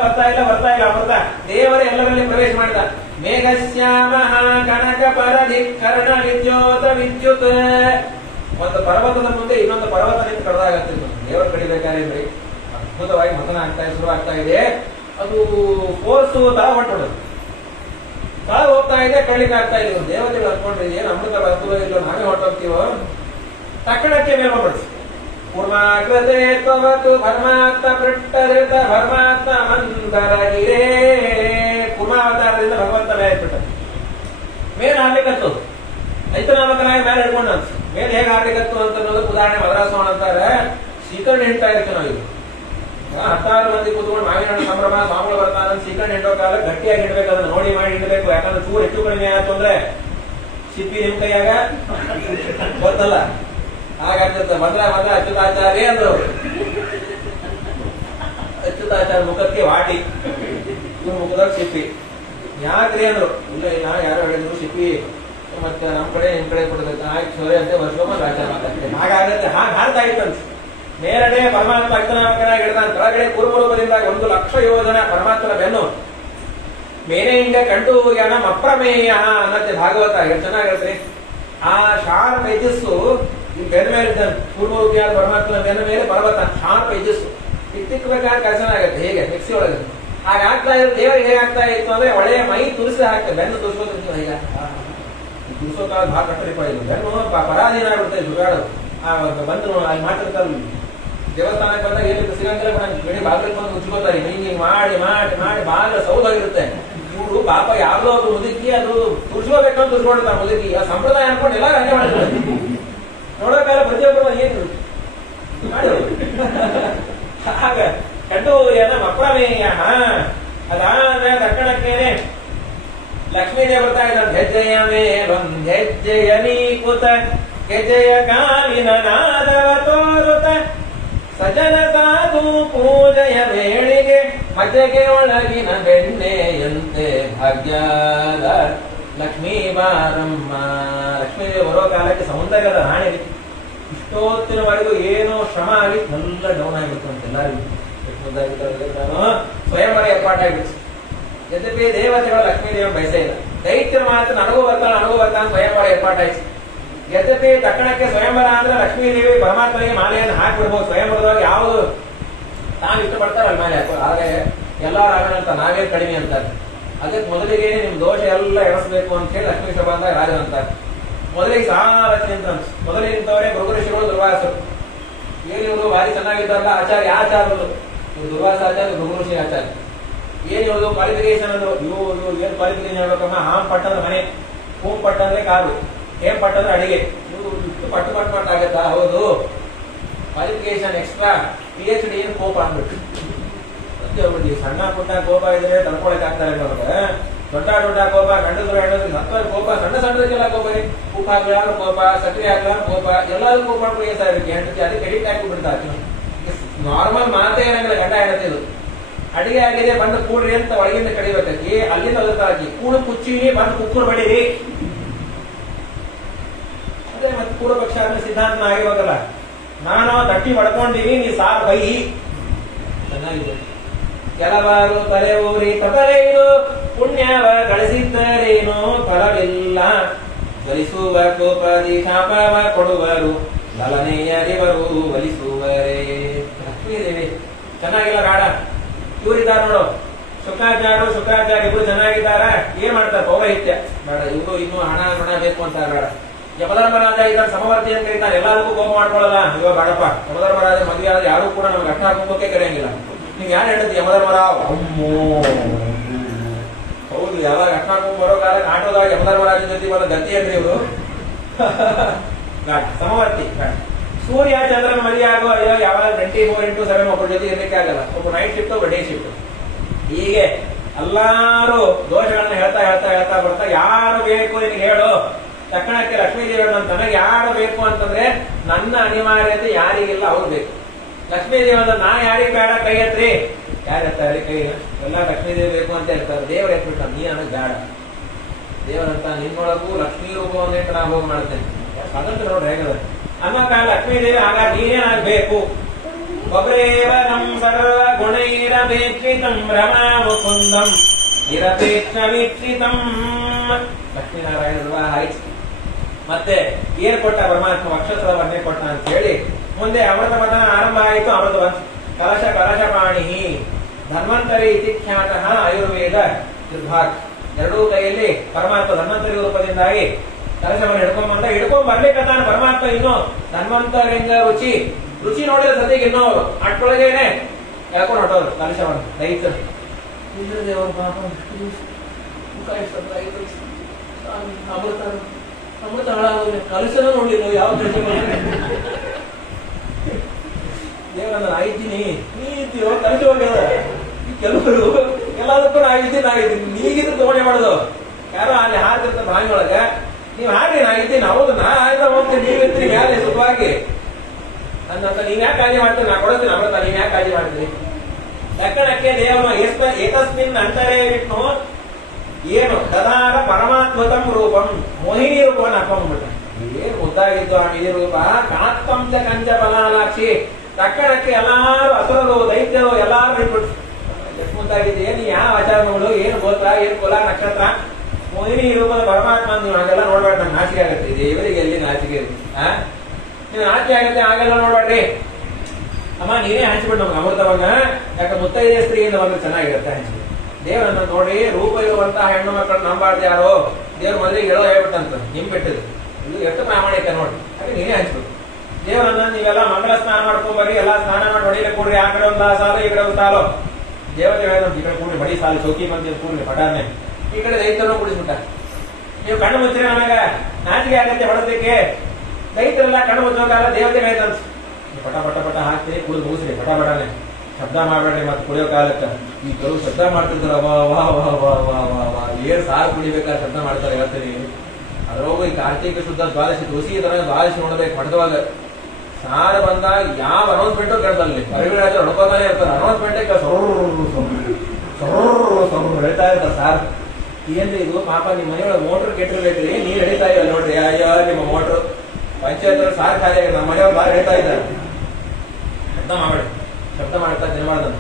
ಅಮೃತ ದೇವರೇ ಎಲ್ಲರಲ್ಲಿ ಪ್ರವೇಶ ಮಾಡಿದ. ಮೇಘಶ್ಯಾಮ ಕನಕ ಪರದಿ ಕರ್ಣ ವಿದ್ಯೋತ ವಿದ್ಯುತ್. ಒಂದು ಪರ್ವತದ ಮುಂದೆ ಇನ್ನೊಂದು ಪರ್ವತ ನಿಂತು ಕಡ್ದಾಗತ್ತಿತ್ತು. ದೇವರು ಕಡಿಬೇಕಾದ್ರೆ ಅದ್ಭುತವಾಗಿ ಮತನ ಶುರು ಆಗ್ತಾ ಇದೆ. ಅದು ಫೋರ್ಸ್ ತರ ಹೊಂಟೋದು, ತಳ ಹೋಗ್ತಾ ಇದೆ, ಕಡಿಲಿಕ್ಕೆ ಆಗ್ತಾ ಇದೆ. ದೇವತೆಗಳು ಅನ್ಕೊಂಡ್ರಿ ಏನ್ ಅಮೃತ ಬರ್ತದೋ ಇಲ್ಲೋ ನಾವೇ ಹೊಂಟೋಗ್ತೀವೋ. ತಕ್ಷಣಕ್ಕೆ ಮೇಲ್ಬಡಿಸಿ ಕೂರ್ಮಾಕೃತೆ ತ್ವವತು ಪರಮಾತ್ಮ ಪೃಟ್ಟರಿತ ಪರಮಾತ್ಮ ಮಂದರಗಿರೇ. ಕೂರ್ಮಾವತಾರದಿಂದ ಭಗವಂತ ಮೇಲೆ ಬಿಟ್ಟ ಮೇಲೆ ಹಾರ್ಲಿಕ್ಕತ್ತು. ಐತನಾಮಕನಾಗಿ ಮೇಲೆ ಹಿಡ್ಕೊಂಡ ಮೇಲೆ ಹೇಗೆ ಹಾರ್ಲಿಕ್ಕತ್ತು ಅಂತ ಅನ್ನೋದಕ್ಕೆ ಉದಾಹರಣೆ ಮದ್ರಾಸೋಣ ಅಂತಾರೆ. ಶ್ರೀಕರಣ ಹಿಂಡ್ತಾ ಇರ್ತೀವಿ ನಾವು. 16 ಮಂದಿ ಕೂತ್ಕೊಂಡು ಮಾವಿನ ಹಣ್ಣು ಸಂಭ್ರಮ, ಸ್ವಾಮಿಗಳು ಬರ್ತಾನ ಶ್ರೀಕರಣ ಹಿಂಡೋ ಕಾಲ ಗಟ್ಟಿಯಾಗಿ ಹಿಡ್ಬೇಕು, ಅದನ್ನ ನೋಡಿ ಮಾಡಿ ಹಿಡ್ಬೇಕು. ಯಾಕಂದ್ರೆ ಚೂರು ಹೆಚ್ಚು ಕಡಿಮೆ ಆಯ್ತು ಅಂದ್ರೆ ಸಿಪ್ಪಿ ನಿಮ್ ಕೈಯಾಗ ಗೊತ್ತಲ್ಲ ಹಾಗಾಗ್ತದೆ. ಮೊದಲ ಅಚ್ಯುತಾಚಾರ್ಯ ಅಂದ್ರು. ಅಚ್ಯುತಾಚಾರ್ಯ ಮುಖಕ್ಕೆ ವಾಟಿ, ಇವ್ರ ಮುಖದಾಗ ಸಿಪ್ಪಿ. ಯಾಕ್ರಿ ಅಂದ್ರು. ಇಲ್ಲ ಯಾರೋ ಹೇಳಿದ್ರು ಸಿಪ್ಪಿ ಮತ್ತೆ ನಮ್ ಕಡೆ ನಿಮ್ ಕಡೆ ಕೊಡಬೇಕು ಆಯ್ತು ಸೋರೆ ಅಂತ ವರ್ಷಕೊಂಡ್ ಆಚಾರ ಮಾತಾಡ್ತೇವೆ. ಹಾಗಾಗತ್ತೆ. ಹಾಗೆ ಹಾರ್ತಾ ಇತ್ತಂತ. ಮೇಲಡೆ ಪರಮಾತ್ಮ ಅಗ್ನಾಮಕನಾಗಿ ಹಿಡಿದ ಕೆಳಗಡೆ ಕೂರ್ಮರೂಪದಿಂದ 1,00,000 ಯೋಜನ ಪರಮಾತ್ಮನ ಬೆನ್ನು ಮೇನೆ ಹಿಂಗ ಕಂಡು ಯಾನ ಅಪ್ರಮೇಯ ಅನ್ನತ್ತೆ ಭಾಗವತ. ಎಷ್ಟು ಚೆನ್ನಾಗಿರ್ತೀರಿ. ಆ ಶಾರ್ಪ್ ಎಜಸ್ಸು ಈ ಬೆನ್ನ ಮೇಲೆ ಇದ್ದಾನೆ. ಕೂರ್ಮರೂಪಿಯಾದ ಪರಮಾತ್ಮನ ಬೆನ್ನ ಮೇಲೆ ಪರ್ವತ ಶಾರ್ಪ್ ಎಜಸ್ಸು ತಿಕ್ಕಬೇಕಾದ ಕೆಲಸ ಆಗತ್ತೆ. ಹೇಗೆ ಮಿಕ್ಸಿ ಒಳಗೆ ಹಾಗಾಗ್ತಾ ಇರೋ ದೇವರಿಗೆ ಹೇಗಾಗ್ತಾ ಇತ್ತು ಅಂದ್ರೆ ಒಳ್ಳೆಯ ಮೈ ತುರಿಸಿ ಹಾಕ್ತದೆ. ಬೆನ್ನು ತುರಿಸೋದ್ರಿಂದ ಈಗ ತುರಿಸೋ ಕಾಲ ಭಾಳ ಕಟ್ಟರಿಪ ಇಲ್ಲ. ಬೆನ್ನು ಪರಾಧೀನ ಆಗ್ಬಿಡ್ತದೆ ಸುಗಾಡೋದು. ಬಂದು ಅಲ್ಲಿ ಮಾತಾಡ್ತಾರೆ ದೇವಸ್ಥಾನಕ್ಕೆ ಬಂದಾಗ ಎಲ್ಲಿ ಸಿಗಂಗಿಲ್ಲ ಗಣಿ ಬಾಗಿಲಿಗೆ ಬಂದು ಮುಚ್ಕೋತಾರೆ ಹಿಂಗೆ ಮಾಡಿ ಮಾಡಿ ಮಾಡಿ ಬಾಗಿಲ ಸೌದಾಗಿರುತ್ತೆ. ಇವರು ಪಾಪ ಯಾವ್ದೋ ಅದು ಮುದುಕಿ ಅದು ತುರ್ಸ್ಕೋಬೇಕಂತ ತುರ್ಸ್ಕೊಂಡಿರ್ತಾರೆ ಮುದುಕಿ ಆ ಸಂಪ್ರದಾಯ ಅನ್ಕೊಂಡು ಎಲ್ಲಾರು ಹಂಗೆ ಮಾಡಿರ್ತಾರೆ. ನೋಡೋಕಾಲ ಪ್ರತಿಯೊಬ್ಬರು ಏನು ಮಾಡಿ ಆಗ ಕಟ್ಟು ಏನ ಮಕ್ಕಳಮೇಯ ಅದಾದ ತಕ್ಷಣಕ್ಕೇನೆ ಲಕ್ಷ್ಮೀ ದೇವ ಬರ್ತಾ ಇದ್ದ ಹೆಜ್ಜೆಯ ಮೇಲೊಂದ್ ಹೆಜ್ಜೆಯ ನೀಕುತ ಹೆಜ್ಜೆಯ ಕಾಲಿನ ನಾದವ ತೋರುತ ಸಜನ ಸಾಧು ಪೂಜೆಯ ವೇಳೆಗೆ ಮಜೆಗೆ ಒಳಗಿನ ಬೆಣ್ಣೆಯಂತೆ ಭಾಗ್ಯದ ಲಕ್ಷ್ಮೀ ಬಾರಮ್ಮ. ಲಕ್ಷ್ಮೀ ದೇವಿ ಬರೋ ಕಾಲಕ್ಕೆ ಸೌಂದರ್ಯದ ರಾಣಿ ಇಷ್ಟೊತ್ತಿನವರೆಗೂ ಏನೋ ಶ್ರಮ ಆಗಿ ಎಲ್ಲ ಡೌನ್ ಆಗಿತ್ತು ಅಂತ ಎಲ್ಲರಿಗೂ ಸ್ವಯಂವರ ಏರ್ಪಾಟಾಗಿತ್ತು. ಯದ್ಯಪಿ ದೇವತೆಗಳು ಲಕ್ಷ್ಮೀ ದೇವಿ ಬಯಸೇ ಇಲ್ಲ. ದೈತ್ಯರ ಮಾತ್ರ ನನಗೂ ಬರ್ತಾನೆ ಸ್ವಯಂವರ ಏರ್ಪಾಟಾಯ್ತು. ಯದ್ಯಪಿ ತಕ್ಷಣಕ್ಕೆ ಸ್ವಯಂವರ ಅಂದ್ರೆ ಲಕ್ಷ್ಮೀ ದೇವಿ ಪರಮಾತ್ಮನಿಗೆ ಮಾಲೆಯನ್ನು ಹಾಕಿಬಿಡ್ಬೋದು. ಸ್ವಯಂವರದೊಳಗೆ ಯಾವುದು ತಾವು ಇಷ್ಟಪಡ್ತಾರೆ ಅಲ್ಲಿ ಮೇಲೆ ಹಾಕೋ. ಆದ್ರೆ ಎಲ್ಲಾರು ಆಗಣ ಅಂತ ನಾವೇ ಕಡಿಮೆ ಅಂತಾರೆ. ಅದಕ್ಕೆ ಮೊದಲಿಗೆ ನಿಮ್ ದೋಷ ಎಲ್ಲ ಎಣಿಸ್ಬೇಕು ಅಂತ ಹೇಳಿ ಲಕ್ಷ್ಮೀ ಶಬಂದ ರಾಜ ಅಂತಾರೆ. ಮೊದಲಿಗೆ ಸಾರಥಿ ಅಂತ ಮೊದಲಿಗೆ ನಿಂತವರೇ ಗುರುಋಷಿಗಳು ದುರ್ವಾಸರು. ಏನಿವರು ಭಾರಿ ಚೆನ್ನಾಗಿದ್ದಾರಲ್ಲ ಆಚಾರ್ಯ ಆಚಾರ್ಯರು ದುರ್ವಾಸ ಆಚಾರ್ಯ ಗುರುಋಷಿ ಆಚಾರ್ಯ. ಏನಿವರು ಕ್ವಾಲಿಫಿಕೇಶನ್ ಅಂದ್ರು ಇವು ಏನ್ ಕ್ವಾಲಿಫಿಕೇಶನ್ ಹೇಳ್ಬೇಕಮ್ಮ. ಹಾಂ ಪಟ್ಟ ಅಂದ್ರೆ ಮನೆ, ಹೂಂ ಪಟ್ಟ ಅಂದ್ರೆ ಕಾರು, ಏನ್ ಪಟ್ಟ ಅಂದ್ರೆ ಅಡಿಗೆ. ಇವರು ಇಷ್ಟು ಪಟ್ಟು ಆಗತ್ತಾ? ಹೌದು. ಕ್ವಾಲಿಫಿಕೇಶನ್ ಎಕ್ಸ್ಟ್ರಾ PhD ಏನು ಕೋಪ ಅಂದ್ಬಿಟ್ಟು ಸಣ್ಣ ಪುಟ್ಟ ಕೋಪ ಇದ್ರೆ ತಡ್ಕೊಳಕ್ ಆಗ್ತಾರೆ ನಮ್ಗೆ. ದೊಡ್ಡ ದೊಡ್ಡ ಕೋಪ ಗಂಡದ್ರು ಹೆಣ್ಣದ್ರು ಹತ್ತು ಕೋಪ, ಸಣ್ಣ ಸಣ್ಣದಕ್ಕೆಲ್ಲ ಕೋಪ ರೀ. ಉಪ್ಪು ಹಾಕ್ಲಾರ ಕೋಪ, ಸಕ್ಕರೆ ಹಾಕ್ಲಾರ ಕೋಪ, ಎಲ್ಲಾದ್ರೂ ಕೋಪ ಮಾಡ್ಕೊಂಡು ಏನ್ ಸಾರಿ ಹೆಂಡತಿ ಅದಕ್ಕೆ ಎಡಿಟ್ ಹಾಕಿ ಬಿಡ್ತಾರೆ. ನಾರ್ಮಲ್ ಮಾತೇ ಏನಂದ್ರೆ ಗಂಡ ಹೆಂಡತಿ ಇದು ಅಡಿಗೆ ಆಗಿದೆ ಬಂದು ಕೂಡ್ರಿ ಅಂತ ಒಳಗಿಂದ ಕಡಿಬೇಕಿ, ಅಲ್ಲಿಂದ ಅದಕ್ಕಾಗಿ ಕೂಡು ಕುಚ್ಚಿನಿ ಬಂದು ಕುಕ್ಕರ್ ಬಡೀರಿ. ಅದೇ ಮತ್ತೆ ಪೂರ್ವ ಪಕ್ಷ ಆದ್ಮೇಲೆ ಸಿದ್ಧಾಂತ ಆಗಿರೋದಲ್ಲ. ನಾನು ತಟ್ಟಿ ಬಡ್ಕೊಂಡಿನಿ, ನೀ ಸಾರ್ ಬೈ. ಚೆನ್ನಾಗಿದೆ. ಕೆಲವರು ತಲೆ ಊರಿ ತಪರೇನು ಪುಣ್ಯವ ಗಳಿಸಿದ್ದರೇನು ಫಲವಿಲ್ಲ. ಬಲಿಸುವ ಕೋಪದಿ ಶಾಪವ ಕೊಡುವರು ಲಲನೆಯರಿವರು ಬಲಿಸುವರೇ. ಲಕ್ಷ್ಮೀದೇವಿ ಚೆನ್ನಾಗಿಲ್ಲ ಬೇಡ. ಇವರಿದ್ದಾರ ನೋಡು ಶುಕ್ರಾಚಾರ್ಯ ಇಬ್ರು ಚೆನ್ನಾಗಿದ್ದಾರ. ಏನ್ ಮಾಡ್ತಾರೆ? ಪೌರಹಿತ್ಯ ಬೇಡ. ಇವರು ಇನ್ನೂ ಹಣ ಬೇಕು ಅಂತಾರೆ. ಬೇಡ. ಯಮಧರ್ಮರಾಜ ಇದ್ದಾರೆ ಸಮವರ್ತಿ ಅಂತ ಕರೀತಾರೆ. ಎಲ್ಲರಿಗೂ ಕೋಪ ಮಾಡ್ಕೊಳ್ಳಲ್ಲ. ಇವಾಗ ಬೇಡಪ್ಪ, ಯಮಧರ್ಮರಾಜ ಮದುವೆ ಆದ್ರೆ ಯಾರು ಕೂಡ ನಮ್ಗೆ ಅಷ್ಟ ಹಾಕೋಕೆ ಕರೆಯಂಗಿಲ್ಲ. ನೀವ್ ಯಾರು ಹೇಳಿದ್ರಿ ಯಮಧರ್ಮರಾವ್? ಅಮ್ಮೋ ಹೌದು. ಯಾವಾಗ ಅಷ್ಟ ಹಾಕೊಂಡ್ ಬರೋ ಕಾಲ ಆಟೋದಾಗ ಯಮಧರ್ಮರಾಜನ ಜೊತೆ ಬರೋ ಗತಿ ಅಂದ್ರೆ ಇವರು ಸಮವರ್ತಿ. ಸೂರ್ಯ ಚಂದ್ರನ ಮದುವೆ ಆಗೋ ಅಯ್ಯೋ ಯಾವಾಗ 24x7 ಒಬ್ಬರ ಜೊತೆ ಇರ್ಲಿಕ್ಕೆ ಆಗಲ್ಲ. ಒಬ್ಬ ನೈಟ್ ಶಿಫ್ಟ್, ಒಬ್ಬ ಡೇ ಶಿಫ್ಟ್. ಹೀಗೆ ಎಲ್ಲಾರು ದೋಷಗಳನ್ನ ಹೇಳ್ತಾ ಬರ್ತಾ ಯಾರು ಬೇಕು ನಿನಗೆ ಹೇಳು. ತಕ್ಷಣಕ್ಕೆ ಲಕ್ಷ್ಮೀ ದೇವಿ ನನಗೆ ಯಾರು ಬೇಕು ಅಂತಂದ್ರೆ ನನ್ನ ಅನಿವಾರ್ಯತೆ ಯಾರಿಗಿಲ್ಲ ಅವ್ರು ಬೇಕು. ಲಕ್ಷ್ಮೀ ದೇವಿ ಅಂದ್ರೆ ನಾ ಯಾರಿಗೆ ಬೇಡ ಕೈ ಎತ್ರಿ. ಯಾರು ಎತ್ತಾರೆ ಕೈ? ಎಲ್ಲ ಲಕ್ಷ್ಮೀ ದೇವಿ ಬೇಕು ಅಂತ ಹೇಳ್ತಾರೆ. ದೇವ್ರು ಎತ್ಬಿಟ್ಟ ನೀ ಅನ್ನೋದು ಬೇಡ. ದೇವರಂತ ನಿನ್ನೊಳಗೂ ಲಕ್ಷ್ಮೀ ರೂಪವನ್ನು ಇಟ್ಟು ನಾ ಹೋಗಿ ಮಾಡ್ತೇನೆ. ಅದಂತ ನೋಡ್ರಿ ಹೇಗದ ಅನ್ನೋ ಕಾಲ ಲಕ್ಷ್ಮೀ ದೇವಿ ಆಗ ನೀನೇ ಆಗ್ಬೇಕು. ಒಬ್ರೇವ ನಮ್ ಸರ್ವ ಗುಣೈರಪೇಕ್ಷಿತಂ ರಮಾ ಮುಕುಂದಂ ನಿರಪೇಕ್ಷ ವೀಕ್ಷಿತಂ. ಲಕ್ಷ್ಮೀನಾರಾಯಣ ವಿವಾಹ ಆಯ್ತು. ಮತ್ತೆ ಏನ್ ಕೊಟ್ಟ ಪರಮಾತ್ಮ? ಅಕ್ಷತ್ರವನ್ನೇ ಕೊಟ್ಟ ಅಂತ ಹೇಳಿ ಮುಂದೆ ಅಮೃತ ಮತನ ಆರಂಭ ಆಯಿತು. ಅಮೃತ ಕಲಶ ಪಾಣಿ ಧನ್ವಂತರಿ ಇತಿ ಖ್ಯಾತಃ ಆಯುರ್ವೇದ ನಿರ್ಭಾಗ್. ಎರಡೂ ಕೈಯಲ್ಲಿ ಪರಮಾತ್ಮ ಧನ್ವಂತರಿ ರೂಪದಿಂದಾಗಿ ಕಲಶವನ್ನು ಹಿಡ್ಕೊಂಡ್ ಬರ್ಲಿಕ್ಕಂತಾನ ಪರಮಾತ್ಮ. ಇನ್ನು ಧನ್ವಂತರಿಂಗ ರುಚಿ ನೋಡಿದ್ರೆ ಸದ್ಯಕ್ಕೆ ಇನ್ನೂ ಅಟ್ಕೊಳಗೇನೆ ಯಾಕೊಂಡು ಹೊಟ್ಟೋರು ಕಲಶವನ್ನು. ರೈತರು ದೇವರು ಪಾಪ ಅಮೃತ ಹಾಳಾಗೋದು. ಕಲಶನ ನೋಡಿಲ್ಲ ಯಾವ ಕೆಲಸ ದೇವರನ್ನ ನಾಯಿದ್ದೀನಿ ನೀತಿಯೋ ಕಲಶ ಹೋಗ್ಯದ. ಕೆಲವರು ಎಲ್ಲದಕ್ಕೂ ನಾಯಿದ್ದೀನಿ ನೀಗಿದ್ರೆ ತಗೊಂಡೆ ಮಾಡುದು. ಯಾರೋ ಅಲ್ಲಿ ಹಾಕಿರ್ತ ಬಾವಿ ಒಳಗ ನೀವ್ ಹಾಗೆ ನಾಯಿದ್ದೀನಿ. ಹೌದು ನಾ ಆಯ್ತಾ ಹೋಗ್ತೀನಿ, ನೀವಿರ್ತೀನಿ ಮೇಲೆ ಸುಖವಾಗಿ ಅನ್ನಂತ. ನೀವ್ ಯಾಕೆ ಕಾಳಜಿ ಮಾಡ್ತೀರಿ? ನಾ ಕೊಡ್ತೀನಿ ಅಮೃತ, ನೀವ್ ಯಾಕೆ ಕಾಳಜಿ ಮಾಡ್ತೀರಿ? ತಕ್ಷಣಕ್ಕೆ ದೇವನು ಏತಸ್ಮಿನ್ ಅಂತರೇ ವಿಷ್ಣು ಏನು ದದಾರ ಪರಮಾತ್ಮತಂ ರೂಪಂ ಮೋಹಿನಿ ರೂಪವನ್ನು ಹಾಕೊಂಡ್ಬಿಟ್ಟ. ಏನ್ ಮುದ್ದಾಗಿದ್ದು ಆ ಈ ರೂಪ. ಕಾತ್ತಂಚ ಕಂಚ ಫಲಾಲಾಕ್ಷಿ. ತಕ್ಷಣಕ್ಕೆ ಎಲ್ಲಾರು ಅಸುರರು ದೈತ್ಯರು ಎಲ್ಲಾರು ಬಿಟ್ಬಿಟ್ಟು ಎಷ್ಟು ಮುದ್ದಾಗಿದ್ದೆ. ನೀ ಯಾವ ಆಚಾರಗಳು, ಏನು ಗೋತ್ರ, ಏನು ಕುಲ, ನಕ್ಷತ್ರ, ಮೋಹಿನಿ ರೂಪದ ಪರಮಾತ್ಮ ನೀವು ಹಾಗೆಲ್ಲ ನೋಡ್ಬೇಡ. ನಂಗೆ ನಾಚಿಕೆ ಆಗತ್ತೆ. ದೇವರಿಗೆ ಎಲ್ಲಿ ನಾಚಿಕೆ ಇರುತ್ತೆ? ನೀವು ನಾಚಿಕೆ ಆಗತ್ತೆ ಹಾಗೆಲ್ಲ ನೋಡ್ಬೇಡ್ರಿ. ಅಮ್ಮ ನೀನೇ ಹಂಚ್ಬಿಟ್ಟು ನಮ್ಗೆ ಅಮೃತವನ್ನ. ಯಾಕೆ ಮುತ್ತೈದೆ ಸ್ತ್ರೀಯಿಂದ ಬಂದ್ರೆ ಚೆನ್ನಾಗಿರುತ್ತೆ ಹಂಚ್ಬಿಟ್ಟು. ದೇವರನ್ನ ನೋಡಿ ರೂಪ ಇರುವಂತಹ ಹೆಣ್ಣು ಮಕ್ಕಳು ನಂಬಾರ್ದು ಯಾರೋ. ದೇವ್ರ ಮೊದಲಿಗೆ ಹೇಳೋ ಹೇಳ್ಬಿಟ್ಟಂತ ನಿಮ್ ಬಿಟ್ಟಿದ್ರು. ಇದು ಎಷ್ಟು ಪ್ರಾಮಾಣಿಕ ನೋಡಿ. ಹಾಗೆ ನೀನೇ ಹಂಚ್ಬಿಟ್ಟು ದೇವರನ್ನ ನೀವೆಲ್ಲ ಮಂಗಳ ಸ್ನಾನ ಮಾಡ್ಕೊಂಬರಿ, ಎಲ್ಲಾ ಸ್ನಾನ ಮಾಡಿ ಹೊಡಿಲಿಕ್ಕೆ ಕೂಡ್ರಿ, ಆ ಕಡೆ ಒಂದು ಸಾಲು ಈ ಕಡೆ ಒಂದು ಸಾಲು. ದೇವತೆ ಹೇಳಿದ್ರು ಈ ಕಡೆ ಕೂಡ್ರಿ ಬಡಿ ಸಾಲು ಚೌಕಿ ಬಂದಿ ಕೂಡ್ರಿ ಪಟಾನೆ, ಈ ಕಡೆ ದೈತ್ಯರನ್ನು ಕೂಡಿಸ್ಬಿಟ್ಟ. ನೀವು ಕಣ್ಣು ಮುಚ್ಚಿರಿ, ನಮಗೆ ನಾಚಿಕೆ ಆಗತ್ತೆ ಹೊಡೋದಕ್ಕೆ, ದೈತ್ಯರೆಲ್ಲ ಕಣ್ಣು ಮುಚ್ಚೋಕಾಲ ದೇವತೆ ಹೇಳ್ತಂತ ಪಟ ಪಟ ಪಟ ಹಾಕ್ತಿ ಕುಡಿದು ಮುಗಿಸ್ರಿ ಪಟ ಪಟನೆ, ಶಬ್ದ ಮಾಡ್ಬೇಡ್ರಿ ಮತ್ತೆ ಕುಡಿಯೋ ಕಾಲಕ್ಕೆ. ಈ ಕೆಲವು ಶಬ್ದ ಮಾಡ್ತಿದ್ರು ವಾ ವಾ ವಾ ವಾ ವಾ ವಾ ವಾ ಏನ್ ಸಾರು ಕುಡಿಬೇಕಾದ್ರೆ ಶಬ್ದ ಮಾಡ್ತಾರೆ ಹೇಳ್ತೀನಿ. ಅದ್ರೋಗು ಈ ಕಾರ್ತಿಕ ಶುದ್ಧ ದ್ವಾದಶಿ ತುಳಸಿ ತರ ದ್ವಾದಶಿ ನೋಡ್ಬೇಕು ಮಠದವಾಗ ಸಾರು ಬಂದಾಗ ಯಾವ ಅನೌನ್ಸ್ಮೆಂಟು ಕೇಳ್ದಲ್ಲಿ ಪರಿವಿರಾಜ ಹೊಡ್ಕೋತಾನೆ ಇರ್ತಾರೆ. ಅನೌನ್ಸ್ಮೆಂಟೇ ಹೇಳ್ತಾ ಇರ್ತಾರೆ ಸಾರ್ ಏನ್ರಿ ಇದು ಪಾಪ ನಿಮ್ಮ ಮನೆಯೊಳಗೆ ಮೋಟ್ರ್ ಕೆಟ್ಟಿರ್ಬೇಕ್ರಿ, ನೀರ್ ಹಿಡಿತಾ ಇಲ್ಲ ನೋಡ್ರಿ, ಅಯ್ಯೋ ನಿಮ್ಮ ಮೋಟ್ರು ಪಂಚಾಯತ್ ಸಾರ್ ಖಾಲಿ ಆಗಿದೆ, ನಮ್ಮ ಮನೆಯವ್ರು ಬಾರಿ ಹೇಳ್ತಾ ಇದ್ದಾರೆ. ಶಬ್ದ ಮಾಡ್ಬೇಡಿ, ಶಬ್ದ ಮಾಡ್ತಾ ತಿನ್ಬಾರ್ದಂತ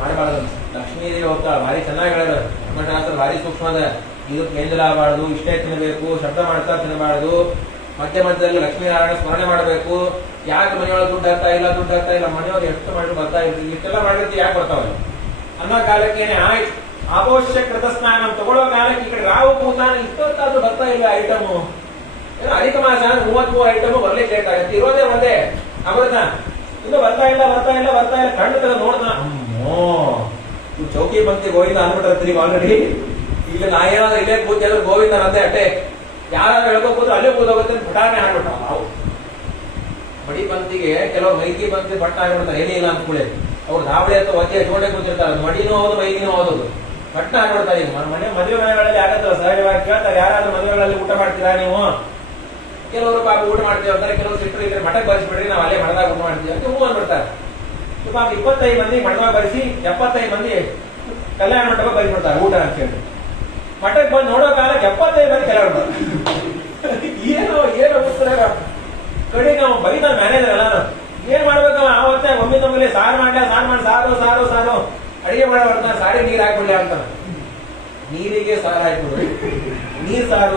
ಮಾಡಬಾರ್ದಂತ. ಲಕ್ಷ್ಮೀದೇವಿ ಹೋಗ್ತಾಳ ಭಾರಿ ಚೆನ್ನಾಗಿ ಹೇಳ್ಯಾರ, ಧರ್ಮಶಾಸ್ತ್ರ ಭಾರಿ ಸೂಕ್ಷ್ಮದ. ಇದು ಕೇಂದ್ರ ಆಗಬಾರ್ದು, ಇಷ್ಟೇ ತಿನ್ನಬೇಕು, ಶಬ್ದ ಮಾಡ್ತಾ ತಿನ್ನಬಾರ್ದು, ಮಧ್ಯ ಮಧ್ಯದಲ್ಲಿ ಲಕ್ಷ್ಮೀನಾರಾಯಣ ಸ್ಮರಣೆ ಮಾಡಬೇಕು. ಯಾಕೆ ಮನೆಯೊಳಗೆ ದುಡ್ಡು ಆಗ್ತಾ ಇಲ್ಲ, ದುಡ್ಡು ಆಗ್ತಾ ಇಲ್ಲ, ಮನೆಯೊಳಗೆ ಎಷ್ಟು ಮಾಡಿ ಬರ್ತಾ ಇರ್ತೀವಿ, ಇಷ್ಟೆಲ್ಲ ಮಾಡಿರ್ತೀವಿ, ಯಾಕೆ ಬರ್ತಾವಲ್ಲ ಅನ್ನೋ ಕಾಲಕ್ಕೇನೆ ಆಯ್ತು. ಅವಶ್ಯ ಕೃತ ಸ್ನಾನ ತಗೊಳ್ಳೋ ಕಾಲಕ್ಕೆ ಈ ಕಡೆ ರಾವು ಕೂತಾನ ಇಷ್ಟೊತ್ತಾದ್ರೂ ಬರ್ತಾ ಇಲ್ಲ ಐಟಮು. ಏನೋ ಅಧಿಕ ಮಾಸ 33 ಐಟಮು ಬರ್ಲಿಕ್ಕೆ ಲೇಟ್ ಆಗುತ್ತೆ, ಇರೋದೇ ಒಂದೇ ಅಮೃತ, ಇನ್ನು ಬರ್ತಾ ಇಲ್ಲ ಬರ್ತಾ ಇಲ್ಲ ಬರ್ತಾ ಇಲ್ಲ. ಕಣ್ಣು ತರ ನೋಡ್ದ, ಅಮ್ಮೋ ಚೌಕಿ ಬಂತಿ ಗೋವಿಂದ ಅಂದ್ಬಿಟ್ರಿ ಆಲ್ರೆಡಿ. ಈಗ ನಾ ಏನಾದ್ರೂ ಇಲ್ಲೇ ಕೂತಿದ್ರು ಗೋವಿಂದ ಅಂದೆ ಅಟ್ಟೆ, ಯಾರಾದ್ರೂ ಹೇಳ್ಕೋ ಕೂತ್ರು ಅಲ್ಲೇ ಕೂದೋಗುತ್ತೆ ಪುಟಾಣೆ ಹಾಡ್ಬಿಟ್ಟ. ನಾವು ಬಡಿ ಬಂತಿಗೆ ಕೆಲವ್ರು ಮೈಕಿ ಬಂತಿ ಬಟ್ಟ ಹಾಕ್ಬಿಡ್ತಾರೆ, ಏನೇ ಇಲ್ಲ ಅಂದ್ಕೂಳೆ ಅವ್ರು ಧಾಬಳಿ ಅಥವಾ ಒತ್ತಿ ಹಚ್ಕೊಂಡೇ ಕೂತಿರ್ತಾರೆ, ಮಡಿನೂ ಹೋದು ಮೈಗಿನೂ ಓದೋದು ಬಟ್ಟ ಹಾಕ್ಬಿಡ್ತಾರೆ. ಈಗ ಮನೆ ಮದುವೆ ಮನೆಗಳಲ್ಲಿ ಆಗತ್ತಲ್ಲ ಸಹಜವಾಗಿ ಕೇಳ್ತಾರೆ, ಯಾರಾದ್ರೂ ಮದುವೆಗಳಲ್ಲಿ ಊಟ ಮಾಡ್ತೀರಾ ನೀವು? ಕೆಲವರು ಪಾಪ ಊಟ ಮಾಡ್ತೀವಿ ಅಂತಾರೆ, ಕೆಲವರು ಸಿಟ್ಟರು ಇದ್ರೆ ಮಠಕ್ಕೆ ಬರಿಸ್ಬಿಡ್ರಿ ನಾವು ಅಲ್ಲೇ ಮಠದಾಗ ಊಟ ಮಾಡ್ತೀವಿ ಅಂತ ಹೂ ಅಂದ್ಬಿಡ್ತಾರೆ. ಪಾಪ 25 ಮಂದಿ ಮಠದಾಗ ಬರಿಸಿ 75 ಮಂದಿ ಕಲ್ಯಾಣ ಮಂಟಪ ಬರಿಸ್ಬಿಡ್ತಾರೆ ಊಟ ಅಂತ ಹೇಳಿ. ಮಠಕ್ಕೆ ಬಂದು ನೋಡೋ ಕಾಲಕ್ಕೆ 75 ಮಂದಿ ಕಲ್ಯಾಣ ಏನೋ ಉತ್ತರ ಕಡೆ ನಾವು ಬೈದ ಮ್ಯಾನೇಜರ್ ಎಲ್ಲ ಏನ್ ಮಾಡ್ಬೇಕು ಆವತ್ತೇ ಒಮ್ಮೆ ನಮ್ಮಲ್ಲಿ ಸಾರು ಮಾಡಿ ಸಾರು ಸಾರು ಸಾರು ಅಡಿಗೆ ಮಾಡೋ ಬರ್ತಾನೆ, ಸಾರಿ ನೀರ್ ಹಾಕ್ಬಿಡ್ಲಿ ಅಂತ ನೀರಿಗೆ ಸಾರು ಹಾಕ್ಬಿಡ್ರಿ, ನೀರ್ ಸಾರು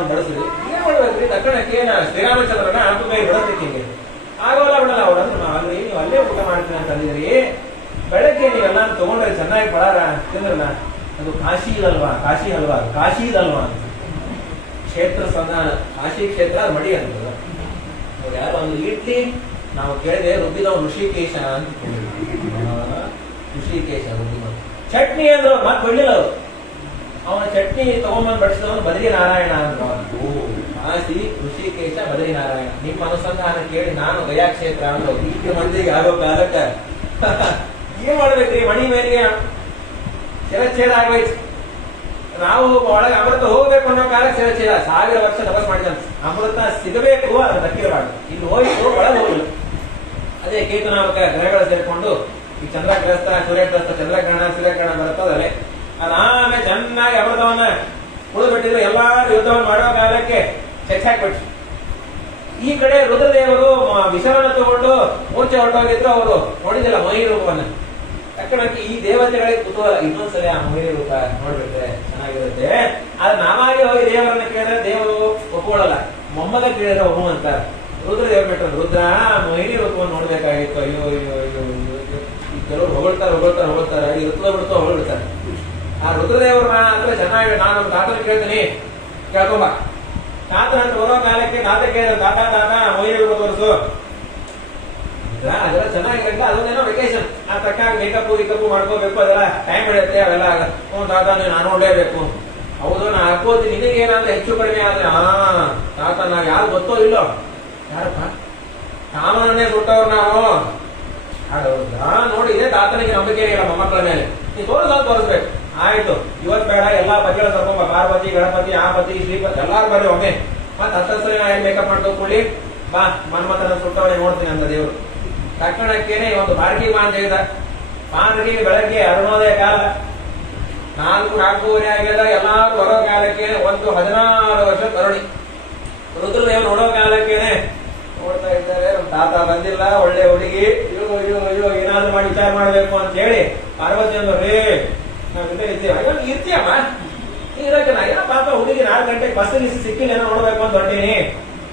ಅಂತ ಬಳಸ್ರಿ. ಏನ್ ಮಾಡ್ಬೇಕ್ರಿ ತಕ್ಷಣಕ್ಕೆ ಶ್ರೀರಾಮಚಂದ್ರನ ಹಬ್ಬ ಕೈ ಬಿಡೋದಕ್ಕೆ ಹಿಂಗೆ ಆಗೋಲ್ಲ ಬಿಡಲ್ಲ. ಅವ್ರು ಅಂದ್ರೆ ಅಲ್ರಿ ನೀವು ಅಲ್ಲೇ ಊಟ ಮಾಡ್ತೀನಿ ಅಂತ ಅಂದಿದ್ರಿ, ಬೆಳಗ್ಗೆ ನೀವೆಲ್ಲ ತಗೊಂಡ್ರೆ ಚೆನ್ನಾಗಿ ಪಳಾರ ತಿಂದ್ರಲ್ಲ, ಅದು ಕಾಶಿ ಅಲ್ವಾ ಕಾಶಿದಲ್ವಾ ಅಂತ ಕ್ಷೇತ್ರ ಸಂಧಾನ, ಕಾಶಿ ಕ್ಷೇತ್ರ ಮಡಿ ಅಂತ. ಅವ್ರು ಯಾರು ಒಂದು ಇಡ್ಲಿ ನಾವು ಕೇಳಿದೆ ರುಬ್ಬಿದವ್ ಋಷಿಕೇಶ ಅಂತ ಋಷಿಕೇಶ ರುಬ್ಬಿದ ಚಟ್ನಿ ಅಂದ್ರು ಮತ್ತೆ ಕೊಡ್ಲಿಲ್ಲ ಅವರು. ಅವನ ಚಟ್ನಿ ತಗೊಂಬಂದ್ ಬಡಿಸಿದವನು ಬದರಿ ನಾರಾಯಣ ಅಂದ್ರು. ಕಾಶಿ ಋಷಿಕೇಶ ಬದರಿ ನಾರಾಯಣ. ನಿಮ್ಮ ಅನುಸಂಧಾನ ಕೇಳಿ ನಾನು ಗಯಾ ಕ್ಷೇತ್ರ ಅಂದ್ರು. ಇಷ್ಟು ಮಂದಿಗೆ ಆಗೋ ಕಾಲಕ್ಕ ಏನ್ ಮಾಡ್ಬೇಕ್ರಿ, ಮಣಿ ಮೇಲಿಗೆ ಶಿರಚ್ಛೇದ ಆಗೋಯ್ತು. ನಾವು ಒಳಗೆ ಅಮೃತ ಹೋಗ್ಬೇಕು ಅನ್ನೋ ಕಾಲಕ್ಕೆ ಶಿರಚ್ಛೇದ 1000 ವರ್ಷ ತಪಸ್ ಮಾಡಿದಂತ. ಅಮೃತ ಸಿಗಬೇಕು ಅದು ದಕ್ಕಿರಬಾರ್ದು, ಇಲ್ಲಿ ಹೋಯ್ತು ಒಳಗೆ ಹೋಗಿಲ್ಲ. ಅದೇ ಕೇತುನಾಮಕ ಗ್ರಹಗಳು ಸೇರ್ಕೊಂಡು ಈ ಚಂದ್ರಗ್ರಸ್ತ ಸೂರ್ಯಗ್ರಸ್ತ ಚಂದ್ರಗ್ರಹಣ ಸೂರ್ಯಗ್ರಹಣ ಬರ್ತದಲ್ಲೇ ಅದಾಮೇಲೆ ಚೆನ್ನಾಗಿ ಅಮೃತವನ್ನ ಉಳಿದ್ಬಿಟ್ಟಿದ್ರು. ಎಲ್ಲಾರು ಯುದ್ಧವನ್ನು ಮಾಡೋ ಕಾಲಕ್ಕೆ ಚೆಚ್ಚಾಕ್ಬಿಟ್ರು. ಈ ಕಡೆ ರುದ್ರದೇವರು ವಿಷವನ್ನ ತಗೊಂಡು ಮೂರ್ಛೆ ಹೊರಟೋಗಿದ್ರು. ಅವರು ನೋಡಿದಿಲ್ಲ ಮೊಹಿ ರೂಪವನ್ನ. ತಕ್ಷಣಕ್ಕೆ ಈ ದೇವತೆಗಳಿಗೆ ಕುತೂಹಲ, ಇನ್ನೊಂದ್ಸಲ ಆ ಮೊಹಿ ರೂಪ ನೋಡ್ಬಿಟ್ರೆ ಚೆನ್ನಾಗಿರುತ್ತೆ. ಆದ್ರೆ ನಾವಾಗಿ ಹೋಗಿ ದೇವರನ್ನ ಕೇಳಿದ್ರೆ ದೇವರು ಒಪ್ಕೊಳ್ಳಲ್ಲ, ಮೊಮ್ಮಗ ಕೇಳಿದ್ರೆ ಒಮ್ಮು ಅಂತಾರೆ. ರುದ್ರದೇವ್ರ ಬಿಟ್ಟರು, ರುದ್ರ ಮೊಹಿನಿ ರೂಪವನ್ನು ನೋಡ್ಬೇಕಾಗಿತ್ತು. ಅಯ್ಯೋ ಅಯ್ಯೋ ಅಯ್ಯೋ ಈ ಕೆಲವರು ಹೊಗಳ್ತಾರೆ ಈ ಋತುವ ಹೊಗಳ್ಬಿಡ್ತಾರೆ. ಆ ರುದ್ರದೇವ್ರನ್ನ ಅಂದ್ರೆ ಚೆನ್ನಾಗಿ ನಾನು ನಮ್ಮ ತಾತನ ಕೇಳ್ತೀನಿ, ಕೇಳ್ಕೊಂಬ. ತಾತ ಅಂತ ಬರೋ ಕಾಲಕ್ಕೆ ತಾತ ಕೇಳಿದ, ತಾತ ಮೊಹಿನಿ ರೂಪ ತೋರಿಸು. ಅದೆಲ್ಲ ಚೆನ್ನಾಗಿರಲ್ಲ, ಅದೊಂದೇನೋ ವೆಕೇಶನ್. ಆ ತಕ್ಕಾಗ ಮೇಕಪ್ ಮಾಡ್ಕೋಬೇಕು, ಅದೆಲ್ಲ ಟೈಮ್ ಹಿಡಿಯುತ್ತೆ. ಅವೆಲ್ಲ ತಾತ ನಾನು ನೋಡ್ಲೇಬೇಕು. ಹೌದು ನಾ ಹಾಕೋತೀನಿ, ನಿನಗೇನಾದ್ರೆ ಹೆಚ್ಚು ಕಡಿಮೆ ಆದ್ರೆ ತಾತ ನಾವ್ ಯಾರು ಗೊತ್ತೋ ಇಲ್ಲೋ, ಯಾರಪ್ಪ ಕಾಮನನ್ನೇ ಸುಟ್ಟವ್ರು ನಾವು ನೋಡಿ. ಇದೇ ತಾತನಿಗೆ ನಂಬಿಕೆ ಇಲ್ಲ ಮೊಮ್ಮಕ್ಕಳ ಮೇಲೆ. ನೀ ತೋರಿಸ್ಬೇಕು. ಆಯ್ತು ಇವತ್ ಬೇಡ, ಎಲ್ಲಾ ಪತಿಗಳ ಕರ್ಕೊಂಬ, ಪಾರ್ವತಿ ಗಣಪತಿ ಆಪತಿ ಶ್ರೀಪತಿ ಎಲ್ಲಾರು ಬರ್ರಿ ಒಮ್ಮೆ. ಮತ್ ಹತ್ತಸರಿ ನಾ ಮೇಕಪ್ ಮಾಡ್ಕೊಂಡ್ಕೊಳ್ಳಿ ಬಾ, ಮನ್ಮಥನ ಸುಟ್ಟವನೇ ನೋಡ್ತೀನಿ ಅಂತ ದೇವ್ರು. ತಕ್ಷಣಕ್ಕೇನೆ ಒಂದು ಬಾರ್ಗಿ ಬಾ ಅಂತ ಹೇಳಿದ. ಬಾರ್ಗಿ ಬೆಳಗ್ಗೆ ಅರುಣೋದಯ ಕಾಲ 4-4:30 ಆಗ್ಯದ. ಎಲ್ಲಾರು ಬರೋ ಕಾಲಕ್ಕೆ ಒಂದು 16 ವರ್ಷ ತರುಣಿ. ರುದ್ರದೇವ್ ನೋಡೋ ಕಾಲಕ್ಕೇನೆ ನೋಡ್ತಾ ಇದ್ದಾರೆ, ನಮ್ ತಾತ ಬಂದಿಲ್ಲ, ಒಳ್ಳೆ ಹುಡುಗಿ, ಅಯ್ಯೋ ಏನಾದ್ರು ಮಾಡಿ ವಿಚಾರ ಮಾಡ್ಬೇಕು ಅಂತ ಹೇಳಿ ಪಾರ್ವತಿ ಅಂದ್ರಿ ನಾವ್ ಇರ್ತೀವ. ಇರ್ತೀಯಮ್ಮ ಇರಕ್ಕೆ ನಾ ಏನೋ ಪಾಪ ಹುಡುಗಿ 4 ಗಂಟೆಗೆ ಬಸ್ ಸಿಕ್ಕಿಲ್ಲ, ಏನೋ ನೋಡ್ಬೇಕು ಅಂತ ಹೊಟ್ಟೀನಿ.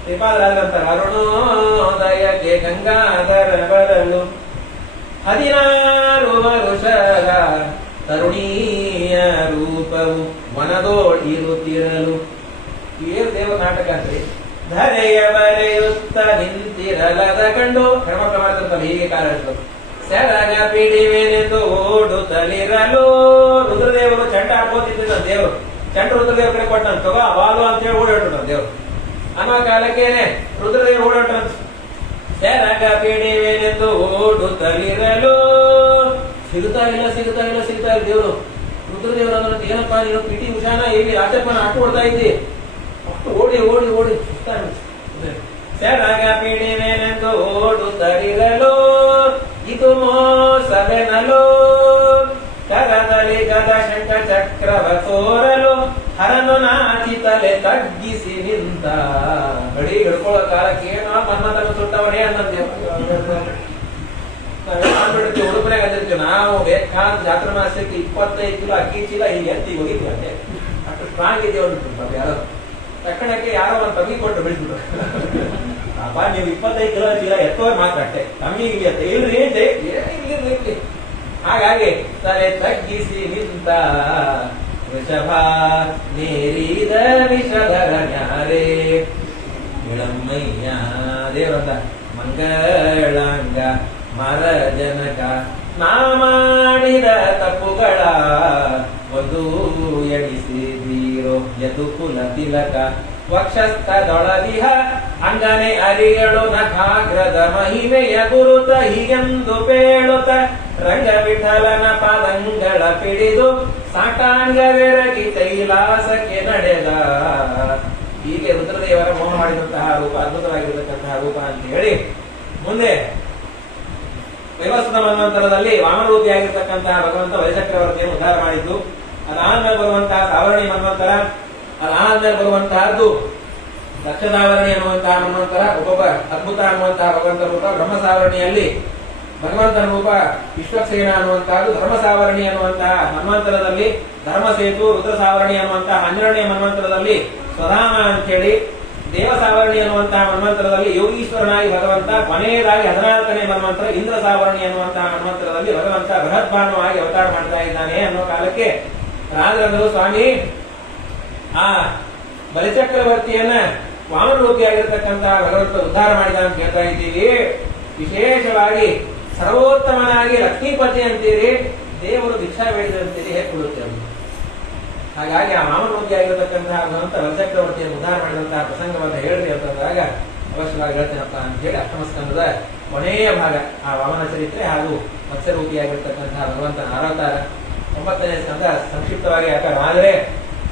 ಶ್ರೀಪಾದರಾಜಂತಾರೆ, ಅರುಣೋದಯಕ್ಕೆ ಗಂಗಾಧರ ಬರಲು 16 ವರುಷದ ತರುಣೀಯ ರೂಪವು ಮನದೋಳಿರುತ್ತಿರಲು. ಏನು ದೇವ ನಾಟಕ ಅಂತ್ರಿ. ಧರೆಯ ಬರೆಯುತ್ತ ನಿಂತಿರಲದ ಕಂಡು ಹೆಣ್ಮಕ್ಳು ಮಾಡ್ತಿರ್ತಾರೆ ಹೀಗೆ ಕಾಲ ಹಿಡಿಸ್ಬೇಕು. ಸೆರಗ ಪಿಡಿವೆನೆಂದು ಓಡುತ್ತಲಿರಲು ರುದ್ರದೇವರು ಚಂಡ ಹಾಕೋತಿದ್ದ ದೇವರು ಚಂಡ ರುದ್ರದೇವ್ರ ಕಡೆ ಕೊಟ್ಟ ತಗೋ ಬಾಲು ಅಂತ ಹೇಳಿ ಓಡಾಡ್ಬಿಟ್ಟ ದೇವ್ರು. ಅನ್ನೋ ಕಾಲಕ್ಕೇನೆ ರುದ್ರದೇವರು ಓಡಾಟ ಸೆರಗ ಪಿಡಿವೆನೆಂದು ಓಡುತ್ತಲಿರಲು ಸಿಗುತ್ತಾ ಇಲ್ಲ ದೇವರು. ರುದ್ರದೇವರು ಅಂದ್ರೆ ಏನಪ್ಪಾ ನೀನು ಪಿಟಿ ಉಷಾನ ಹೇಗೆ ರಾಜಪ್ಪನ ಆಟ ಹೊಡ್ತಾ ಇದ್ದಿ ಅಷ್ಟು ಓಡಿ ಸೆರಗ ಪಿಡಿವೆನೆಂದು ಓಡುತ್ತಲಿರಲು ಇದು ಮೋಸವೆನಲು ಕರದಲ್ಲಿ ಗದ ಶಂಖ ಚಕ್ರವ ತೋರಲು ಹರನು ನಾಚಿ ತಲೆ ತಗ್ಗಿಸಿ ನಿಂತ ಬಡಿ ಹಿಡ್ಕೊಳ್ಳೋ ಕಾಲಕ್ಕೆ ಏನೋ ಮನ್ಮಥನ ಸುಟ್ಟವನೇ ಅನ್ನಂದೇವ ಹುಡುಗನೇ ಅಂದಿರ್ತೀವಿ ನಾವು ಬೇಕಾದ ಜಾತ್ರೆ ಮಾಸಕ್ಕೆ 25 ಕಿಲೋ ಅಕ್ಕಿ ಚೀಲ ಹೀಗೆ ಎತ್ತಿ ಹೋಗಿದ್ವಿ ಅಂತೆ ಅಷ್ಟು ಸ್ಟ್ರಾಂಗ್ ಇದೆ ಅಂದ್ಬಿಟ್ಟು ಯಾರೋ ತಕ್ಷಣಕ್ಕೆ ಯಾರೋ ಒಂದು ತಗಿ ಕೊಟ್ಟು ಬಿಡಿಸ್ಬಿಟ್ಟು ಅಪ್ಪ ನೀವು 25 ಕಿಲೋ ಚೀಲ ಎತ್ತೋರ್ ಮಾತ್ರ ಅಷ್ಟೇ ಕಮ್ಮಿಗೆ ಇಲ್ರಿ. ಹಾಗಾಗಿ ತಲೆ ತಗ್ಗಿಸಿ ನಿಂತ ವೃಷಭ ನೇರಿದ ವಿಷಧರ ನ್ಯಾರೇ ವಿಳಮ್ಮಯ್ಯ ದೇವರಂತ ಮಂಗಳಾಂಗ ಮರ ಜನಕ ನಾ ಮಾಡಿದ ತಪ್ಪುಗಳ ಒಂದು ಎಣಿಸಿದೀರೋ ಯದುಕುಲ ತಿಲಕ ವಕ್ಷಸ್ಥದೊಳದಿಹ ಅಂಗನೆ ಅರಿಯಳು ನಖಾಗ್ರದ ಮಹಿಮೆಯ ಗುರುತ ಹೀಗೆಂದು ಪೇಳುತ್ತ ರಂಗ ವಿಠಲನ ಪಾದಂಗಳ ಪಿಡಿದು ಸಾಟಾಂಗವೆರಗಿ ಕೈಲಾಸಕ್ಕೆ ನಡೆದ. ಹೀಗೆ ರುದ್ರದೇವರ ಮೋಹ ಮಾಡಿದಂತಹ ರೂಪ ಅದ್ಭುತವಾಗಿರತಕ್ಕಂತಹ ರೂಪ ಅಂತ ಹೇಳಿ ಮುಂದೆ ವೈವಸ್ವತ ಮನ್ವಂತರದಲ್ಲಿ ವಾಮನರೂಪಿಯಾಗಿರ್ತಕ್ಕಂತಹ ಭಗವಂತ ವೈಚಕ್ರವರ್ತಿಯನ್ನು ಉದ್ಧಾರ ಮಾಡಿದ್ದು. ಅದಾದ್ಮೇಲೆ ಬರುವಂತಹ ಸಾವರಣಿ ಮನ್ವಂತರ, ಅದಾದ್ಮೇಲೆ ಬರುವಂತಹದ್ದು ದಕ್ಷದಾವರಣಿ ಅನ್ನುವಂತಹ ಮನ್ವಂತರ, ಒಬ್ಬೊಬ್ಬ ಅದ್ಭುತ ಅನ್ನುವಂತಹ ಭಗವಂತ ರೂಪ. ಬ್ರಹ್ಮ ಸಾವರಣಿಯಲ್ಲಿ ಭಗವಂತನ ರೂಪ ವಿಶ್ವಕ್ಸೇನ ಅನ್ನುವಂತಹದ್ದು. ಧರ್ಮ ಸಾವರಣಿ ಅನ್ನುವಂತಹ ಮನ್ವಂತರದಲ್ಲಿ ಧರ್ಮಸೇತು, ರುದ್ರ ಸಾವರಣಿ ಅನ್ನುವಂತಹ 12ನೇ ಮನ್ವಂತರದಲ್ಲಿ ಸ್ವಧಾಮ ಅಂತೇಳಿ, ದೇವ ಸಾವರಣಿ ಅನ್ನುವಂತಹ ಮನ್ವಂತರದಲ್ಲಿ ಯೋಗೀಶ್ವರನಾಗಿ ಭಗವಂತ, ಕೊನೆಯದಾಗಿ 14ನೇ ಮನ್ವಂತರ ಇಂದ್ರ ಸಾವರಣಿ ಅನ್ನುವಂತಹ ಮನ್ವಂತರದಲ್ಲಿ ಭಗವಂತ ಬೃಹದ್ಭಾನುವಾಗಿ ಅವತಾರ ಮಾಡ್ತಾ ಇದ್ದಾನೆ ಅನ್ನೋ ಕಾಲಕ್ಕೆ ರಾಜರಂದರು ಸ್ವಾಮಿ ಆ ಬಲಿಚಕ್ರವರ್ತಿಯನ್ನ ವಾಮನ ರೂಪಿಯಾಗಿರ್ತಕ್ಕಂತಹ ಭಗವಂತ ಉದ್ಧಾರ ಮಾಡಿದ ಅಂತ ಹೇಳ್ತಾ ಇದ್ದೀವಿ. ವಿಶೇಷವಾಗಿ ಸರ್ವೋತ್ತಮನಾಗಿ ಲಕ್ಷ್ಮೀಪತಿ ಅಂತೀರಿ, ದೇವರು ಭಿಕ್ಷಾ ಬೇಡಿದಂತೀರಿ, ಹೇಗೆ ಕೊಡುತ್ತೇವೆ? ಹಾಗಾಗಿ ಆ ವಾಮನಮೂರ್ತಿ ಆಗಿರತಕ್ಕಂತಹ ಭಗವಂತ ಬಲಿಚಕ್ರವರ್ತಿಯನ್ನು ಉದ್ಧಾರ ಮಾಡಿದಂತಹ ಪ್ರಸಂಗವನ್ನು ಹೇಳ್ರಿ ಅಂತಂದಾಗ ಅವಶ್ಯವಾಗಿ ಹೇಳ್ತೇನಪ್ಪ ಅಂತ ಹೇಳಿ ಅಷ್ಟಮ ಸ್ಕಂದದ ಕೊನೆಯ ಭಾಗ ಆ ವಾಮನ ಚರಿತ್ರೆ ಹಾಗೂ ಮತ್ಸ್ಯರೂಪಿಯಾಗಿರ್ತಕ್ಕಂತಹ ಭಗವಂತನ ಅವತಾರ 9ನೇ ಸ್ಕಂದ ಸಂಕ್ಷಿಪ್ತವಾಗಿ ಯಾಕಂದ್ರೆ ಆದರೆ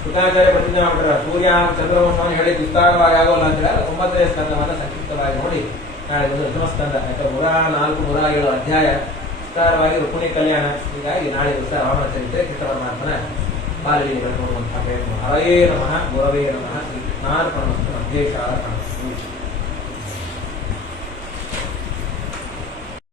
ಶುಕಾಚಾರ್ಯ ಪ್ರತಿಜ್ಞೆ ಮಾಡ್ಬಿಟ್ರ ಸೂರ್ಯ ಚಂದ್ರವಂಶವನ್ನು ಹೇಳಿ ವಿಸ್ತಾರವಾಗಿ ಆಗೋಲ್ಲ ಅಂತ ಹೇಳಿ 9ನೇ ಸ್ಕಂದವನ್ನು ಸಂಕ್ಷಿಪ್ತವಾಗಿ ನೋಡಿ ನಾಳೆ ಒಂದು ದಶಮ ಸ್ಕಂದ ಯಾಕಂದ್ರೆ 104, 107 ಅಧ್ಯಾಯ ವಿಸ್ತಾರವಾಗಿ ರುಕ್ಮಿಣಿ ಕಲ್ಯಾಣ. ಹೀಗಾಗಿ ನಾಳೆ ದಿವಸ ವಾಮನ ಚರಿತ್ರೆ ಕೃಷ್ಣ ಪರಮಾತ್ಮನ ಬಾಲಲೀಲೆ ನೋಡುವಂತಹ ಪ್ರಯತ್ನ. ಹರಯೇ ನಮಃ ಗುರವೇ ನಮಃ ಶ್ರೀ ಕೃಷ್ಣಾರ್ಪಣಮಸ್ತು. ಮಧ್ಯೇಶಾರ್ಪಣ.